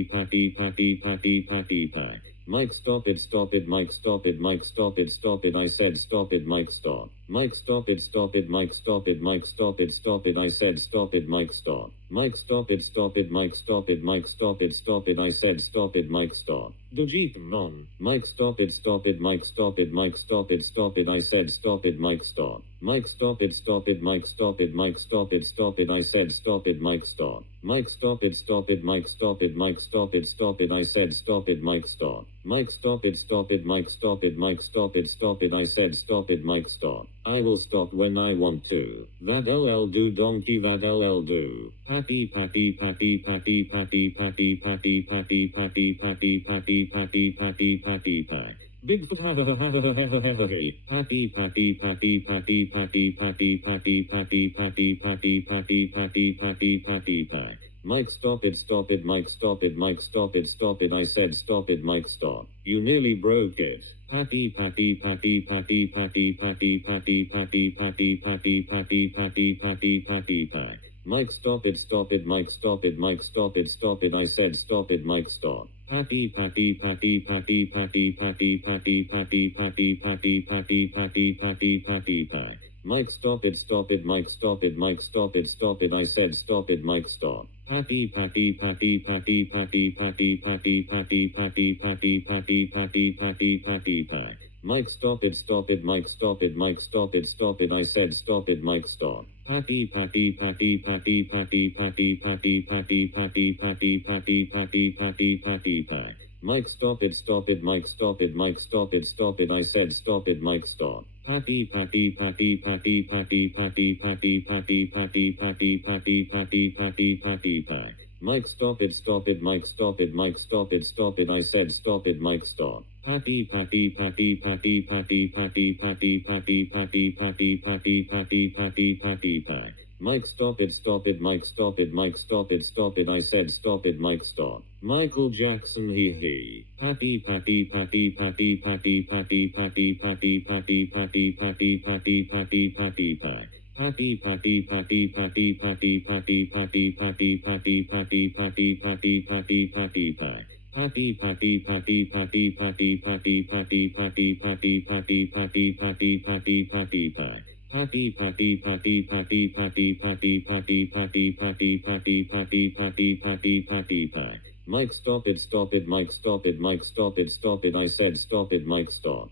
patty patty patty patty pack. Mike, stop it, Mike, stop it, Mike, stop it, I said stop it, Mike, stop. Mike, stop it, Mike, stop it, Mike, stop it, I said stop it, Mike, stop. Mike, stop it, Mike, stop it, Mike, stop it, I said stop it, Mike, stop. The Jeep non. Mike, stop it, Mike, stop it, Mike, stop it, I said stop it, Mike, stop. Mike, stop it, Mike, stop it, Mike, stop it, I said stop it, Mike, stop. Mike, stop it, Mike, stop it, Mike, stop it, I said stop it, Mike, stop. Mike, stop it, Mike, stop it, Mike, stop it, I said stop it, Mike, stop. I will stop when I want to. That LL do donkey, that LL do. Patty patty patty patty patty patty patty patty patty patty patty patty patty patty pack. Bigfoot ha ha ha ha ha ha ha ha ha. Patty patty patty patty patty patty patty patty patty patty patty patty patty patty pack. Mike, stop it, Mike, stop it, Mike, stop it, I said stop it, Mike, stop. You nearly broke it. Patty patty patty patty patty patty patty patty patty patty patty patty patty patty pack. Mike, stop it, Mike, stop it, Mike, stop it, I said stop it, Mike, stop. Patty patty patty patty patty patty patty patty patty patty patty patty patty patty pack. Mike, stop it, Mike, stop it, Mike, stop it, I said stop it, Mike, stop. Patty patty patty patty patty patty patty patty patty patty patty patty patty patty pack. Mike, stop it, Mike, stop it, Mike, stop it, I said stop it, Mike, stop. Patty patty patty patty patty patty patty patty patty patty patty patty patty patty pack. Mike, stop it, Mike, stop it, Mike, stop it, I said stop it, Mike, stop. Patty patty patty patty patty patty patty patty patty patty patty patty patty patty pack. Mike stop it, Mike stop it, Mike stop it, I said stop it, Mike stop. Patty patty patty patty patty patty patty patty patty patty patty patty patty patty pack. Mike stop it, Mike stop it, Mike stop it, I said stop it, Mike stop. Michael Jackson he. Patty patty patty patty patty patty patty patty patty patty patty patty patty patty pack. Patty patty patty patty patty patty patty patty patty patty patty patty patty patty pack. Patty patty patty patty patty patty patty patty patty patty patty patty patty patty pack. Patty patty patty patty patty patty patty patty patty patty patty patty patty patty pack. Mike stop it, Mike stop it, Mike stop it, I said stop it, Mike stop.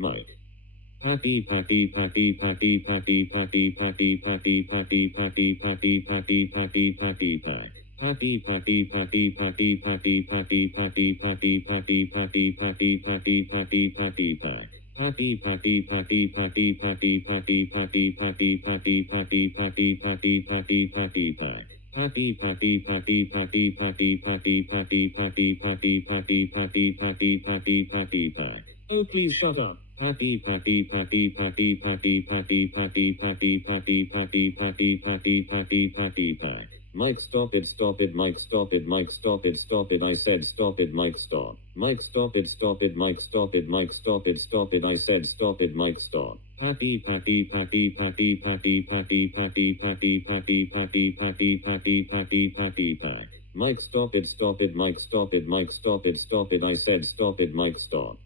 Mike. Patty patty patty patty patty patty patty patty patty patty patty patty patty patty pack. Patty patty patty patty patty patty patty patty patty patty patty patty patty patty pack. Patty patty patty patty patty patty patty patty patty patty patty patty patty patty pack. Patty patty patty patty patty patty patty patty patty patty patty patty patty patty pack. Oh please shut up. Patty patty patty patty patty patty patty patty patty patty patty patty patty patty pack. Mike stop it, Mike stop it, Mike stop it, I said stop it, Mike stop. Mike stop it, Mike stop it, Mike stop it, I said stop it, Mike stop. Patty patty patty patty patty patty patty patty patty patty patty patty patty patty pack. Mike stop it, Mike stop it, Mike stop it, I said stop it, Mike stop.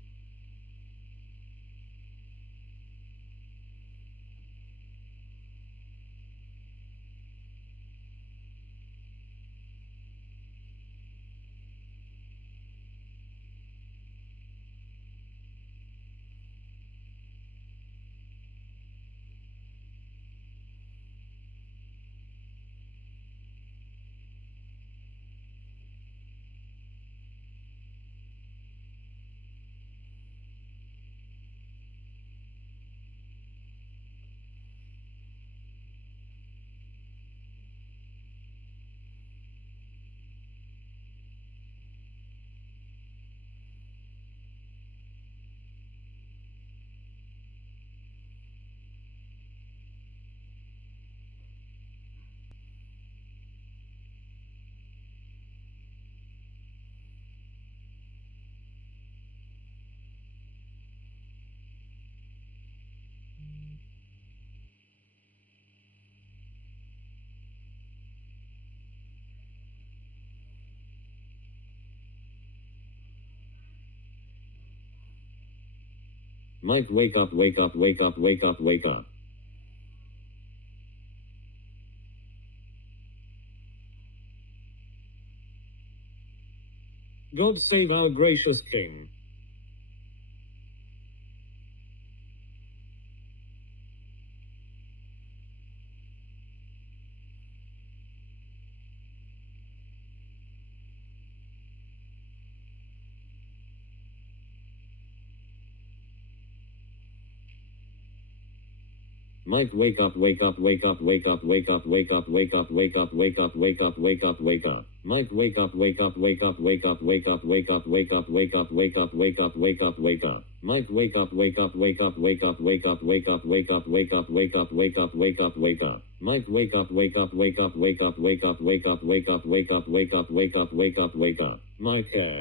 Mike wake up, wake up, wake up, wake up, wake up. God save our gracious King. Mike wake up, wake up, wake up, wake up, wake up, wake up, wake up, wake up, wake up, wake up, wake up, wake up. Mike wake up, wake up, wake up, wake up, wake up, wake up, wake up, wake up, wake up, wake up, wake up, wake up. Mike wake up, wake up, wake up, wake up, wake up, wake up, wake up, wake up, wake up, wake up, wake up, wake up. Mike wake up, wake up, wake up, wake up, wake up, wake up, wake up, wake up, wake up, wake up, wake up, wake up. Michael,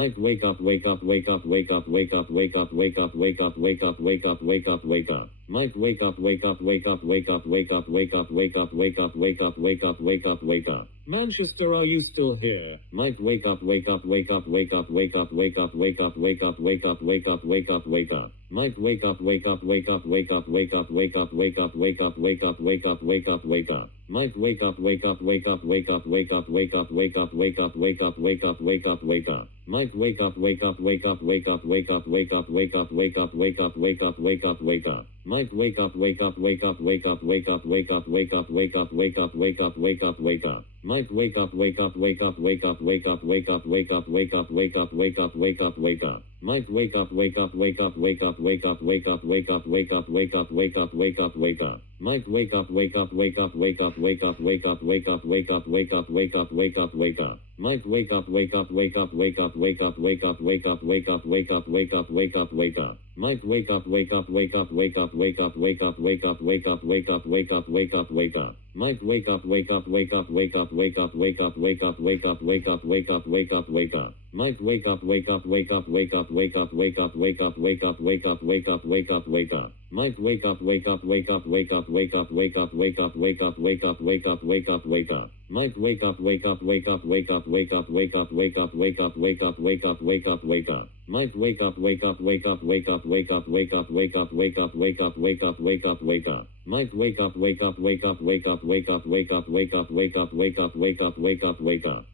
Mike wake up, wake up, wake up, wake up, wake up, wake up, wake up, wake up, wake up, wake up, wake up, wake up. Mike wake up, wake up, wake up, wake up, wake up, wake up, wake up, wake up, wake up, wake up, wake up, wake up. Manchester, are you still here? Mike wake up, wake up, wake up, wake up, wake up, wake up, wake up, wake up, wake up, wake up, wake up, wake up. Mike, wake up, wake up, wake up, wake up, wake up, wake up, wake up, wake up, wake up, wake up, wake up, wake up. Mike, wake up, wake up, wake up, wake up, wake up, wake up, wake up, wake up, wake up, wake up, wake up, wake up. Mike, wake up, wake up, wake up, wake up, wake up, wake up, wake up, wake up, wake up, wake up, wake up, wake up. Mike, wake up, wake up, wake up, wake up, wake up, wake up, wake up, wake up, wake up, wake up, wake up, wake up. Mike, wake up, wake up, wake up, wake up, wake up, wake up, wake up, wake up, wake up, wake up, wake up, wake up. Mike, wake up, wake up, wake up, wake up, wake up, wake up, wake up, wake up, wake up, wake up, wake up, wake up. Mike, wake up, wake up, wake up, wake up, wake up, wake up, wake up, wake up, wake up, wake up, wake up, wake up. Mike, wake up, wake up, wake up, wake up, wake up, wake up, wake up, wake up, wake up, wake up, wake up, wake up. Mike, wake up, wake up, wake up, wake up, wake up, wake up, wake up, wake up, wake up, wake up, wake up, wake up. Mike, wake up, wake up, wake up, wake up, wake up, wake up, wake up, wake up, wake up, wake up, wake up, wake up. Mike, wake up, wake up, wake up, wake up, wake up, wake up, wake up, wake up, wake up, wake up, wake up, wake up. Mike, wake up, wake up, wake up, wake up, wake up, wake up, wake up, wake up, wake up, wake up, wake up, wake up. Mike, wake up, wake up, wake up, wake up, wake up, wake up, wake up, wake up, wake up, wake up, wake up, wake up. Mike, wake up, wake up, wake up, wake up, wake up, wake up, wake up, wake up, wake up, wake up, wake up, wake up. Mike, wake up, wake up, wake up, wake up, wake up, wake up, wake up, wake up, wake up, wake up, wake up, wake up.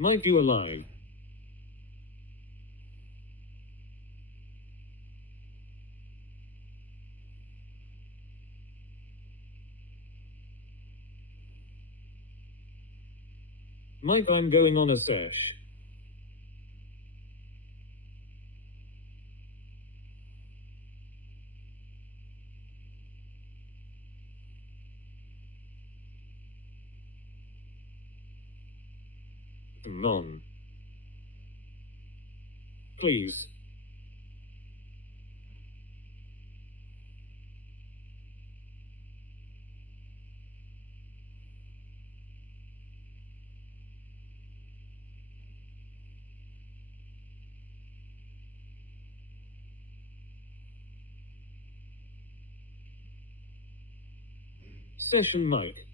Mike, you alive? Mike, I'm going on a search. None. Please. Session Mike.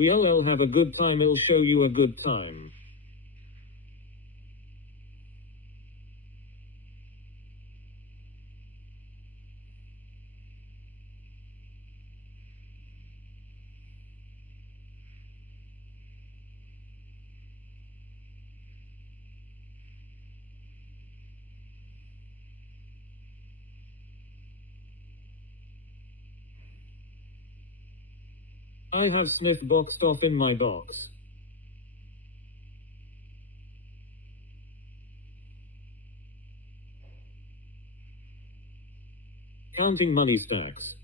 We'll have a good time, I'll show you a good time. I have sniff boxed off in my box. Counting money stacks.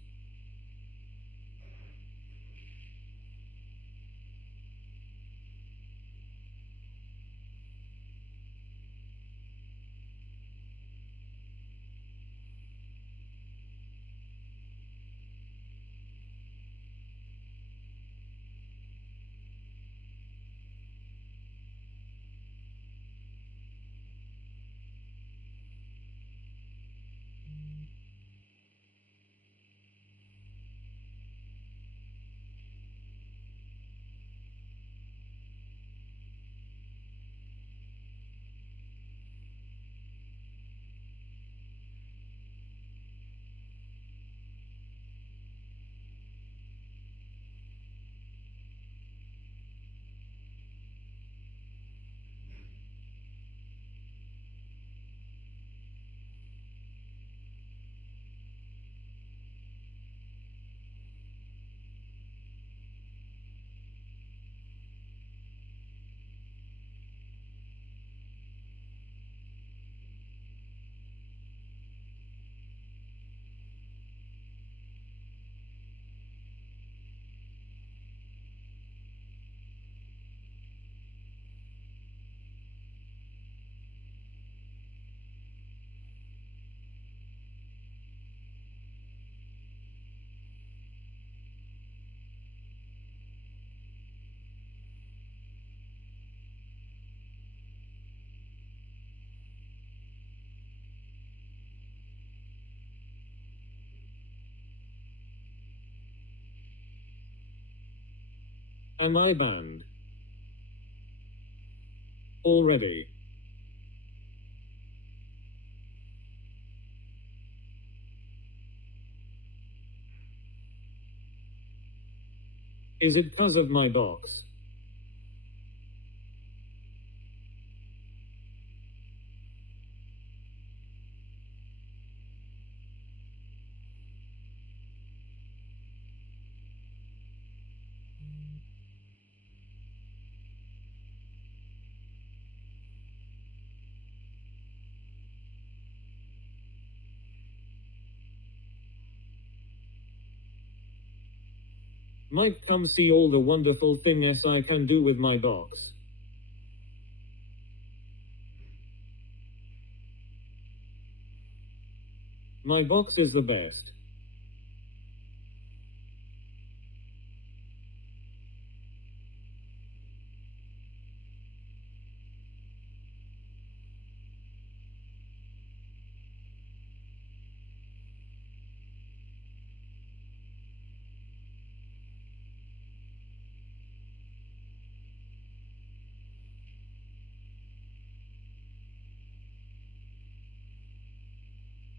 Am I banned? Already. Is it 'cause of my box? Might come see all the wonderful things I can do with my box. My box is the best.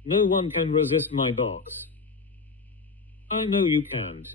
No one can resist my box. I know you can't.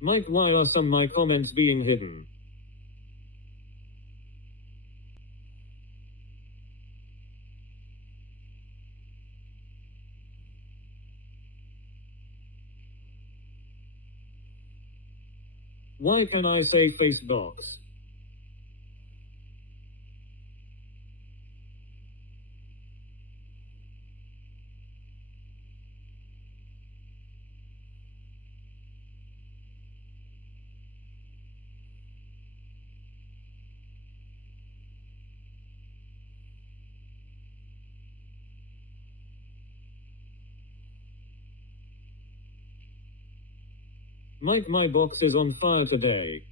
Mike, why are some my comments being hidden? Why can I say Facebox? Mike, my box is on fire today.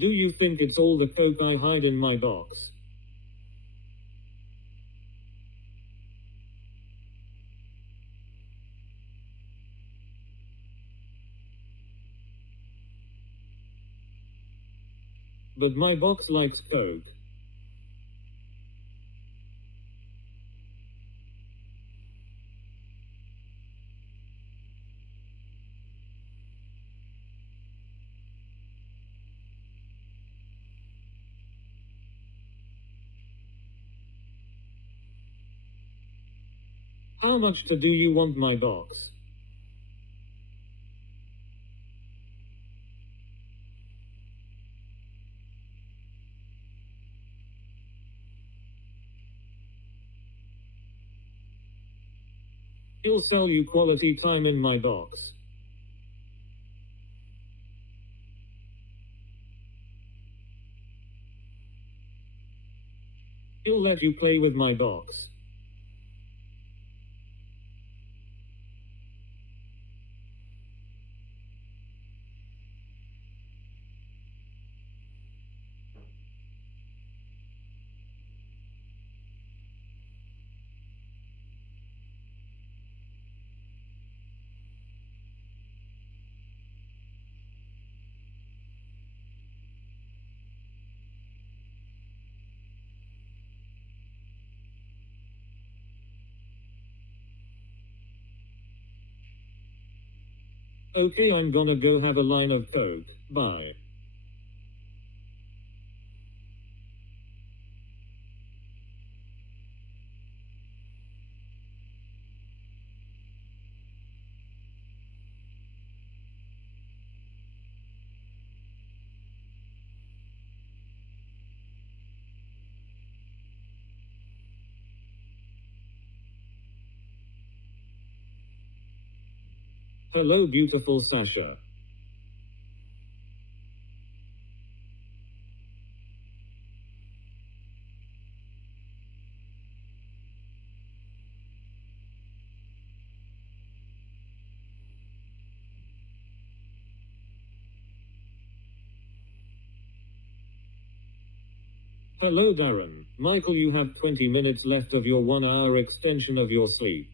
Do you think it's all the coke I hide in my box? But my box likes coke. How much do you want my box? He'll sell you quality time in my box. He'll let you play with my box. Okay, I'm gonna go have a line of coke. Bye. Hello, beautiful Sasha. Hello, Darren. Michael, you have 20 minutes left of your 1 hour extension of your sleep.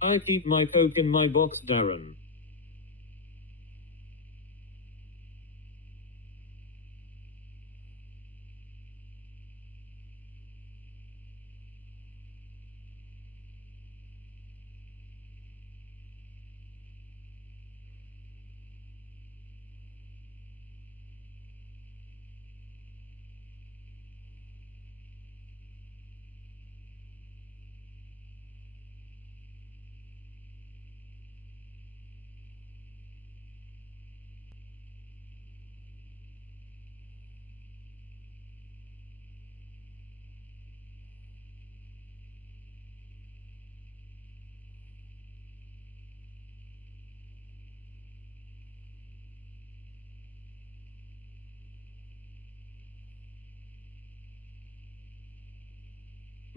I keep my coke in my box, Darren.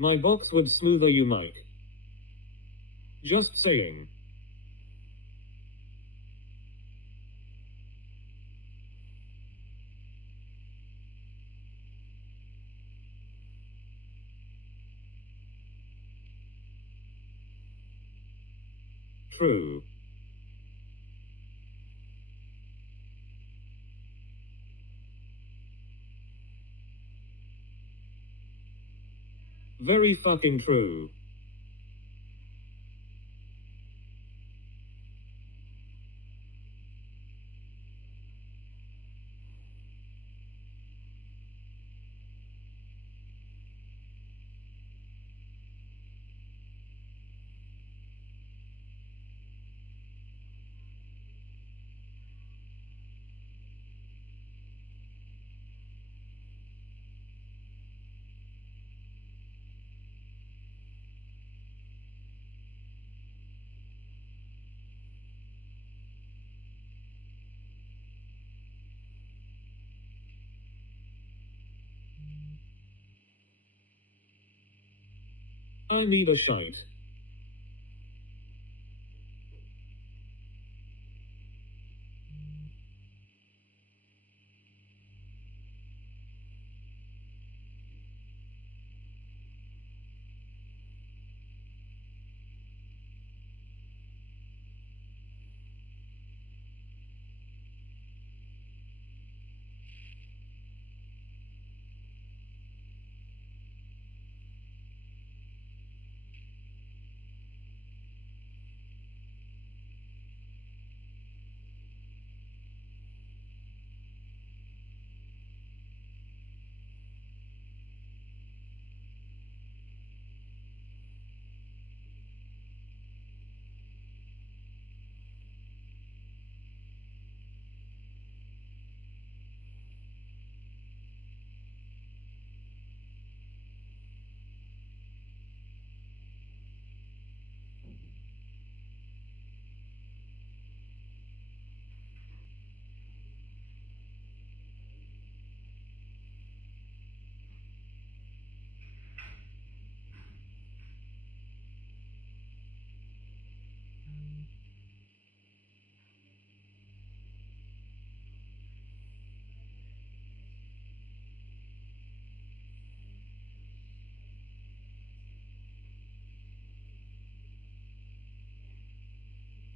My box would smoother you, Mike. Just saying. True. Very fucking true. I need a shite.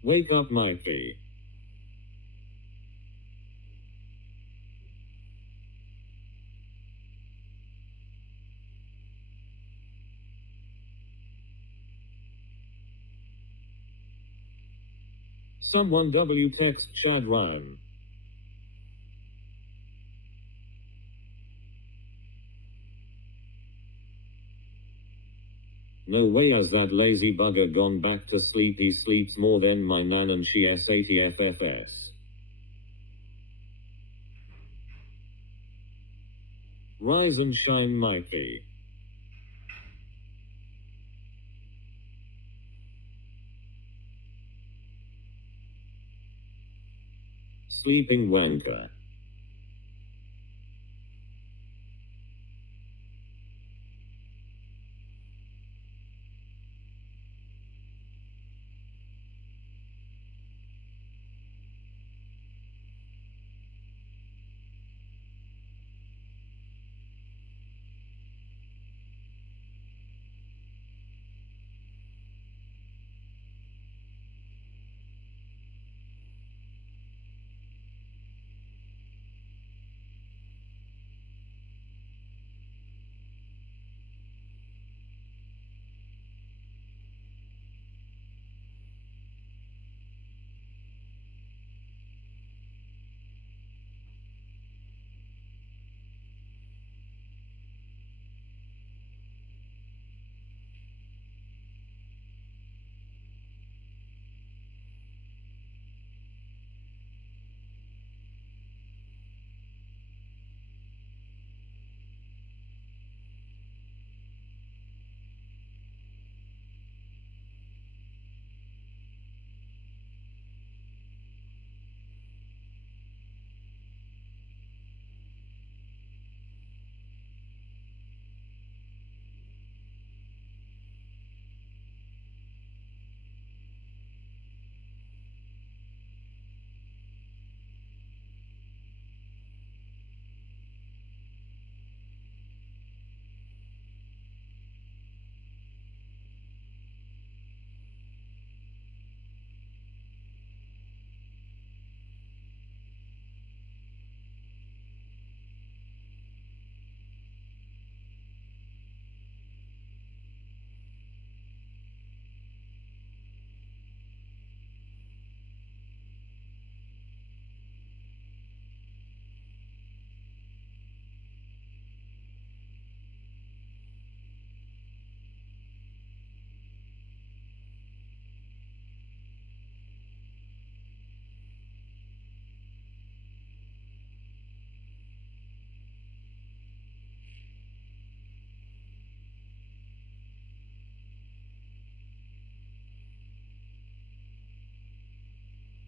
Wake up, Mikey. Someone W text Chad Ryan. No way has that lazy bugger gone back to sleep. He sleeps more than my nan and she S80FFS. Rise and shine, Mikey. Sleeping wanker.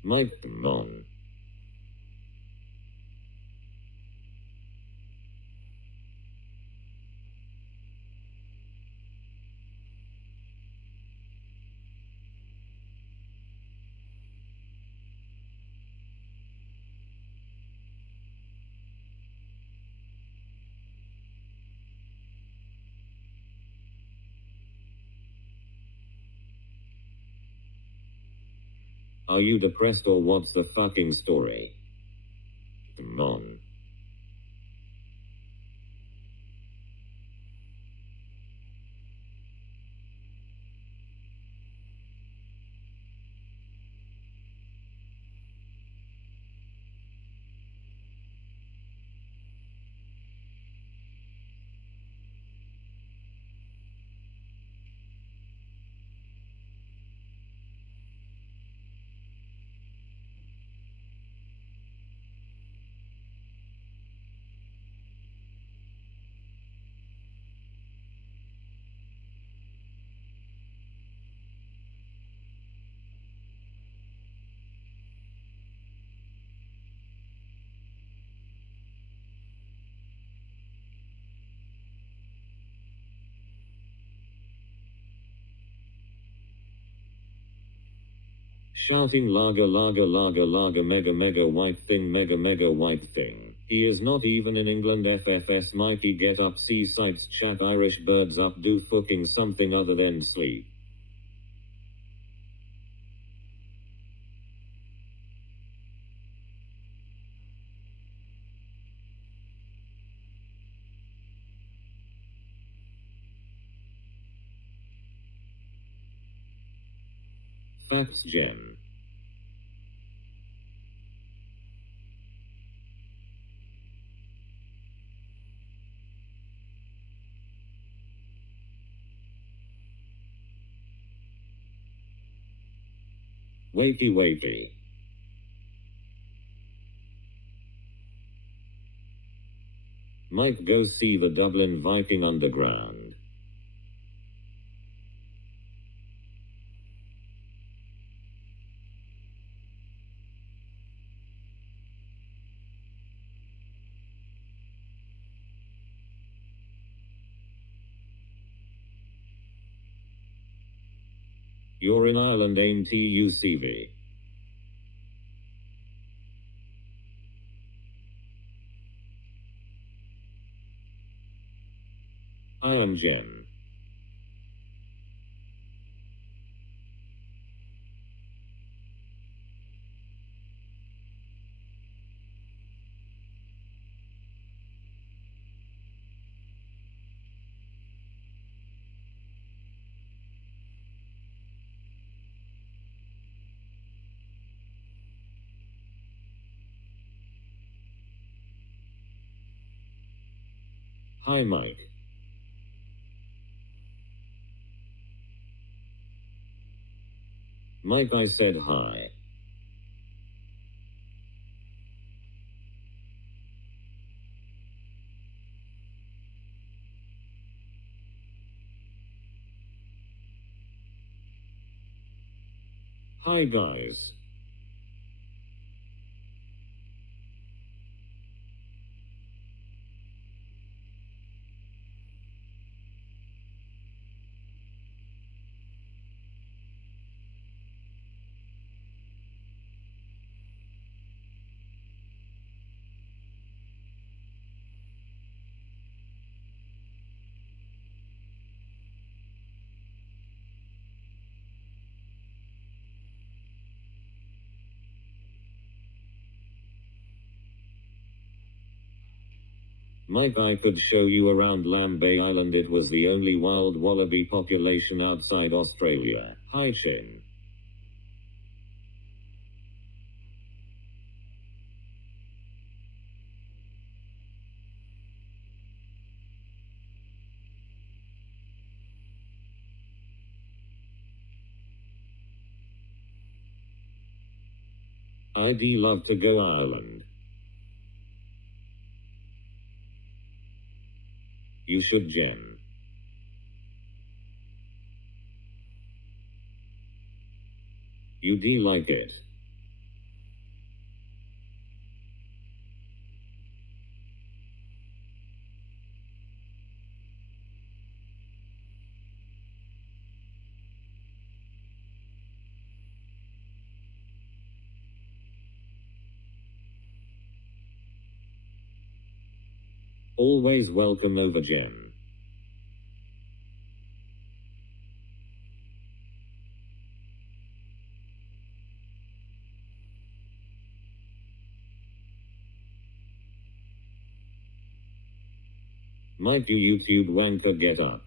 Mike, come on. Are you depressed or what's the fucking story? Come on. Shouting lager lager lager lager mega mega white thing mega mega white thing. He is not even in England. FFS Mikey, get up, see sights, chat, Irish birds up, do fucking something other than sleep. Facts Jen. Wakey wakey. Mike, go see the Dublin Viking Underground. You're in Ireland, ain't you, CV? I am Jen. Hi Mike. Mike, I said hi. Hi guys. Mike, I could show you around Lambay Island. It was the only wild wallaby population outside Australia. Hi Chin. I'd love to go Ireland. You should, Jen. You like it. Always welcome over, Jen. Might you YouTube wanker get up?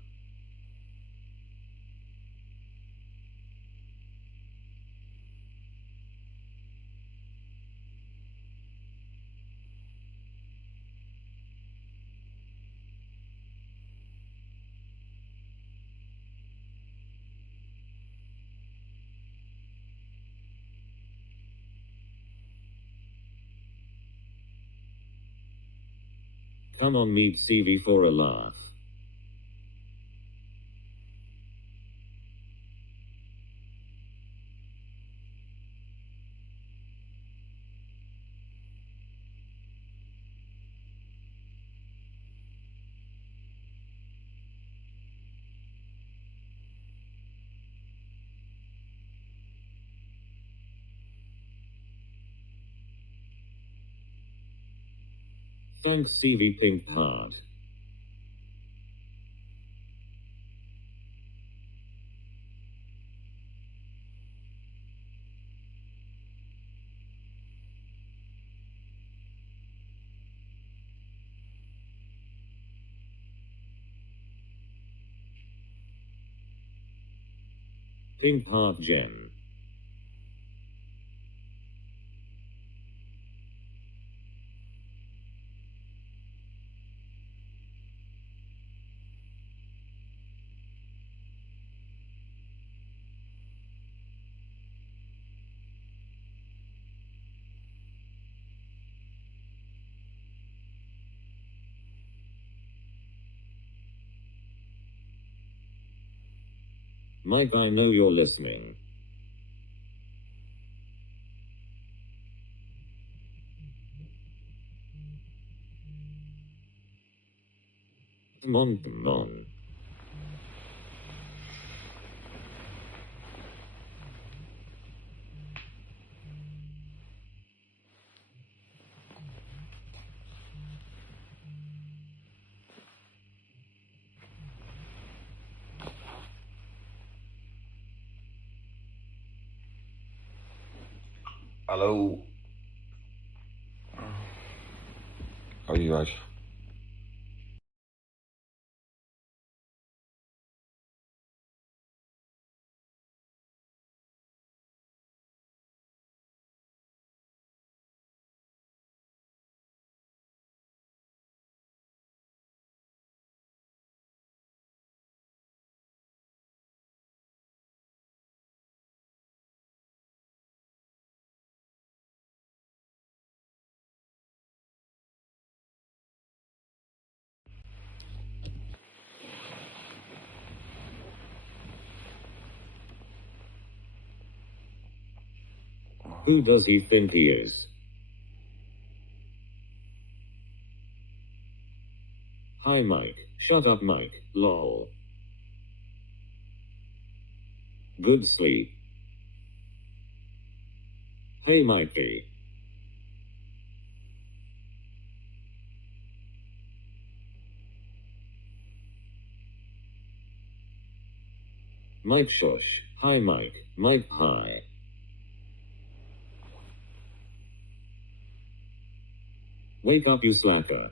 Come on, meet CV for a laugh. Thanks, CV Pink Heart. Pink Heart Jen. Mike, I know you're listening. Come on, come on. Hello. How are you guys? Who does he think he is? Hi Mike. Shut up Mike, lol. Good sleep. Hey Mikey. Mike shush. Hi Mike. Mike hi. Wake up you slacker.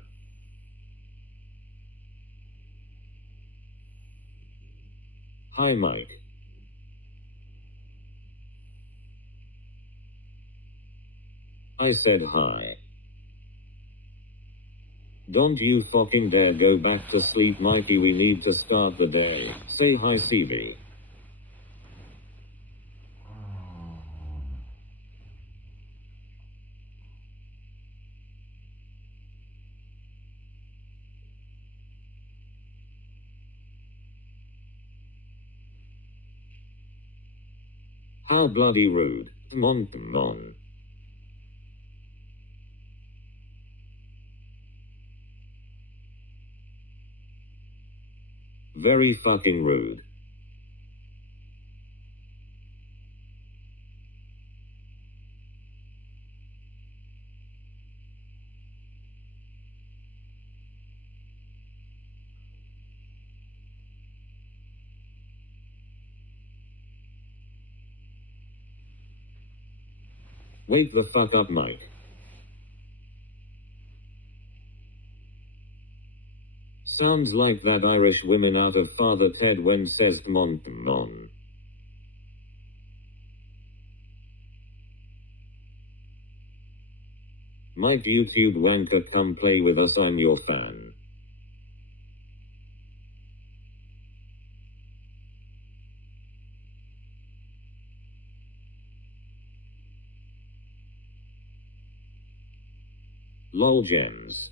Hi Mike. I said hi. Don't you fucking dare go back to sleep Mikey, we need to start the day. Say hi CV. How bloody rude. Come on, come on. Very fucking rude. Wake the fuck up, Mike. Sounds like that Irish woman out of Father Ted when says mon mon. Mike YouTube wanker, come play with us, I'm your fan. Lol gems.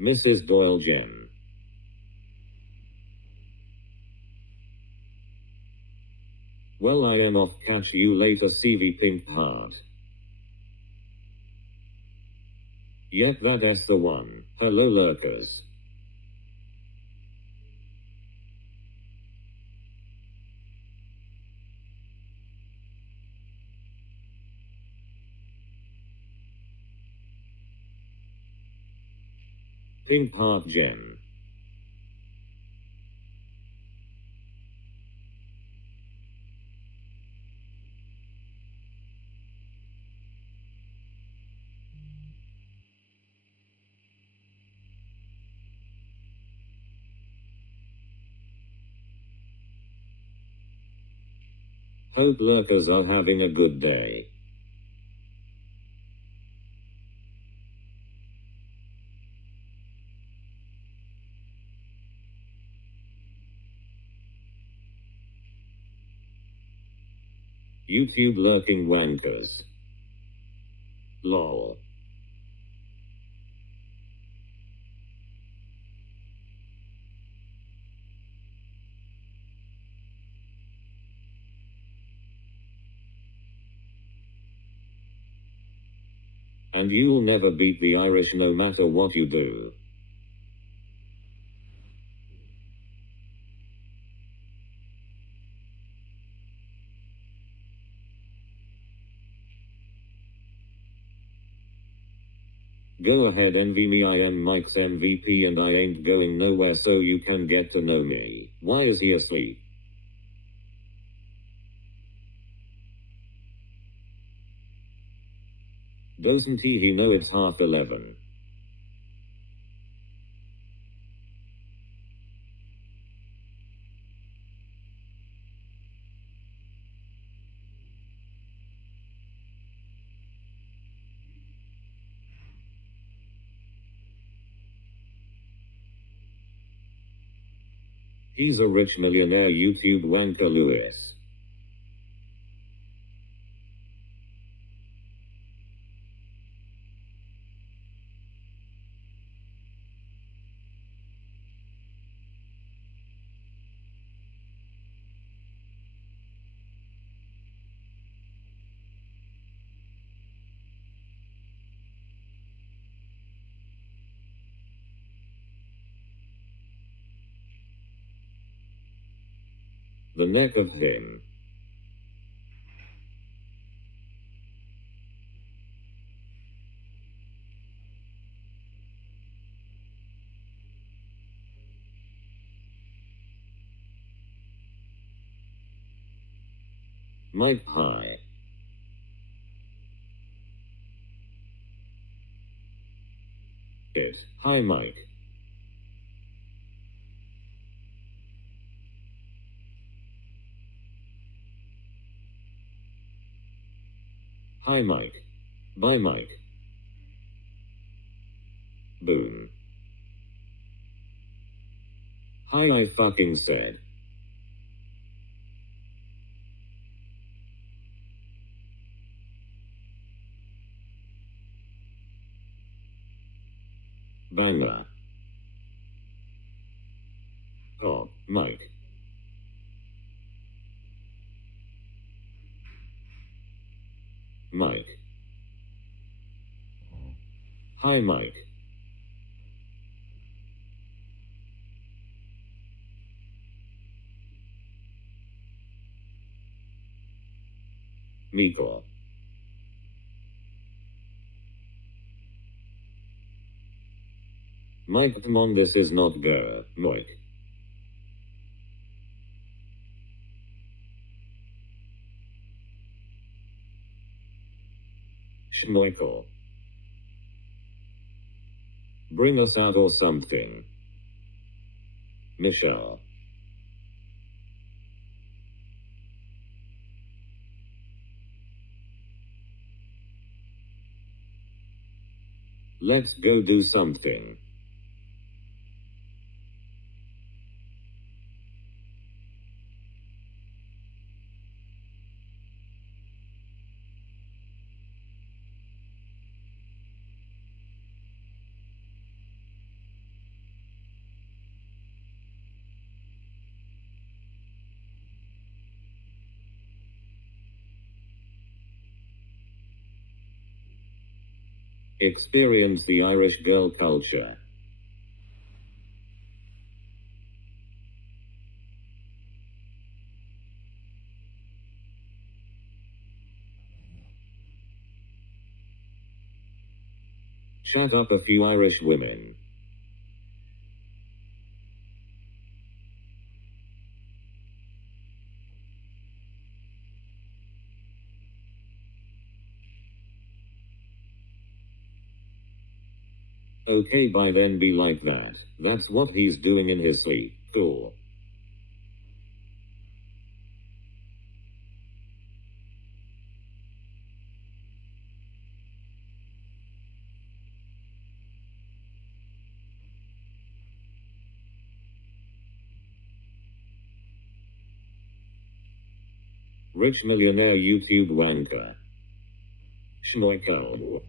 Mrs. Doyle gem. Well, I am off, catch you later, CV Pink Heart. Yep, that's the one. Hello lurkers. Pink Heart gem. Hope lurkers are having a good day. YouTube lurking wankers. Lol. And you'll never beat the Irish no matter what you do. Go ahead, envy me, I am Mike's MVP and I ain't going nowhere, so you can get to know me. Why is he asleep? Doesn't he know it's 11:30? He's a rich millionaire, YouTube wanker Lewis. The neck of him. Mike hi. It. Hi Mike. Hi Mike. Bye Mike. Boom. Hi, I fucking said. Banger. Oh, Mike. Mike. Hi Mike. Miko. Mike, come on, this is not fair, Mike. Schmoikel. Bring us out or something. Misha. Let's go do something. Experience the Irish girl culture. Chat up a few Irish women. Okay, by then be like that. That's what he's doing in his sleep. Cool. Rich millionaire YouTube wanker. Schmoikel.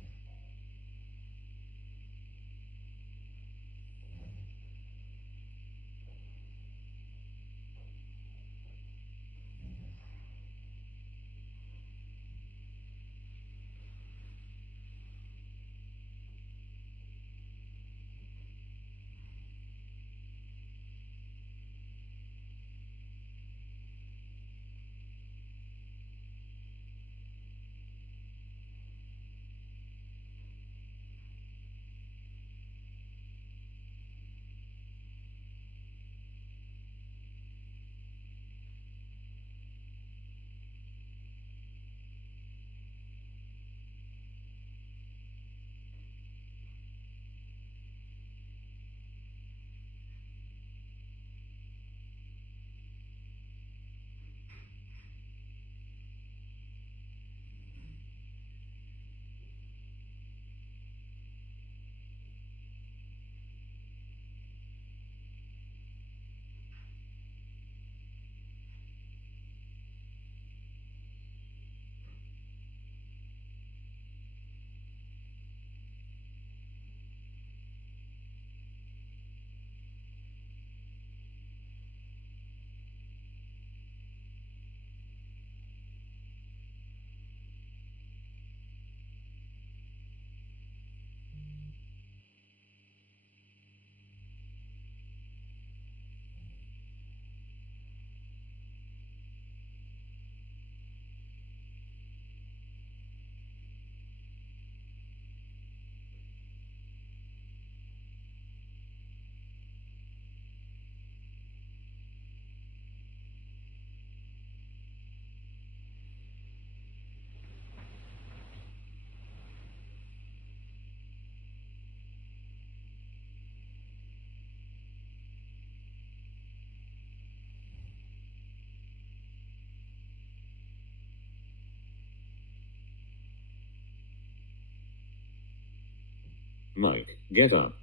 Mike, get up.